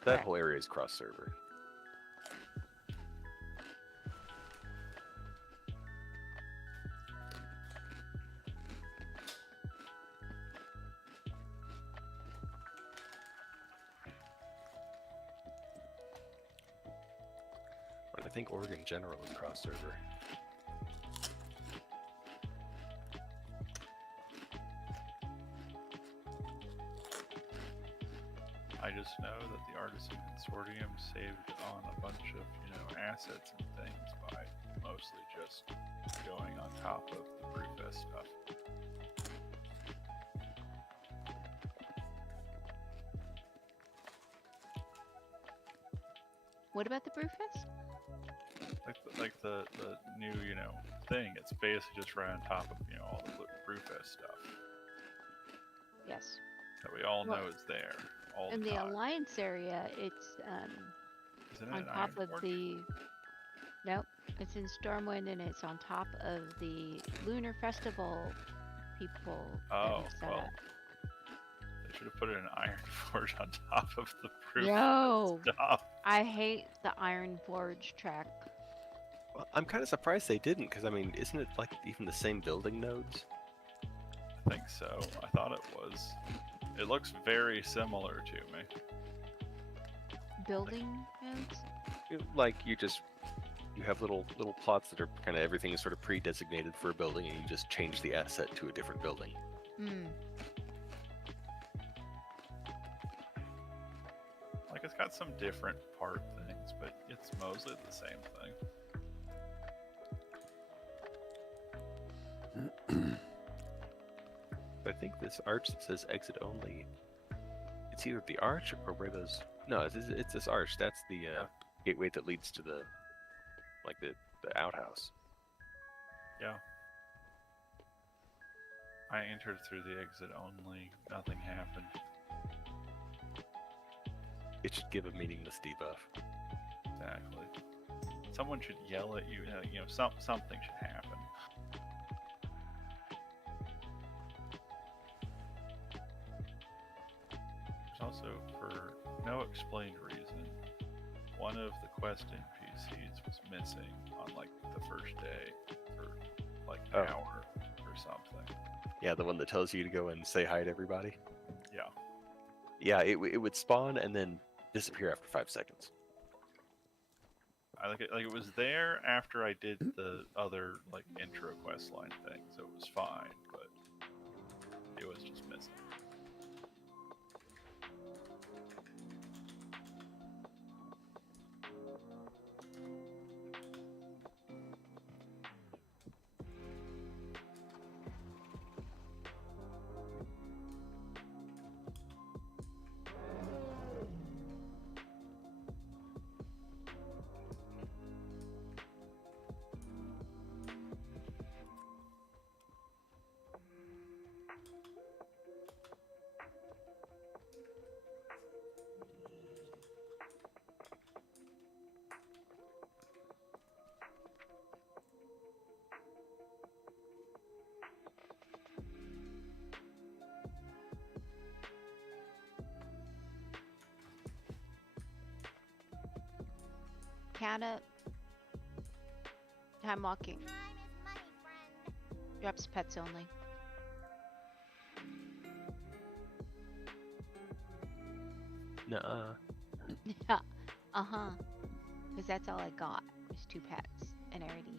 That whole area is cross server. But I think Oregon General is cross server. I just know that the Artisan Consortium saved on a bunch of, assets and things by mostly just going on top of the Brewfest stuff. What about the Brewfest? Like the new, thing. It's basically just right on top of, all the Brewfest stuff Yes. that we all Well, know is there all In the the time. Alliance area, it's Isn't it on an top Iron of Forge? the. Nope, it's in Stormwind and it's on top of the Lunar Festival people that Oh, have set well, up. they should have put an Iron Forge on top of the Brewfest No, stuff. I hate the Iron Forge track. Well, I'm kind of surprised they didn't, because I mean, isn't it like even the same building nodes? I think so. I thought it was. It looks very similar to me. Building nodes? Like you have little plots that are kind of everything is sort of pre-designated for a building, and you just change the asset to a different building. Hmm. Like it's got some different part things, but it's mostly the same thing. But I think this arch that says exit only, it's either the arch or where those. No, it's this arch. That's the gateway that leads to the outhouse. Yeah. I entered through the exit only. Nothing happened. It should give a meaningless debuff. Exactly. Someone should yell at you. Something should happen. There's also, for no explained reason, one of the quest NPCs was missing on like the first day for like an hour or something. Yeah, the one that tells you to go and say hi to everybody. Yeah. Yeah, it would spawn and then disappear after 5 seconds. It was there after I did the other like intro quest line thing, so it was fine, but it was just missing. Count up. Time walking. Drops pets only. Nuh-uh. Uh-huh. Because that's all I got was 2 pets. And I already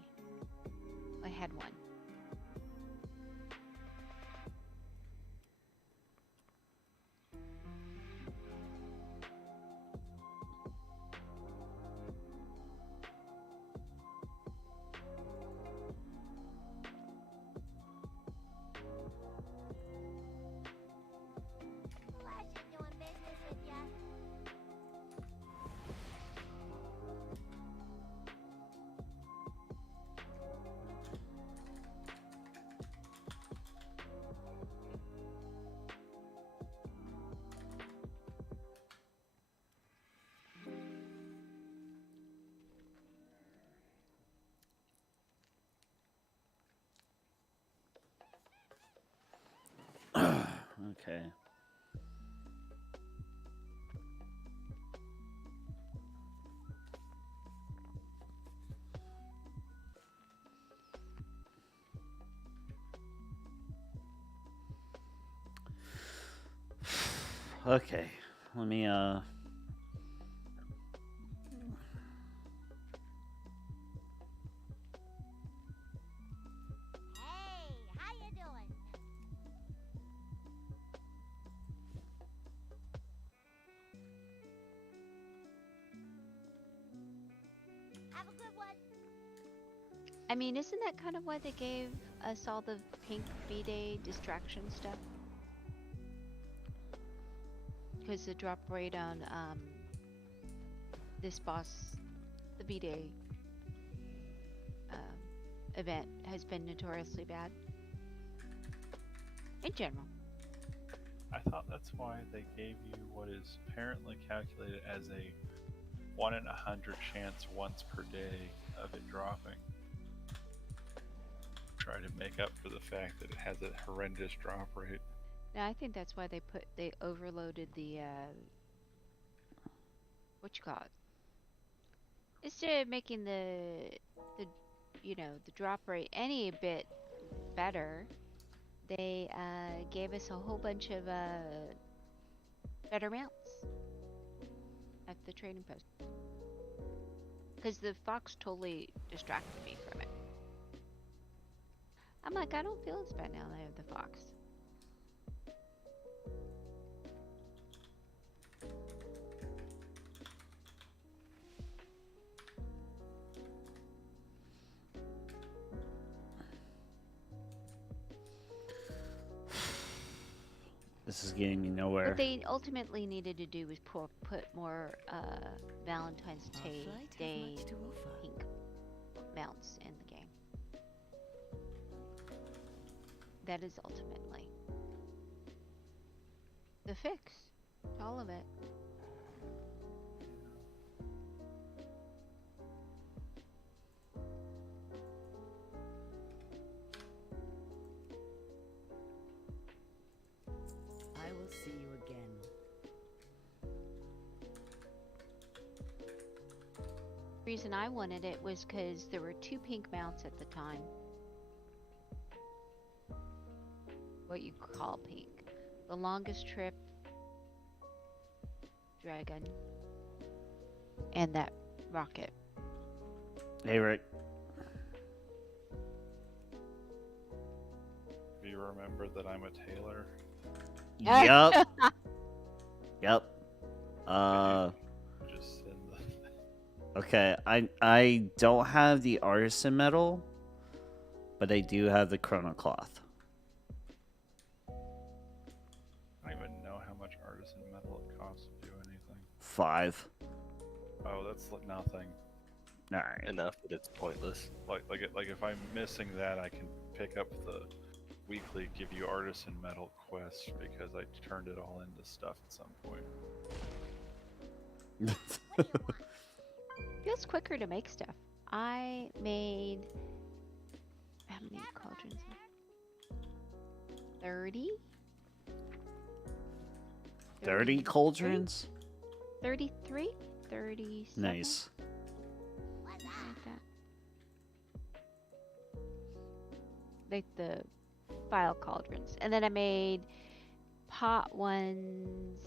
Okay. Okay. Let me Hey, how you doing? Have a good one. I mean, isn't that kind of why they gave us all the pink B-Day distraction stuff? Because the drop rate on this boss, the B-Day event, has been notoriously bad. In general. I thought that's why they gave you what is apparently calculated as a 1 in 100 chance once per day of it dropping. Try to make up for the fact that it has a horrendous drop rate. Now, I think that's why they overloaded the what you call it? Instead of making the the drop rate any bit better, they gave us a whole bunch of better mounts at the trading post. Because the fox totally distracted me from it. I'm like, I don't feel as bad now that I have the fox. This is getting me nowhere. What they ultimately needed to do was put more Valentine's Day pink mounts in the game. That is ultimately the fix to all of it. I will see you again. The reason I wanted it was because there were 2 pink mounts at the time. What you call pink. The longest trip dragon and that rocket. Hey, Rick. Do you remember that I'm a tailor? Yep. Yep. Just send the... Okay, I don't have the artisan medal, but I do have the chrono cloth. I don't even know how much artisan metal it costs to do anything. 5. Oh, that's nothing. Alright. Enough that it's pointless. Like if I'm missing that, I can pick up the weekly give you artisan metal quest because I turned it all into stuff at some point. Feels quicker to make stuff. I made how many cauldrons? 30? 30 cauldrons? 33? 37? Nice. Like that. Like the file cauldrons. And then I made pot ones.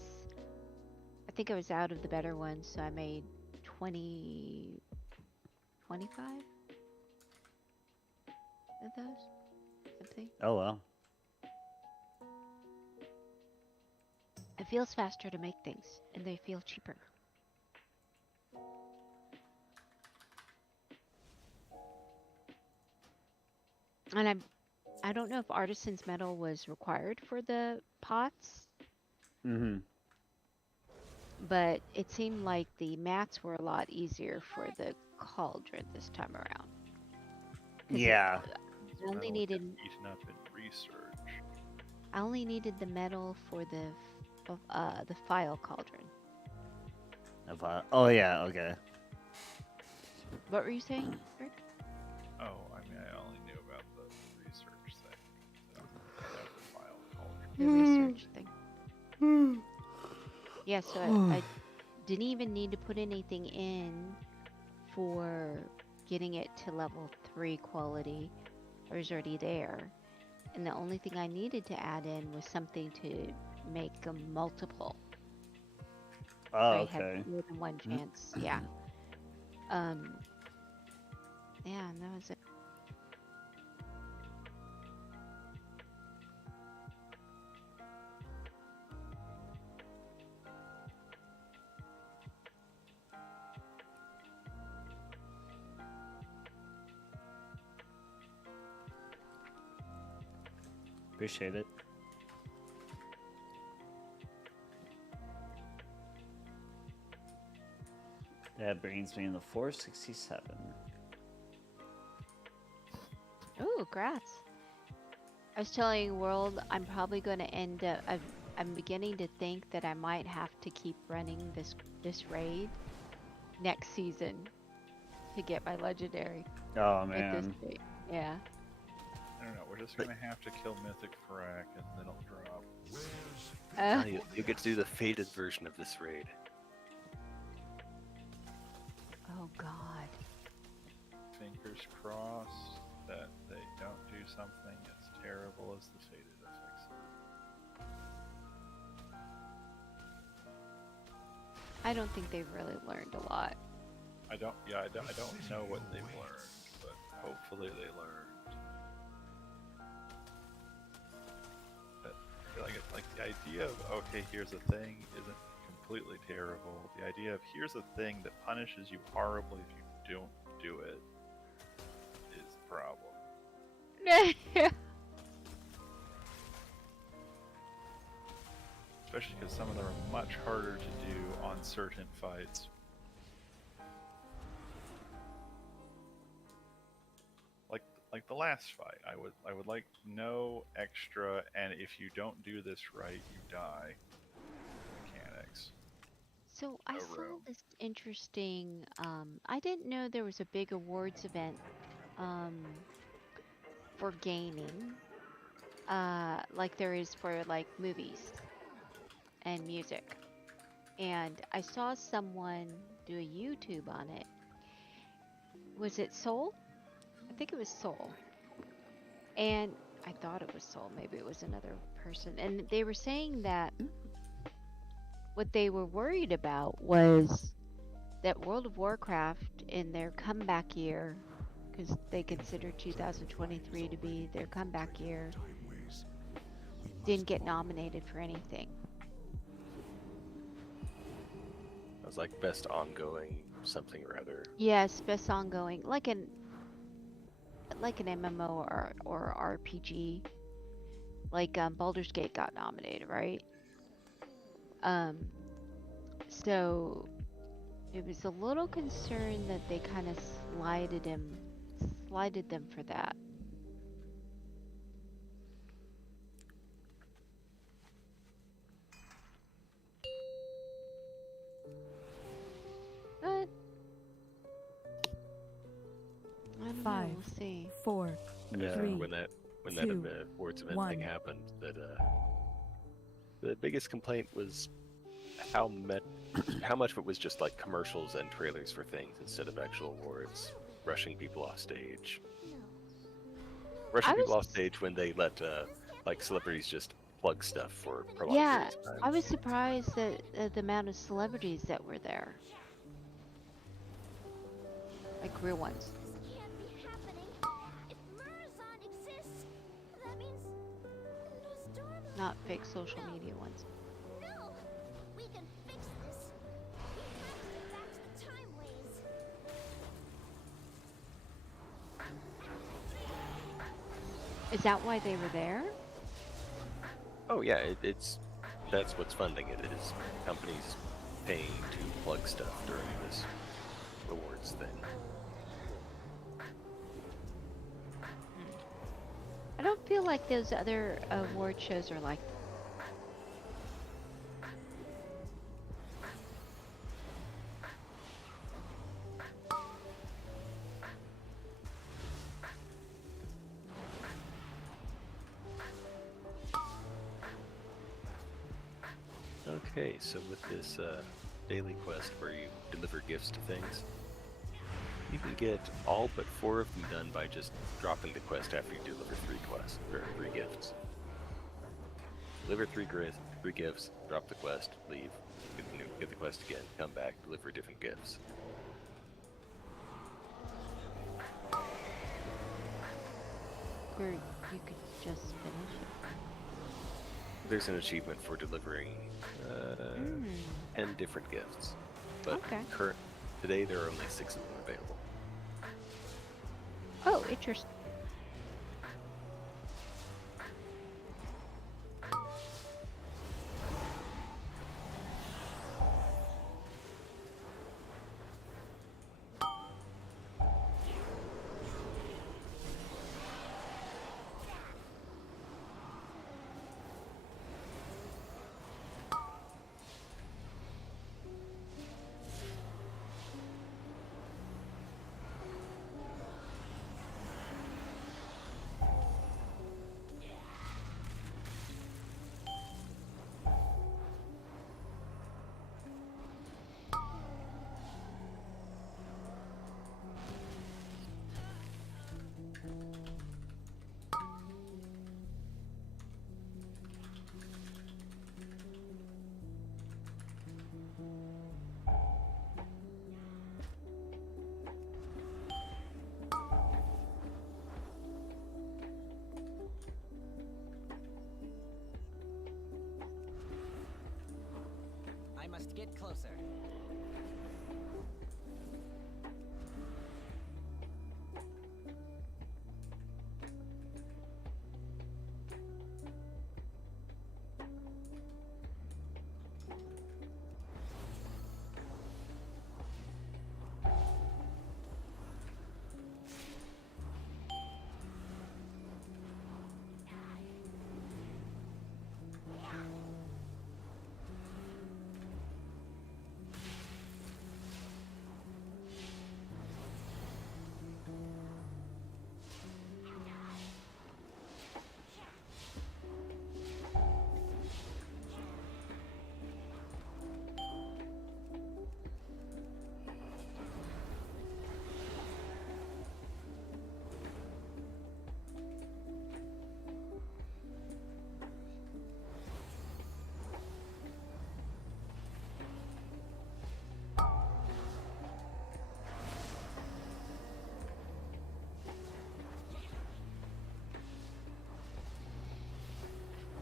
I think I was out of the better ones, so I made 25 of those. Something. Oh, well. It feels faster to make things, and they feel cheaper. And I don't know if artisan's metal was required for the pots, Mm-hmm. but it seemed like the mats were a lot easier for the cauldron this time around. 'Cause Yeah. I only needed Eaten up in research. I only needed the metal for the file cauldron. Oh, yeah, okay. What were you saying, Rick? Oh, I mean, I only knew about the research thing. So, the file cauldron. The research thing. Yeah, so I didn't even need to put anything in for getting it to level 3 quality. I was already there. And the only thing I needed to add in was something to make a multiple. Oh, So I had okay. more than one chance. Yeah. Yeah, and that was it. Appreciate it. That brings me into 467. Ooh, grass. I was telling World I'm probably going to end up. I'm beginning to think that I might have to keep running this raid next season to get my legendary. Oh At this man. rate. Yeah. I don't know. We're just gonna have to kill Mythic Frack and then it'll drop. You get to do the faded version of this raid. Oh God. Fingers crossed that they don't do something as terrible as the faded affix. I don't think they've really learned a lot. I don't know what they've learned, but hopefully they learned. But like the idea of okay, here's a thing isn't completely terrible. The idea of here's a thing that punishes you horribly if you don't do it is the problem. Especially because some of them are much harder to do on certain fights. Like the last fight, I would like no extra, and if you don't do this right, you die mechanics. So I saw this interesting. I didn't know there was a big awards event for gaming, like there is for like movies and music. And I saw someone do a YouTube on it. Was it Soul? I think it was Soul. And I thought it was Soul. Maybe it was another person. And they were saying that what they were worried about was that World of Warcraft in their comeback year, because they consider 2023 to be their comeback year, didn't get nominated for anything. It was like best ongoing something or other. Yes, best ongoing, like an MMO or RPG. Like Baldur's Gate got nominated, right? So it was a little concerned that they kind of slided them for that. But I don't know, 5, we'll see. 4, Yeah, 3, when that 2, awards event 1. thing happened, that the biggest complaint was how much of it was just like commercials and trailers for things instead of actual awards, rushing people off stage. People off stage when they let like celebrities just plug stuff for prolonged Yeah, periods of time. I was surprised at the amount of celebrities that were there. Like real ones. Not fake social media ones. No! We can fix this! We have to get back to the time ways! Is that why they were there? Oh yeah, that's what's funding it. It is companies paying to plug stuff during this awards thing. I don't feel like those other award shows are like. Okay. Okay, so with this daily quest where you deliver gifts to things, you can get all but 4 of them done by just dropping the quest after you deliver 3 gifts. Deliver 3 gifts, drop the quest, leave, get the quest again, come back, deliver different gifts. Or you could just finish it. There's an achievement for delivering 10 different gifts, but Okay. today there are only 6 of them available. Oh, interesting. I must get closer.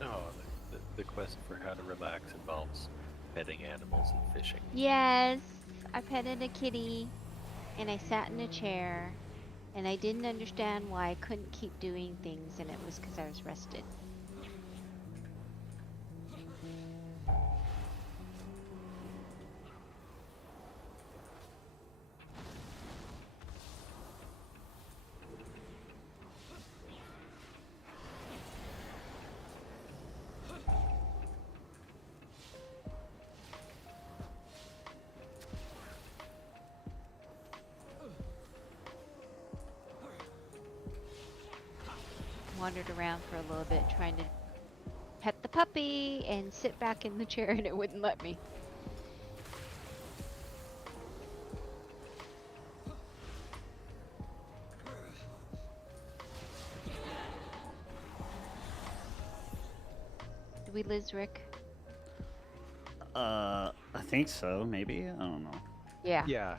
Oh, the quest for how to relax involves petting animals and fishing. Yes, I petted a kitty, and I sat in a chair, and I didn't understand why I couldn't keep doing things, and it was because I was rested. Wandered around for a little bit trying to pet the puppy and sit back in the chair, and it wouldn't let me. Did we lose Rick? I think so, maybe? I don't know. Yeah. Yeah.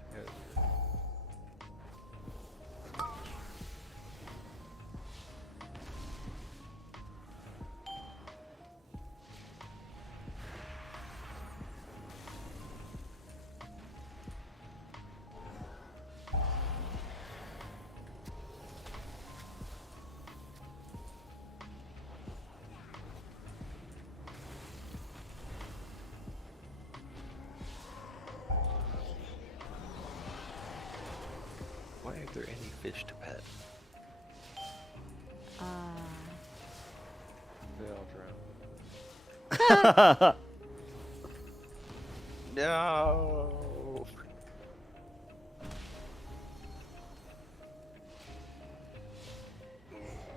Why aren't there any fish to pet? They all drown. No.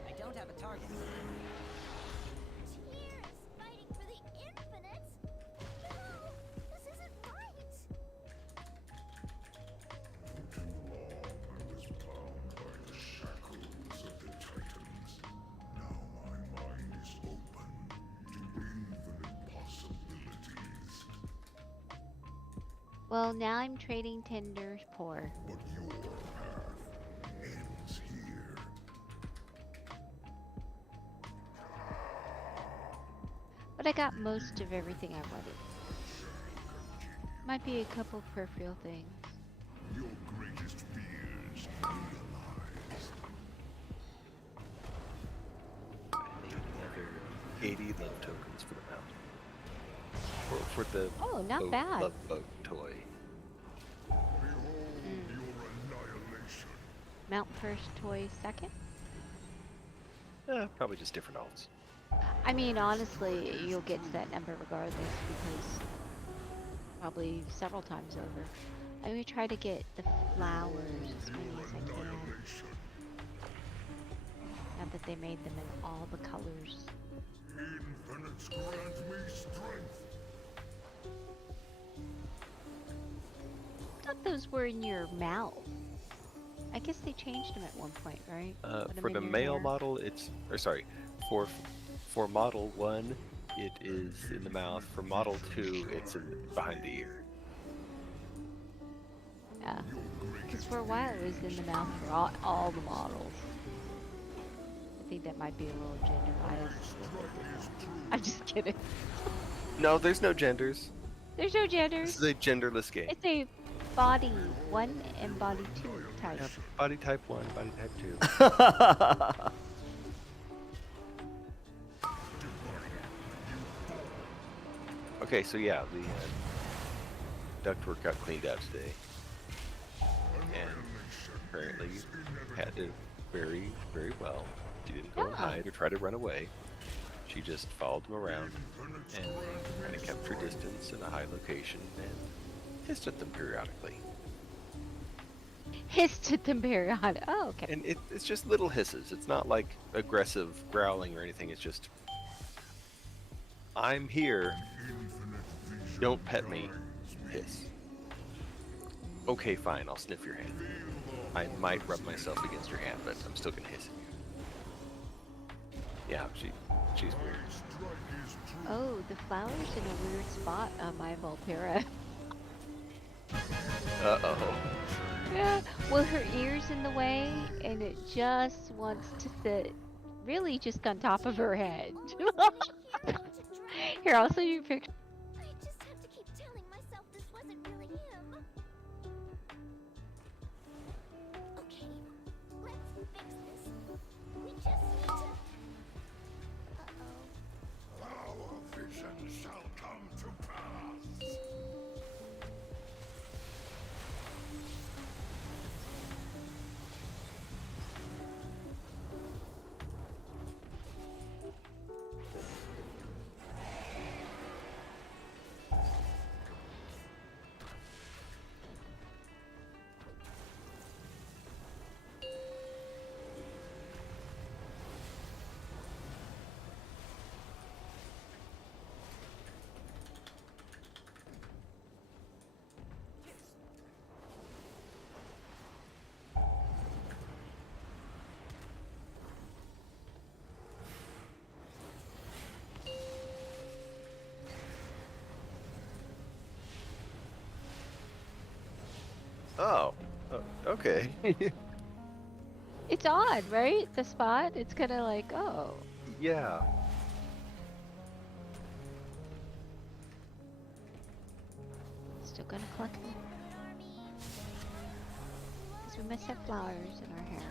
I don't have a target. Tears fighting for the infinite? Well, now I'm trading Tinder's poor. But your path ends here. But I got most of everything I wanted. Might be a couple peripheral things. Your greatest fears realized. I need another 80 love tokens for the mount. For the Oh, not bad. love boat toy. Mount first, toy second? Probably just different alts. I mean, honestly, you'll get to that number regardless because probably several times over. I'm gonna try to get the flowers as many as I can. Now that they made them in all the colors. Infinites grant me strength. I thought those were in your mouth. I guess they changed them at one point, right? Put 'em For in the your male hair. model, for model 1, it is in the mouth. For model 2, it's behind the ear. Yeah. Because for a while it was in the mouth for all the models. I think that might be a little gender biased. I'm just kidding. No, there's no genders. There's no genders. This is a genderless game. It's a body 1 and body 2 type. Yeah, body type 1, body type 2. Okay, so yeah, the ductwork got cleaned out today. And apparently had to very, very well. She didn't go and hide or try to run away. She just followed them around and kind of kept her distance in a high location and hissed at them periodically. Hissed at them periodically. Oh, okay. And it's just little hisses. It's not like aggressive growling or anything. It's just, I'm here. Don't pet me. Hiss. Okay, fine. I'll sniff your hand. I might rub myself against your hand, but I'm still gonna hiss at you. Yeah, she's weird. Oh, the flower's in a weird spot on my Volpera. Uh-oh. Yeah, well, her ear's in the way, and it just wants to sit really just on top of her head. Here, I'll show you a picture. I just have to keep telling myself this wasn't really him. Okay, let's fix this. We just need to... Our vision shall come to pass. Oh, okay. It's odd, right? The spot? It's kind of like, oh. Yeah. Still gonna collect them. Because we must have flowers in our hair.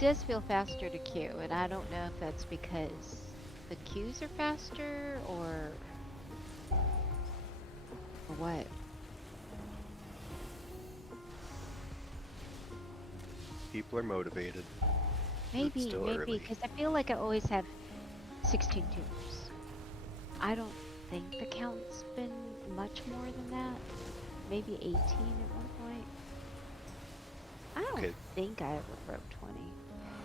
does feel faster to queue, and I don't know if that's because the queues are faster or what. People are motivated. Maybe, still maybe, early. because I feel like I always have 16 tuners. I don't think the count's been much more than that. Maybe 18 at one point. I don't Okay. think I ever broke 20.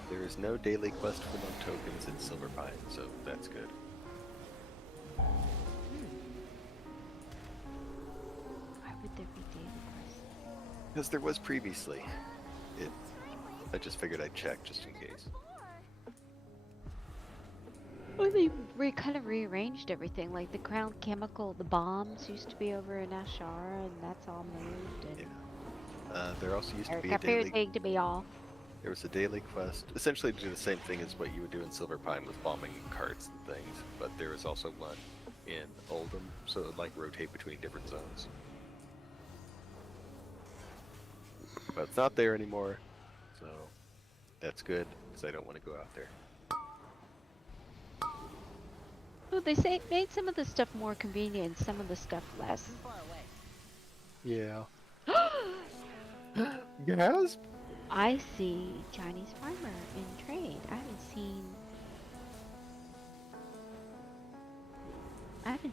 There is no daily quest for love tokens in Silver Pine, so that's good. Why would there be daily quests? Because there was previously. I just figured I'd check just in case. Well, they kind of rearranged everything. Like the Crown Chemical, the bombs used to be over in Ashara, and that's all moved. And There also used to be a cafe daily. thing to be off. There was a daily quest, essentially to do the same thing as what you would do in Silver Pine with bombing carts and things, but there was also one in Oldham, so it would like rotate between different zones. But it's not there anymore, so that's good, because I don't want to go out there. Well, they made some of the stuff more convenient, some of the stuff less. Yeah. Gasp! I see Chinese farmer in trade. I haven't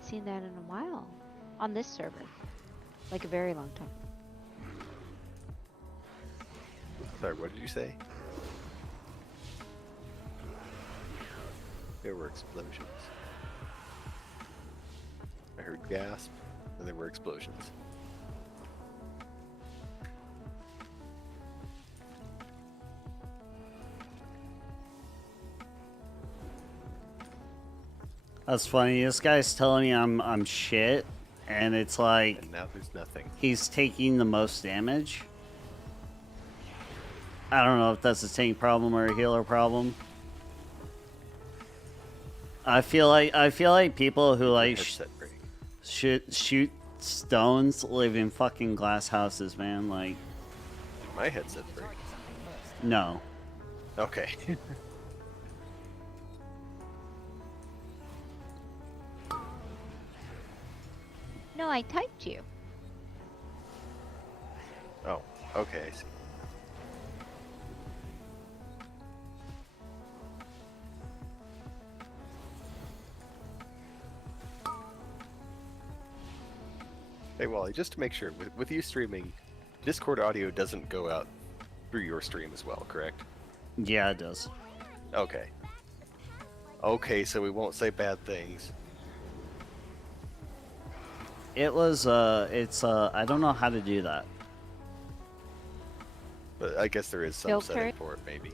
seen that in a while on this server, like a very long time. Sorry, what did you say? There were explosions. I heard gasp, and there were explosions. That's funny. This guy's telling me I'm shit, and it's like And now there's nothing. he's taking the most damage. I don't know if that's a tank problem or a healer problem. I feel like people who like shoot stones live in fucking glass houses, man. Like, My headset's breaking. no. Okay. No, I typed you. Oh, okay, I see. Hey Wally, just to make sure, with you streaming, Discord audio doesn't go out through your stream as well, correct? Yeah, it does. Okay. Okay, so we won't say bad things. It was I don't know how to do that. But I guess there is some Filter setting it. for it, maybe.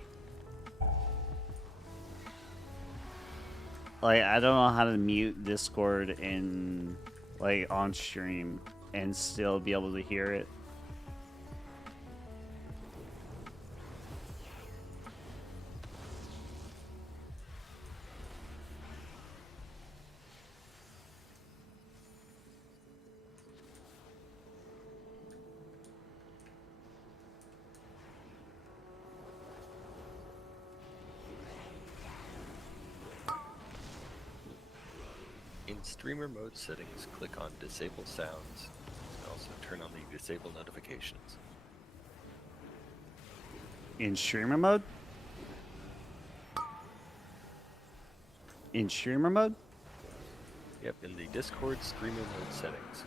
Like, I don't know how to mute Discord in like on stream and still be able to hear it. In streamer mode settings, click on Disable Sounds, and also turn on the Disable Notifications. In streamer mode? In streamer mode? Yep, in the Discord streamer mode settings.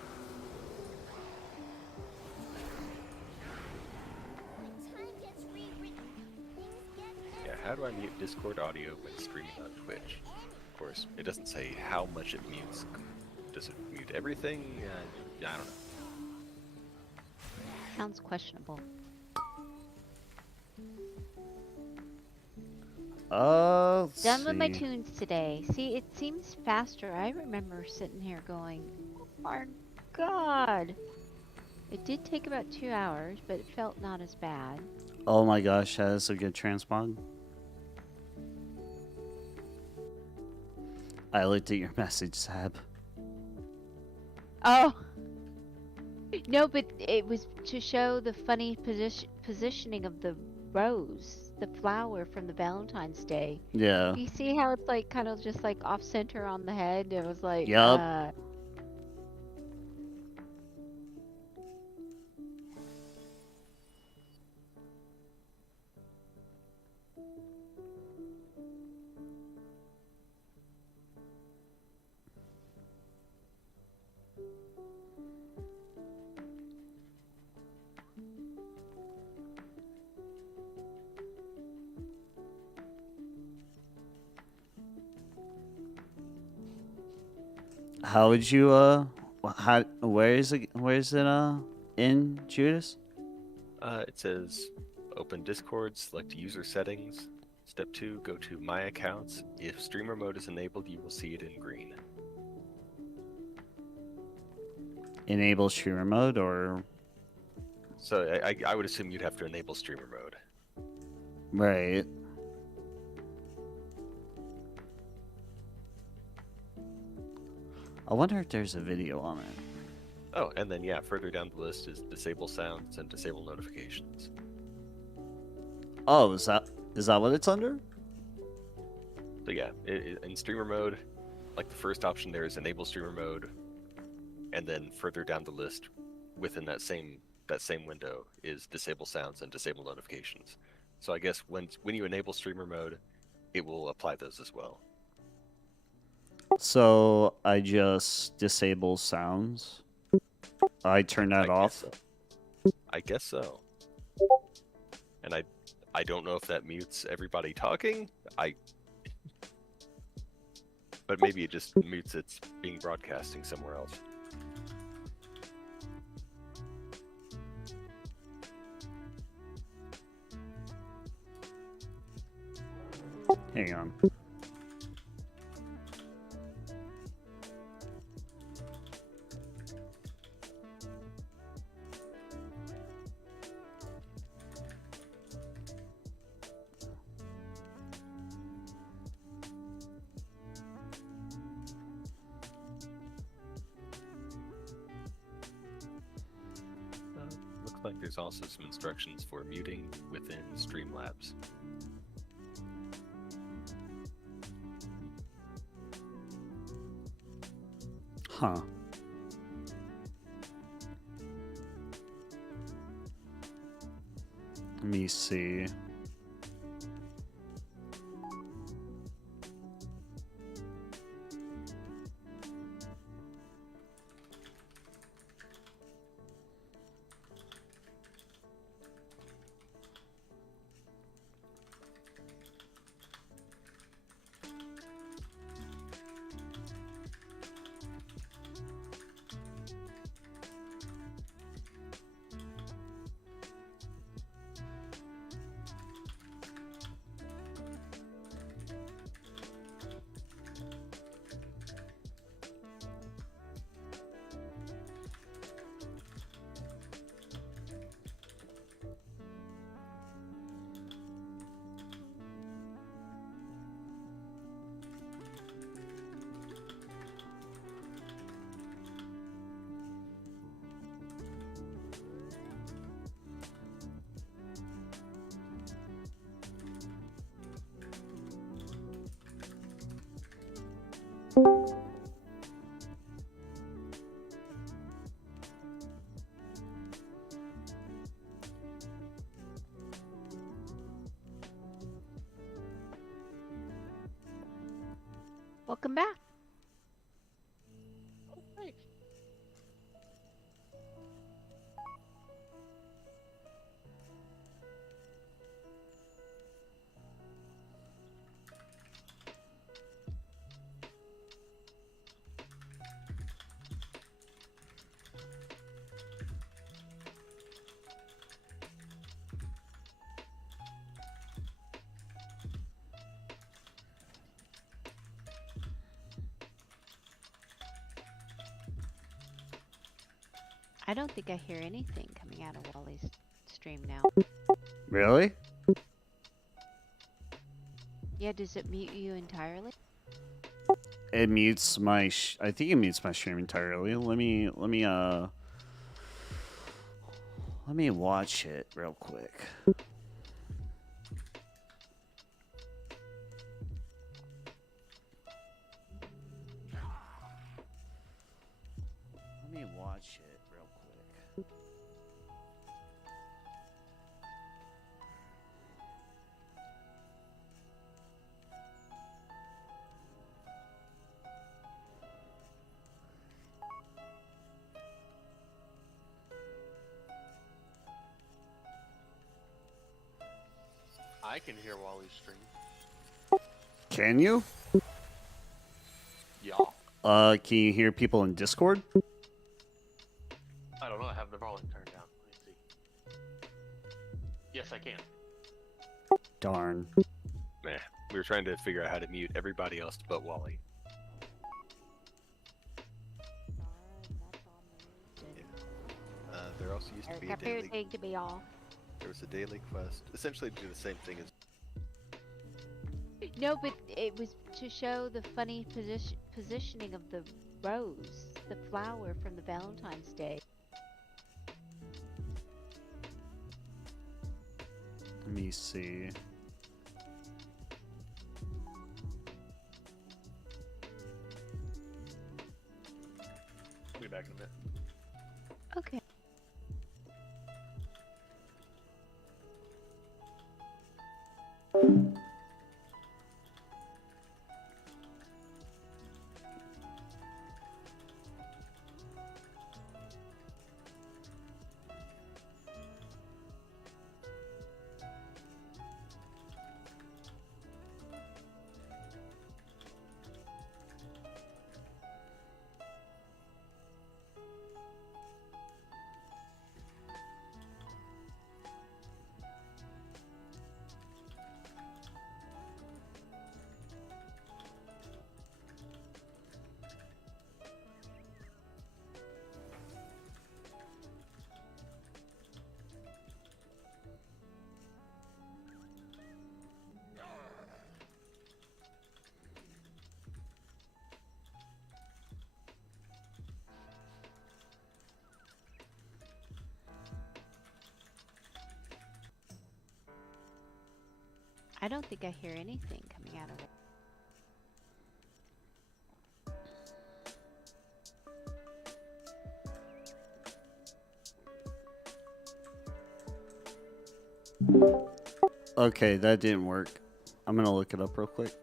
Yeah, how do I mute Discord audio when streaming on Twitch? Of course, it doesn't say how much it mutes. Does it mute everything? I don't know. Sounds questionable. Done with my tunes today. See, it seems faster. I remember sitting here going, oh my god. It did take about 2 hours, but it felt not as bad. Oh my gosh, that is a good transmog. I looked at your message, Sab. Oh! No, but it was to show the funny positioning of the rows. the flower from the Valentine's Day. Yeah. You see how it's like kind of just like off center on the head? It was like, Yup. How would you where is it in Judas? It says open Discord, select user settings. Step 2, go to my accounts. If streamer mode is enabled, you will see it in green. Enable streamer mode or So I would assume you'd have to enable streamer mode. right. I wonder if there's a video on it. Oh, and then yeah, further down the list is disable sounds and disable notifications. Oh, is that what it's under? So yeah, in streamer mode, like the first option there is enable streamer mode, and then further down the list, within that same window, is disable sounds and disable notifications. So I guess when you enable streamer mode, it will apply those as well. So I just disable sounds. I turn that off. I guess so. And I don't know if that mutes everybody talking. But maybe it just mutes it's being broadcasting somewhere else. Hang on. Looks like there's also some instructions for muting within Streamlabs. Huh. Let me see. Welcome back. I don't think I hear anything coming out of Wally's stream now. Really? Yeah, does it mute you entirely? It mutes my. I think it mutes my stream entirely. Let me watch it real quick. watch it real quick. I can hear Wally's stream. Can you? Yeah. Can you hear people in Discord? I don't know. I have the volume turned down. Let me see. Yes, I can. Darn. Nah, we were trying to figure out how to mute everybody else but Wally. There also used to be a Got your daily. thing to be off. There was a daily quest, essentially to do the same thing as. No, but it was to show the funny positioning of the rose, the flower from the Valentine's Day. Let me see. I'll be back in a minute. Okay. I don't think I hear anything coming out of it. Okay, that didn't work. I'm gonna look it up real quick.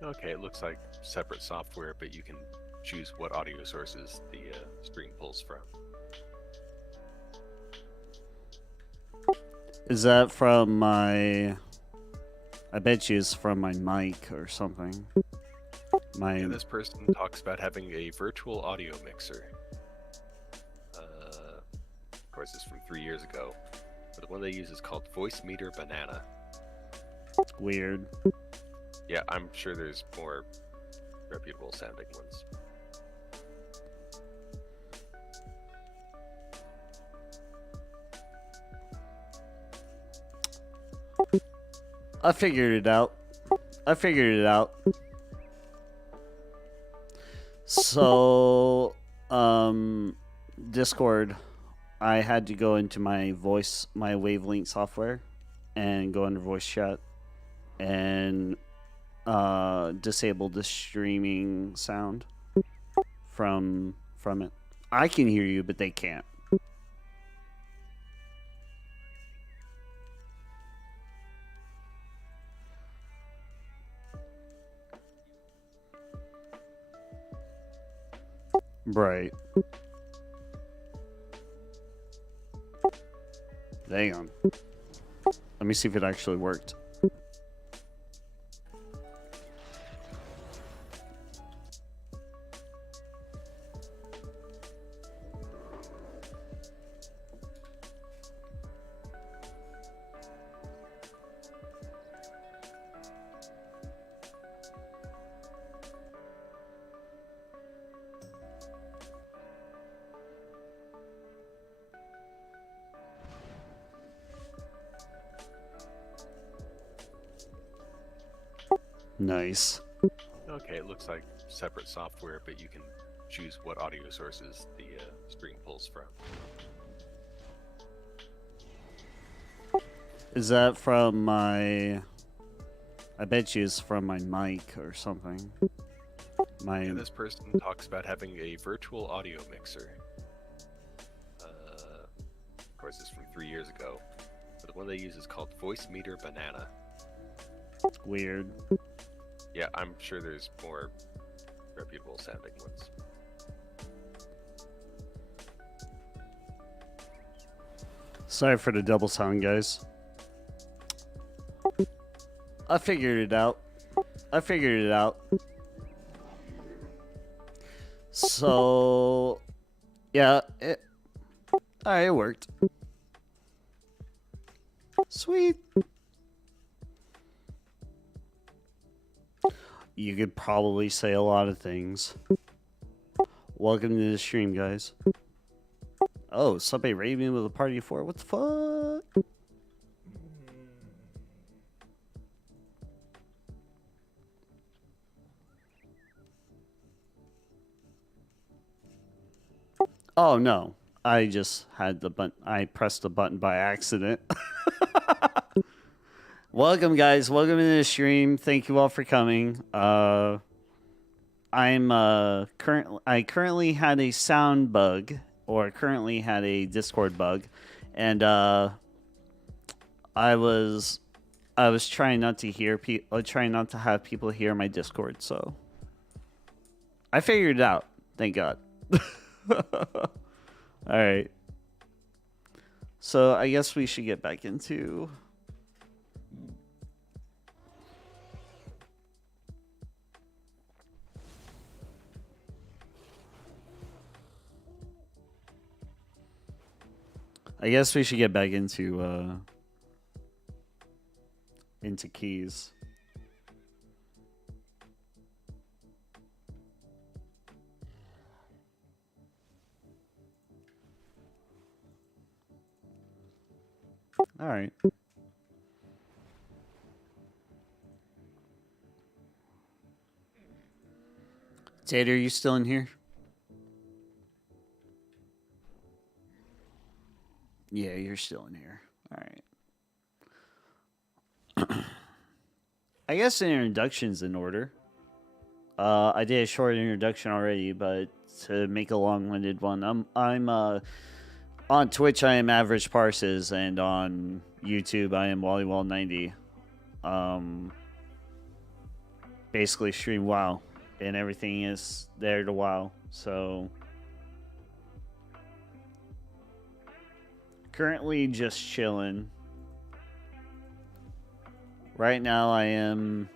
Okay, it looks like separate software, but you can choose what audio sources the stream pulls from. Is that from my... I bet you it's from my mic or something. My... Yeah, this person talks about having a virtual audio mixer. Of course, it's from 3 years ago. But the one they use is called Voice Meter Banana. Weird. Yeah, I'm sure there's more reputable sounding ones. I figured it out. So, Discord, I had to go into my Wavelength software and go under voice chat and disable the streaming sound from it. I can hear you, but they can't. Right. Hang on. Let me see if it actually worked. Nice. Okay, it looks like separate software, but you can choose what audio sources the stream pulls from. Is that from my... I bet you it's from my mic or something. And this person talks about having a virtual audio mixer. Of course, it's from 3 years ago. But the one they use is called Voice Meter Banana. Weird. Yeah, I'm sure there's more reputable sounding ones. Sorry for the double sound, guys. I figured it out. So, yeah, alright, it worked. Sweet. You could probably say a lot of things. Welcome to the stream, guys. Oh, somebody raided me with a party of 4. What the fuck? Oh no, I just had the button. I pressed the button by accident. Welcome, guys. Welcome to the stream. Thank you all for coming. I currently had a sound bug, or currently had a Discord bug, and I was trying not to hear trying not to have people hear my Discord. So I figured it out. Thank God. All right. So I guess we should get back into... I guess we should get back into keys. All right. Tater, you still in here? Yeah, you're still in here. All right. I guess the introduction's in order. I did a short introduction already, but to make a long-winded one, I'm on Twitch I am Average Parses, and on YouTube I am Wallywall90. Basically stream WoW, and everything is there to WoW. So currently just chilling. Right now I'm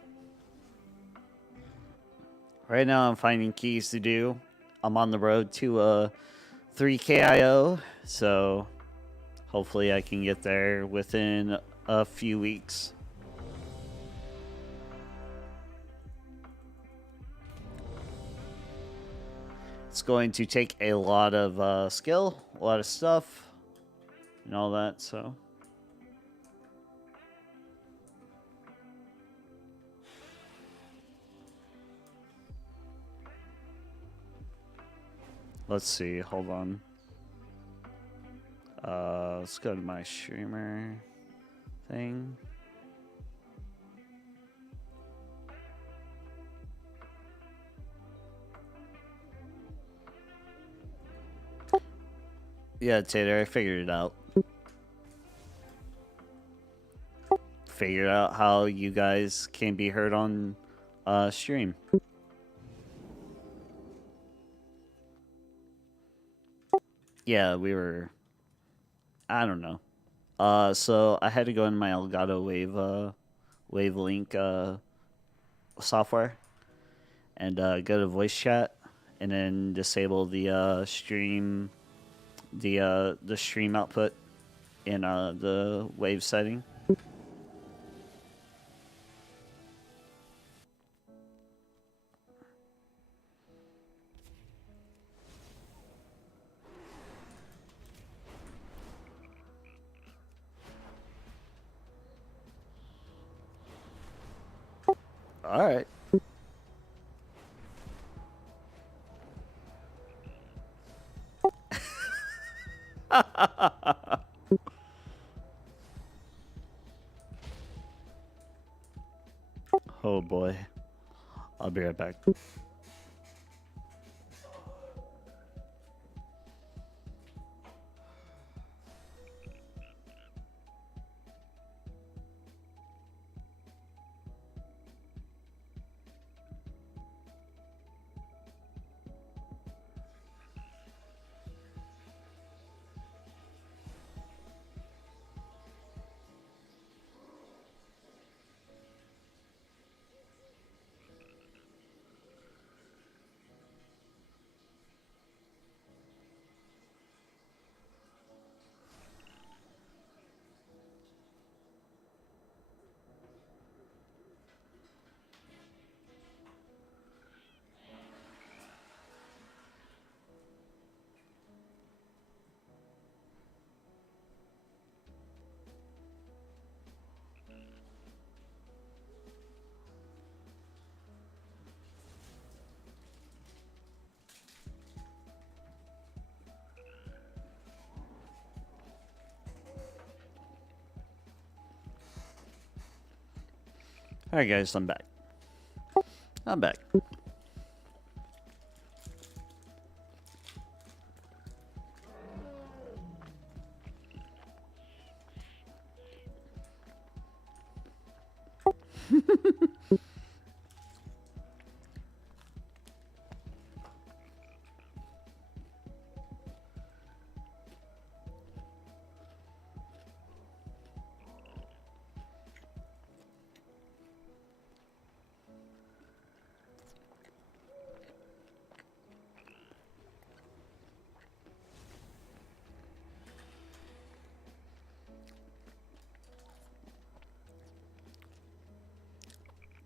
finding keys to do. I'm on the road to 3KIO, so hopefully I can get there within a few weeks. It's going to take a lot of skill, a lot of stuff, and all that, so... Let's see, hold on. Let's go to my streamer thing. Yeah, Tater, I figured it out. Figured out how you guys can be heard on stream. Yeah, we were... I don't know. So I had to go in my Elgato Wavelink software and go to voice chat and then disable the stream stream output in the wave setting. All right. Oh boy. I'll be right back. All right, guys, I'm back. I'm back.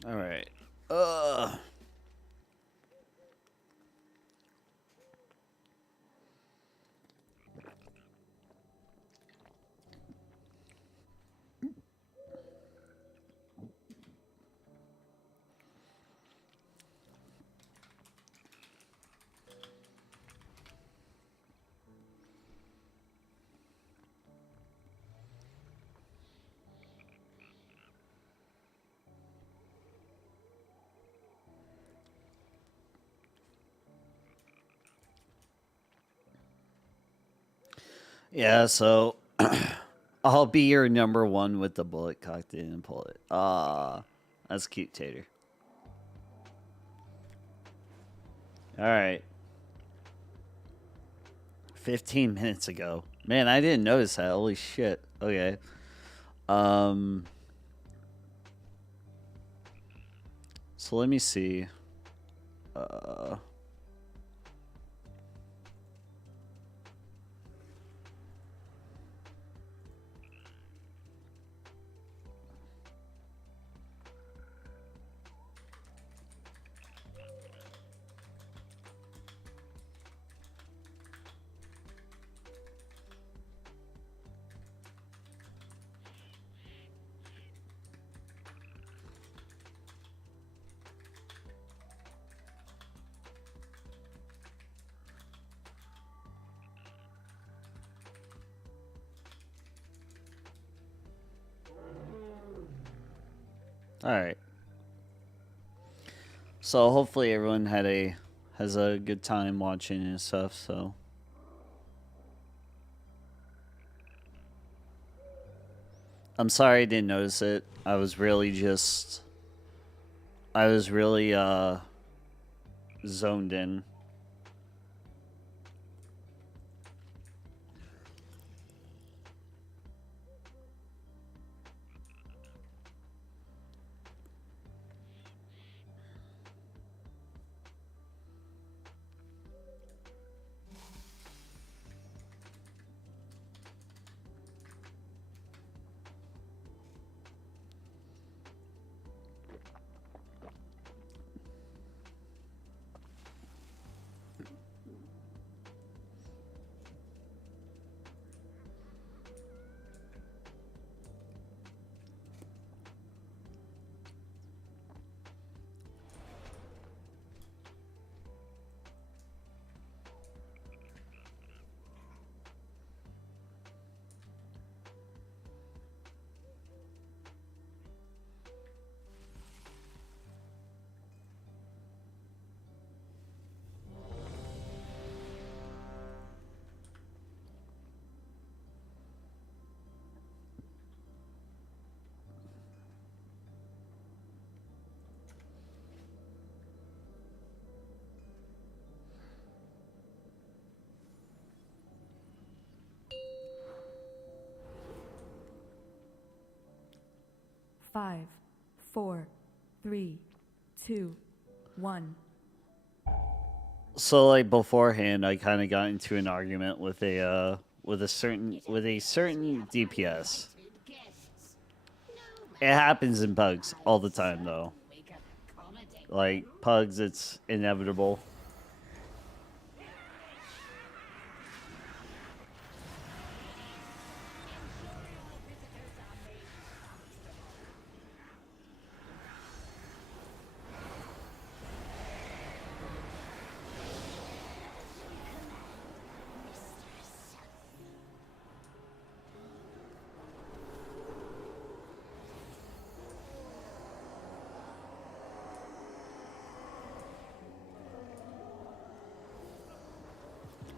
All right. Yeah, so I'll be your number one with the bullet cocked in and pull it. Ah, that's cute, Tater. All right. 15 minutes ago. Man, I didn't notice that. Holy shit. Okay. So let me see. All right. So hopefully everyone has a good time watching and stuff. So I'm sorry I didn't notice it. I was really zoned in. 5, 4, 3, 2, 1. So like beforehand, I kind of got into an argument with a certain DPS. It happens in pugs all the time, though. Like pugs, it's inevitable.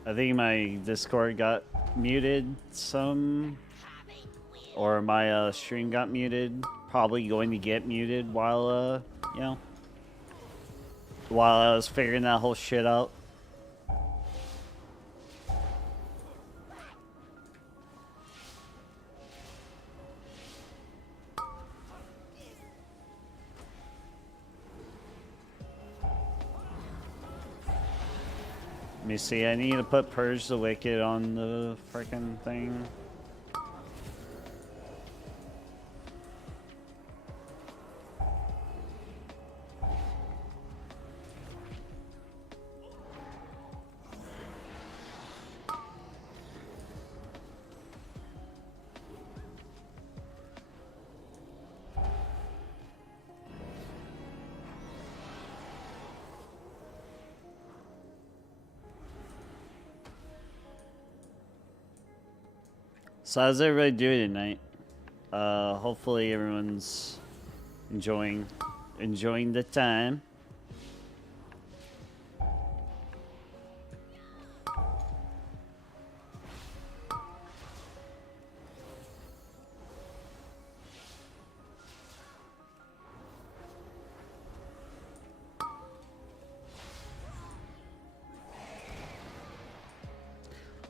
I think my Discord got muted or my stream got muted. Probably going to get muted while while I was figuring that whole shit out. Let me see, I need to put Purge the Wicked on the frickin' thing. So how's everybody doing tonight? Hopefully everyone's enjoying the time.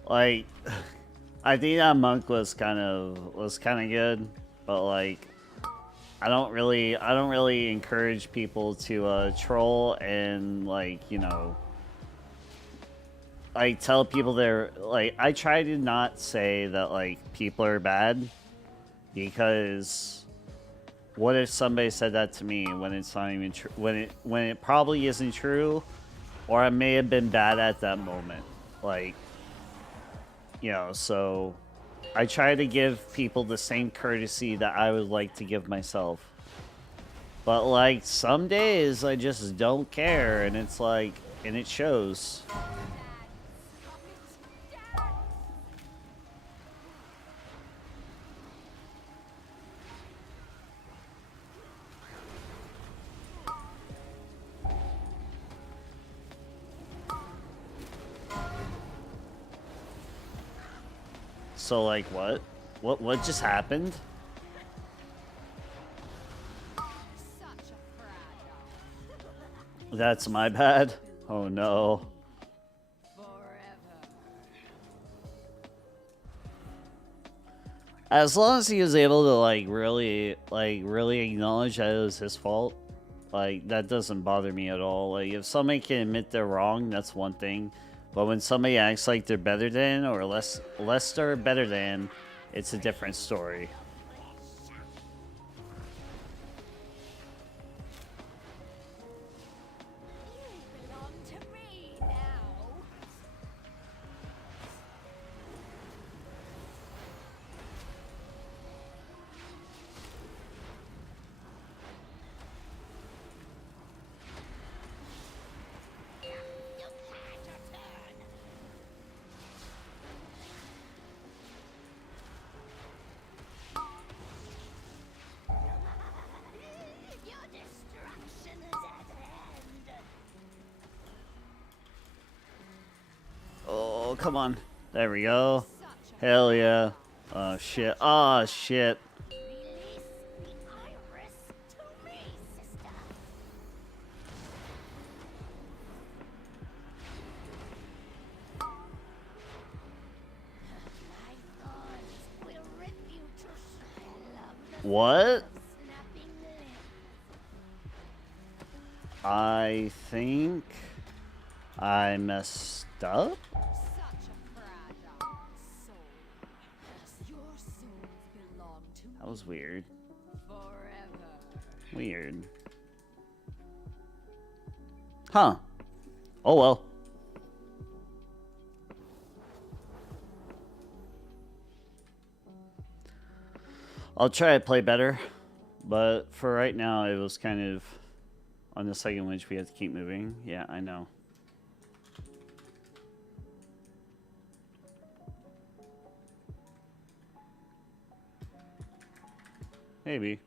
Like, I think that monk was kind of good, but like, I don't really encourage people to troll and like, you know, like tell people they're like. I try to not say that like people are bad, because what if somebody said that to me when it's not even true, when it probably isn't true, or I may have been bad at that moment, like. You know, so I try to give people the same courtesy that I would like to give myself. But like some days I just don't care, and it's like, and it shows. So like what? What just happened? That's my bad. Oh no. As long as he was able to like really acknowledge that it was his fault, like that doesn't bother me at all. Like if somebody can admit they're wrong, that's one thing. But when somebody acts like they're better than or less they're better than, it's a different story. Oh, come on. There we go. Hell yeah. Oh, shit. Oh, shit. What? I think I messed up? That was weird. Weird. Huh. Oh well. I'll try to play better, but for right now, it was kind of on the second winch. We have to keep moving. Yeah, I know. Maybe.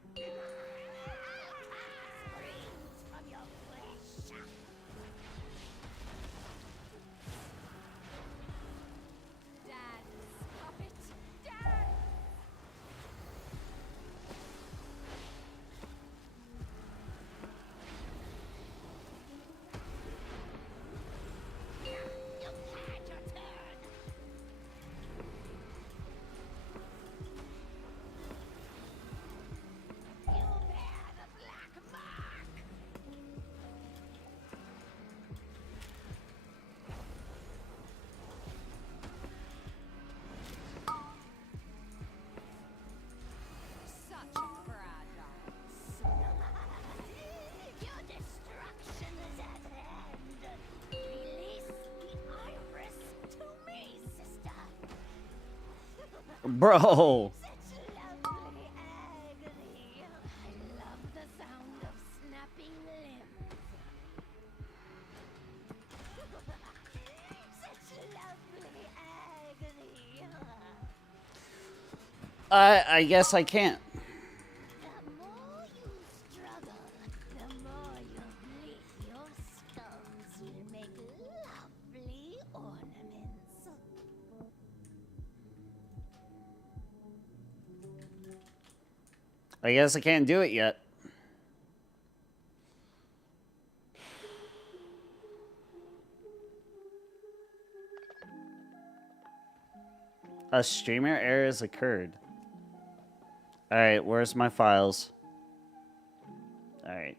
Bro! I guess I can't. I guess I can't do it yet. A streamer error has occurred. Alright, where's my files? Alright.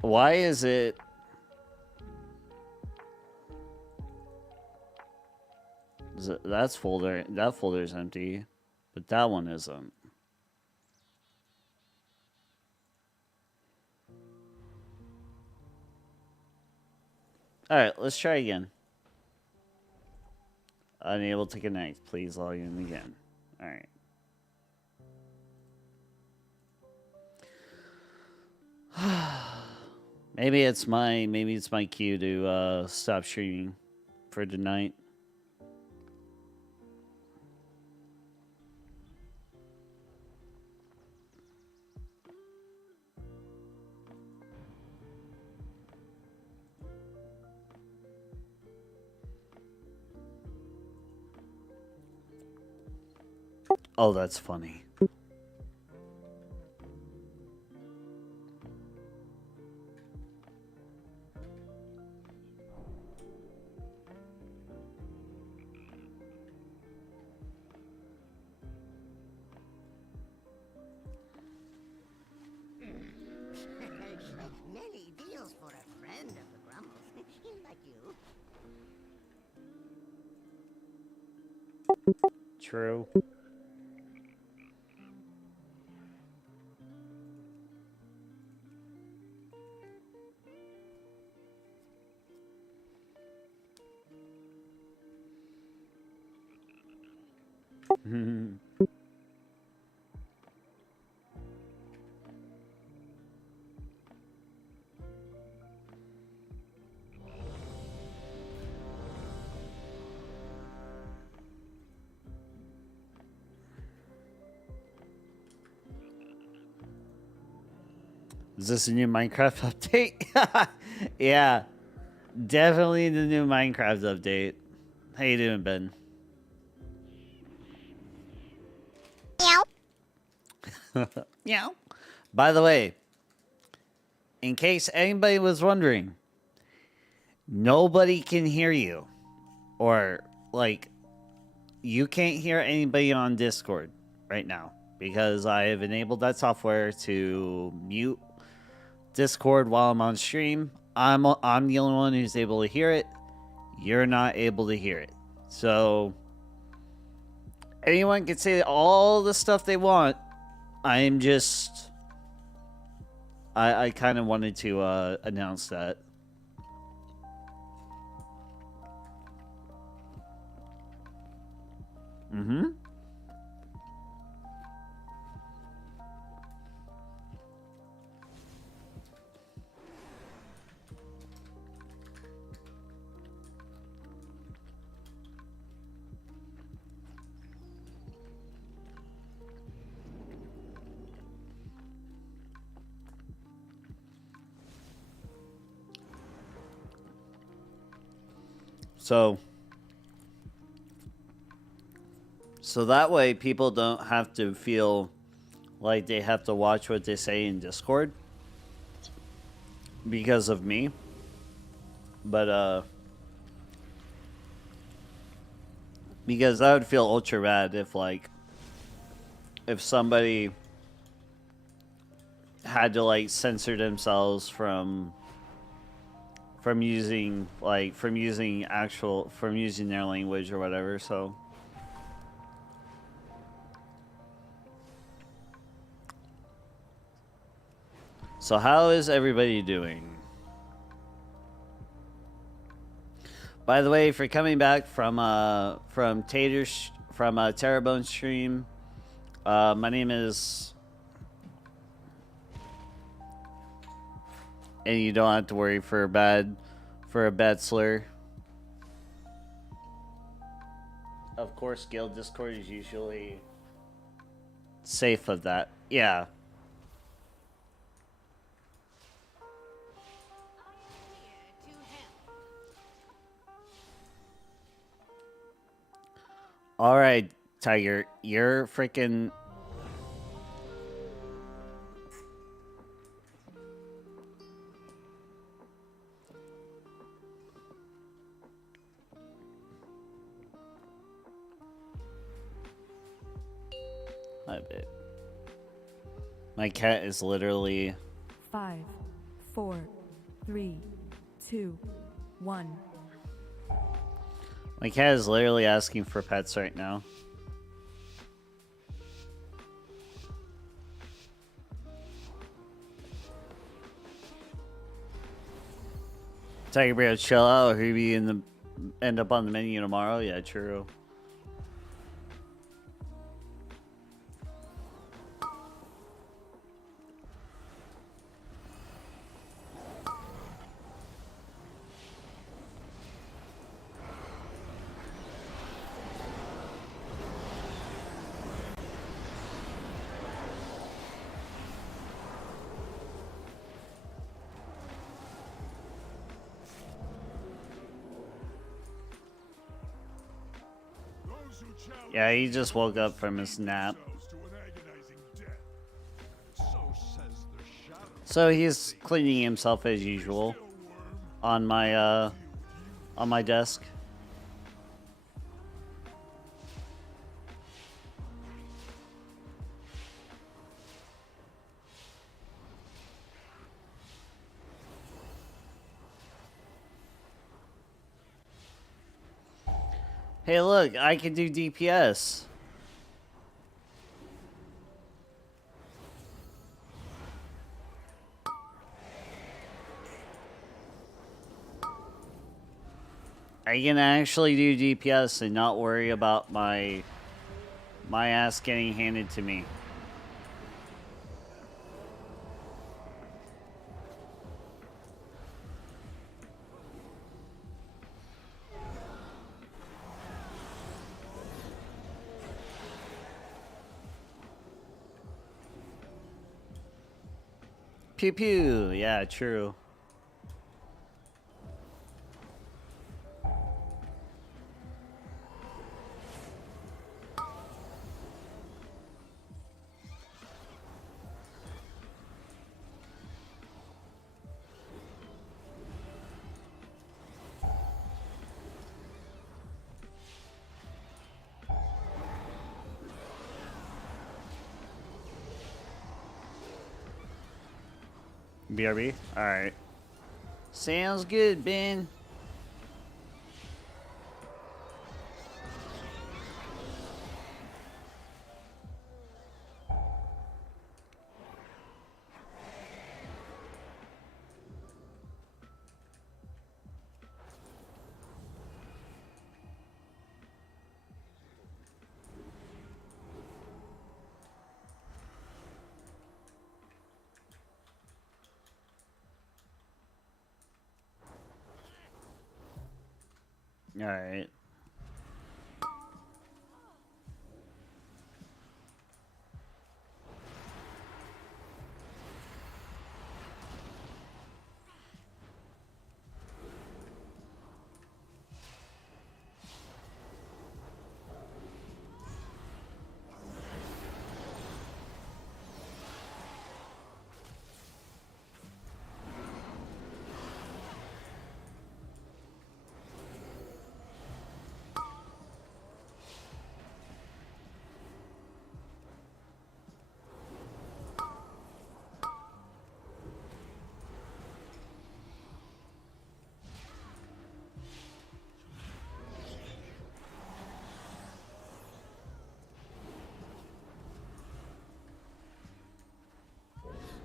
Why is it... That folder is empty, but that one isn't. Alright, let's try again. Unable to connect. Please log in again. Alright. Maybe it's my cue to stop streaming for tonight. Oh, that's funny. Many deals for a friend of the Grumbles. Like you. True. Is this a new Minecraft update? Yeah, definitely the new Minecraft update. How you doing, Ben? Meow. By the way, in case anybody was wondering, nobody can hear you. Or, like, you can't hear anybody on Discord right now because I have enabled that software to mute Discord while I'm on stream. I'm the only one who's able to hear it. You're not able to hear it. So anyone can say all the stuff they want. I'm just I kind of wanted to announce that. Mm-hmm. So that way people don't have to feel like they have to watch what they say in Discord because of me. But because that would feel ultra bad if somebody had to like censor themselves from using their language or whatever. So how is everybody doing? By the way, if you're coming back from Terrebone stream, my name is, and you don't have to worry for a bad slur. Of course, guild Discord is usually safe of that. Yeah. All right, Tiger, you're freaking. I bet. My cat is literally. 5, 4, 3, 2, 1. My cat is literally asking for pets right now. Tiger Bear, chill out, or he'll be end up on the menu tomorrow. Yeah, true. Yeah, he just woke up from his nap. So he's cleaning himself as usual on my desk. Hey, look, I can do DPS. I can actually do DPS and not worry about my ass getting handed to me. Pew pew. Yeah, true. BRB? Alright. Sounds good, Ben. Alright.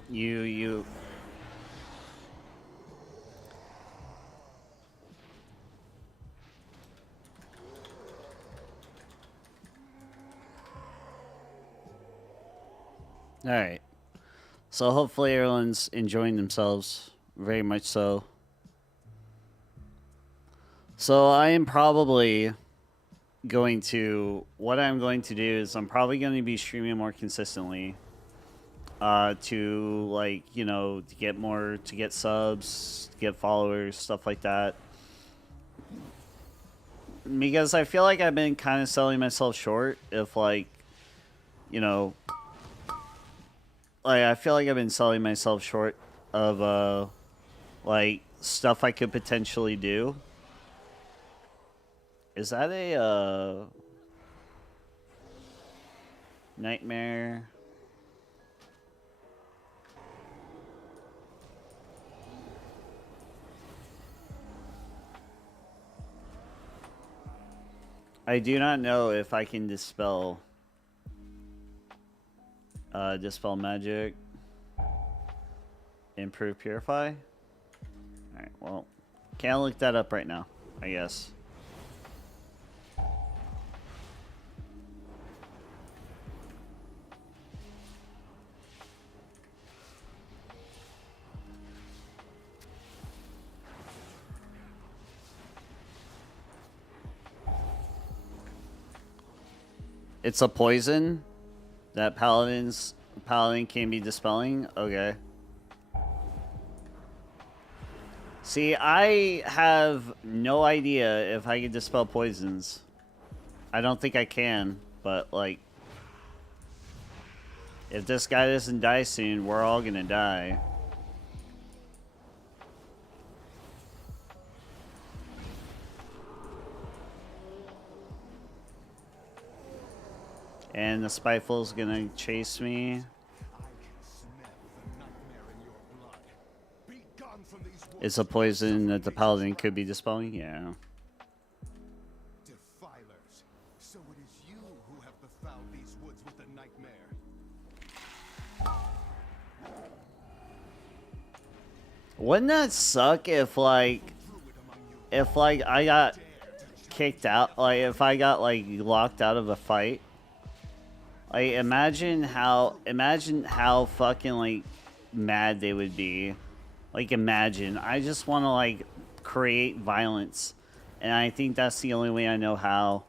You. Alright. So hopefully everyone's enjoying themselves. Very much so. So I am probably going to... What I'm going to do is I'm probably going to be streaming more consistently. To, like, you know, to get subs, to get followers, stuff like that. Because I feel like I've been kind of selling myself short if, like, you know... Like, I feel like I've been selling myself short of, like, stuff I could potentially do. Is that a, nightmare? I do not know if I can dispel magic. Improve purify. Alright, well, can't look that up right now, I guess. It's a poison that paladin can be dispelling? Okay. See, I have no idea if I can dispel poisons. I don't think I can, but, like... If this guy doesn't die soon, we're all gonna die. And the Spiteful's gonna chase me. It's a poison that the paladin could be dispelling? Yeah. Defilers. So it is you who have befouled these woods with the nightmare. Wouldn't that suck if I got kicked out, like if I got like locked out of a fight? Like imagine how fucking like mad they would be. Like imagine. I just want to like create violence, and I think that's the only way I know how.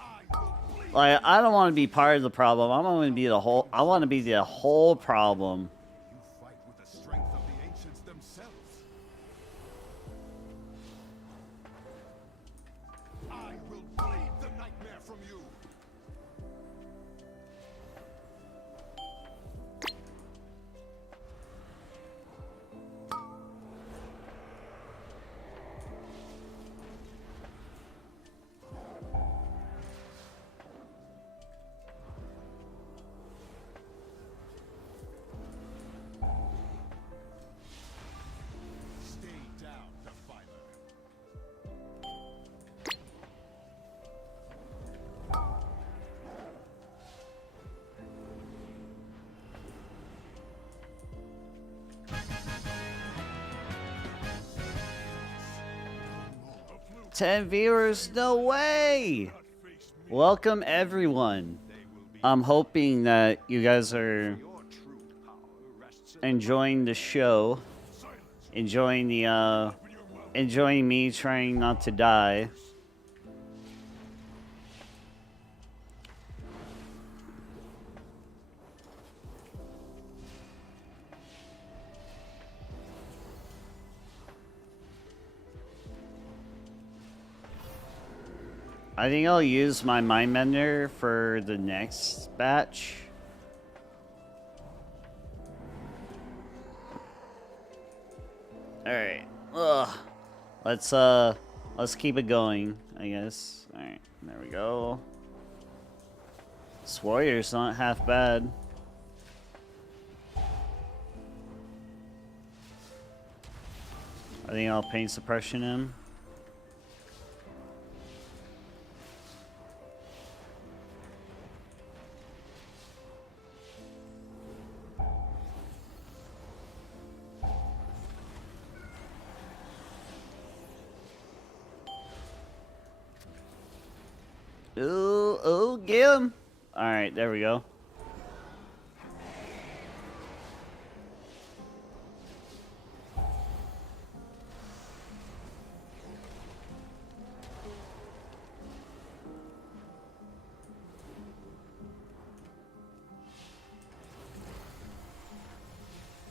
I will bleed Like, I don't want to be part of the problem. I want to be the whole. I want to be the whole problem. You fight with the strength of the ancients themselves. I will bleed the nightmare from you. Stay down, Defiler. Ten viewers? No way! Welcome everyone. I'm hoping that you guys are enjoying the show, enjoying the enjoying me trying not to die. I think I'll use my mind mender for the next batch. All right. Ugh. Let's keep it going, I guess. All right. There we go. This warrior's not half bad. I think I'll paint suppression him. Ooh, get him! Alright, there we go.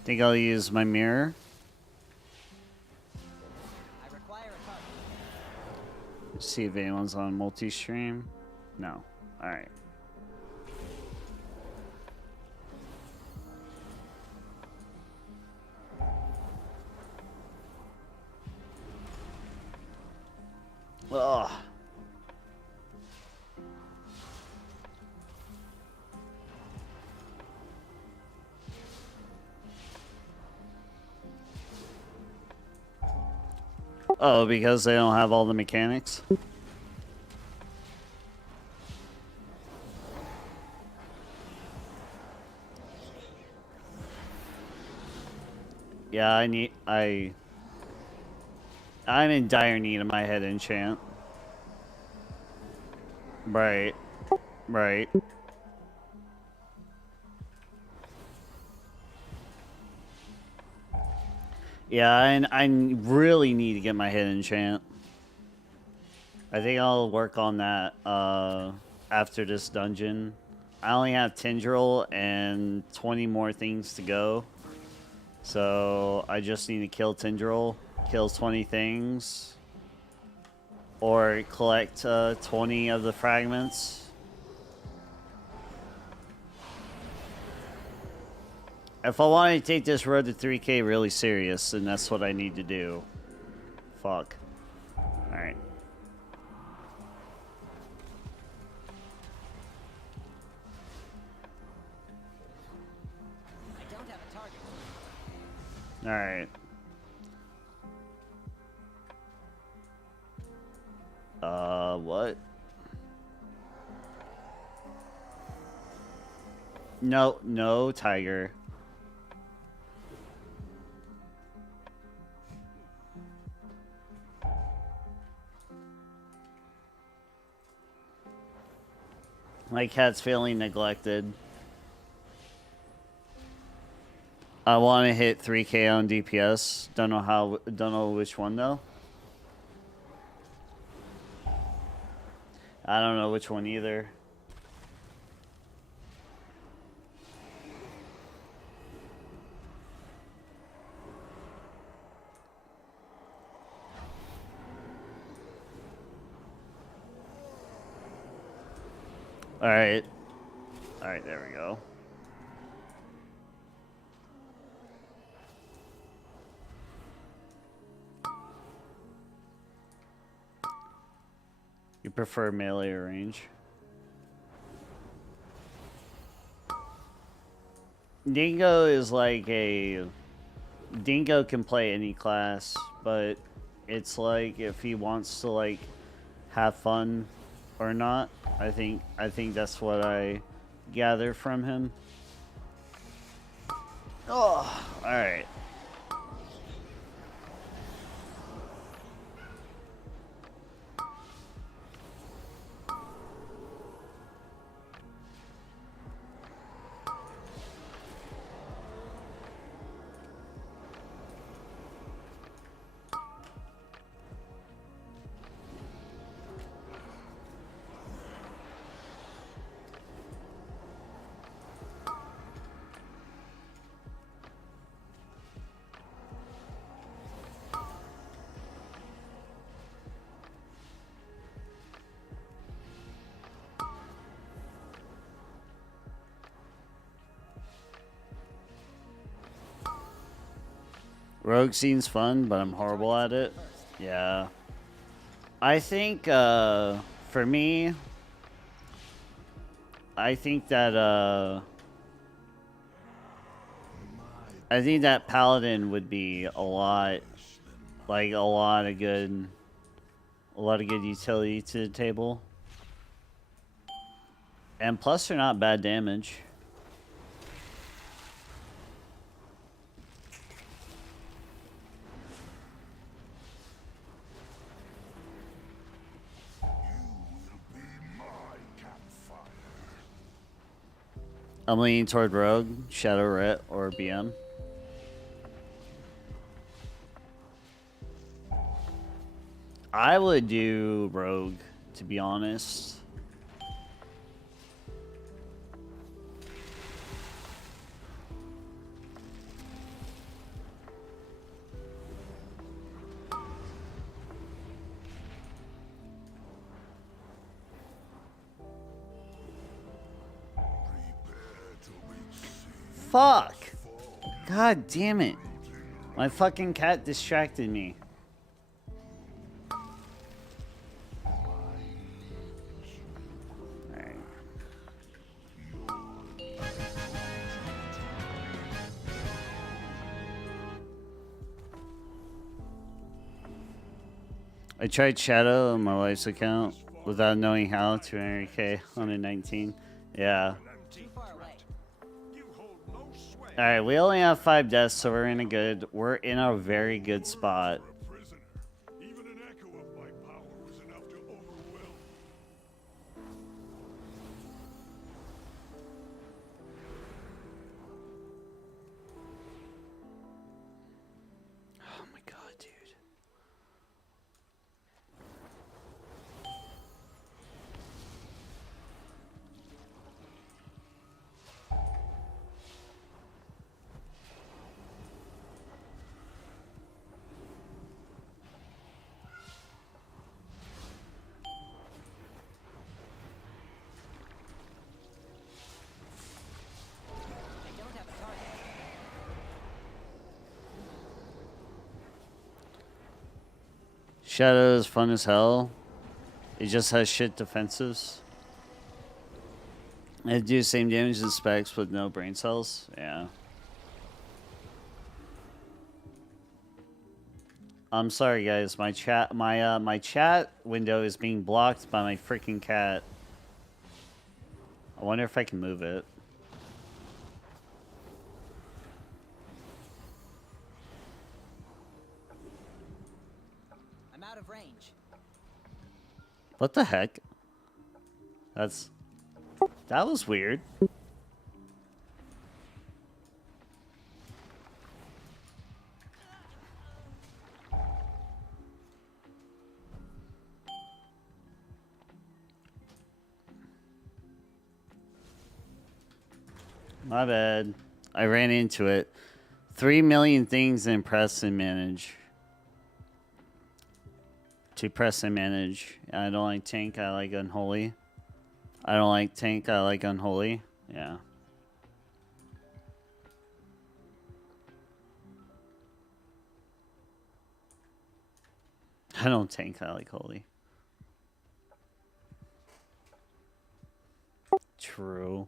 Think I'll use my mirror. I require a target. See if anyone's on multi-stream. No. Alright. Ugh. Oh, because they don't have all the mechanics? Yeah, I'm in dire need of my head enchant. Right. Right. Yeah, and I really need to get my head enchant. I think I'll work on that after this dungeon. I only have Tendril and 20 more things to go. So I just need to kill Tendril, kill 20 things, or collect 20 of the fragments. If I want to take this road to 3K really serious, then that's what I need to do. Fuck. Alright. I don't have a target. Alright. What? No, no, tiger. My cat's feeling neglected. I want to hit 3K on DPS. Don't know which one though. I don't know which one either. Alright. Alright, there we go. You prefer melee or range? Dingo is like a... Dingo can play any class, but it's like if he wants to like have fun or not. I think that's what I gather from him. Oh, all right. Rogue scene's fun, but I'm horrible at it. Yeah. I think, for me, I think that, I think that Paladin would be a lot of good utility to the table. And plus, they're not bad damage. I'm leaning toward Rogue, Shadow Ret, or BM. I would do Rogue, to be honest. Fuck! God damn it. My fucking cat distracted me. Alright. I tried Shadow on my wife's account without knowing how to 200k on a 19. Yeah. Alright, we only have 5 deaths, so we're in a very good spot. Oh my god, dude. Shadow is fun as hell. It just has shit defensives. It do the same damage as specs with no brain cells. Yeah. I'm sorry, guys. My chat window is being blocked by my freaking cat. I wonder if I can move it. I'm out of range. What the heck? That was weird. My bad. I ran into it. 3 million things in press and manage. To press and manage. I don't like tank, I like unholy. I don't like tank, I like unholy. Yeah. I don't tank, I like holy. True.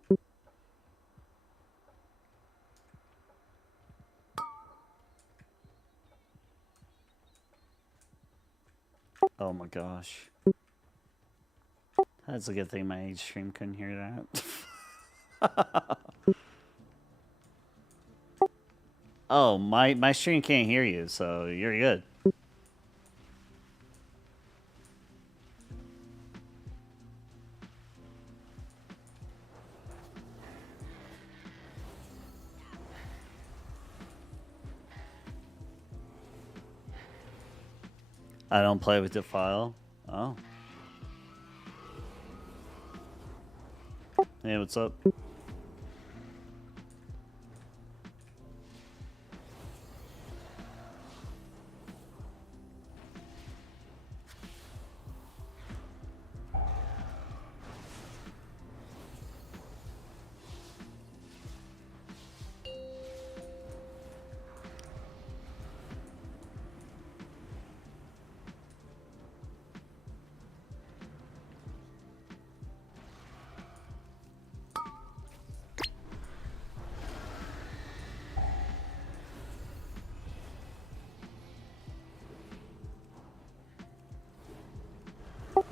Oh my gosh. That's a good thing my age stream couldn't hear that. Oh, my stream can't hear you, so you're good. I don't play with Defile. Oh. Hey, what's up?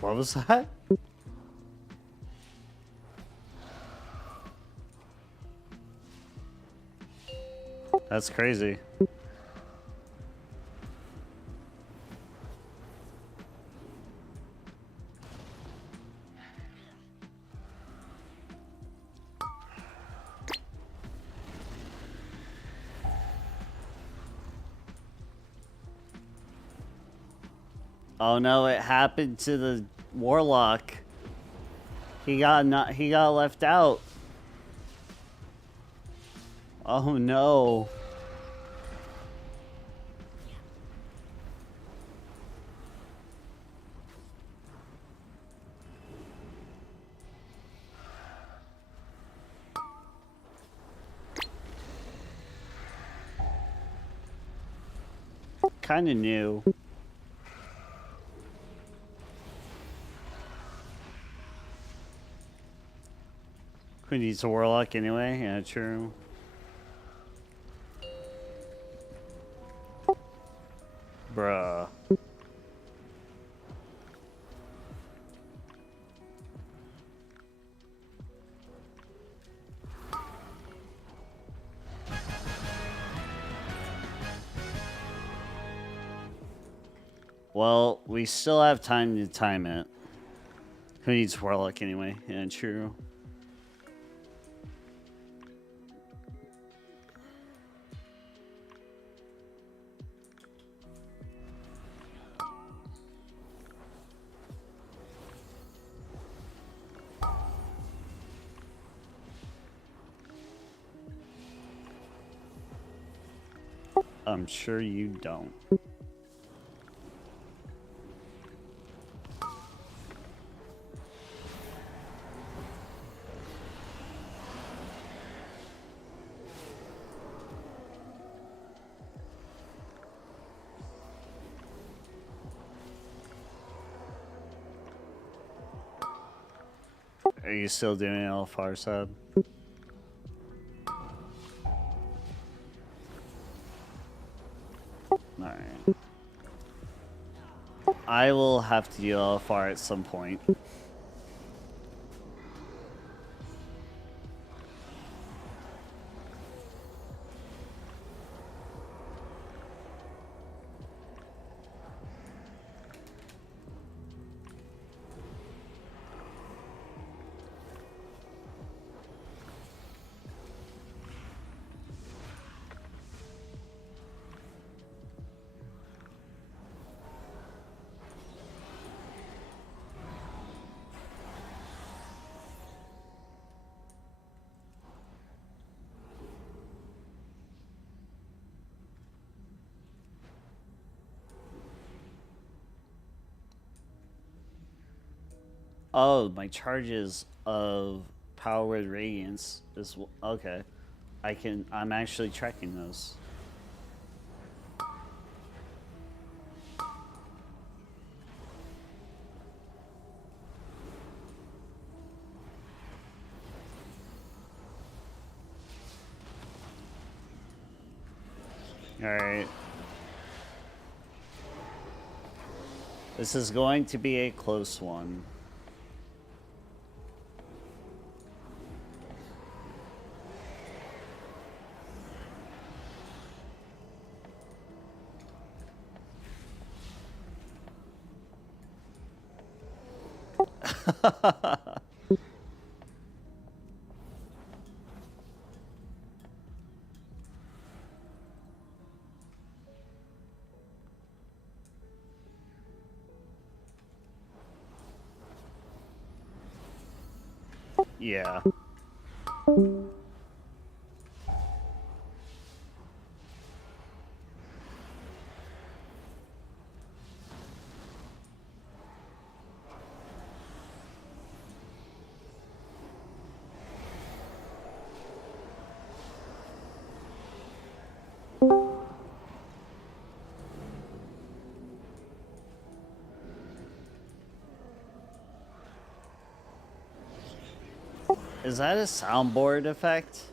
What was that? That's crazy. Oh no, it happened to the warlock. He got left out. Oh no. Kinda new. Who needs a warlock anyway? Yeah, true. Bruh. Well, we still have time to time it. Who needs warlock anyway? Yeah, true. I'm sure you don't. Are you still doing LFR sub? Alright. I will have to do LFR at some point. Oh, my charges of Power Red Radiance is okay. I'm actually tracking those. Alright. This is going to be a close one. Yeah. Is that a soundboard effect?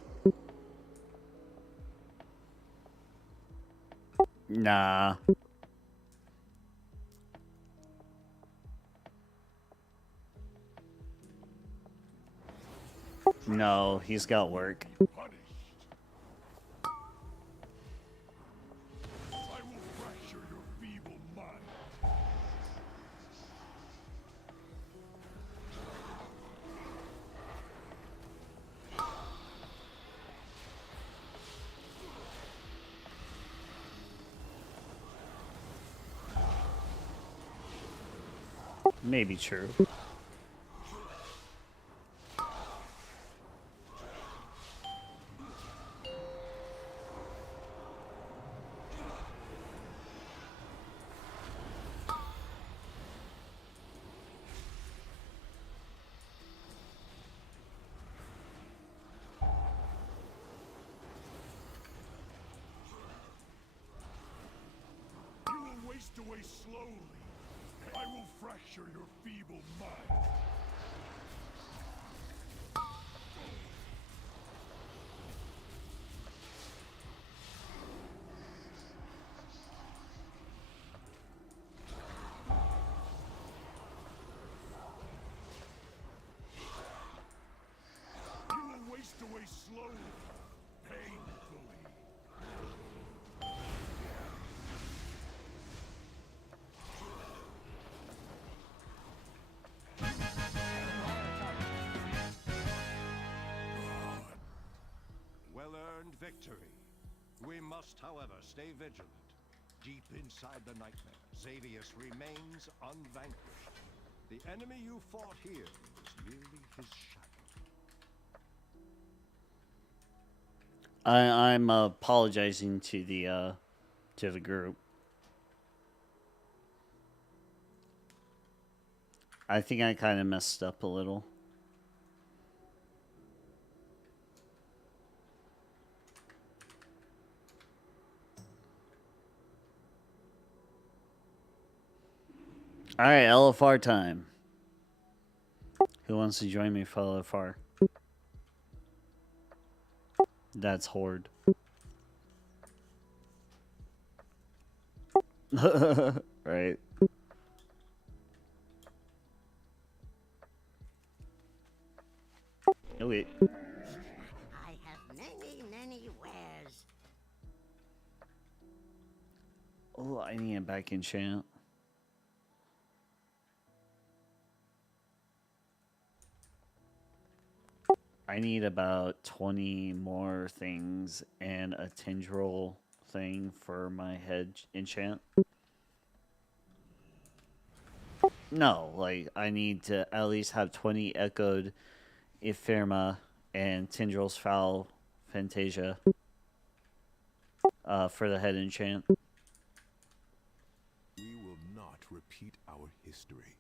Nah. No, he's got work. I will fracture your feeble mind. Maybe true. You will waste away slowly. I will fracture your feeble mind. You will waste away slowly, painfully. Well-earned victory. We must, however, stay vigilant. Deep inside the nightmare, Xavius remains unvanquished. The enemy you fought here is merely his shadow. I'm apologizing to the group. I think I kind of messed up a little. Alright, LFR time. Who wants to join me for LFR? That's Horde. Right. Oh, wait. I have many wares. Oh, I need a back enchant. I need about 20 more things and a tendril thing for my head enchant. No, like, I need to at least have 20 echoed Ephemerma and Tendril's Foul Fantasia for the head enchant. We will not repeat our history.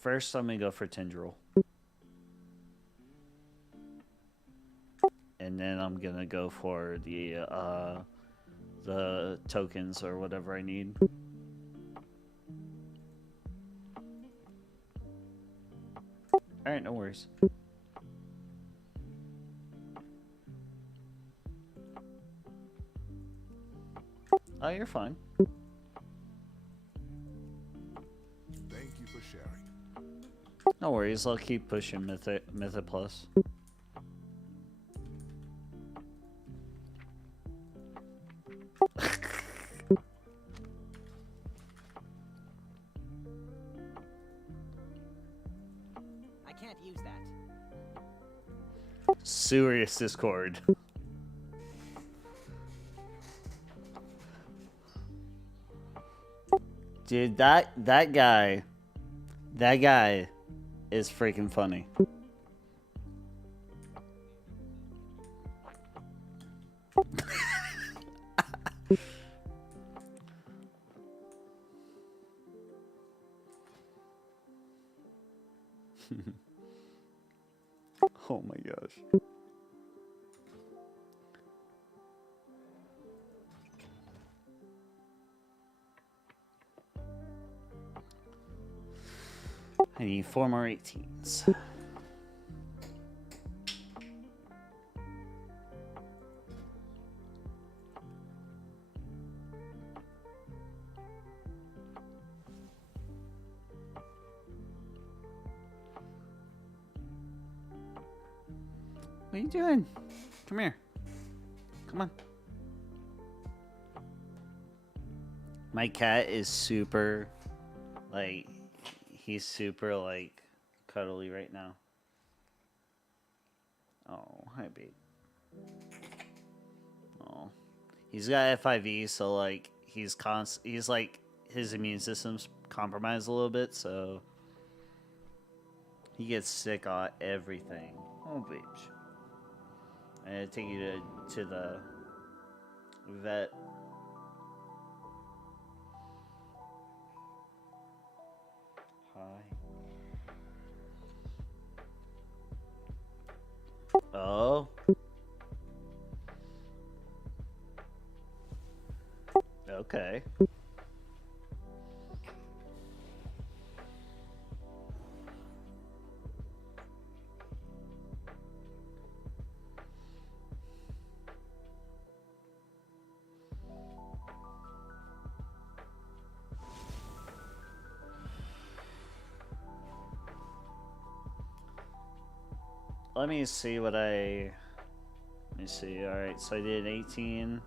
First, I'm gonna go for Tendril. And then I'm gonna go for the tokens or whatever I need. Alright, no worries. Oh, you're fine. Thank you for sharing. No worries, I'll keep pushing Mythic Plus. I can't use that. Serious Discord. Dude, that guy is freaking funny. Oh my gosh. I need 4 more 18s. What are you doing? Come here. Come on. My cat is super, like, he's super, like, cuddly right now. Oh, hi, babe. Oh. He's got FIV, so, like, he's like, his immune system's compromised a little bit, so he gets sick on everything. Oh, bitch. I had to take you to the vet. Hi. Oh. Okay. Let me see what let me see. Alright, so I did 18.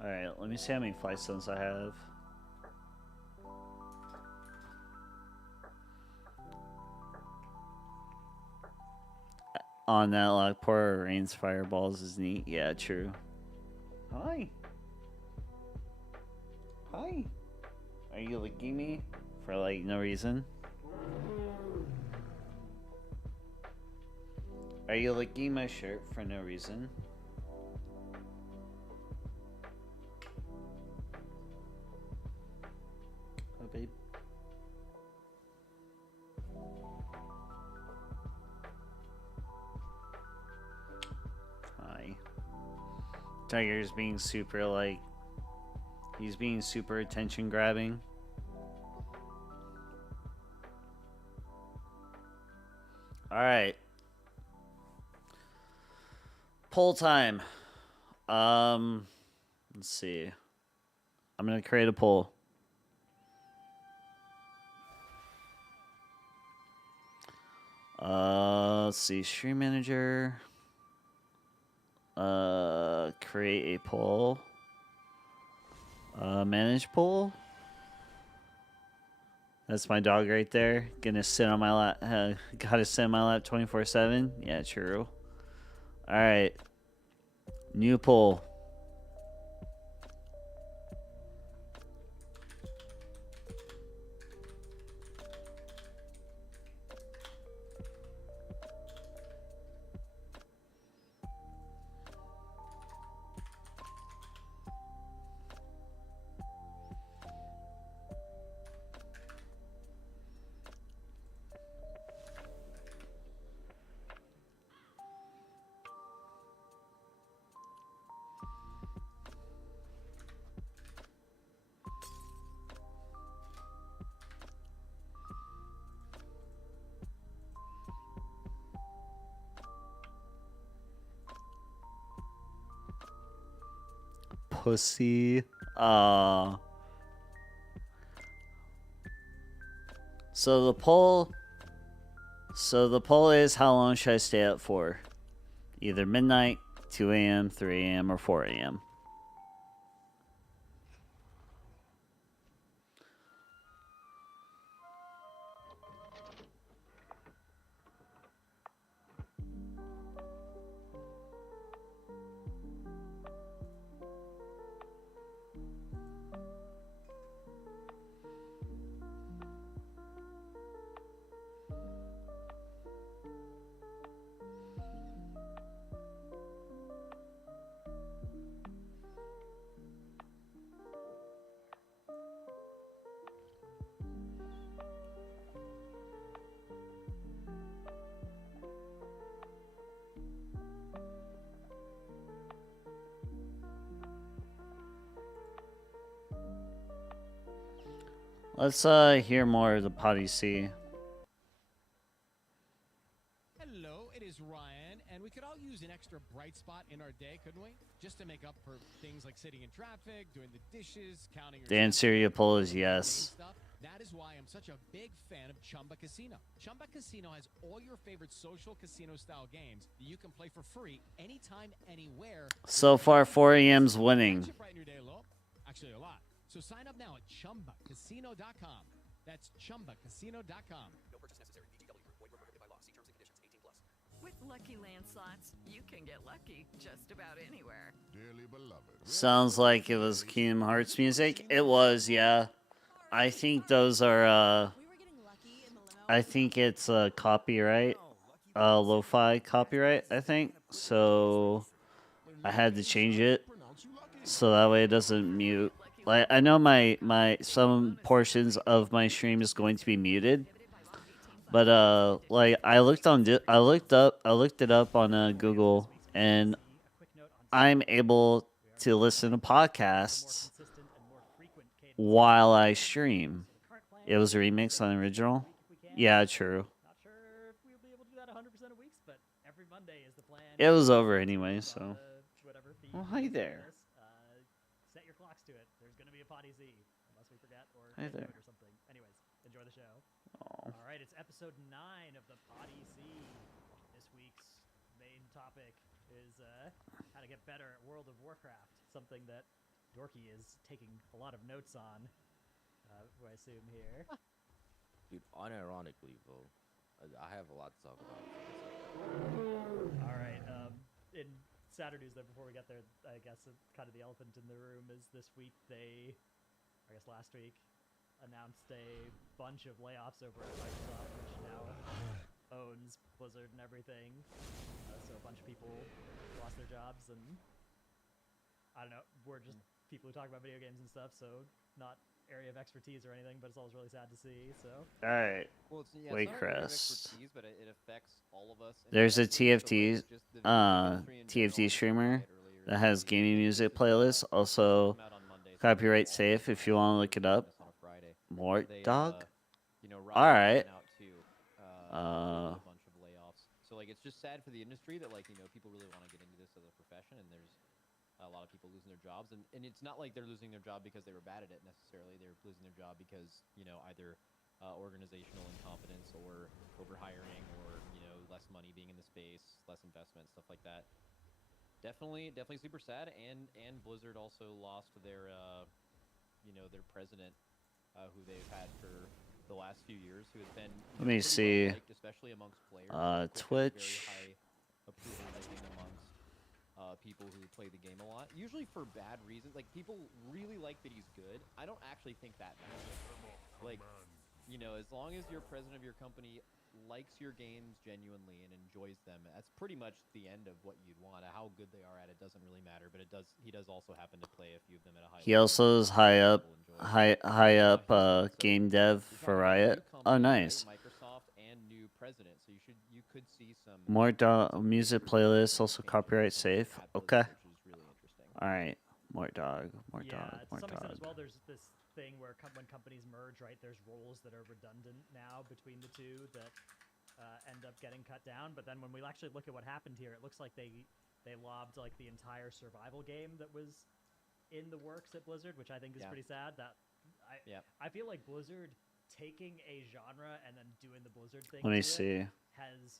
Alright, let me see how many flight stones I have. On that, like, poor rain's fireballs is neat. Yeah, true. Hi. Hi. Are you licking me for, like, no reason? Are you licking my shirt for no reason? Oh, babe. Hi. Tiger's being super, like, he's being super attention grabbing. Alright. Poll time. Let's see. I'm gonna create a poll. Let's see. Stream manager. Create a poll. Manage poll. That's my dog right there. Gonna sit on my lap. Gotta sit on my lap 24/7. Yeah, true. All right. New poll. pussy. So the poll. So the poll is, how long should I stay up for? Either midnight, 2 a.m., 3 a.m., or 4 a.m. Let's hear more of the Potty C. Hello, it is Ryan, and we could all use an extra bright spot in our day, couldn't we? Just to make up for things like sitting in traffic, doing the dishes, counting your The answer to your poll is yes. stuff. That is why I'm such a big fan of Chumba Casino. Chumba Casino has all your favorite social casino-style games that you can play for free anytime, anywhere. So far, 4 a.m.'s winning. Brighten your day a little. Actually, a lot. So sign up now at ChumbaCasino.com. That's ChumbaCasino.com. No purchase necessary. VGW Group. Void where prohibited by law. See terms and conditions. 18 plus. With Lucky Land Slots, you can get lucky just about anywhere. Dearly beloved. Sounds like it was Kingdom Hearts music. It was, yeah. I think those are, I think it's copyright. Lo-fi copyright, I think. So I had to change it so that way it doesn't mute. Like, I know my some portions of my stream is going to be muted, but like I looked it up on Google, and I'm able to listen to podcasts while I stream. It was a remix on the original. Yeah, true. Not sure if we'll be able to do that 100% of weeks, but every Monday is the plan. It was over anyway, so. Whatever feed Well, hi there. set your clocks to it. There's going to be a Potty Z, unless we forget or Hi get to there. it or something. Anyways, enjoy the show. Aw. All right, it's episode 9 of the Potty Z. This week's main topic is how to get better at World of Warcraft, something that Dorky is taking a lot of notes on, who I assume here. Dude, unironically, though, I have a lot to talk about. All right. In Saturday news, though, before we get there, I guess kind of the elephant in the room is this week last week, announced a bunch of layoffs over at Microsoft, which now owns Blizzard and everything. So a bunch of people lost their jobs, and I don't know, we're just people who talk about video games and stuff, so not area of expertise or anything, but it's always really sad to see. So. All right. Well, it's not Wait, an area of Chris. expertise, but it affects all of us. There's a individually, so, TFT like, just the industry in TFT general, streamer earlier that has gaming music playlists. Also, copyright safe if you want to look it up. Mort Dog. All right. A bunch of layoffs. So like, it's just sad for the industry that people really want to get into this as a profession, and there's a lot of people losing their jobs, and it's not like they're losing their job because they were bad at it necessarily. They're losing their job because either organizational incompetence or overhiring or less money being in the space, less investment, stuff like that. Definitely super sad. And Blizzard also lost their their president, who they've had for the last few years, who has been Let me pretty see. well liked, especially amongst players. Twitch. Very high approval rating amongst people who play the game a lot, usually for bad reasons. Like, people really like that he's good. I don't actually think that matters. Like, as long as your president of your company likes your games genuinely and enjoys them, that's pretty much the end of what you'd want. How good they are at it doesn't really matter, but he does also happen to play a few of them at a high He level. also is high up game dev for Riot. Oh, nice. Microsoft and new president, so you could see some More music playlists, also copyright safe. Okay. All right. More dog. More Yeah, dog. to More some extent as dog. well, there's this thing where when companies merge, right, there's roles that are redundant now between the two that end up getting cut down. But then when we actually look at what happened here, it looks like they lobbed like the entire survival game that was in the works at Blizzard, which I think is Yeah. pretty sad. That I feel like Blizzard taking a genre and then doing the Blizzard thing. Let me to it see.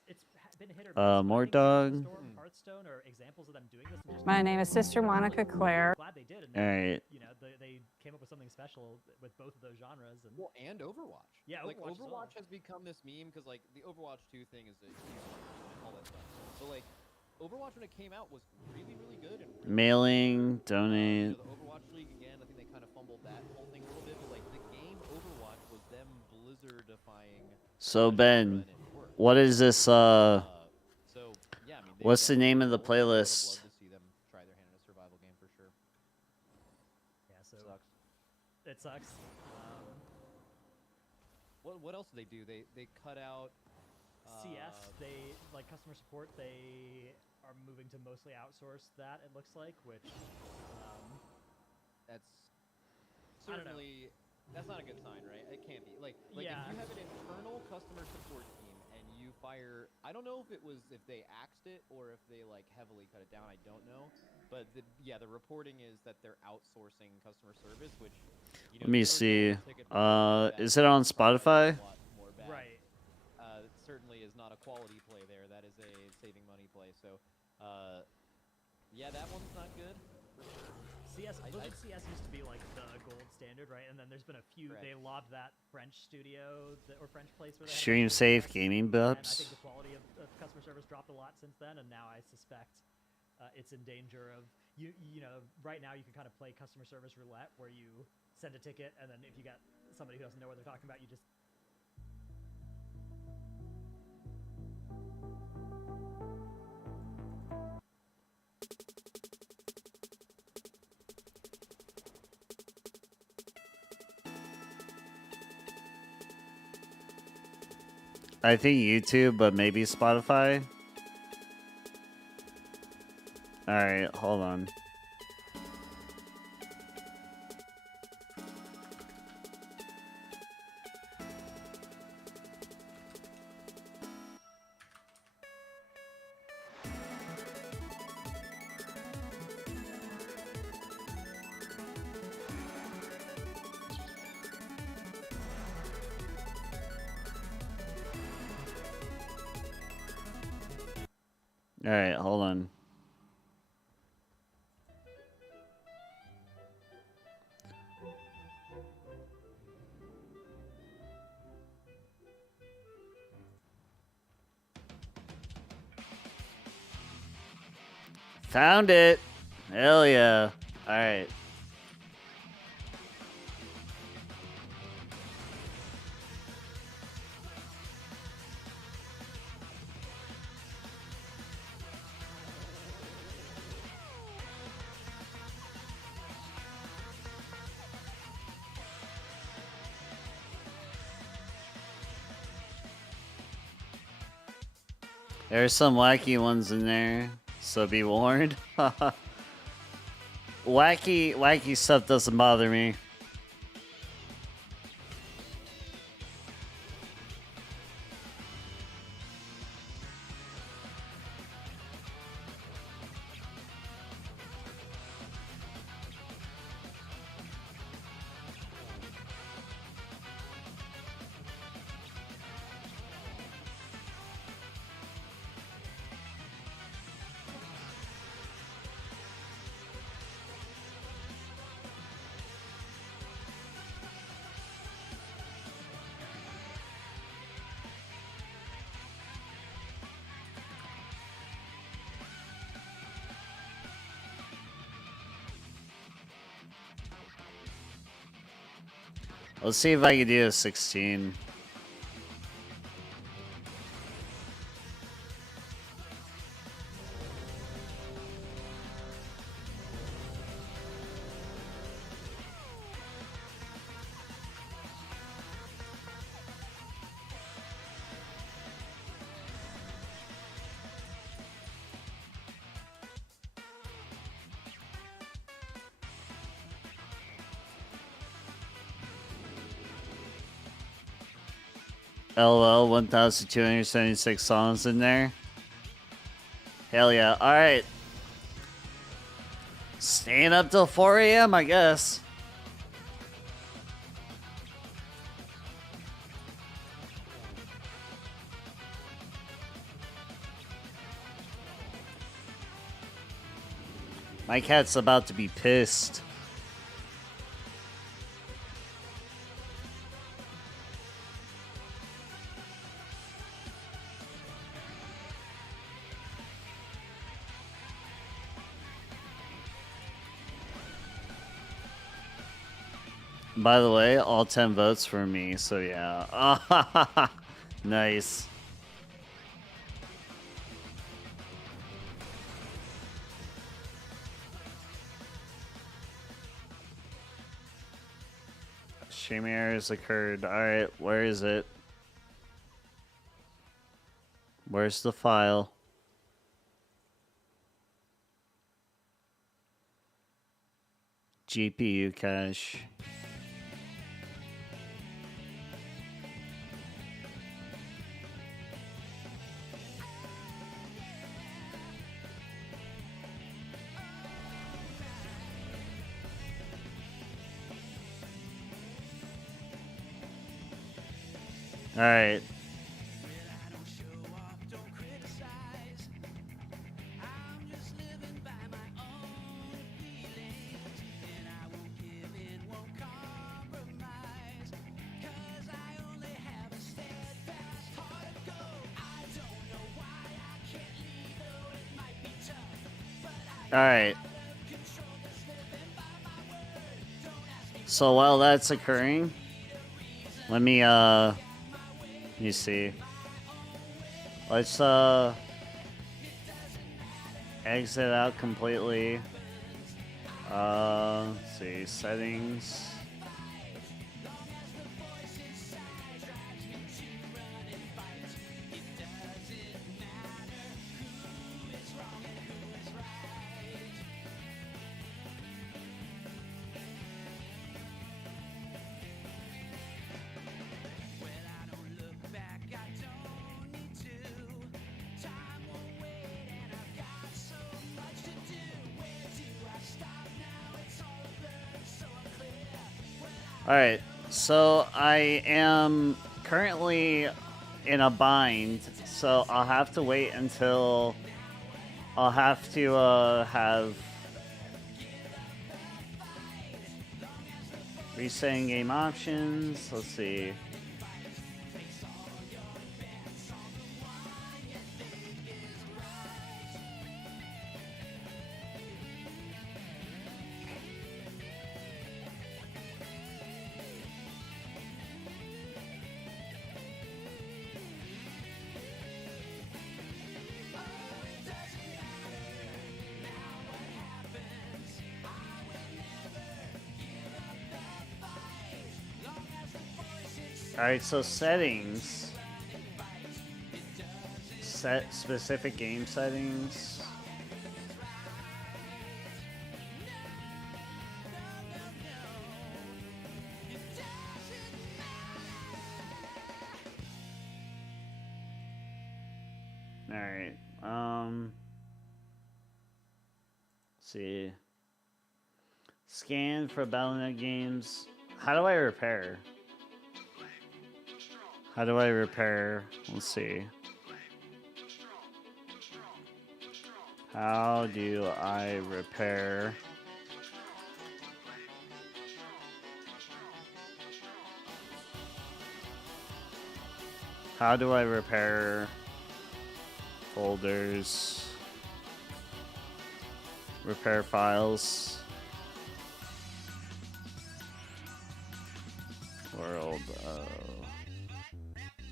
It's been hit or miss. But I More think Heroes of the dog. Storm, Hearthstone are examples of them doing this. My name is Sister Monica Claire. Glad they did. And All right. You know, they came up with something special with both of those genres. And Well, and Overwatch. Yeah, like Overwatch as well. Overwatch has become this meme because like the Overwatch 2 thing is a huge and all that stuff. But like Overwatch when it came out was really good and really Mailing, you donate. know, the Overwatch League again. I think they kind of fumbled that whole thing a little bit. But like the game Overwatch was them Blizzardifying. So Ben, what is this? So yeah, I mean, What's the name of the playlist? love to see them try their hand in a survival game for sure. Yeah, so it sucks. What else do they do? They cut out CS. They like customer support. They are moving to mostly outsource that. It looks like, which that's I don't know. certainly that's not a good sign, right? It can't be like Yeah. if you have an internal customer support team and you fire. I don't know if they axed it or if they like heavily cut it down. I don't know, but the reporting is that they're outsourcing customer service, which you know, Let me there was see. no ticket for that. Is it on Spotify? A lot more bad. Right. It certainly is not a quality play there. That is a saving money play. So, yeah, that one's not good. For sure. Blizzard CS used to be like the gold standard, right? And then there's been a few. Correct. They lobbed that French studio or French place where they had Stream safe gaming and I bubs. think the quality of customer service dropped a lot since then, and now I suspect it's in danger of you know, right now you can kind of play customer service roulette where you send a ticket and then if you got somebody who doesn't know what they're talking about, you just I think YouTube, but maybe Spotify. All right, hold on. All right, hold on. Found it. Hell yeah. All right. There's some wacky ones in there, so be warned. Wacky stuff doesn't bother me. Let's see if I can do a 16. LOL, 1,276 songs in there. Hell yeah. Alright. Staying up till 4 a.m., I guess. My cat's about to be pissed. By the way, all 10 votes for me, so yeah. Nice. Stream errors occurred. Alright, where is it? Where's the file? GPU cache. Alright. Alright. So while that's occurring, let me see. Let's exit out completely. Let's see, settings. Alright, so I am currently in a bind, so I'll have to wait until I'll have to have resetting game options. Let's see. Alright, so settings. Set specific game settings. Alright, let's see. Scan for Battle.net games. How do I repair? How do I repair? Let's see. How do I repair? How do I repair folders? Repair files. World.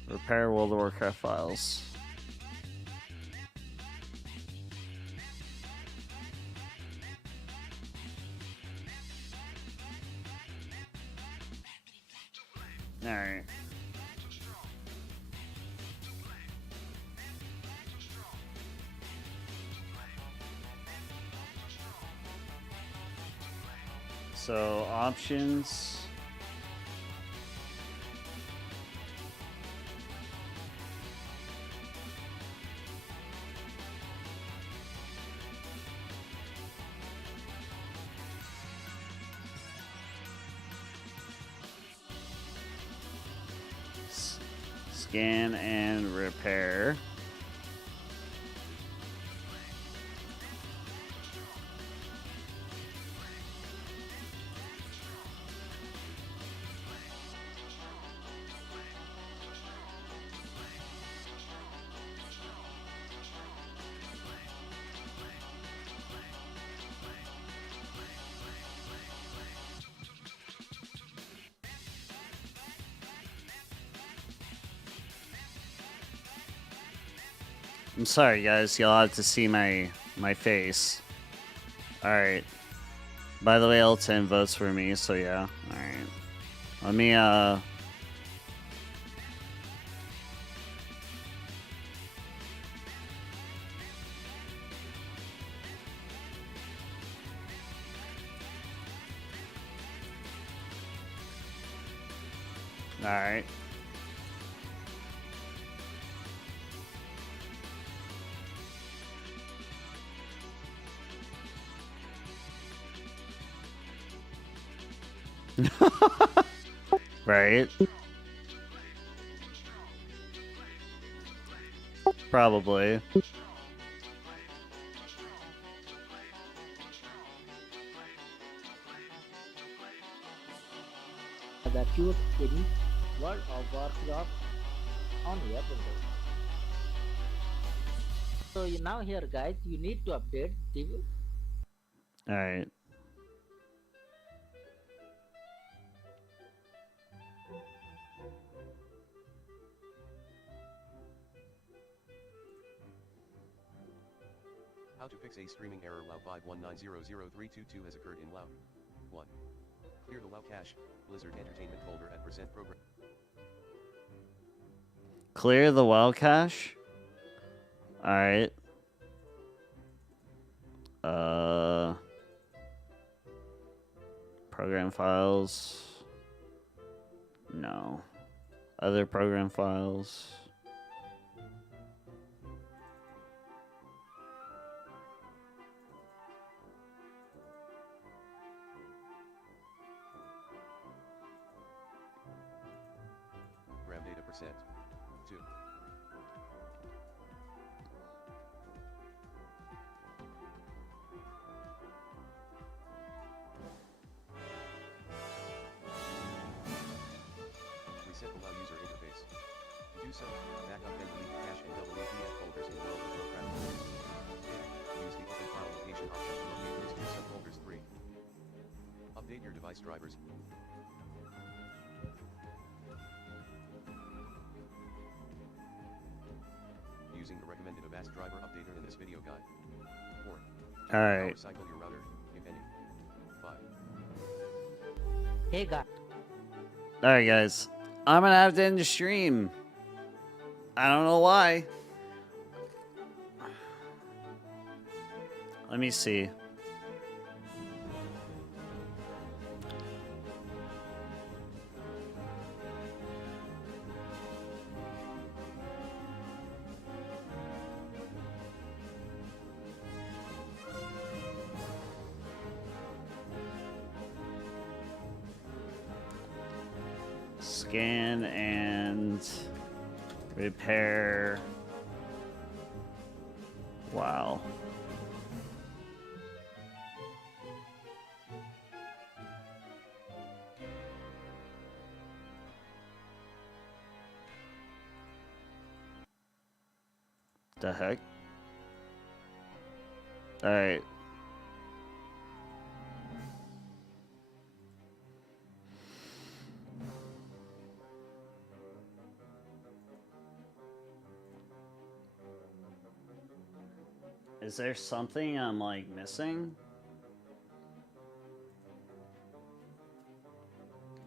Repair World of Warcraft files. Alright. So, options. Scan and repair. I'm sorry, guys. You'll have to see my face. All right. By the way, L10 votes for me, so yeah. All right. Let me All right. Right. Probably. The cute in World of Warcraft on your Windows. So now here guys, you need to update the All right. How to fix a streaming error. WoW 519003222 has occurred in WoW. 1. Clear the WoW cache, Blizzard Entertainment folder at present program. Clear the WoW cache. All right. Program files. No. Other program files. RAM data percent. 2. Reset the WoW user interface. To do so, back up and delete cache and WPF folders in World of Warcraft. Use the open file location option to locate those two subfolders. 3. Update your device drivers. Using the recommended Avast driver updater in this video guide. 4. All right. Power cycle your router, if any. 5. Hey guys. All right, guys. I'm gonna have to end the stream. I don't know why. Let me see. Scan and repair. Wow. The heck? All right. Is there something I'm like missing?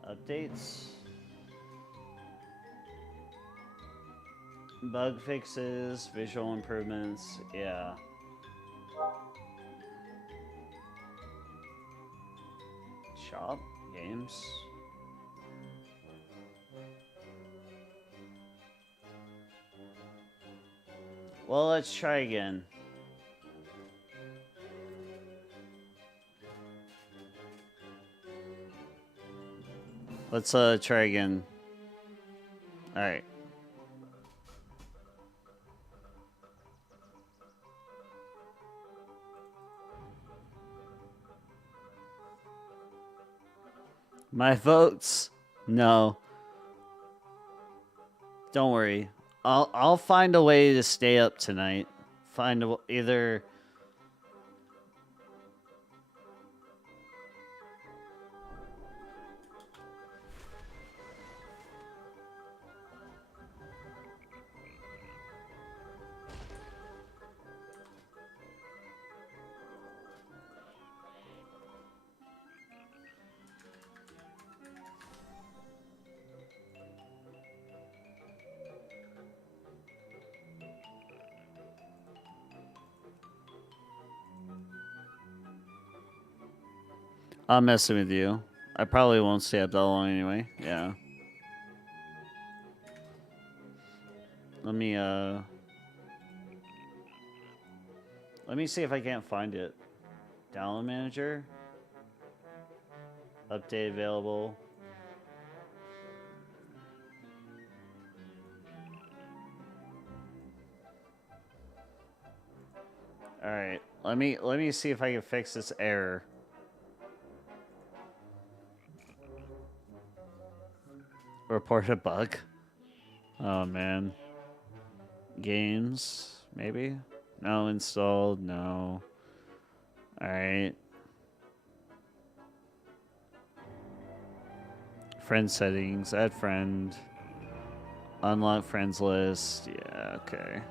Updates? Bug fixes, visual improvements, yeah. Shop, games. Well, let's try again. Let's try again. All right. My votes? No. Don't worry. I'll find a way to stay up tonight. Find either. I'm messing with you. I probably won't stay up that long anyway. Yeah. Let me see if I can't find it. Download manager. Update available. All right. Let me see if I can fix this error. Report a bug. Oh man. Games, maybe? No, installed, no. Alright. Friend settings, add friend. Unlock friends list. Yeah, okay.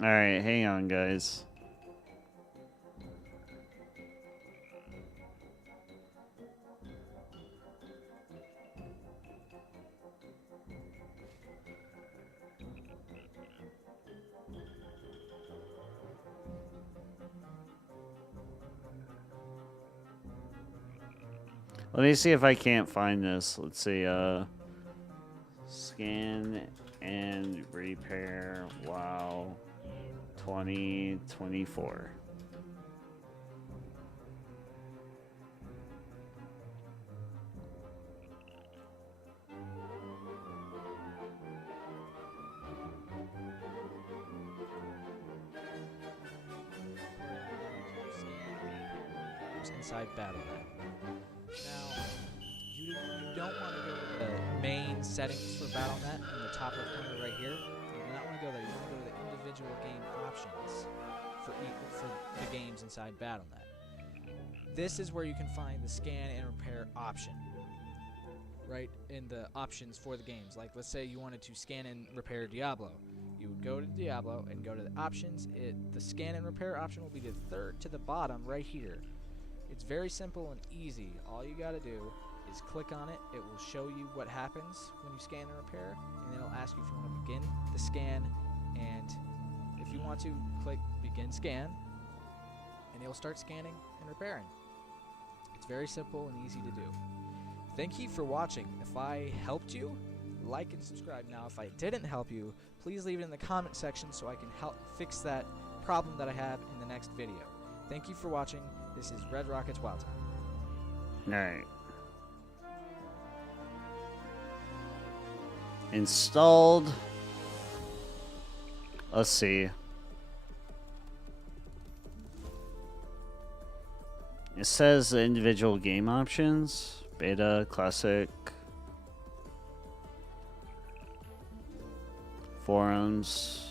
Alright, hang on, guys. Let me see if I can't find this. Let's see, scan and repair. Wow. 2024. Inside Battle.net. Now, you don't want to go to the main settings for Battle.net in the top left corner right here. You do not want to go there. You want to go to the individual game options for the games inside Battle.net. This is where you can find the scan and repair option, right, in the options for the games. Like, let's say you wanted to scan and repair Diablo. You would go to Diablo and go to the options. The scan and repair option will be the third to the bottom right here. It's very simple and easy. All you got to do is click on it. It will show you what happens when you scan and repair, and then it'll ask you if you want to begin the scan, and if you want to, click begin scan, and it'll start scanning and repairing. It's very simple and easy to do. Thank you for watching. If I helped you, like and subscribe. Now, if I didn't help you, please leave it in the comment section so I can help fix that problem that I have in the next video. Thank you for watching. This is Red Rocket's Wild Time. Alright. Installed. Let's see. It says the individual game options. Beta, classic. Forums.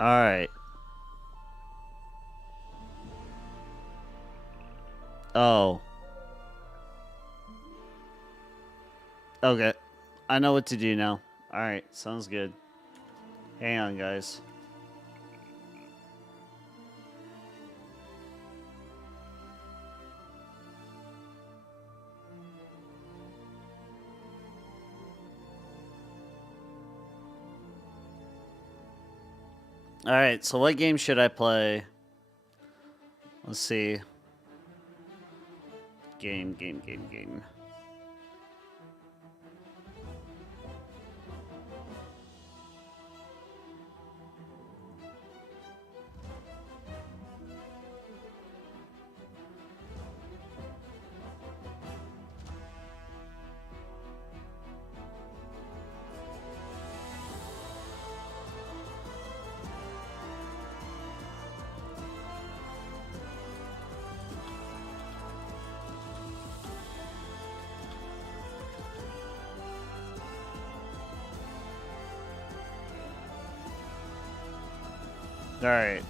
All right. Oh. Okay. I know what to do now. All right. Sounds good. Hang on, guys. All right, so what game should I play? Let's see. Game. All right.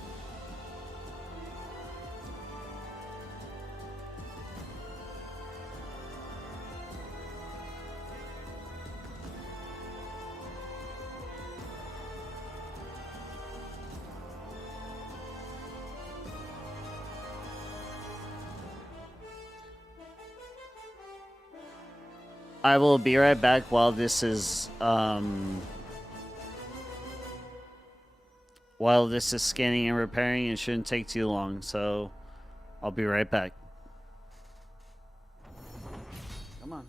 I will be right back while this is scanning and repairing. It shouldn't take too long, so I'll be right back. Come on.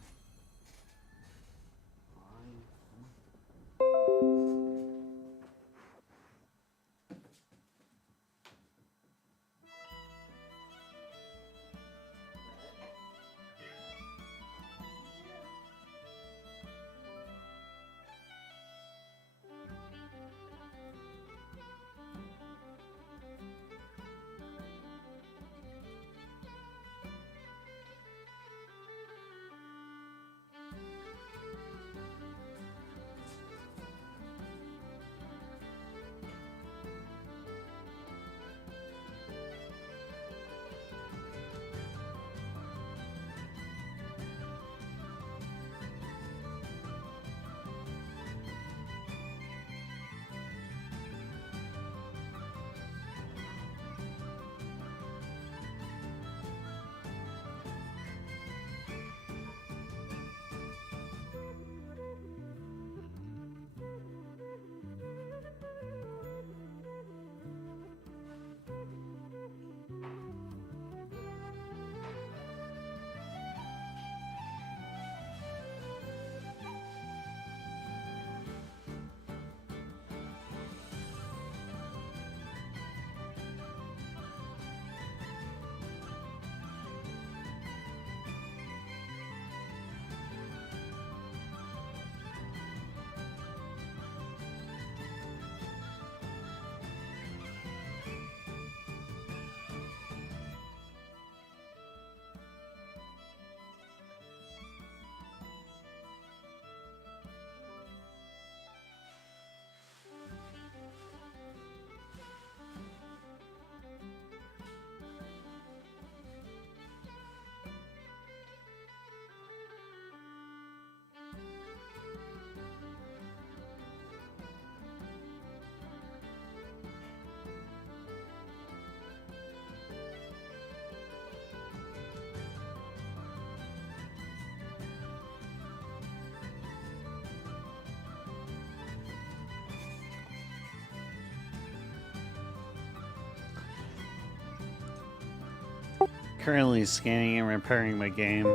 Currently scanning and repairing my game.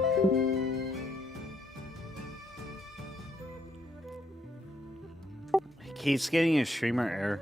It keeps getting a streamer error.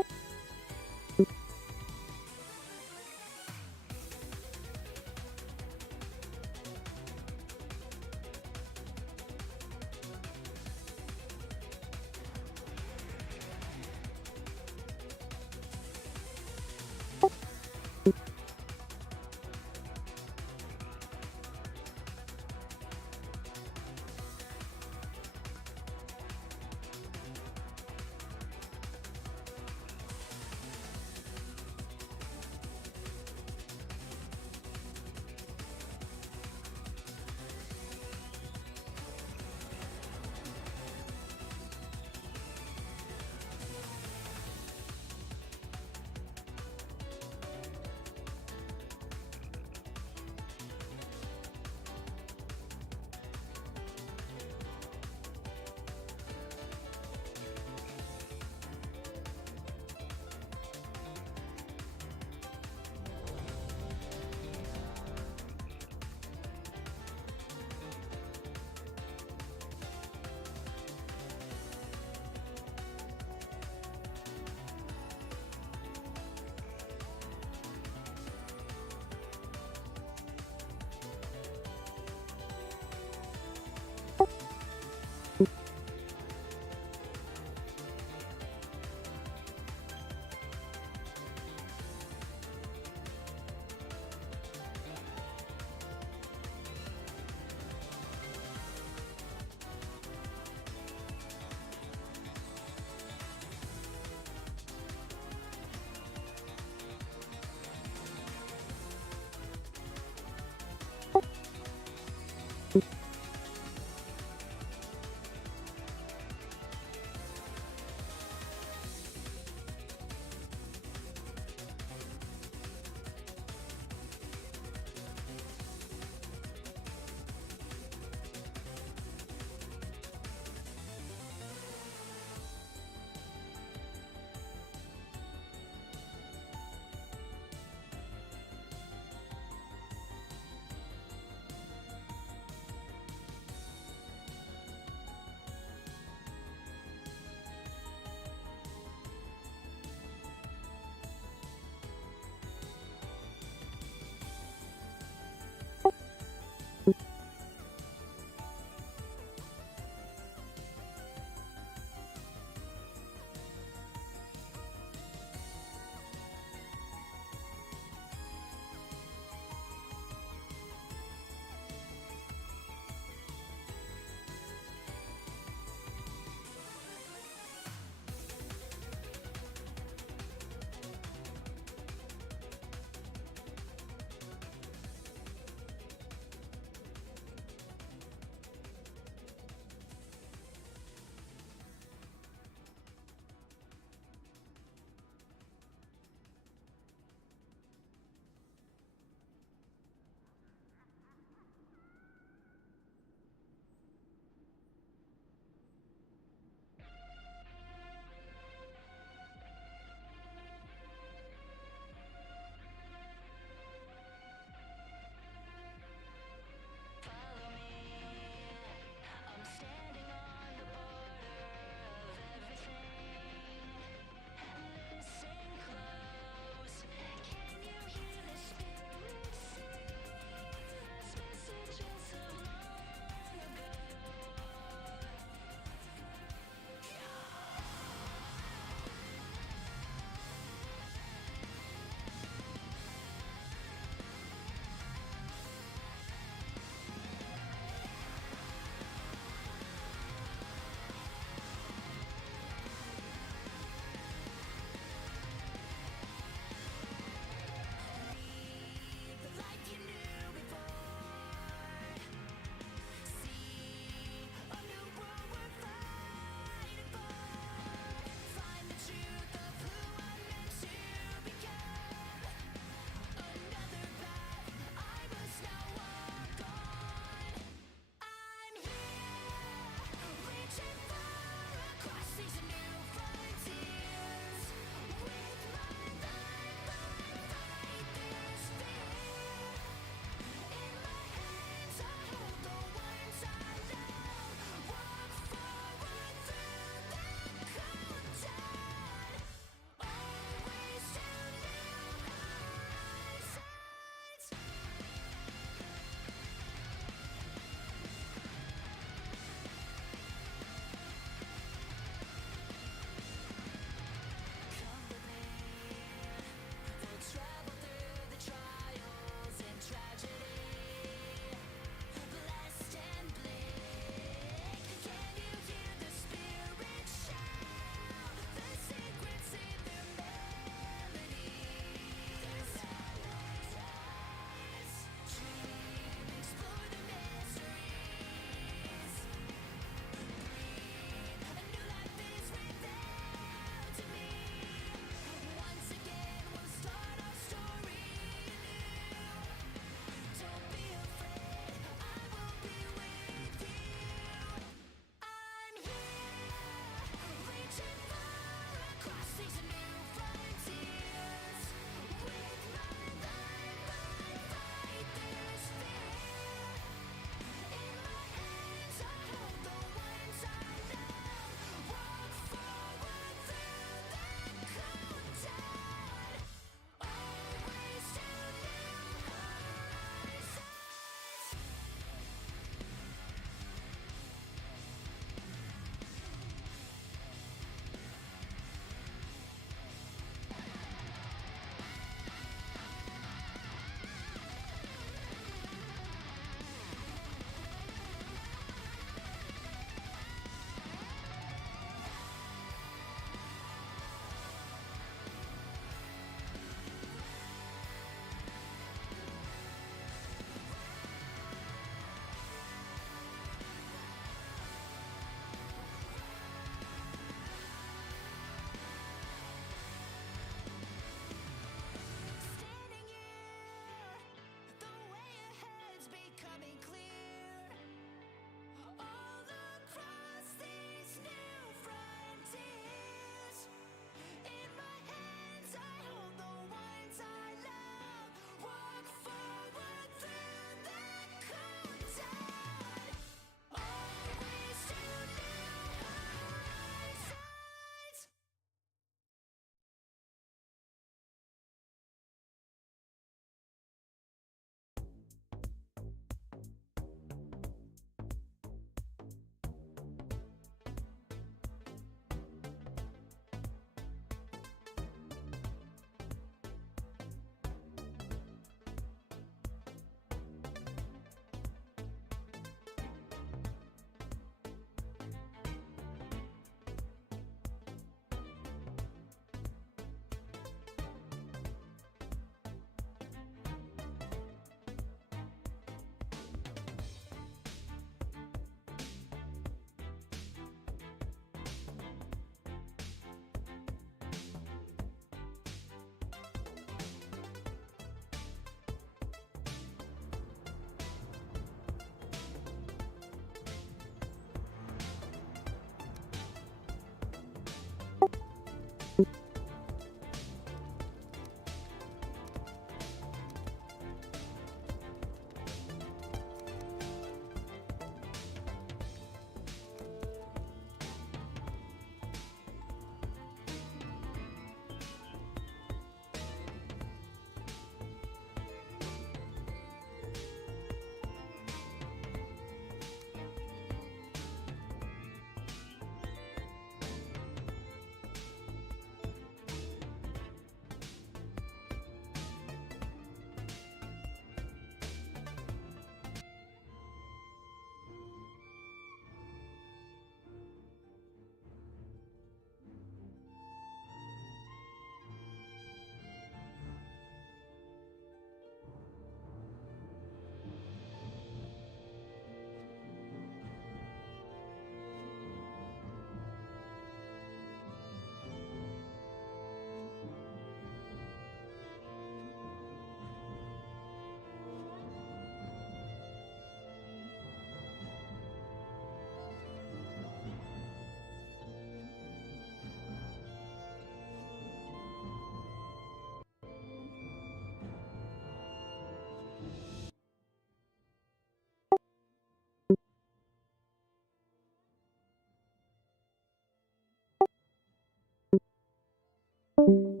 All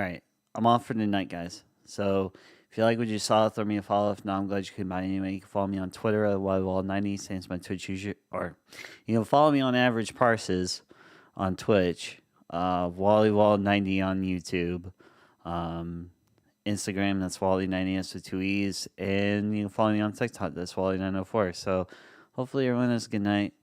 right, I'm off for the night, guys. So if you like what you saw, throw me a follow. If not, I'm glad you came by anyway. You can follow me on Twitter at Wallywall90, same as my Twitch user, or you can follow me on Average Parses on Twitch, Wallywall90 on YouTube, Instagram, that's Wally90s with two E's, and you can follow me on TikTok, that's Wally904. So hopefully everyone has a good night.